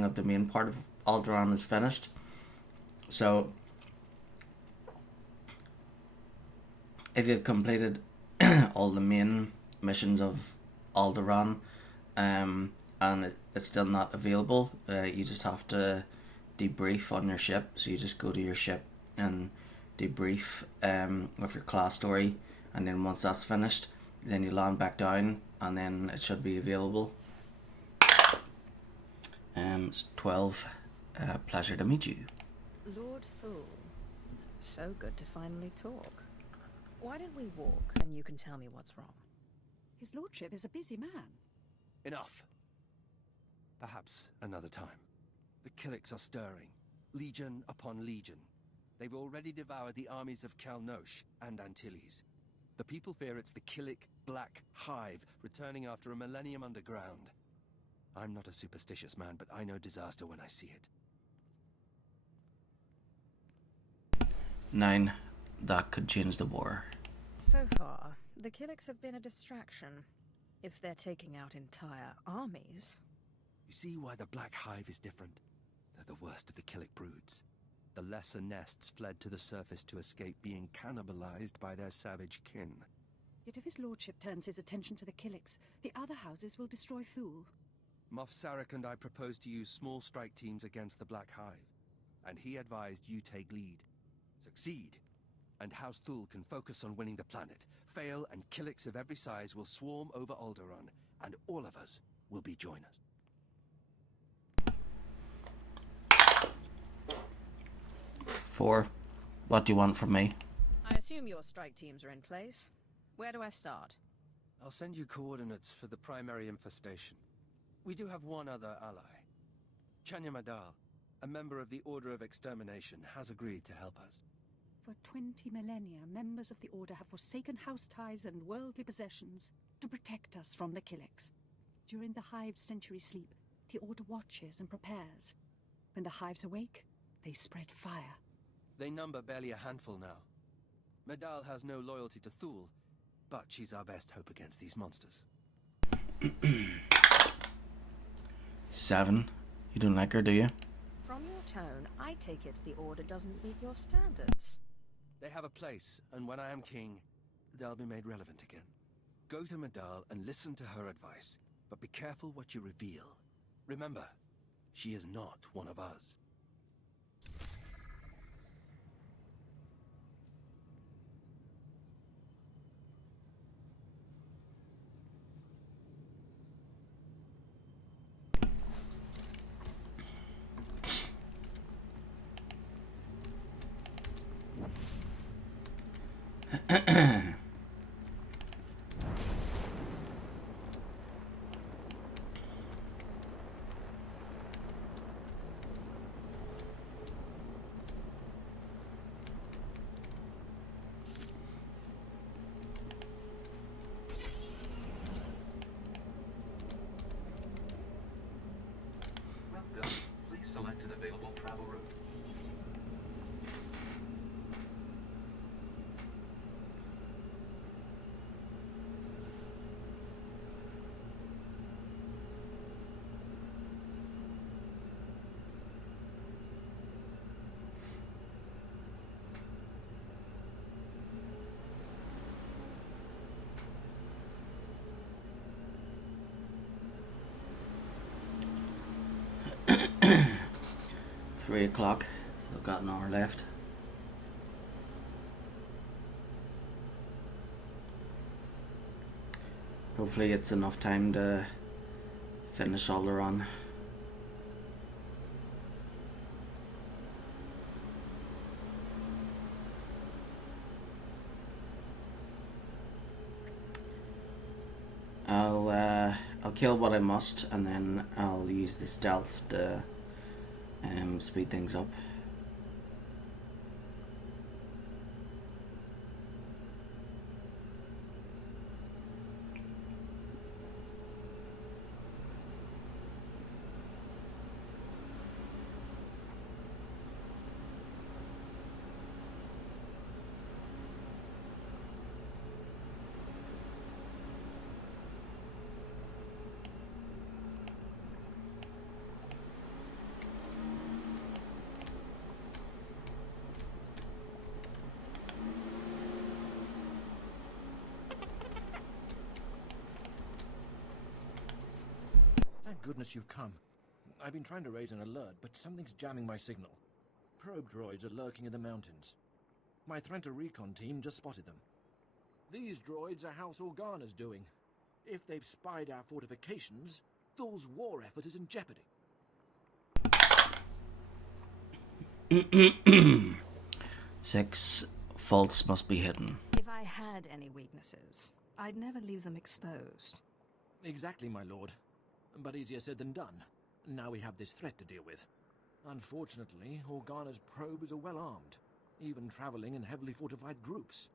of the main part of Alderaan is finished. So if you've completed all the main missions of Alderaan, and it's still not available, you just have to debrief on your ship. So you just go to your ship and debrief with your class story, and then once that's finished, then you land back down, and then it should be available. It's 12. Pleasure to meet you. Lord Thul. So good to finally talk. Why don't we walk, and you can tell me what's wrong? His lordship is a busy man. Enough. Perhaps another time. The Killiks are stirring, legion upon legion. They've already devoured the armies of Kalnosh and Antilles. The people fear it's the Killik Black Hive returning after a millennium underground. I'm not a superstitious man, but I know disaster when I see it. 9. That could change the war. So far, the Killiks have been a distraction. If they're taking out entire armies... You see why the Black Hive is different? They're the worst of the Killik broods. The lesser nests fled to the surface to escape being cannibalized by their savage kin. Yet if his lordship turns his attention to the Killiks, the other houses will destroy Thul. Moff Sarek and I proposed to use small strike teams against the Black Hive, and he advised you take lead. Succeed, and House Thul can focus on winning the planet. Fail, and Killiks of every size will swarm over Alderaan, and all of us will be joiners. Four. What do you want from me? I assume your strike teams are in place. Where do I start? I'll send you coordinates for the primary infestation. We do have one other ally. Chanya Madal, a member of the Order of Extermination, has agreed to help us. For 20 millennia, members of the Order have forsaken house ties and worldly possessions to protect us from the Killiks. During the Hive's century sleep, the Order watches and prepares. When the Hives awake, they spread fire. They number barely a handful now. Madal has no loyalty to Thul, but she's our best hope against these monsters. 7. You don't like her, do you? From your tone, I take it the Order doesn't meet your standards. They have a place, and when I am king, they'll be made relevant again. Go to Madal and listen to her advice, but be careful what you reveal. Remember, she is not one of us. 3 o'clock, so I've got an hour left. Hopefully it's enough time to finish Alderaan. I'll kill what I must, and then I'll use the stealth to speed things up. Thank goodness you've come. I've been trying to raise an alert, but something's jamming my signal. Probe droids are lurking in the mountains. My Threnta recon team just spotted them. These droids are House Organa's doing. If they've spied our fortifications, Thul's war effort is in jeopardy. 6 faults must be hidden. If I had any weaknesses, I'd never leave them exposed. Exactly, my lord. But easier said than done. Now we have this threat to deal with. Unfortunately, Organa's probes are well armed, even traveling in heavily fortified groups.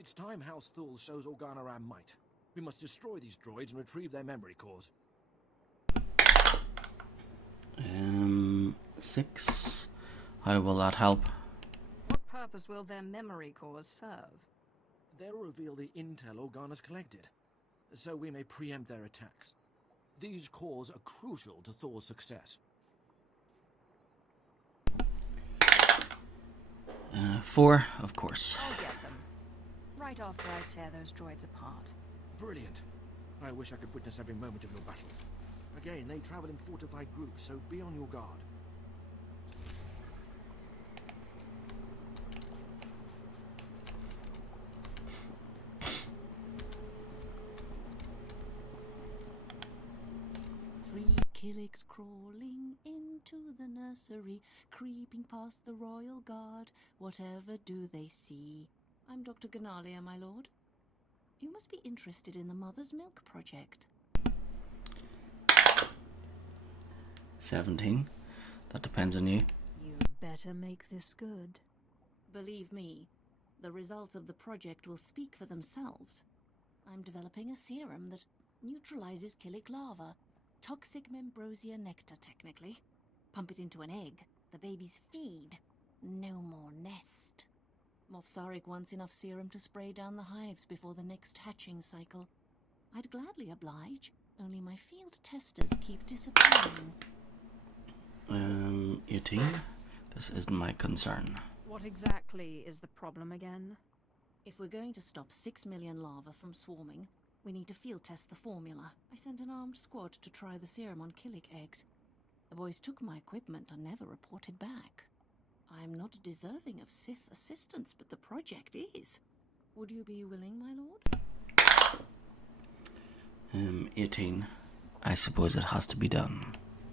It's time House Thul shows Organa our might. We must destroy these droids and retrieve their memory cores. 6. How will that help? What purpose will their memory cores serve? They'll reveal the intel Organa's collected, so we may preempt their attacks. These cores are crucial to Thor's success. 4, of course. I'll get them. Right after I tear those droids apart. Brilliant. I wish I could witness every moment of your battle. Again, they travel in fortified groups, so be on your guard. Killicks crawling into the nursery, creeping past the royal guard, whatever do they see? I'm Dr. Ganalia, my lord. You must be interested in the Mother's Milk Project. 17. That depends on you. You'd better make this good. Believe me, the results of the project will speak for themselves. I'm developing a serum that neutralizes Killick lava. Toxic Membrosia nectar, technically. Pump it into an egg. The babies feed. No more nest. Moff Sarek wants enough serum to spray down the hives before the next hatching cycle. I'd gladly oblige, only my field testers keep disappearing. 18. This isn't my concern. What exactly is the problem again? If we're going to stop 6 million larvae from swarming, we need to field test the formula. I sent an armed squad to try the serum on Killick eggs. The boys took my equipment and never reported back. I'm not deserving of Sith assistance, but the project is. Would you be willing, my lord? 18. I suppose it has to be done.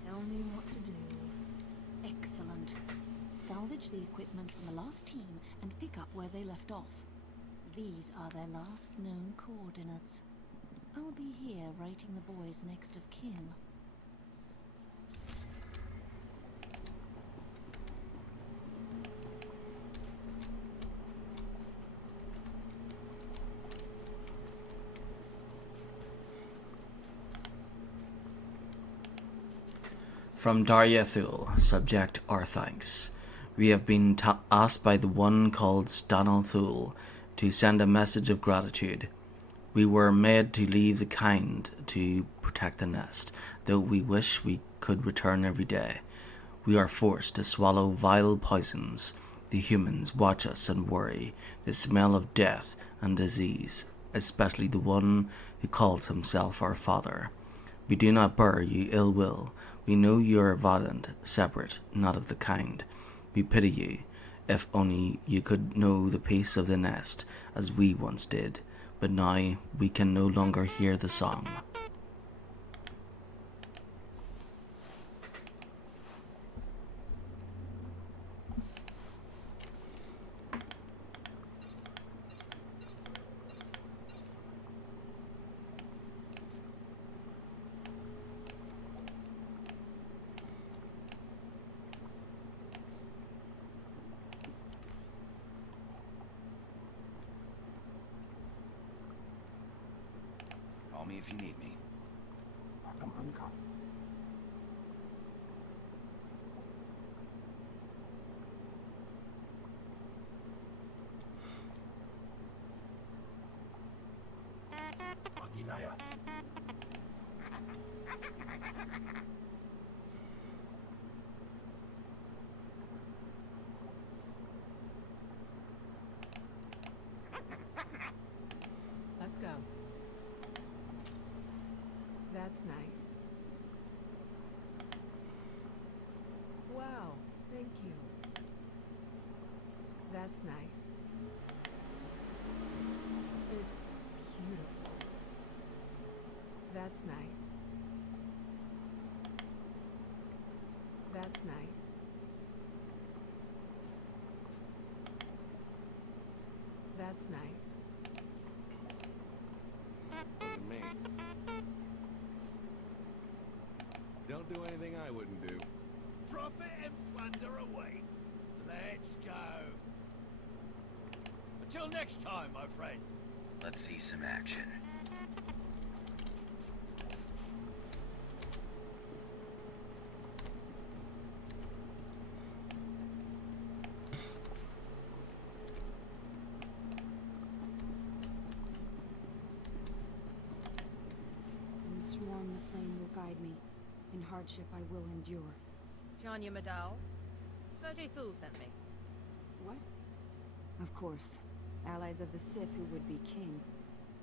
Tell me what to do. Excellent. Salvage the equipment from the last team and pick up where they left off. These are their last known coordinates. I'll be here writing the boys' next of kin. From Darya Thul, subject our thanks. We have been asked by the one called Stanal Thul to send a message of gratitude. We were made to leave the kind to protect the nest, though we wish we could return every day. We are forced to swallow vile poisons. The humans watch us and worry. The smell of death and disease, especially the one who calls himself our father. We do not bear you ill will. We know you are violent, separate, not of the kind. We pity you. If only you could know the peace of the nest, as we once did. But now we can no longer hear the song. Call me if you need me. Let's go. That's nice. Wow, thank you. That's nice. It's beautiful. That's nice. That's nice. That's nice. Wasn't me. Don't do anything I wouldn't do. Profit and plunder away. Let's go. Until next time, my friend. Let's see some action. In the swarm, the flame will guide me. In hardship, I will endure. Janya Madal. Sergei Thul sent me. What? Of course. Allies of the Sith who would be king.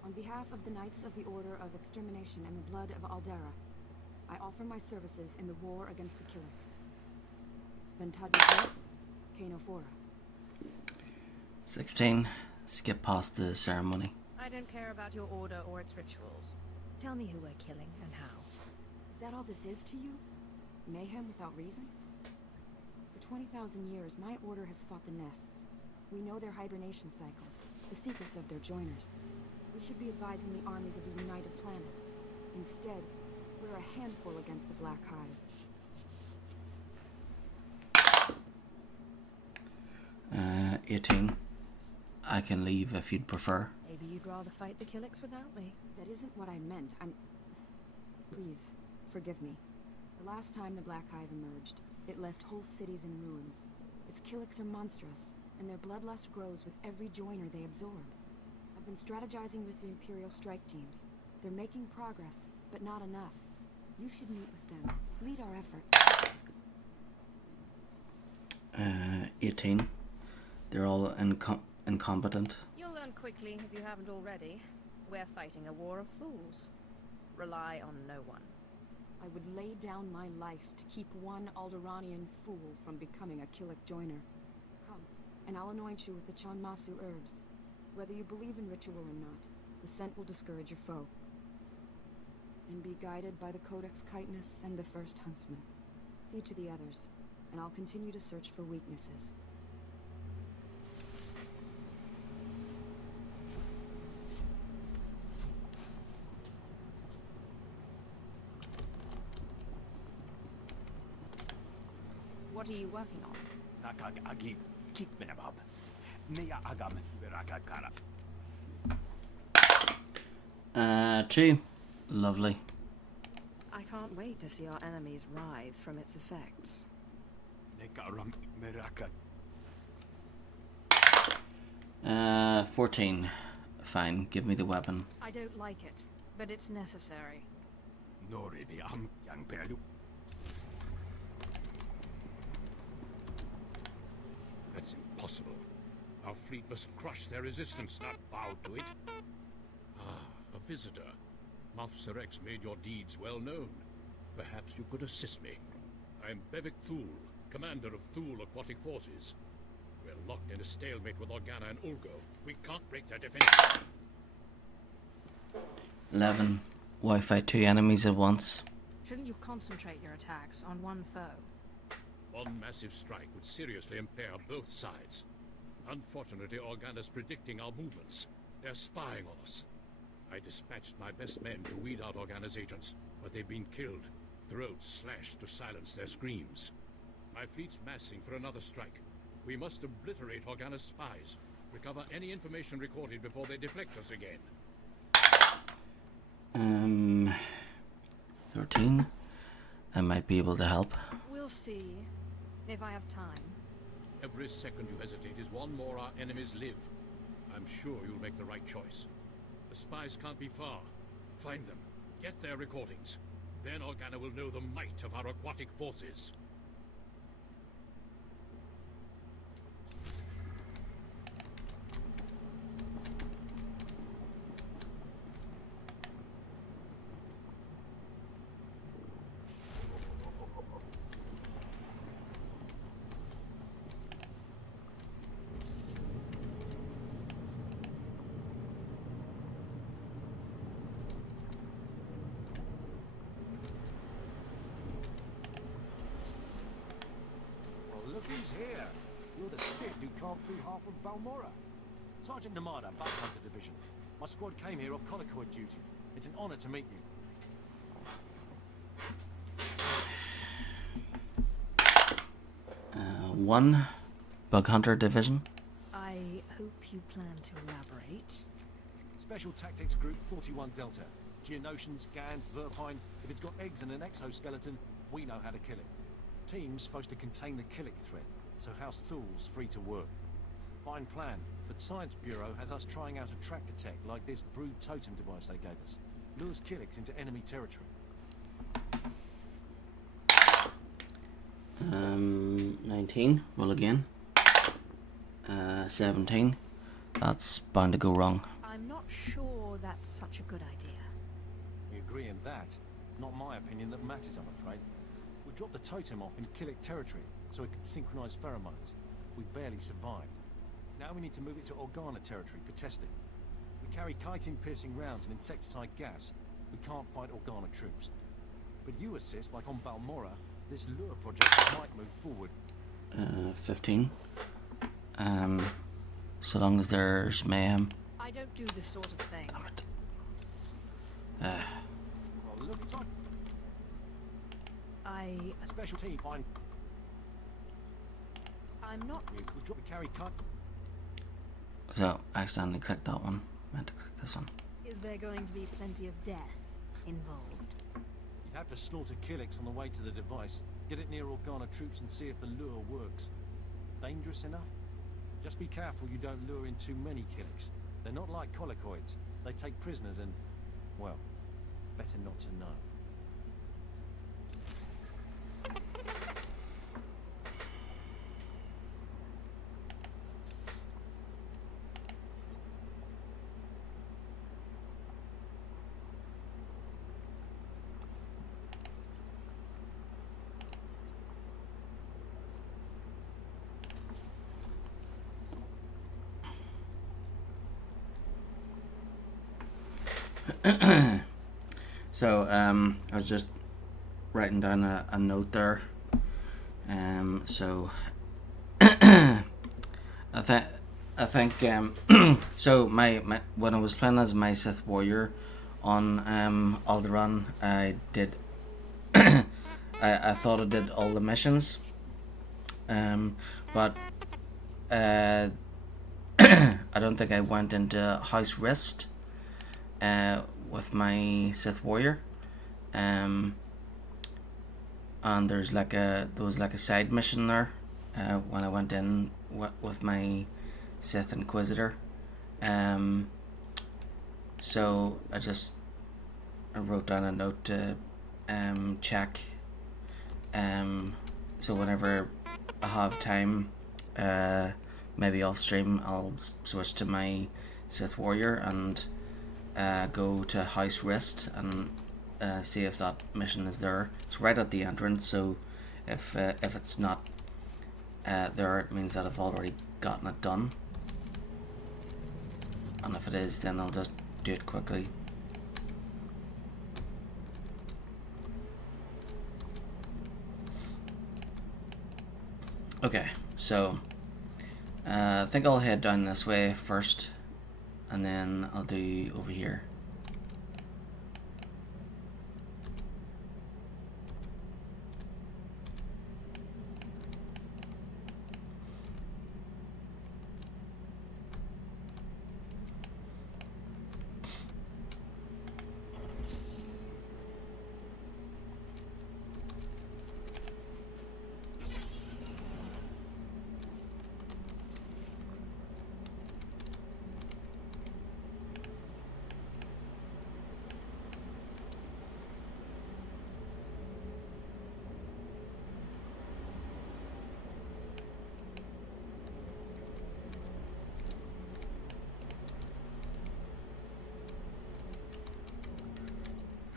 On behalf of the Knights of the Order of Extermination and the Blood of Aldera, I offer my services in the war against the Killiks. Ventadi Kano Fora. 16. Skip past the ceremony. I don't care about your order or its rituals. Tell me who we're killing and how. Is that all this is to you? Mayhem without reason? For 20,000 years, my order has fought the nests. We know their hibernation cycles, the secrets of their joiners. We should be advising the armies of a united planet. Instead, we're a handful against the Black Hive. 18. I can leave if you'd prefer. Maybe you'd rather fight the Killiks without me. That isn't what I meant. Please, forgive me. The last time the Black Hive emerged, it left whole cities in ruins. Its Killiks are monstrous, and their bloodlust grows with every joiner they absorb. I've been strategizing with the Imperial strike teams. They're making progress, but not enough. You should meet with them. Lead our efforts. 18. They're all incompetent. You'll learn quickly if you haven't already. We're fighting a war of fools. Rely on no one. I would lay down my life to keep one Alderanian fool from becoming a Killik joiner. Come, and I'll anoint you with the Chanmasu herbs. Whether you believe in ritual or not, the scent will discourage your foe. And be guided by the Codex Chitinus and the First Huntsman. See to the others, and I'll continue to search for weaknesses. What are you working on? Nakag-agi kikminabab. Nia agam virakakara. 2. Lovely. I can't wait to see our enemies writhe from its effects. Nekaram miraka. 14. Fine, give me the weapon. I don't like it, but it's necessary. Noribi am yang pelu. That's impossible. Our fleet must crush their resistance, not bow to it. Ah, a visitor. Moff Sirex made your deeds well known. Perhaps you could assist me. I'm Bevik Thul, commander of Thul Aquatic Forces. We're locked in a stalemate with Organa and Ulgo. We can't break their defense. 11. Wi-Fi 2 enemies at once. Shouldn't you concentrate your attacks on one foe? One massive strike would seriously impair both sides. Unfortunately, Organa's predicting our movements. They're spying on us. I dispatched my best men to weed out Organa's agents, but they've been killed. Throats slashed to silence their screams. My fleet's massing for another strike. We must obliterate Organa's spies. Recover any information recorded before they deflect us again. 13. I might be able to help. We'll see. If I have time. Every second you hesitate is one more our enemies live. I'm sure you'll make the right choice. The spies can't be far. Find them. Get their recordings. Then Organa will know the might of our aquatic forces. Look who's here. You're the Sith who carved through half of Balmora. Sergeant Namada, Hunter Division. My squad came here off colloquy duty. It's an honor to meet you. 1. Bug Hunter Division. I hope you plan to elaborate. Special Tactics Group 41 Delta. Geonosians, Gand, Verpine. If it's got eggs and an exoskeleton, we know how to kill it. Team's supposed to contain the Killick threat, so House Thul's free to work. Fine plan, but Science Bureau has us trying out a tractor tech like this brood totem device they gave us. Lures Killicks into enemy territory. 19. Roll again. 17. That's bound to go wrong. I'm not sure that's such a good idea. We agree in that. Not my opinion that matters, I'm afraid. We dropped the totem off in Killick territory so it could synchronize pheromones. We barely survived. Now we need to move it to Organa territory for testing. We carry chitin-piercing rounds and insecticide gas. We can't fight Organa troops. But you assist, like on Balmora, this lure project might move forward. 15. So long as there's mayhem. I don't do this sort of thing. Well, look, it's on. Special team, fine. I'm not. We drop the carry cut. So, I accidentally clicked that one. Meant to click this one. Is there going to be plenty of death involved? You'd have to slaughter Killicks on the way to the device. Get it near Organa troops and see if the lure works. Dangerous enough? Just be careful you don't lure in too many Killicks. They're not like collocoids. They take prisoners and, well, better not to know. So, I was just writing down a note there. So, I think, so my when I was playing as my Sith warrior on Alderaan, I did, I thought I did all the missions, but I don't think I went into House Rist with my Sith warrior, and there was like a side mission there when I went in with my Sith Inquisitor, so I wrote down a note to check, so whenever I have time, maybe off stream I'll switch to my Sith warrior and go to House Rist and see if that mission is there. It's right at the entrance, so if it's not there, it means that I've already gotten it done. And if it is, then I'll just do it quickly. Okay, so I think I'll head down this way first, and then I'll do over here.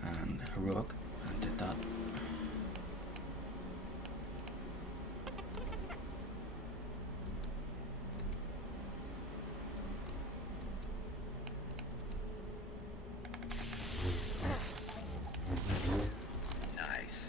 And heroic, and did that. Nice.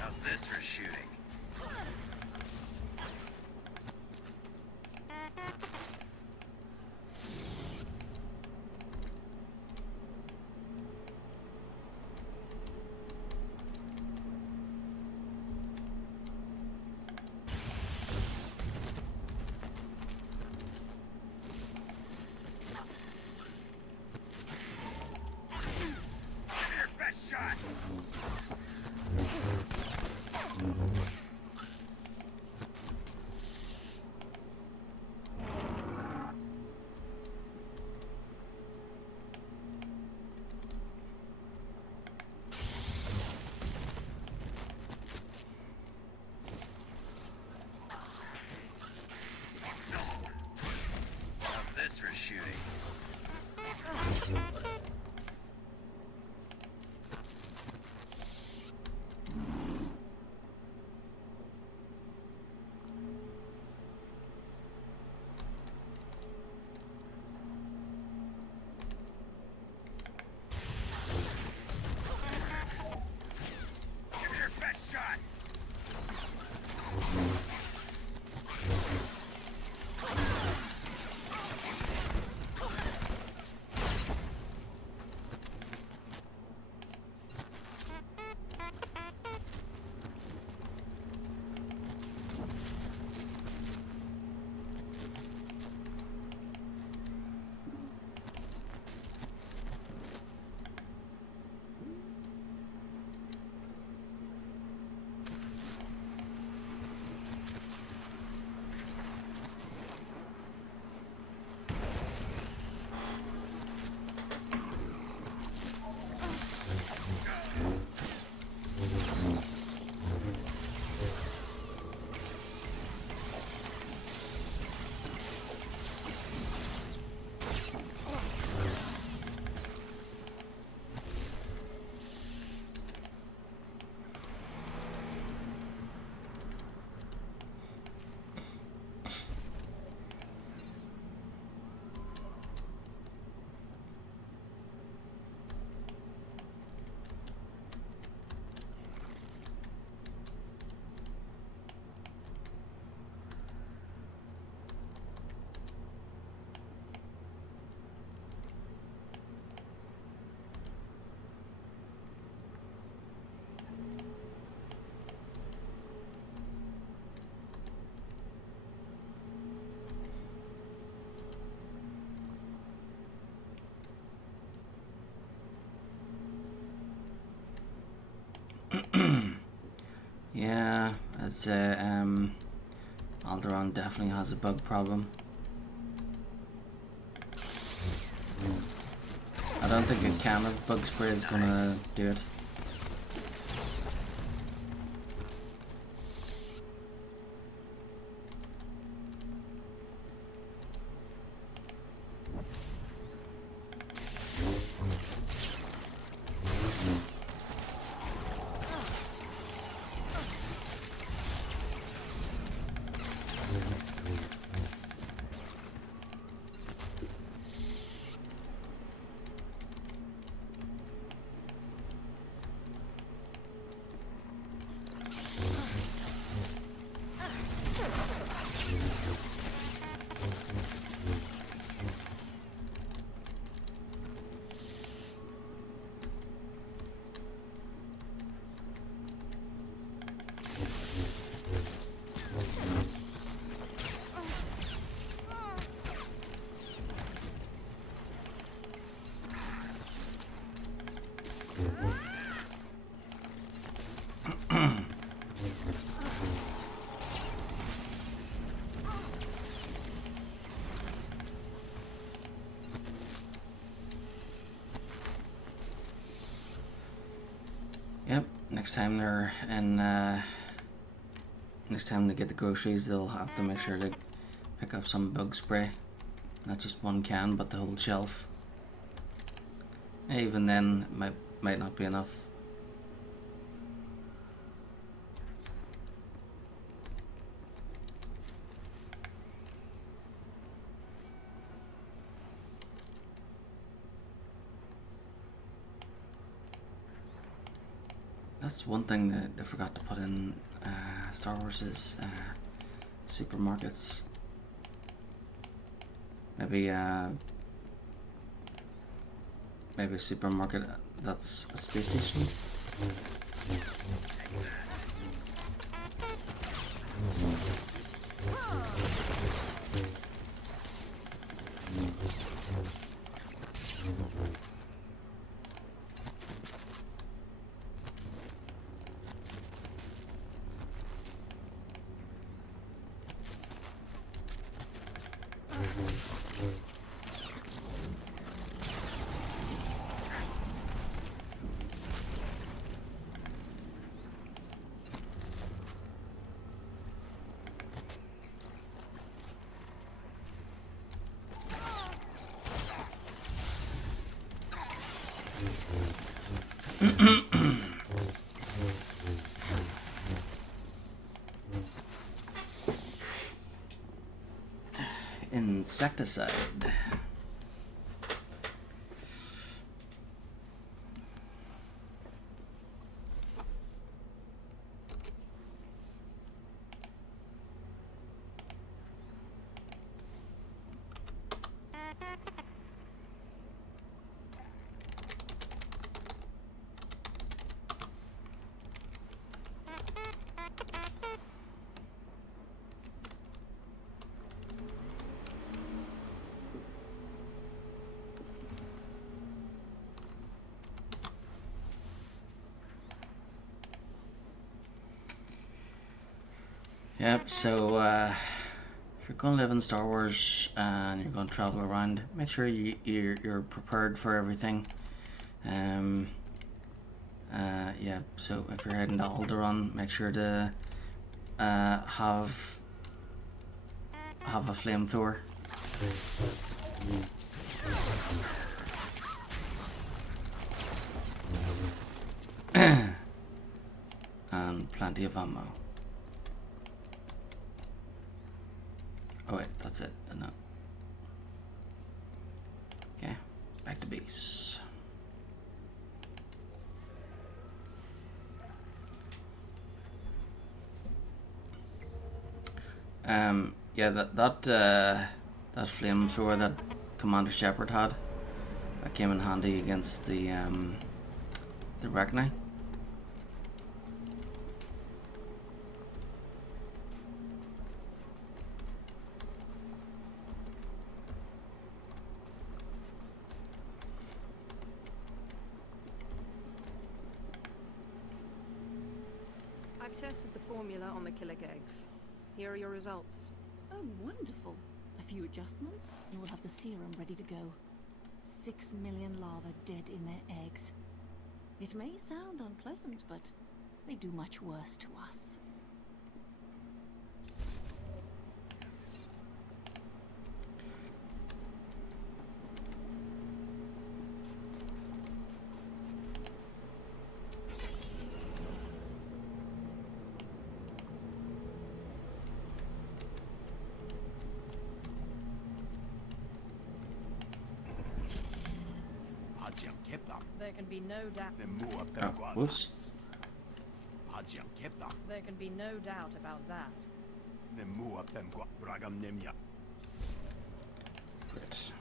How's this for shooting? Your best shot! How's this for shooting? Give it your best shot! Yeah, I'd say Alderaan definitely has a bug problem. I don't think a can of bug spray is gonna do it. Yep, next time they're in, next time they get the groceries, they'll have to make sure to pick up some bug spray. Not just one can, but the whole shelf. Even then, it might not be enough. That's one thing that they forgot to put in Star Wars is supermarkets. Maybe maybe a supermarket that's a space station. Insecticide. Yep, so if you're going to live in Star Wars and you're going to travel around, make sure you're prepared for everything. Yeah, so if you're heading to Alderaan, make sure to have a flamethrower. And plenty of ammo. Oh wait, that's it, isn't it? Okay, back to base. Yeah, that flamethrower that Commander Shepard had, that came in handy against the Rachni. I've tested the formula on the Killick eggs. Here are your results. Oh, wonderful. A few adjustments, and we'll have the serum ready to go. 6 million larvae dead in their eggs. It may sound unpleasant, but they do much worse to us. There can be no doubt. Oh, whoops. There can be no doubt about that. Great.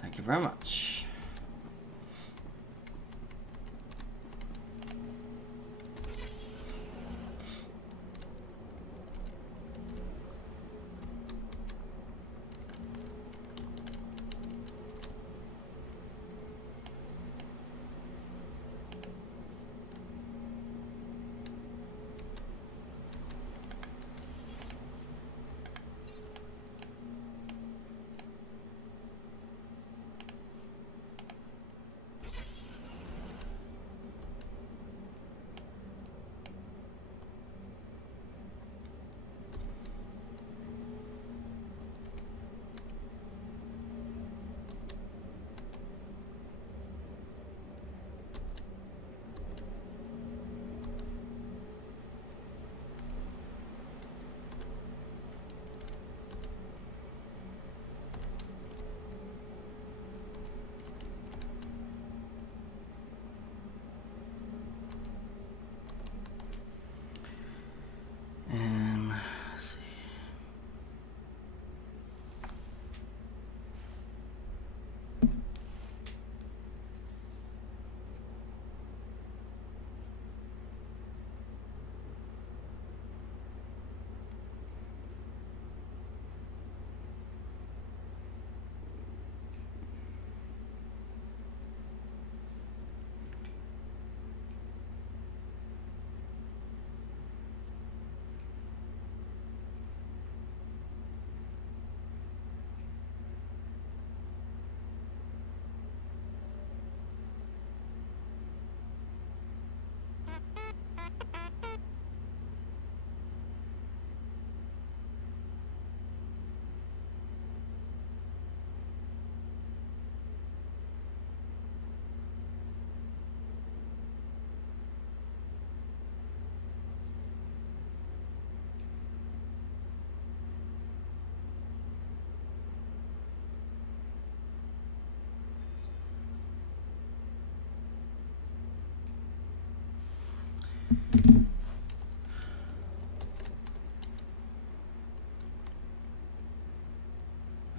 Thank you very much.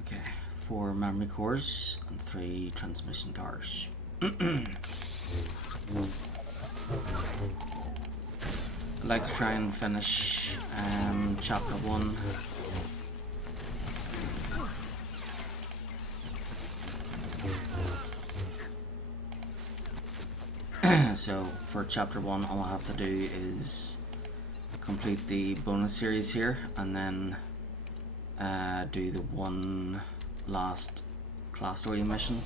Okay, 4 memory cores and 3 transmission towers. I'd like to try and finish chapter 1. So for chapter 1, all I have to do is complete the bonus series here, and then do the one last class story mission.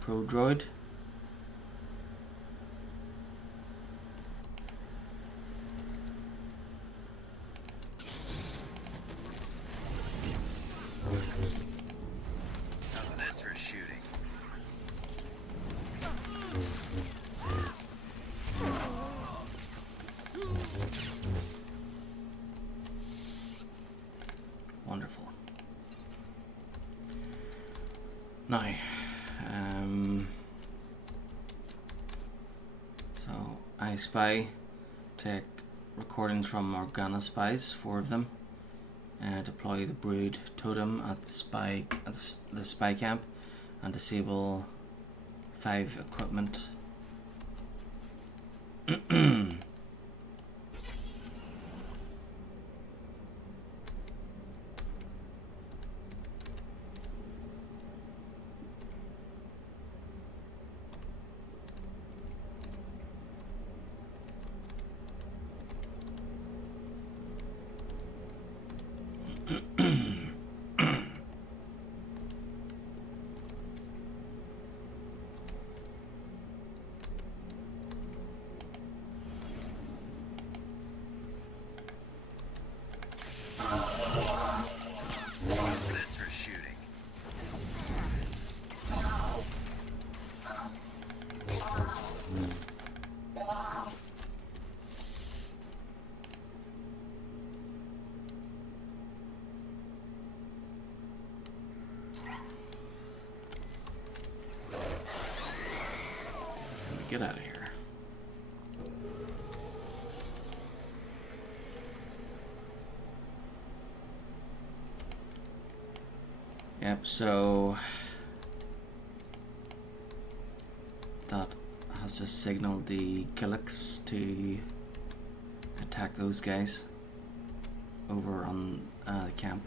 Pro droid. How's this for shooting? Wonderful. Now, so I spy, take recordings from Organa spies, 4 of them, deploy the brood totem at the spy camp, and disable 5 equipment. get out of here. Yep, so that has just signaled the Killiks to attack those guys over on the camp.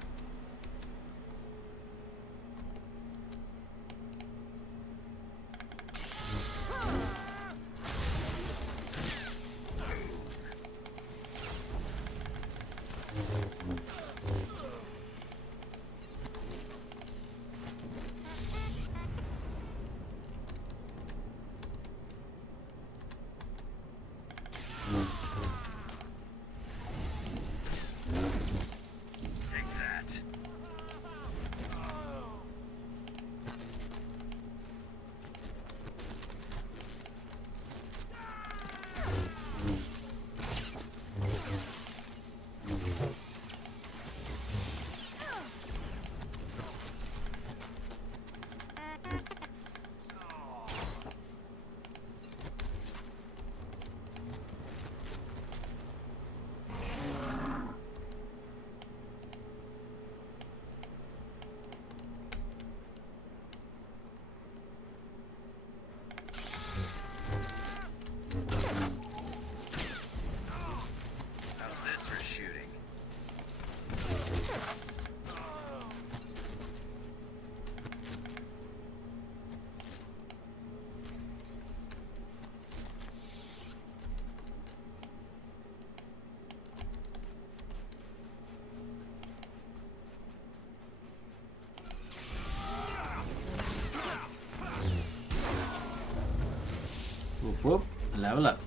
Whoop whoop, level up.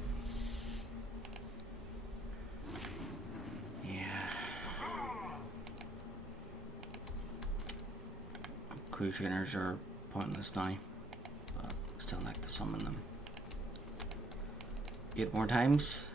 Yeah. Crew trainers are pointless now, but still like to summon them. 8 more times.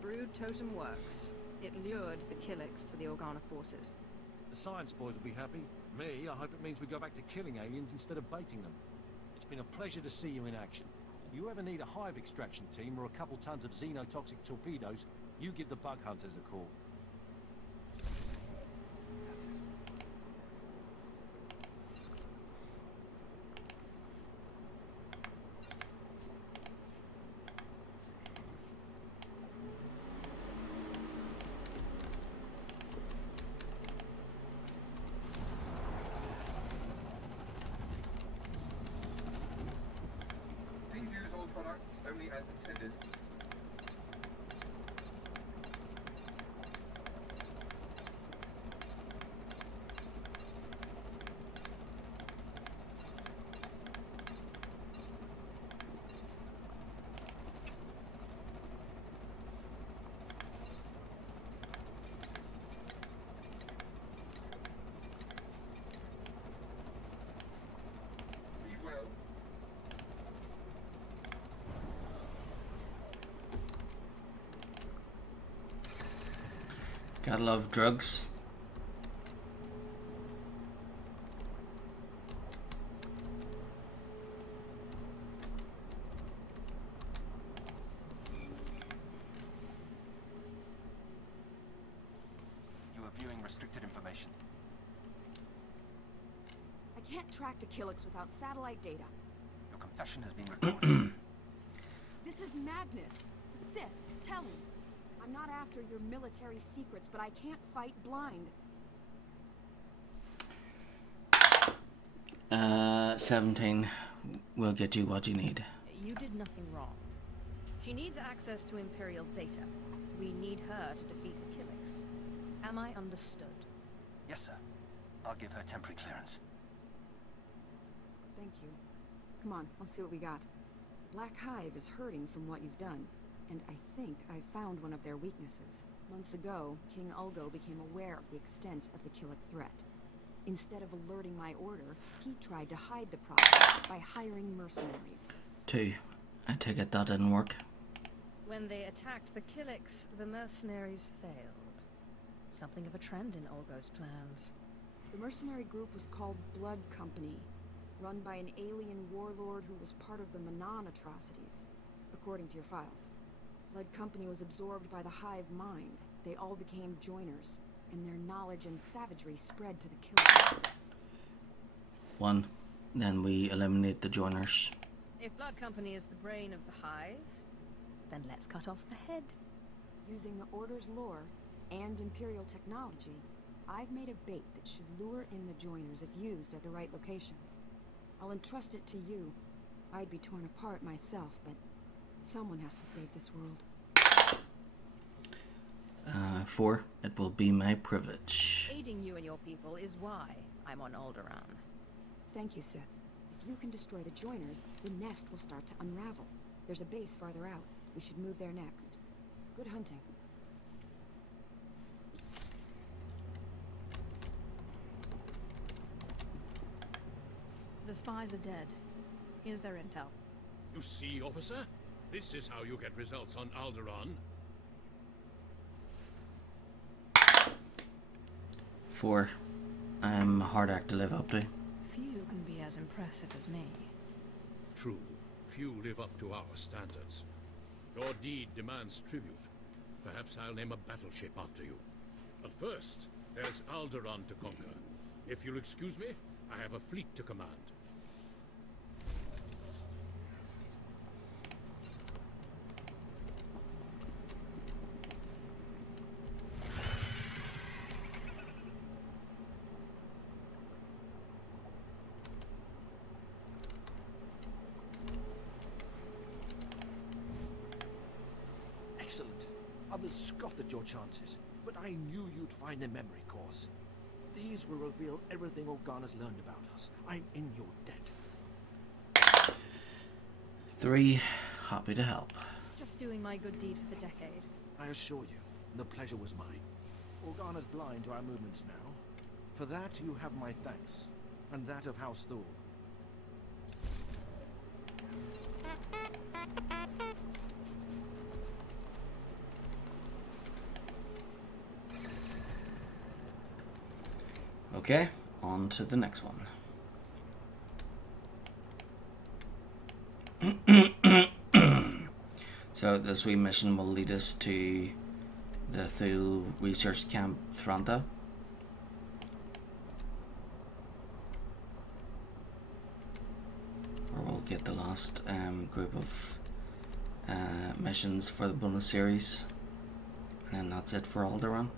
Brood totem works. It lured the Killiks to the Organa forces. The science boys will be happy. Me, I hope it means we go back to killing aliens instead of baiting them. It's been a pleasure to see you in action. You ever need a hive extraction team or a couple tons of xenotoxic torpedoes, you give the bug hunters a call. Please use all products only as intended. Be well. Gotta love drugs. You are viewing restricted information. I can't track the Killiks without satellite data. Your confession has been recorded. This is madness. Sith, tell me. I'm not after your military secrets, but I can't fight blind. 17 will get you what you need. You did nothing wrong. She needs access to Imperial data. We need her to defeat the Killiks. Am I understood? Yes, sir. I'll give her temporary clearance. Thank you. Come on, let's see what we got. Black Hive is hurting from what you've done, and I think I've found one of their weaknesses. Months ago, King Ulgo became aware of the extent of the Killik threat. Instead of alerting my order, he tried to hide the problem by hiring mercenaries. 2. I take it that didn't work. When they attacked the Killiks, the mercenaries failed. Something of a trend in Ulgo's plans. The mercenary group was called Blood Company, run by an alien warlord who was part of the Manan atrocities, according to your files. Blood Company was absorbed by the Hive mind. They all became joiners, and their knowledge and savagery spread to the Killiks. 1. Then we eliminate the joiners. If Blood Company is the brain of the Hive, then let's cut off the head. Using the Order's lore and Imperial technology, I've made a bait that should lure in the joiners if used at the right locations. I'll entrust it to you. I'd be torn apart myself, but someone has to save this world. 4. It will be my privilege. Aiding you and your people is why I'm on Alderaan. Thank you, Sith. If you can destroy the joiners, the nest will start to unravel. There's a base farther out. We should move there next. Good hunting. The spies are dead. Here's their intel. You see, officer? This is how you get results on Alderaan. 4. I'm a hard act to live up to. Few can be as impressive as me. True, few live up to our standards. Your deed demands tribute. Perhaps I'll name a battleship after you. But first, there's Alderaan to conquer. If you'll excuse me, I have a fleet to command. Excellent. Others scoffed at your chances, but I knew you'd find the memory cores. These will reveal everything Organa's learned about us. I'm in your debt. 3. Happy to help. Just doing my good deed for the decade. I assure you, the pleasure was mine. Organa's blind to our movements now. For that, you have my thanks, and that of House Thule. Okay, on to the next one. So this wee mission will lead us to the Thule Research Camp Thranta. Where we'll get the last group of missions for the bonus series. And that's it for Alderaan.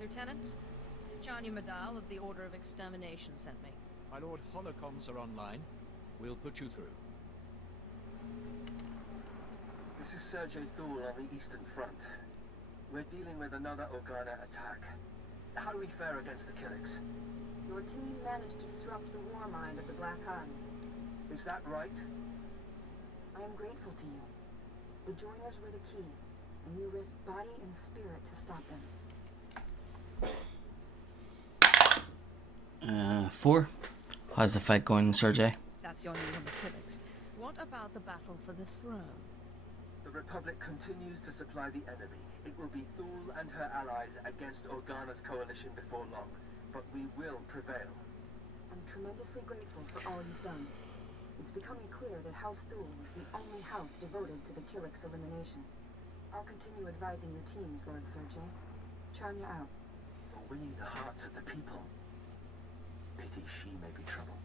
Lieutenant, Chanya Madal of the Order of Extermination sent me. My lord, holocoms are online. We'll put you through. This is Sergei Thule on the Eastern Front. We're dealing with another Organa attack. How do we fare against the Killiks? Your team managed to disrupt the war mind of the Black Hive. Is that right? I am grateful to you. The Joiners were the key, and you risked body and spirit to stop them. 4. How's the fight going, Sergei? That's your new number Killiks. What about the battle for the throne? The Republic continues to supply the enemy. It will be Thule and her allies against Organa's coalition before long, but we will prevail. I'm tremendously grateful for all you've done. It's becoming clear that House Thule was the only house devoted to the Killiks' elimination. I'll continue advising your teams, Lord Sergei. Chanya out. For winning the hearts of the people. Pity she may be trouble.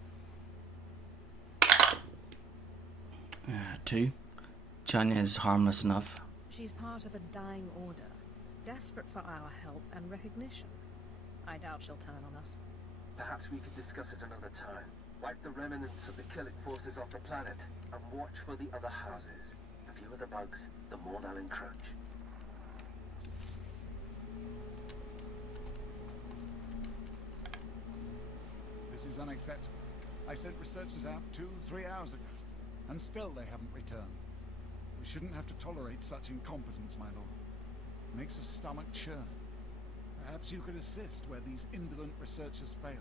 2. Chanya is harmless enough. She's part of a dying order, desperate for our help and recognition. I doubt she'll turn on us. Perhaps we could discuss it another time. Wipe the remnants of the Killik forces off the planet, and watch for the other houses. The fewer the bugs, the more they'll encroach. This is unacceptable. I sent researchers out 2-3 hours ago, and still they haven't returned. We shouldn't have to tolerate such incompetence, my lord. Makes a stomach churn. Perhaps you could assist where these indolent researchers failed.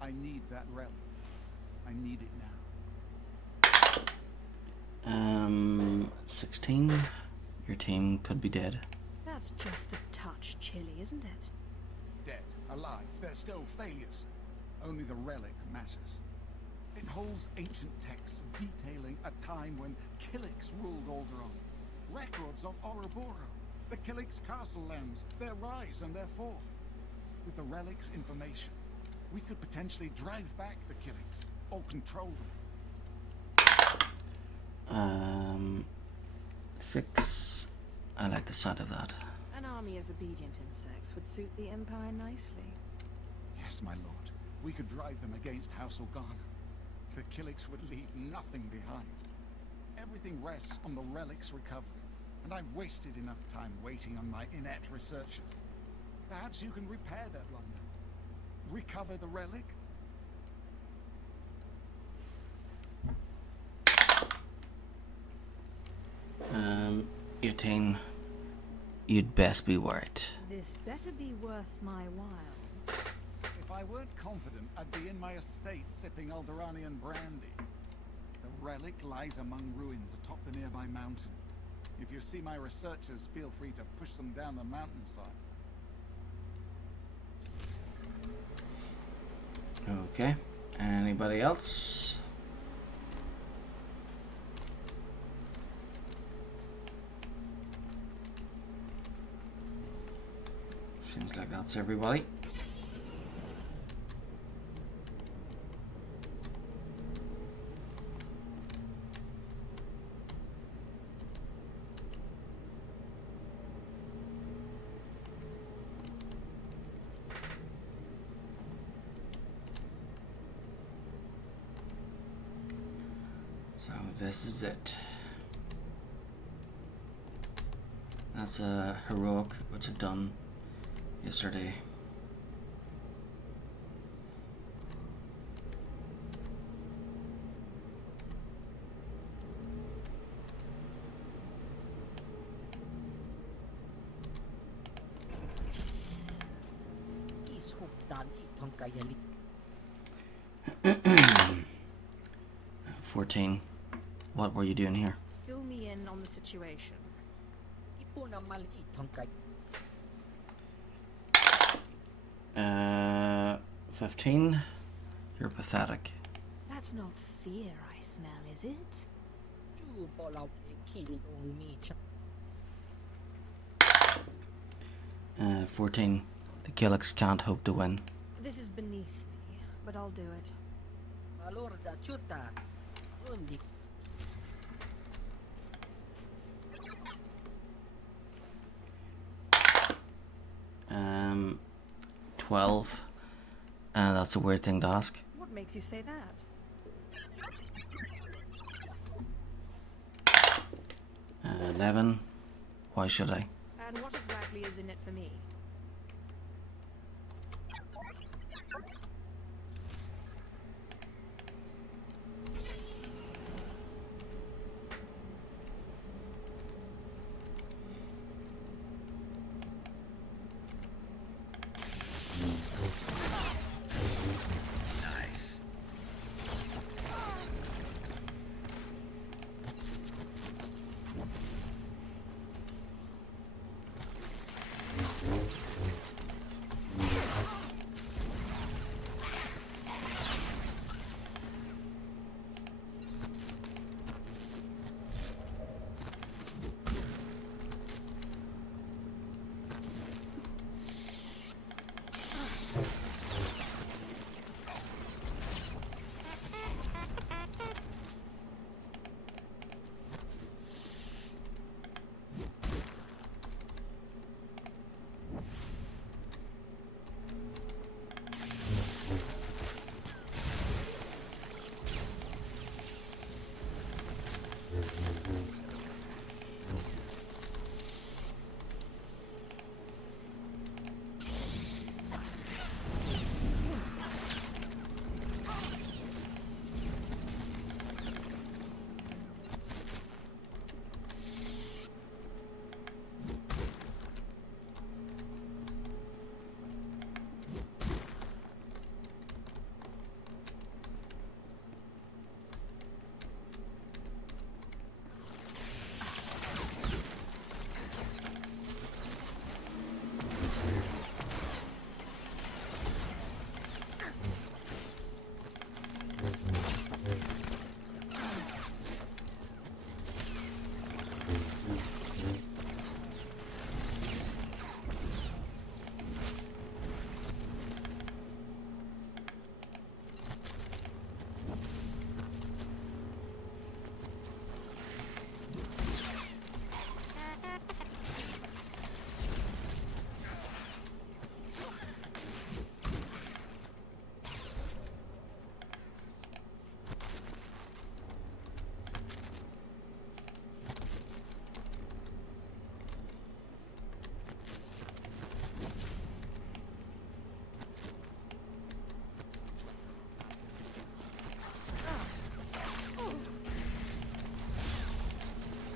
I need that relic. I need it now. 16. Your team could be dead. That's just a touch chilly, isn't it? Dead, alive, they're still failures. Only the relic matters. It holds ancient texts detailing a time when Killiks ruled Alderaan. Records of Ouroboros, the Killiks castle lands, their rise and their fall. With the relic's information, we could potentially drive back the Killiks, or control them. 6. I like the sound of that. An army of obedient insects would suit the Empire nicely. Yes, my lord. We could drive them against House Organa. The Killiks would leave nothing behind. Everything rests on the relic's recovery, and I've wasted enough time waiting on my inept researchers. Perhaps you can repair their blunder. Recover the relic? 18. You'd best be worried. This better be worth my while. If I weren't confident, I'd be in my estate sipping Alderanian brandy. The relic lies among ruins atop the nearby mountain. If you see my researchers, feel free to push them down the mountainside. Okay. Anybody else? Seems like that's everybody. So this is it. That's a heroic which I've done yesterday. Kaya 14. What were you doing here? Fill me in on the situation. 15. You're pathetic. That's not fear I smell, is it? 14. The Killiks can't hope to win. This is beneath me, but I'll do it. 12. That's a weird thing to ask. What makes you say that? 11. Why should I? And what exactly is in it for me?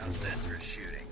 I'm sensor shooting.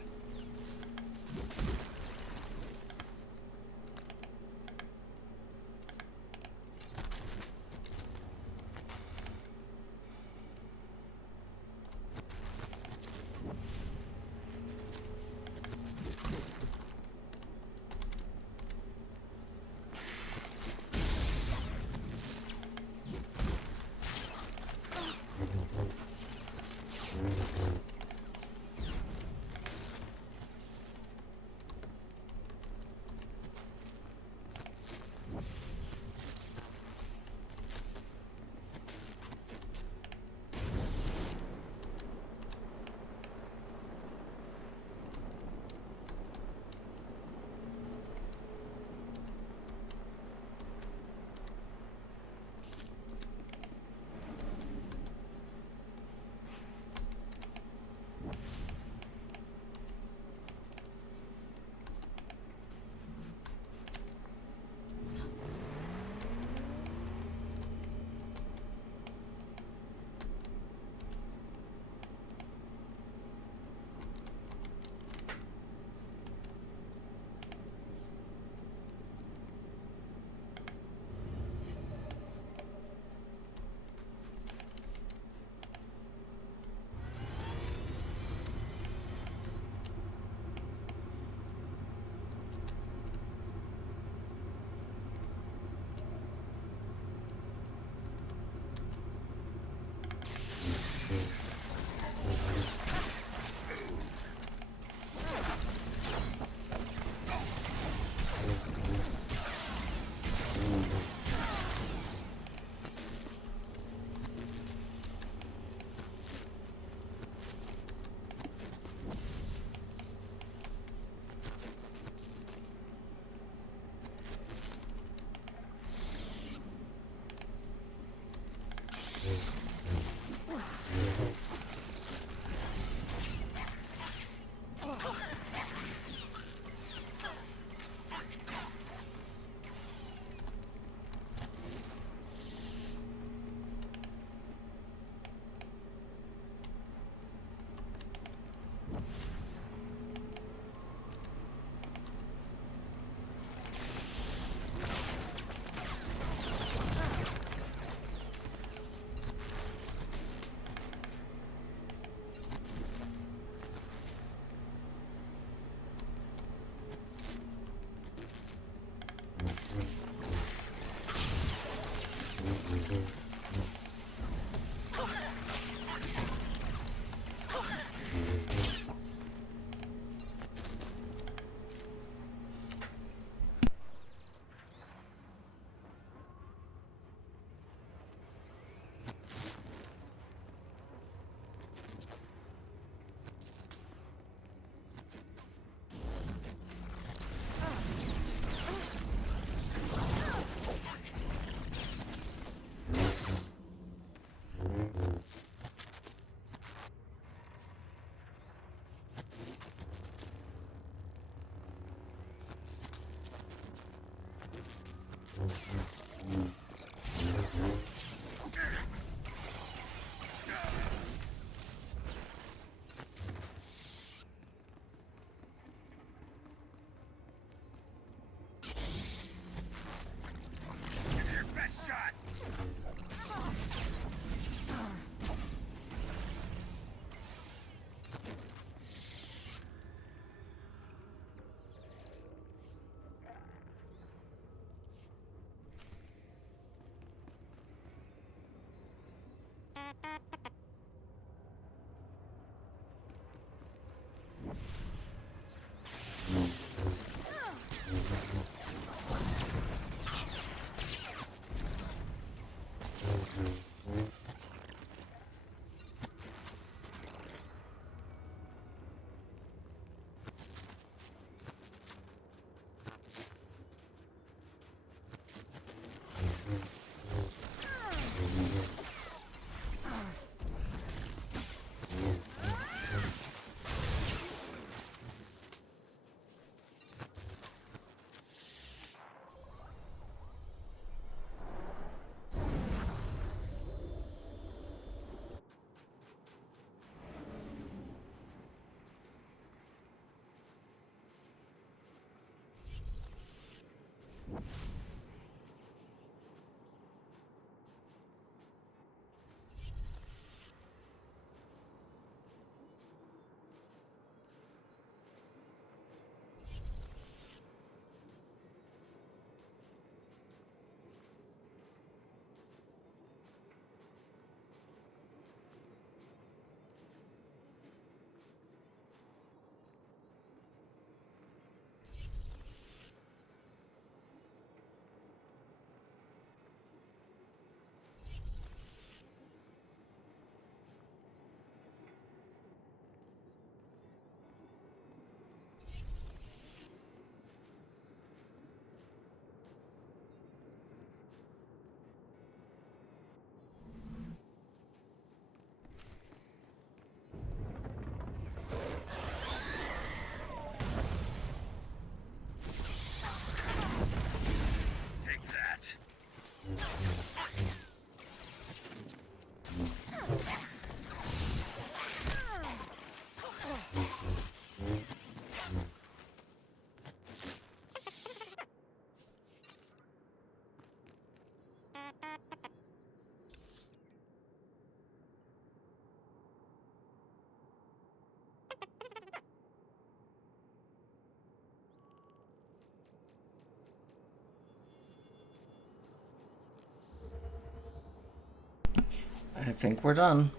I think we're done.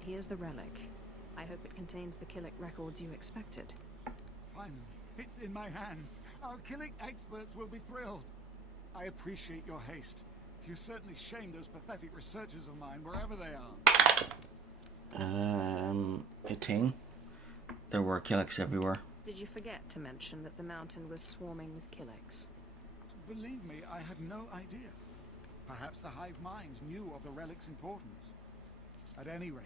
Here's the relic. I hope it contains the Killick records you expected. Finally, it's in my hands. Our Killick experts will be thrilled. I appreciate your haste. You certainly shamed those pathetic researchers of mine, wherever they are. 18. There were Killicks everywhere. Did you forget to mention that the mountain was swarming with Killicks? Believe me, I had no idea. Perhaps the hive mind knew of the relic's importance. At any rate,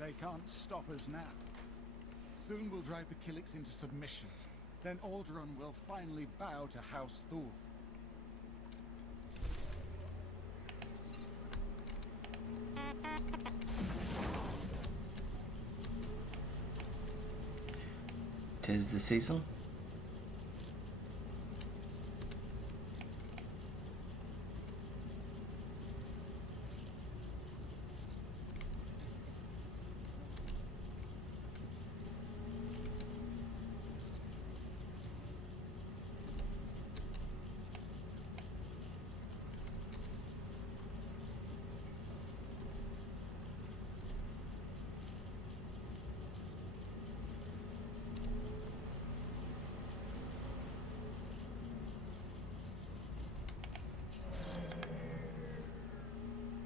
they can't stop us now. Soon we'll drive the Killicks into submission. Then Alderaan will finally bow to House Thul. Tis the season.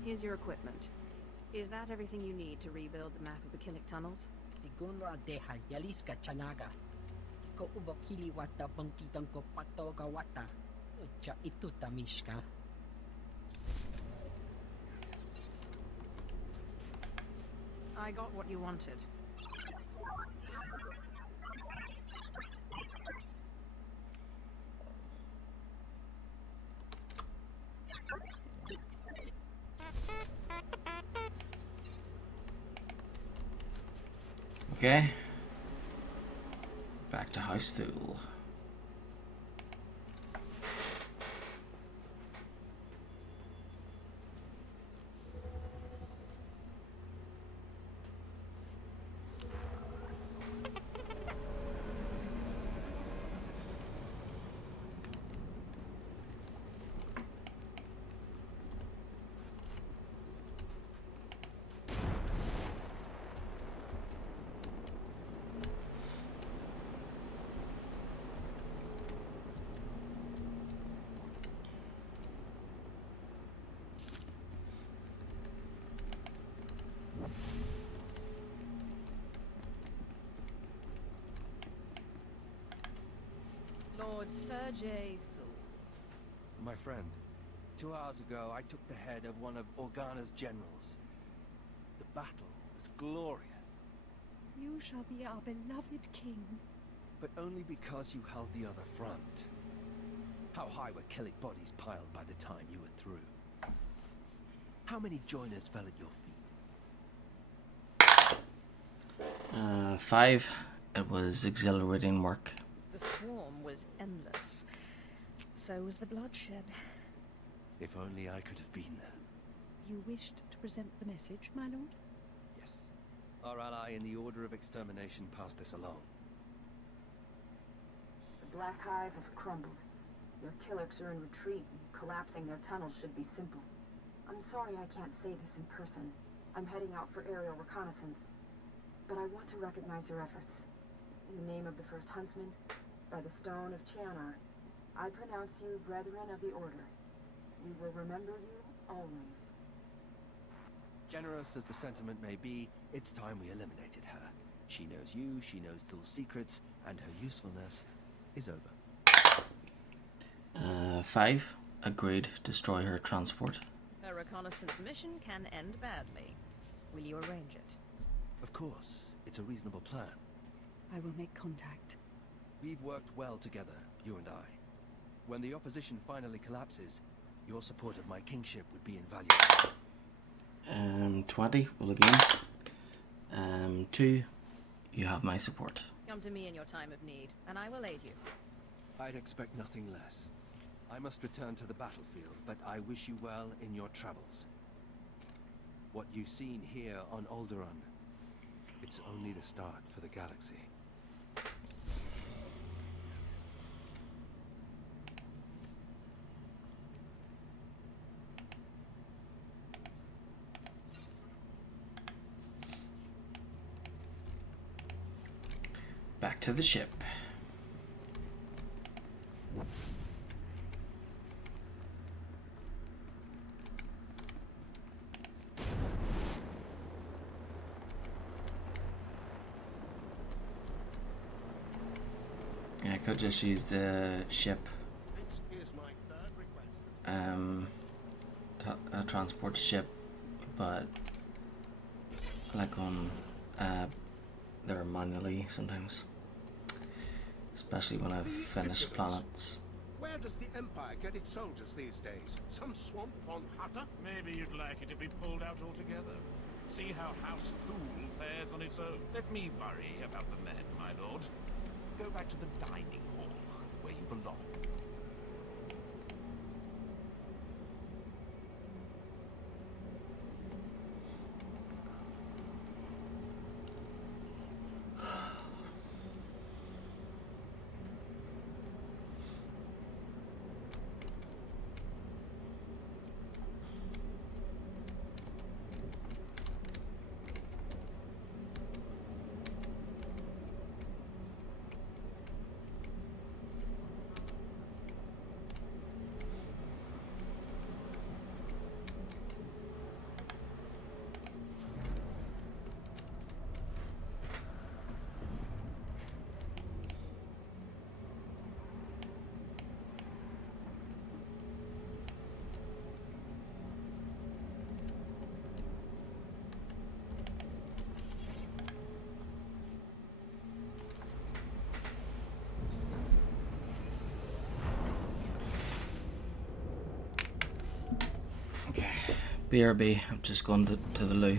Here's your equipment. Is that everything you need to rebuild the map of the Killick tunnels? Segundo adeha yaliska chanaga. Ko ubokili wata bangkitang ko patoga wata. Ucha ituta mishka. I got what you wanted. Okay. Back to House Thul. Lord Sergei Thul. My friend, 2 hours ago I took the head of one of Organa's generals. The battle was glorious. You shall be our beloved king. But only because you held the other front. How high were Killick bodies piled by the time you were through? How many joiners fell at your feet? 5. It was exhilarating work. The swarm was endless. So was the bloodshed. If only I could have been there. You wished to present the message, my lord? Yes. Our ally in the Order of Extermination passed this along. The Black Hive has crumbled. Your Killicks are in retreat, and collapsing their tunnels should be simple. I'm sorry I can't say this in person. I'm heading out for aerial reconnaissance. But I want to recognize your efforts. In the name of the First Huntsman, by the Stone of Chianar, I pronounce you Brethren of the Order. We will remember you always. Generous as the sentiment may be, it's time we eliminated her. She knows you, she knows Thul's secrets, and her usefulness is over. 5. Agreed. Destroy her transport. A reconnaissance mission can end badly. Will you arrange it? Of course. It's a reasonable plan. I will make contact. We've worked well together, you and I. When the opposition finally collapses, your support of my kingship would be invaluable. 20. Roll again. 2. You have my support. Come to me in your time of need, and I will aid you. I'd expect nothing less. I must return to the battlefield, but I wish you well in your travels. What you've seen here on Alderaan It's only the start for the galaxy. Back to the ship. Yeah, I could just use the ship. Transport the ship, but I like on there manually sometimes, especially when I've finished planets. Where does the Empire get its soldiers these days? Some swamp on Hutta? Maybe you'd like it if we pulled out altogether. See how House Thule fares on its own. Let me worry about the men, my lord. Go back to the dining hall, where you belong. BRB, I'm just going to the loo.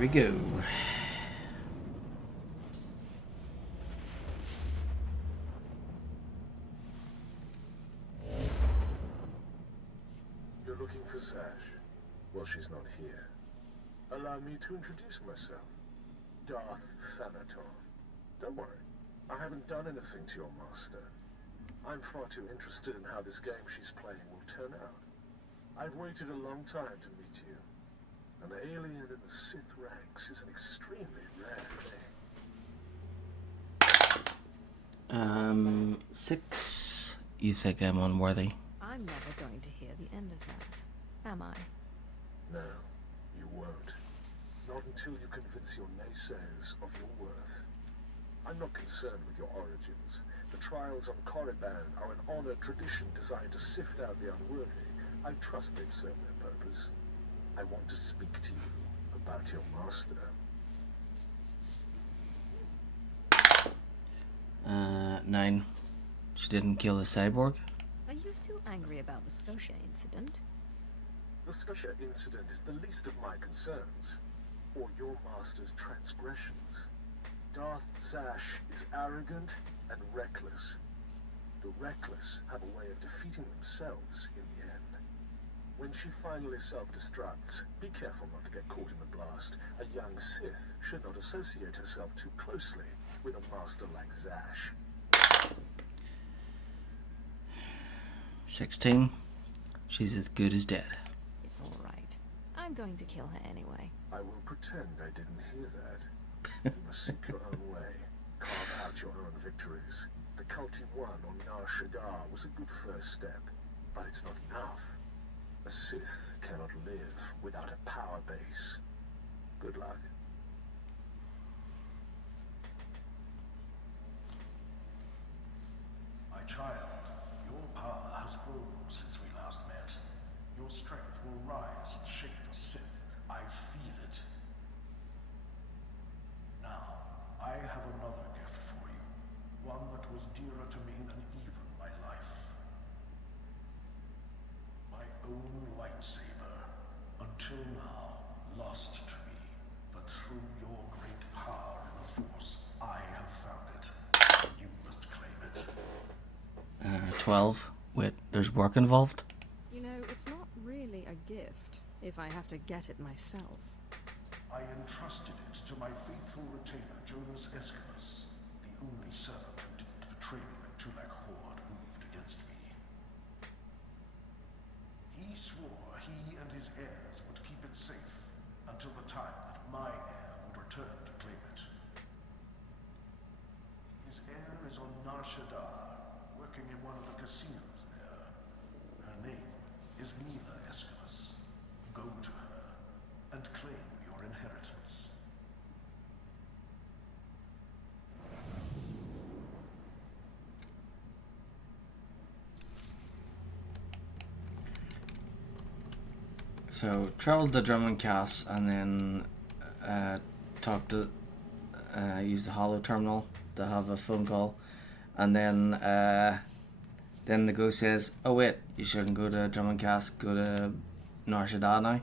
we go. You're looking for Sash? Well, she's not here. Allow me to introduce myself. Darth Thanator. Don't worry, I haven't done anything to your master. I'm far too interested in how this game she's playing will turn out. I've waited a long time to meet you. An alien in the Sith ranks is an extremely rare thing. 6. You think I'm unworthy? I'm never going to hear the end of that, am I? No, you won't. Not until you convince your naysayers of your worth. I'm not concerned with your origins. The trials on Korriban are an honored tradition designed to sift out the unworthy. I trust they've served their purpose. I want to speak to you about your master. 9. She didn't kill the cyborg? Are you still angry about the Scotia incident? The Scotia incident is the least of my concerns, or your master's transgressions. Darth Sash is arrogant and reckless. The reckless have a way of defeating themselves in the end. When she finally self-destructs, be careful not to get caught in the blast. A young Sith should not associate herself too closely with a master like Zash. 16. She's as good as dead. It's all right. I'm going to kill her anyway. I will pretend I didn't hear that. You must seek your own way. Carve out your own victories. The cult you won on Nar Shaddaa was a good first step, but it's not enough. A Sith cannot live without a power base. Good luck. My child, your power has grown since we last met. Your strength will rise and shake the Sith. I feel it. Now, I have another gift for you. One that was dearer to me than even my life. My own lightsaber. Until now, lost to me. But through your great power in the Force, I have found it. You must claim it. 12. Wait, there's work involved? You know, it's not really a gift, if I have to get it myself. I entrusted it to my faithful retainer, Jonas Escamus, the only servant who didn't betray me when Tulak Horde moved against me. He swore he and his heirs would keep it safe until the time that my heir would return to claim it. His heir is on Nar Shaddaa, working in one of the casinos there. Her name is Mila Escamus. Go to her and claim your inheritance. So, travel to Drummond Cass and then use the holo terminal to have a phone call. And then the ghost says, oh wait, you shouldn't go to Drummond Cass, go to Nar Shaddaa now. Okay.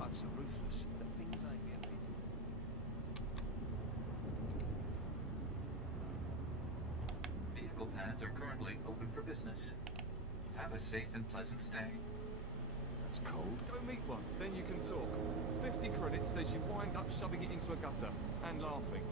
Hearts are ruthless. The things I hear they do. Vehicle pads are currently open for business. Have a safe and pleasant stay. That's cold. Go meet one, then you can talk. 50 credits says you wind up shoving it into a gutter and laughing.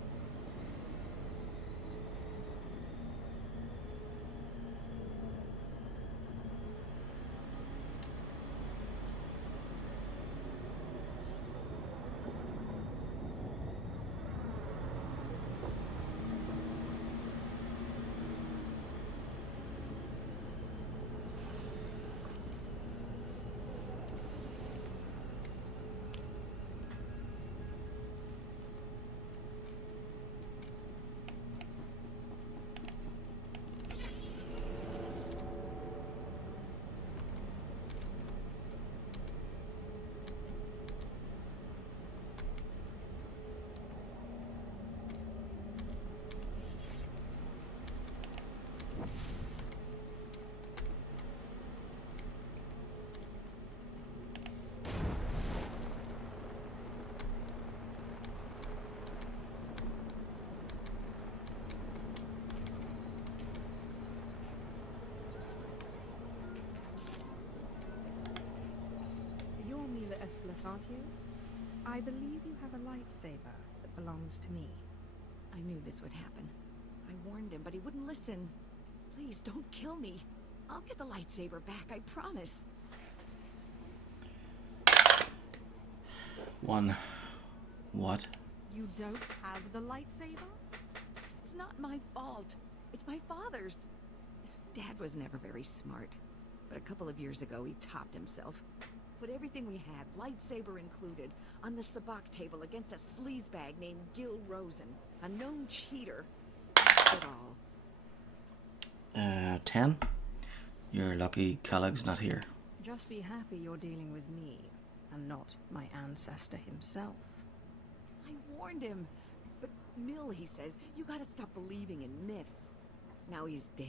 You're Mila Escalus, aren't you? I believe you have a lightsaber that belongs to me. I knew this would happen. I warned him, but he wouldn't listen. Please, don't kill me. I'll get the lightsaber back, I promise. One. What? You don't have the lightsaber? It's not my fault. It's my father's. Dad was never very smart. But a couple of years ago, he topped himself. Put everything we had, lightsaber included, on the sabacc table against a sleazebag named Gil Rosen, a known cheater. That's it all. 10. You're lucky Kelleg's not here. Just be happy you're dealing with me, and not my ancestor himself. I warned him. But Mill, he says, you gotta stop believing in myths. Now he's dead,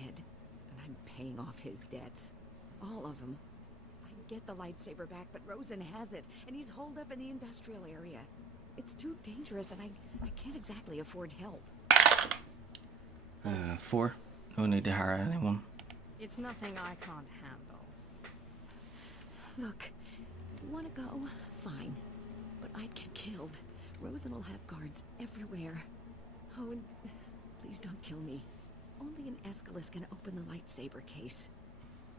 and I'm paying off his debts. All of them. I can get the lightsaber back, but Rosen has it, and he's holed up in the industrial area. It's too dangerous, and I can't exactly afford help. 4. No need to hire anyone. It's nothing I can't handle. Look, you want to go? Fine. But I'd get killed. Rosen will have guards everywhere. Oh, and please don't kill me. Only an Escalus can open the lightsaber case.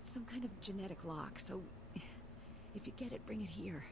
It's some kind of genetic lock, so if you get it, bring it here.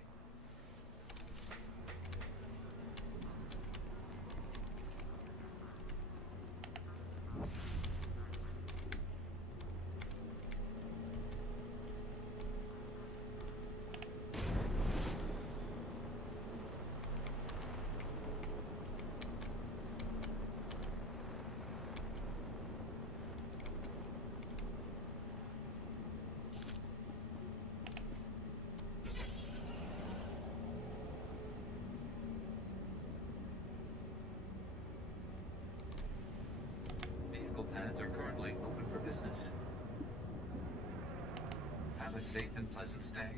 Vehicle pads are currently open for business. Have a safe and pleasant stay.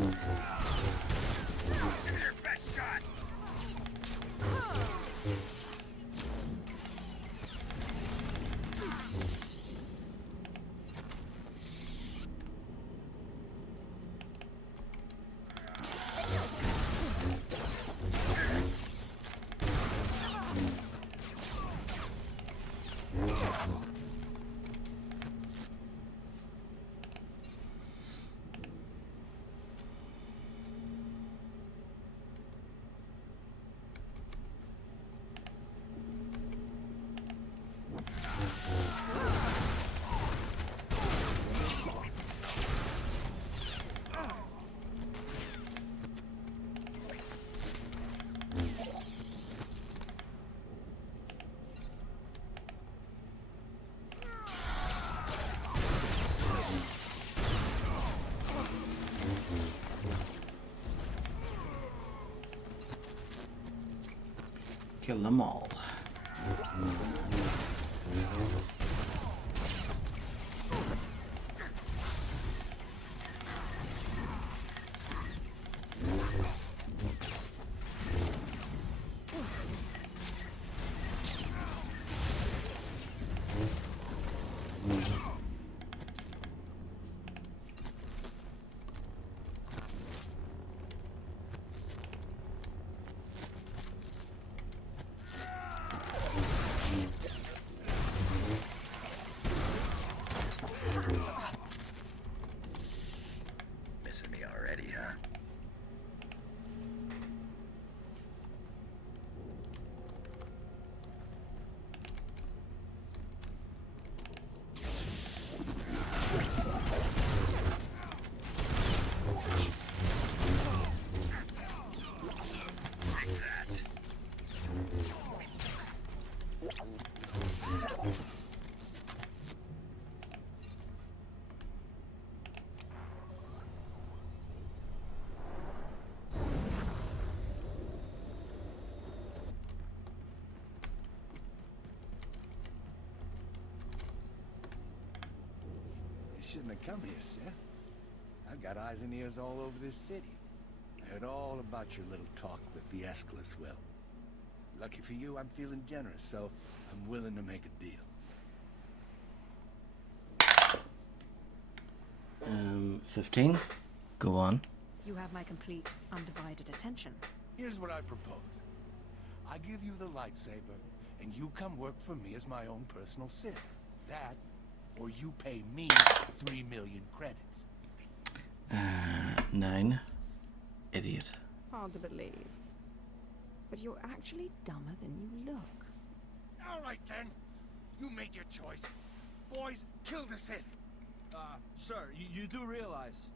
Your best shot. Kill them all. Missing me already, huh? Shouldn't have come here, Sith. I've got eyes and ears all over this city. I heard all about your little talk with the Aeschylus will. Lucky for you, I'm feeling generous, so I'm willing to make a deal. 15. Go on. You have my complete, undivided attention. Here's what I propose. I give you the lightsaber, and you come work for me as my own personal Sith. That, or you pay me 3 million credits. 9. Idiot. Hard to believe. But you're actually dumber than you look. All right, then. You made your choice. Boys, kill the Sith. Sir, you do realize...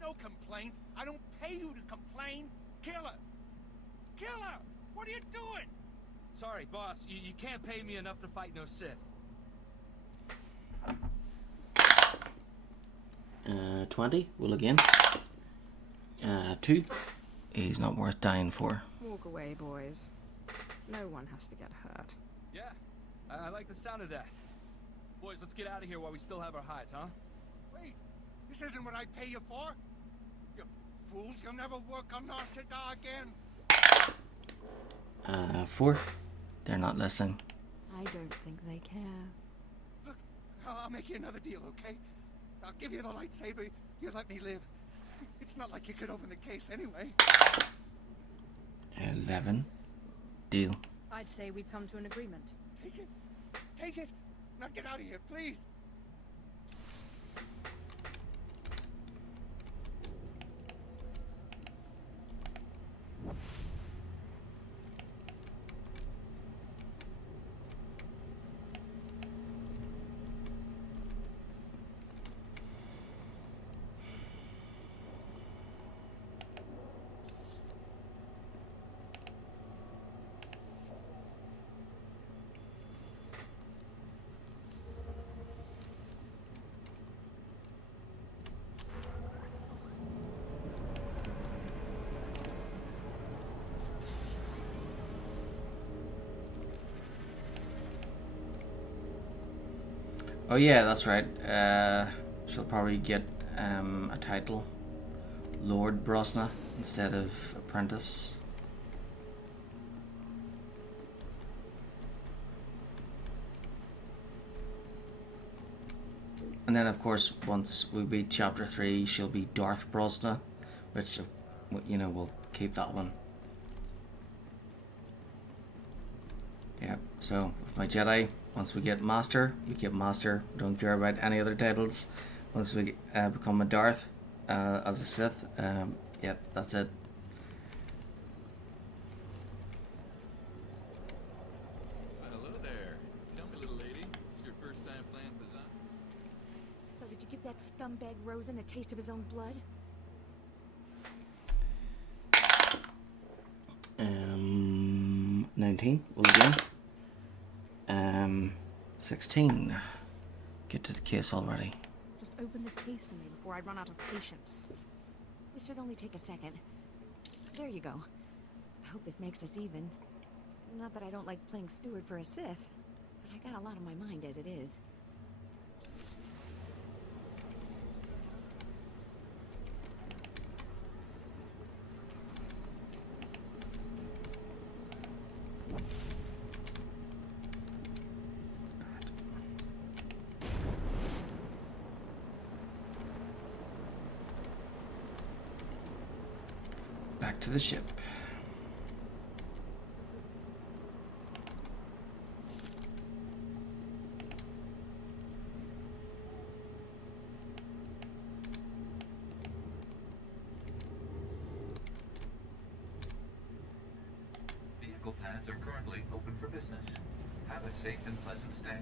No complaints. I don't pay you to complain. Kill her. Kill her. What are you doing? Sorry, boss. You can't pay me enough to fight no Sith. 20. Will again. 2. He's not worth dying for. Walk away, boys. No one has to get hurt. Yeah, I like the sound of that. Boys, let's get out of here while we still have our hides, huh? Wait, this isn't what I pay you for. You fools, you'll never work on Nar Shaddaa again. 4. They're not listening. I don't think they care. Look, I'll make you another deal, okay? I'll give you the lightsaber. You let me live. It's not like you could open the case anyway. 11. Deal. I'd say we've come to an agreement. Take it. Take it. Now get out of here, please. Oh yeah, that's right. She'll probably get a title Lord Brosna instead of apprentice. And then, of course, once we beat Chapter 3, she'll be Darth Brosna, which, you know, we'll keep that one. Yeah, so with my Jedi, once we get Master, we keep Master. Don't care about any other titles. Once we become a Darth as a Sith, yeah, that's it. Hello there. Tell me, little lady, it's your first time playing Bazan? So did you give that scumbag Rosen a taste of his own blood? 19, we'll begin. 16. Get to the case already. Just open this case for me before I run out of patience. This should only take a second. There you go. I hope this makes us even. Not that I don't like playing steward for a Sith, but I got a lot on my mind as it is. Back to the ship. Vehicle pads are currently open for business. Have a safe and pleasant stay.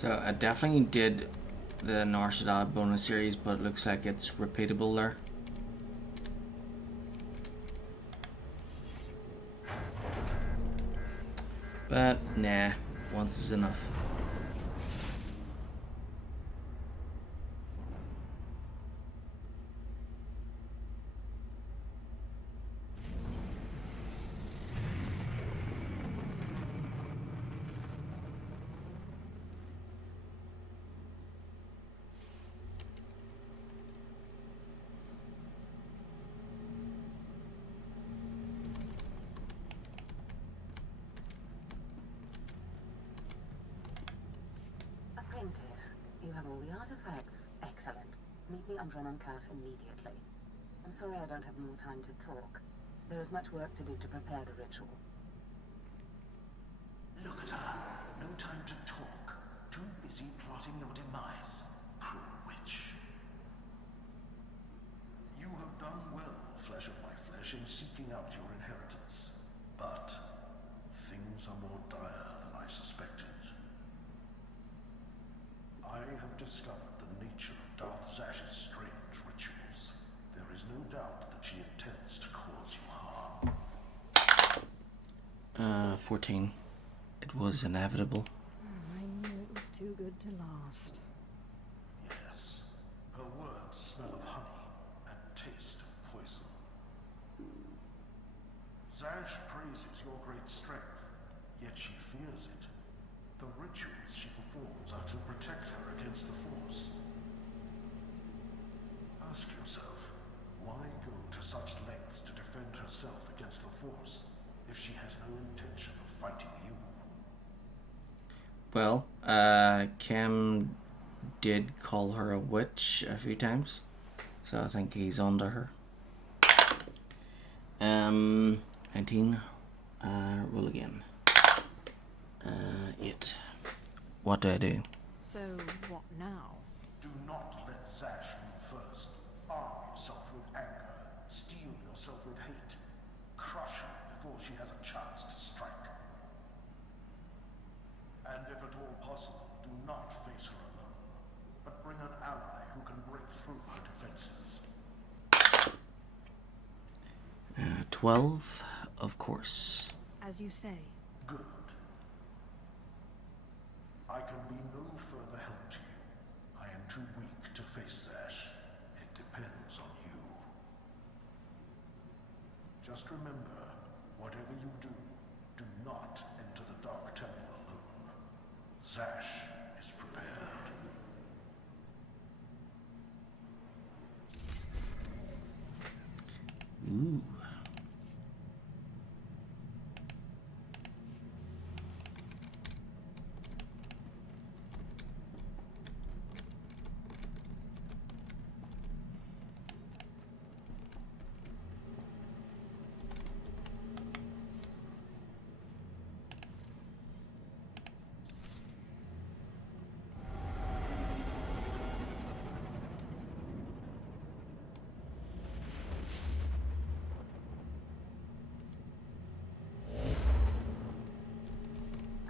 So I definitely did the Nar Shaddaa bonus series, but it looks like it's repeatable there. But nah, once is enough. Apprentice, you have all the artifacts. Excellent. Meet me on Drennan-Cass immediately. I'm sorry I don't have more time to talk. There is much work to do to prepare the ritual. Look at her. No time to talk. Too busy plotting your demise. Cruel witch. You have done well, flesh of my flesh, in seeking out your inheritance. But things are more dire than I suspected. I have discovered the nature of Darth Zash's strange rituals. There is no doubt that she intends to cause you harm. 14. It was inevitable. I knew it was too good to last. Yes. Her words smell of honey and taste of poison. Zash praises your great strength, yet she fears it. The rituals she performs are to protect her against the Force. Ask yourself, why go to such lengths to defend herself against the Force? if she has no intention of fighting you. Well, Kim did call her a witch a few times, so I think he's onto her. 19. Roll again. 8. What do I do? So, what now? Do not let Zash move first. Arm yourself with anger. Steel yourself with hate. Crush her before she has a chance to strike. And if at all possible, do not face her alone, but bring an ally who can break through her defenses. 12, of course. As you say. Good. I can be no further help to you. I am too weak to face Zash. It depends on you. Just remember, whatever you do, do not enter the Dark Temple alone. Zash is prepared. Ooh.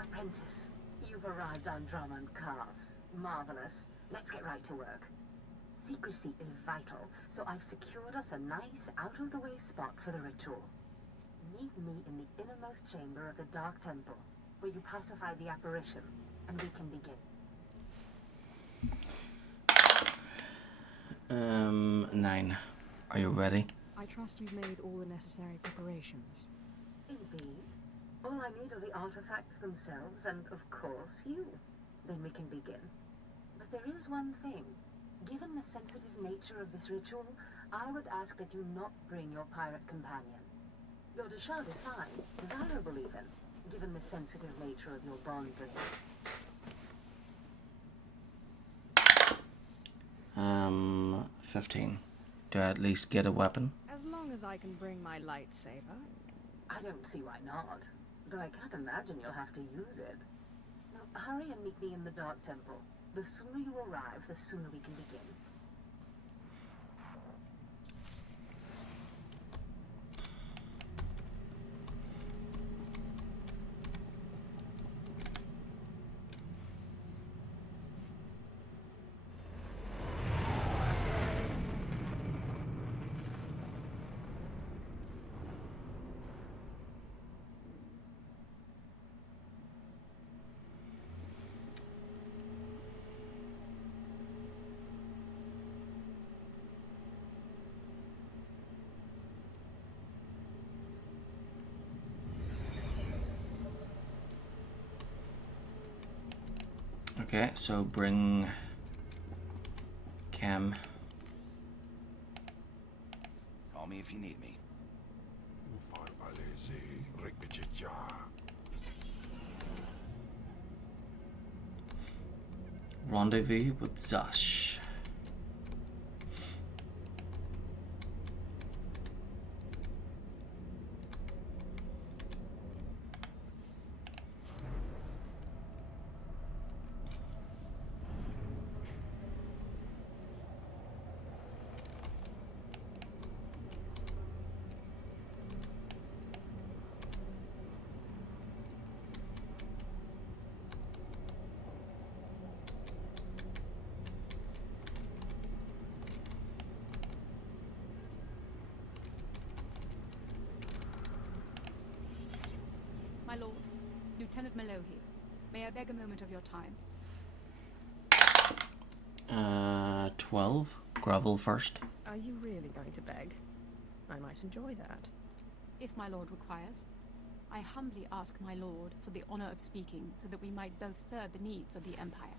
Apprentice, you've arrived on Drummond Cars. Marvelous. Let's get right to work. Secrecy is vital, so I've secured us a nice, out-of-the-way spot for the ritual. Meet me in the innermost chamber of the Dark Temple, where you pacify the apparition, and we can begin. 9. Are you ready? I trust you've made all the necessary preparations. Indeed. All I need are the artifacts themselves, and of course you. Then we can begin. But there is one thing. Given the sensitive nature of this ritual, I would ask that you not bring your pirate companion. Your Deshard is fine, desirable even, given the sensitive nature of your bond to him. 15. Do I at least get a weapon? As long as I can bring my lightsaber. I don't see why not, though I can't imagine you'll have to use it. Now, hurry and meet me in the Dark Temple. The sooner you arrive, the sooner we can begin. Okay, so bring Cam. Call me if you need me. Rendezvous with Zash. My lord, Lieutenant Malohi, may I beg a moment of your time? 12. Grovel first. Are you really going to beg? I might enjoy that. If my lord requires. I humbly ask my lord for the honor of speaking so that we might both serve the needs of the Empire.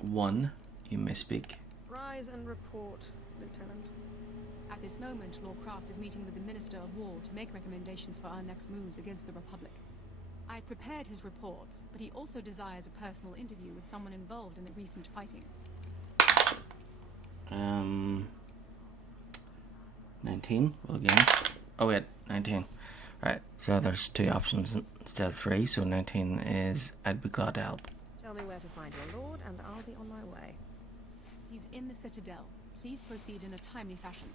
1. You may speak. Rise and report, Lieutenant. At At this moment, Lord Cross is meeting with the Minister of War to make recommendations for our next moves against the Republic. I've prepared his reports, but he also desires a personal interview with someone involved in the recent fighting. 19. Well, again. Oh wait, 19. Right. So there's 2 options instead of 3. So 19 is I'd be glad to help. Tell me where to find your lord, and I'll be on my way. He's in the Citadel. Please proceed in a timely fashion.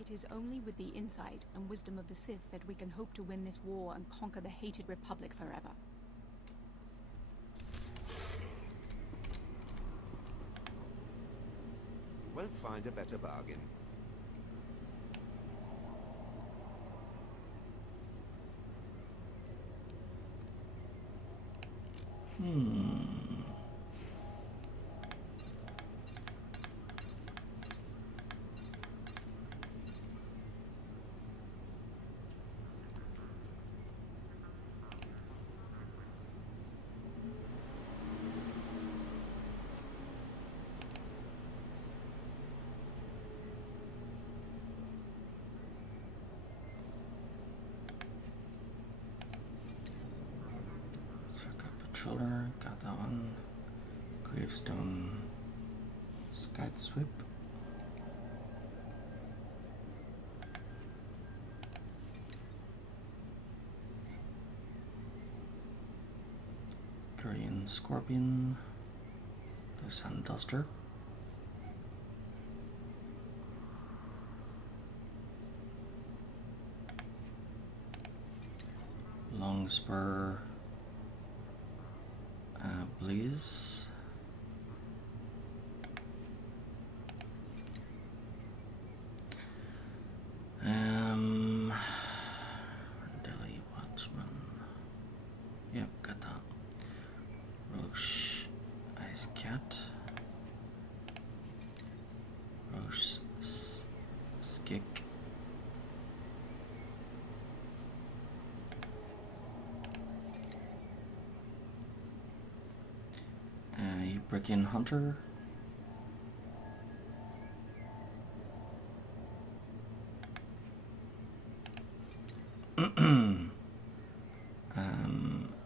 It is only with the insight and wisdom of the Sith that we can hope to win this war and conquer the hated Republic forever. Won't find a better bargain. Patroller, got that one. Gravestone, Scout Sweep. Korean Scorpion, the Sun Duster. Long Spur, Blaze. Delhi Watchman. Yep, got that. Roche, Ice Cat. Roche, Skick. Brickin Hunter.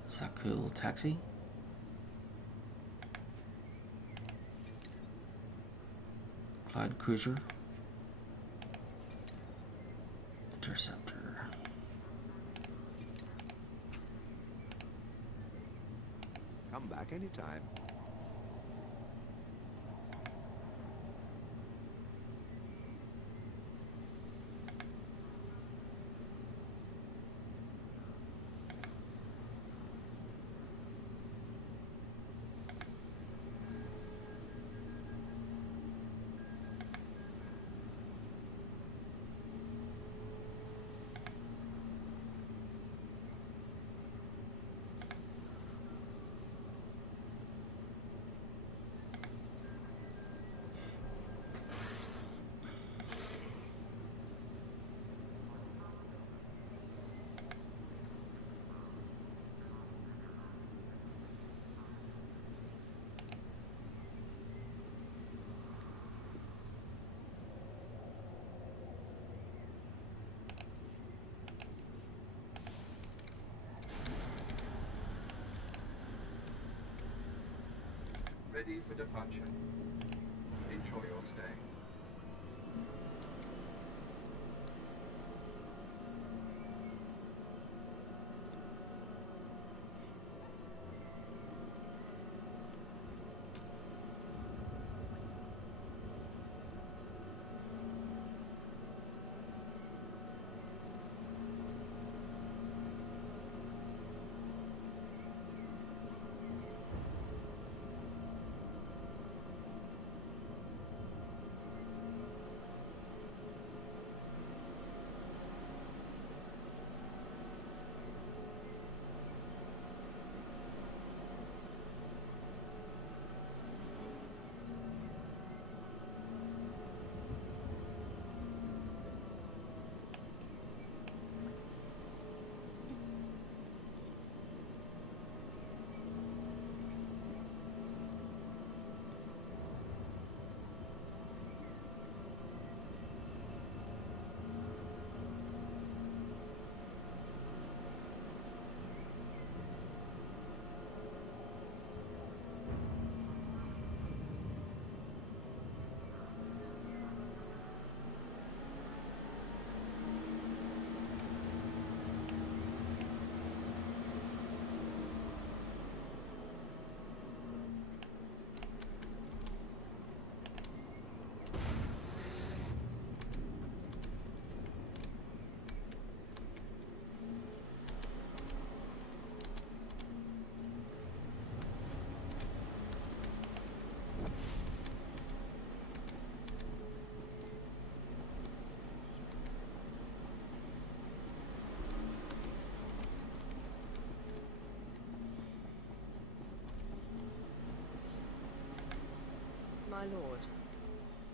Sakul Taxi. Clyde Cruiser. Interceptor. Come back anytime. Ready for departure. Enjoy your stay. lord.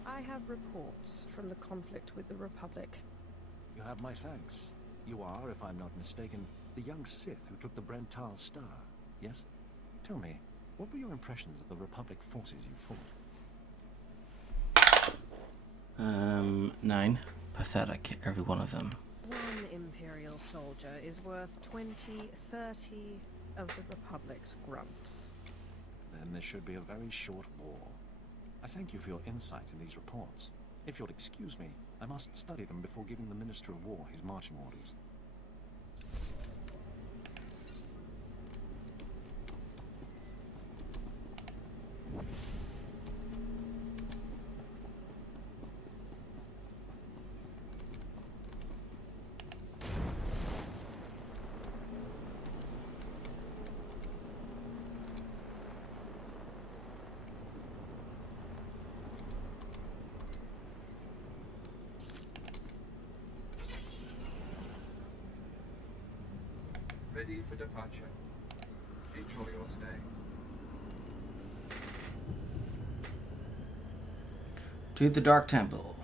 I have reports from the conflict with the Republic. You have my thanks. You are, if I'm not mistaken, the young Sith who took the Brental Star, yes? Tell me, what were your impressions of the Republic forces you fought? 9. Pathetic, every one of them. One Imperial soldier is worth 20, 30 of the Republic's grunts. Then there should be a very short war. I thank you for your insight in these reports. If you'll excuse me, I must study them before giving the Minister of War his marching orders. Ready for departure. Enjoy your stay. To the Dark Temple.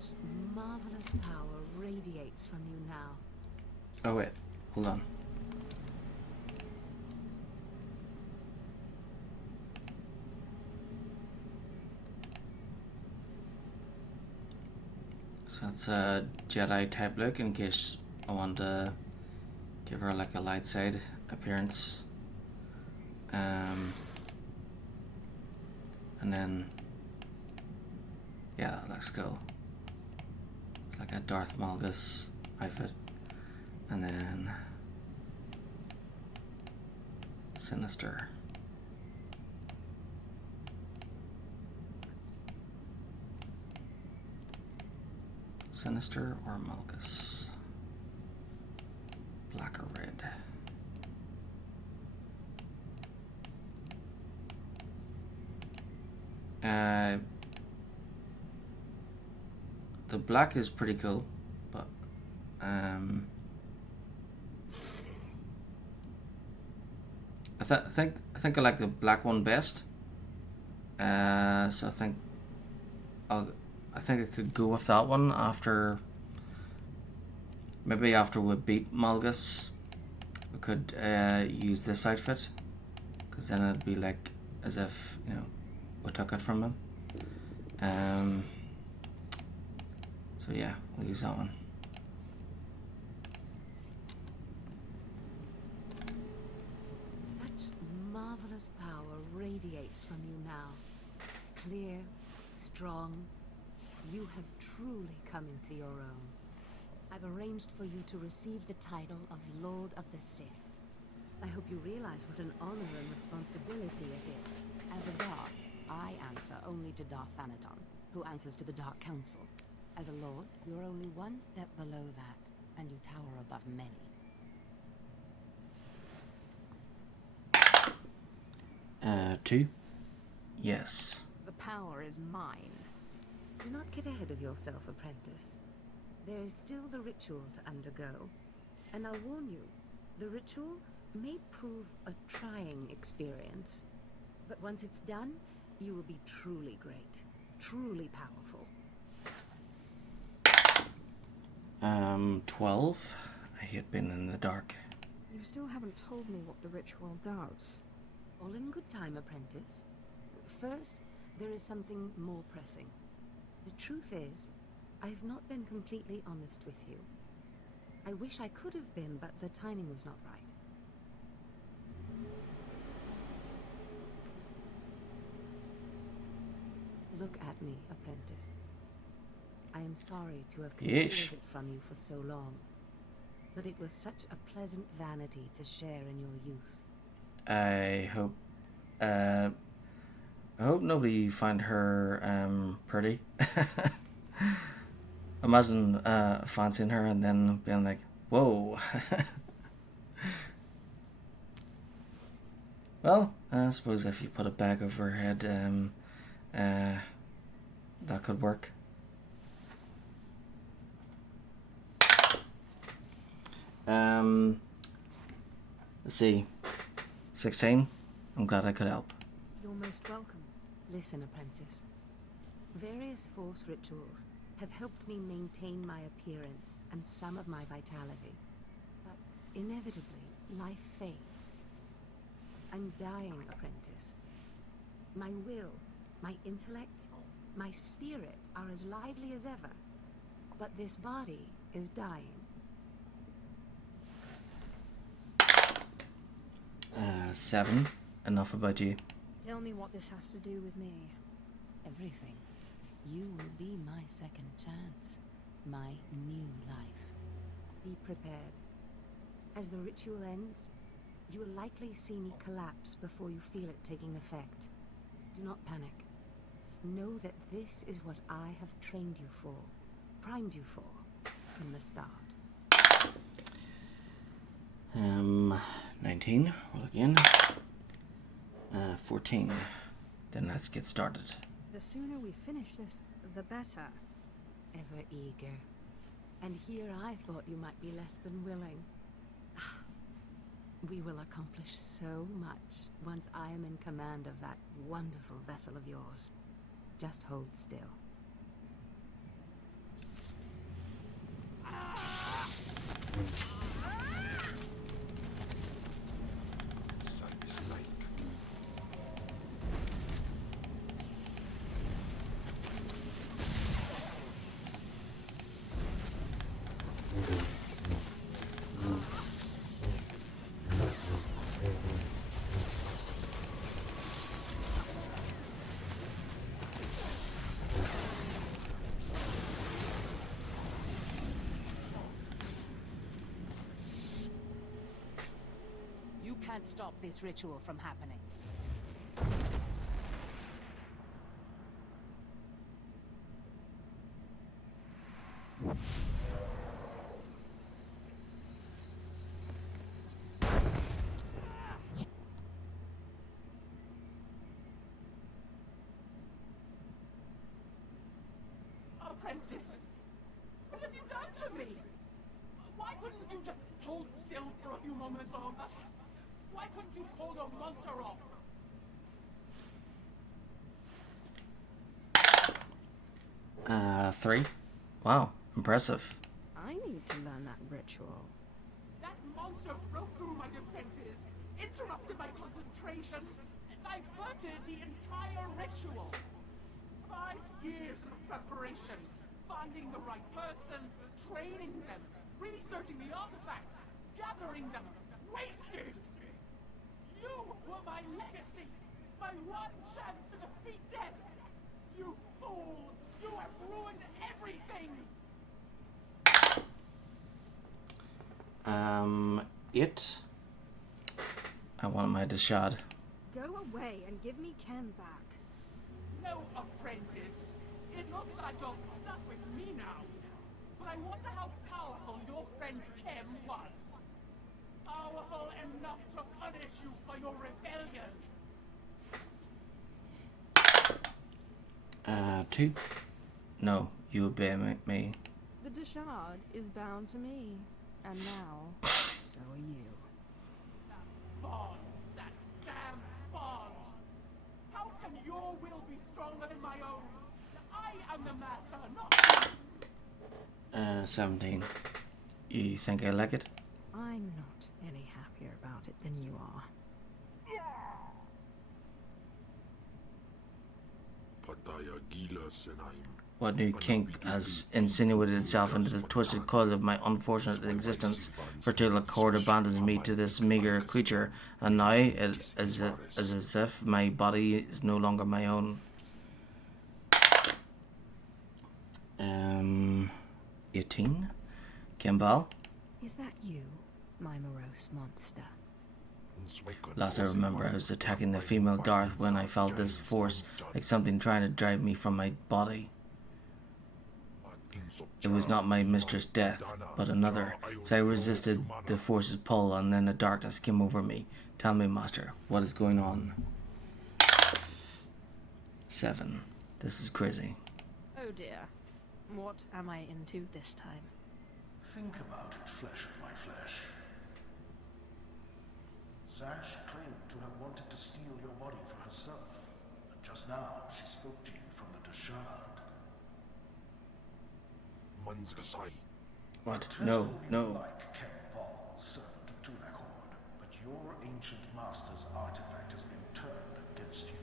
Such marvelous power radiates from you now. Oh wait, hold on. So it's a Jedi type look in case I want to give her like a light side appearance. And then, yeah, that looks cool. It's like a Darth Malgus outfit. And then Sinister. Sinister or Malgus? Black or red? The black is pretty cool, but I think I like the black one best. So I think I could go with that one after. Maybe after we beat Malgus, we could use this outfit, because then it'd be like as if, you know, we took it from him. So yeah, we'll use that one. Such marvelous power radiates from you now. Clear, strong. You have truly come into your own. I've arranged for you to receive the title of Lord of the Sith. I hope you realize what an honor and responsibility it is. As a Darth, I answer only to Darth Thanaton, who answers to the Dark Council. As a Lord, you're only one step below that, and you tower above many. 2. Yes. The power is mine. Do not get ahead of yourself, apprentice. There is still the ritual to undergo. And I'll warn you, the ritual may prove a trying experience. But once it's done, you will be truly great. Truly powerful. 12. I hate being in the dark. You still haven't told me what the ritual does. All in good time, apprentice. First, there is something more pressing. The truth is, I have not been completely honest with you. I wish I could have been, but the timing was not right. Look at me, apprentice. I am sorry to have concealed it from you for so long, but it was such a pleasant vanity to share in your youth. I hope nobody find her pretty. Imagine fancying her and then being like, whoa. Well, I suppose if you put a bag over her head, that could work. Let's see. 16. I'm glad I could help. You're most welcome. Listen, apprentice. Various Force rituals have helped me maintain my appearance and some of my vitality. But inevitably, life fades. I'm dying, apprentice. My will, my intellect, my spirit are as lively as ever. But this body is dying. 7. Enough about you. Tell me what this has to do with me. Everything. You will be my second chance. My new life. Be prepared. As the ritual ends, you will likely see me collapse before you feel it taking effect. Do not panic. Know that this is what I have trained you for, primed you for, from the start. 19. Roll again. 14. Then let's get started. The sooner we finish this, the better. Ever eager. And here I thought you might be less than willing. We will accomplish so much once I am in command of that wonderful vessel of yours. Just hold still. You can't stop this ritual from happening. Apprentice! What have you done to me? Why couldn't you just hold still for a few moments longer? Why couldn't you pull your monster off? 3. Wow, impressive. I need to learn that ritual. That monster broke through my defenses, interrupted my concentration, diverted the entire ritual. 5 years of preparation, finding the right person, training them, researching the artifacts, gathering them, wasted! You were my legacy, my one chance to defeat death! You fool! You have ruined everything! 8. I want my Deshad. Go away and give me Kem back. No, apprentice. It looks like you're stuck with me now. But I wonder how powerful your friend Kem was. Powerful enough to punish you for your rebellion. 2. No, you obey me. The Deshad is bound to me. And now, so are you. That bond! That damn bond! How can your will be stronger than my own? I am the master, not you! 17. You think I like it? I'm not any happier about it than you are. What new kink has insinuated itself into the twisted coils of my unfortunate existence? Particular cord abandons me to this meager creature, and now it is as if my body is no longer my own. 18. Kimball? Is that you, my morose monster? Last I remember, I was attacking the female Darth when I felt this force, like something trying to drive me from my body. It was not my mistress Death, but another, so I resisted the force's pull, and then the darkness came over me. Tell me, Master, what is going on? 7. This is crazy. Oh dear. What am I into this time? Think about it, flesh of my flesh. Zash claimed to have wanted to steal your body for herself, and just now she spoke to you from the Deshad. What? No, no. Like Kem Vol, servant of Tulakord, but your ancient master's artifact has been turned against you.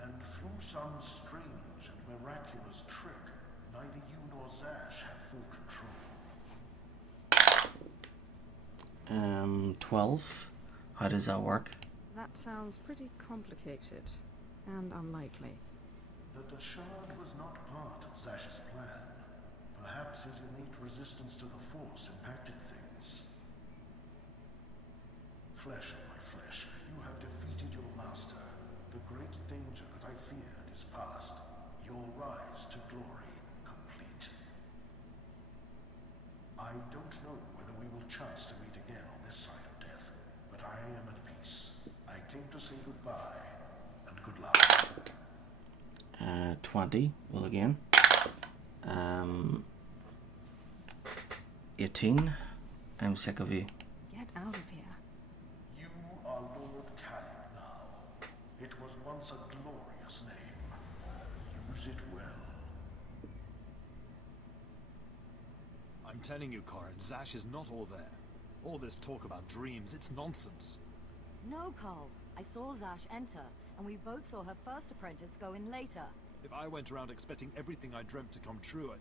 And through some strange and miraculous trick, neither you nor Zash have full control. 12. How does that work? That sounds pretty complicated and unlikely. The Deshad was not part of Zash's plan. Perhaps his innate resistance to the Force impacted things. Flesh of my flesh, you have defeated your master. The great danger that I feared is past. Your rise to glory complete. I don't know whether we will chance to meet again on this side of death, but I am at peace. I came to say goodbye, and good luck. 20. Well, again. 18. I'm sick of you. Get out of here. You are Lord Khalid now. It was once a glorious name. Use it well. I'm telling you, Corin, Zash is not all there. All this talk about dreams, it's nonsense. No, Carl. I saw Zash enter, and we both saw her first apprentice go in later. If I went around expecting everything I dreamt to come true,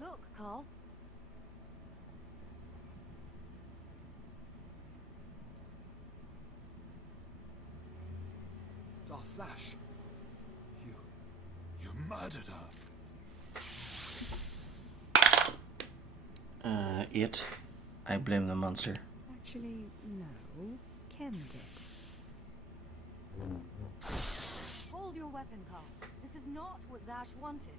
Look, Carl. Darth Zash, you murdered her. 8. I blame the monster. Actually, no. Ken did. Hold your weapon, Carl. This is not what Zash wanted.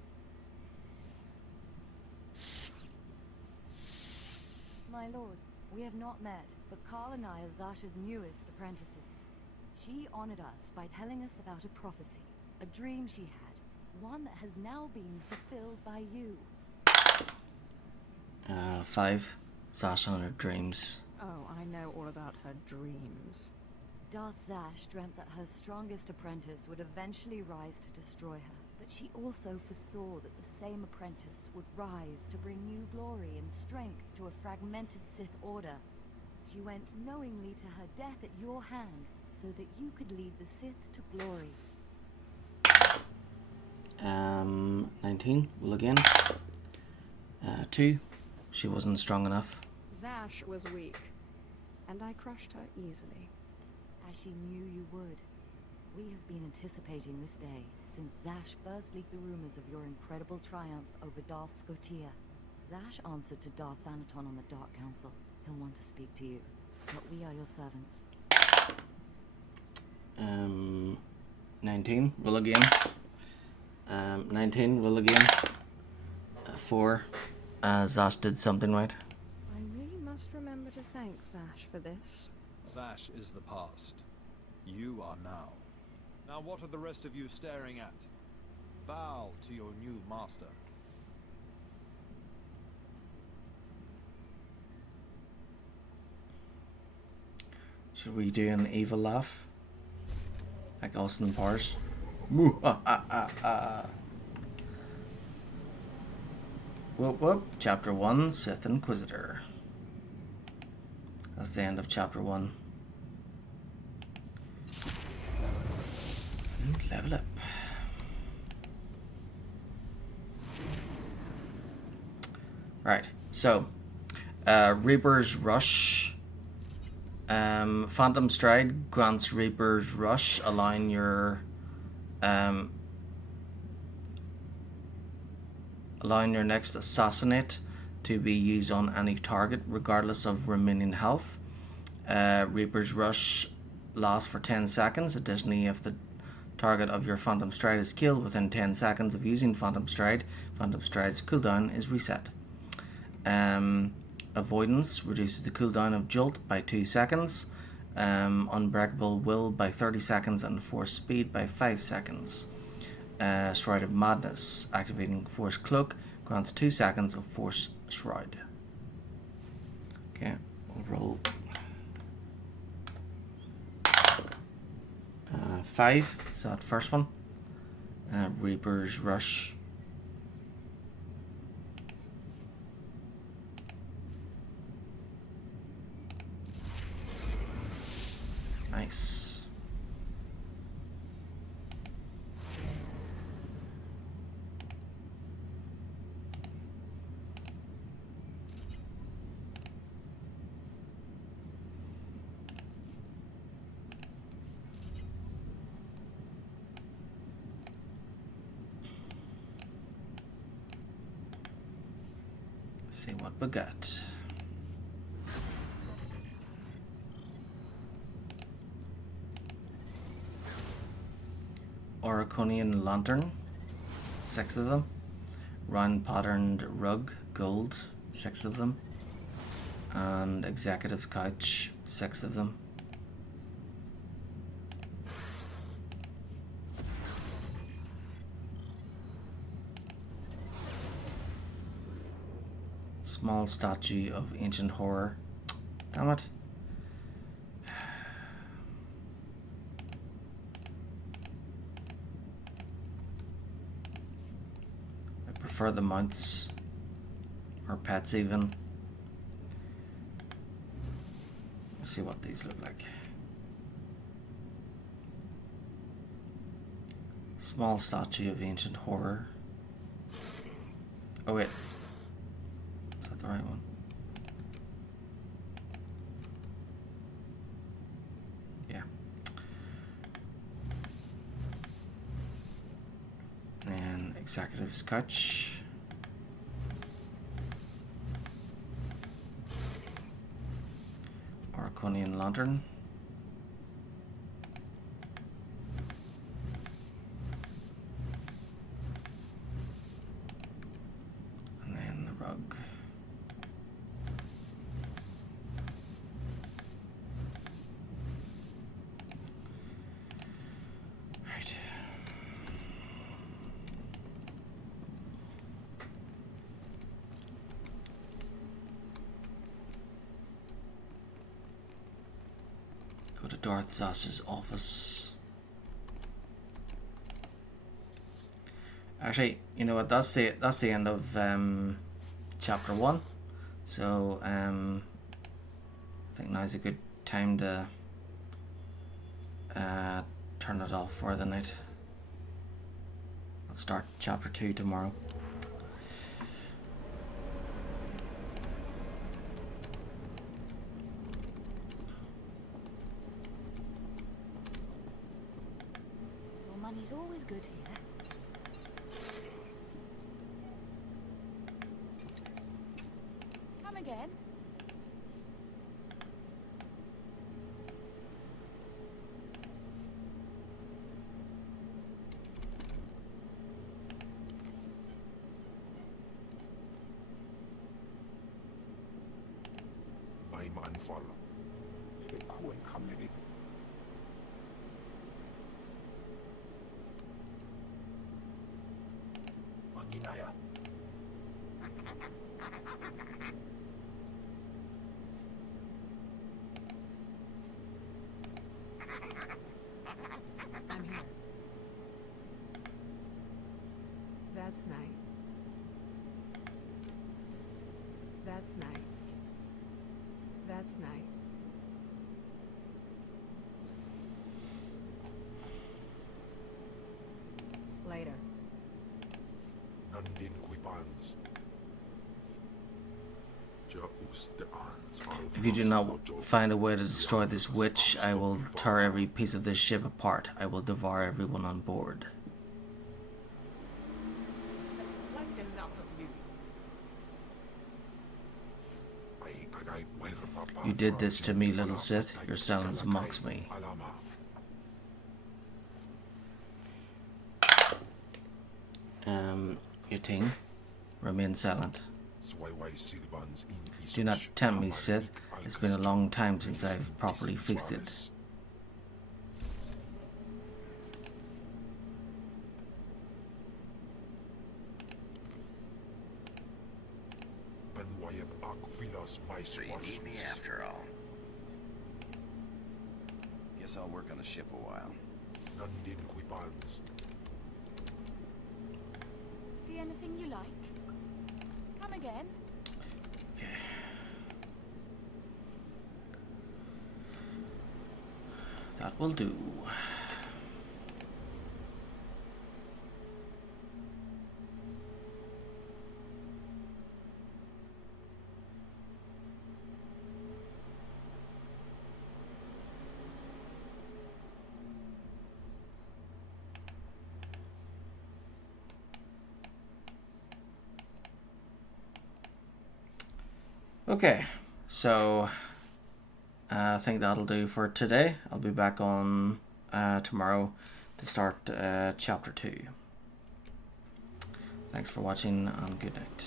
My lord, we have not met, but Carl and I are Zash's newest apprentices. She honored us by telling us about a prophecy, a dream she had, one that has now been fulfilled by you. 5. Zash on her dreams. Oh, I know all about her dreams. Darth Zash dreamt that her strongest apprentice would eventually rise to destroy her, but she also foresaw that the same apprentice would rise to bring new glory and strength to a fragmented Sith order. She went knowingly to her death at your hand, so that you could lead the Sith to glory. 19. Will again. 2. She wasn't strong enough. Zash was weak, and I crushed her easily. As she knew you would. We have been anticipating this day since Zash first leaked the rumors of your incredible triumph over Darth Scotia. Zash answered to Darth Thanaton on the Dark Council. He'll want to speak to you, but we are your servants. 19. Roll again. 19. Roll again. 4. Zash did something right. I really must remember to thank Zash for this. Zash is the past. You are now. Now what are the rest of you staring at? Bow to your new master. Should we do an evil laugh? Like Austin Powers? Whoop, whoop. Chapter 1, Sith Inquisitor. That's the end of chapter 1. Level up. Right, so Reaper's Rush. Phantom Stride grants Reaper's Rush, allowing your next assassinate to be used on any target regardless of remaining health. Reaper's Rush lasts for 10 seconds. Additionally, if the target of your Phantom Stride is killed within 10 seconds of using Phantom Stride's cooldown is reset. Avoidance reduces the cooldown of Jolt by 2 seconds, Unbreakable Will by 30 seconds, and Force Speed by 5 seconds. Shroud of Madness, activating Force Cloak, grants 2 seconds of Force Shroud. Okay, we'll roll. 5, so that first one. Reaper's Rush. Nice. Let's see what we got. Oriconian Lantern, 6 of them. Round Patterned Rug, Gold, 6 of them. And Executive's Couch, 6 of them. Small Statue of Ancient Horror. Damn it. For the mounts or pets even. Let's see what these look like. Small statue of ancient horror. Oh wait, is that the right one? Yeah. And executive sketch. Arconian lantern. And then the rug. Right. Go to Darth Zas's office. Actually, you know what? That's the end of chapter 1. So I think now's a good time to turn it off for the night. I'll start chapter 2 tomorrow. Your money's always good here. Come again? My man follow. The Queen community. Maginaya. I'm here. That's nice. That's nice. That's nice. Later. Nandin Quibans. If you do not find a way to destroy this witch, I will tear every piece of this ship apart. I will devour everyone on board. Like enough of you. You did this to me, little Sith. Your silence mocks me. Yating, remain silent. Do not tempt me, Sith. It's been a long time since I've properly feasted. So you need me after all. Guess I'll work on the ship a while. See anything you like? Come again? Okay. That will do. Okay, so I think that'll do for today. I'll be back on tomorrow to start chapter 2. Thanks for watching and good night.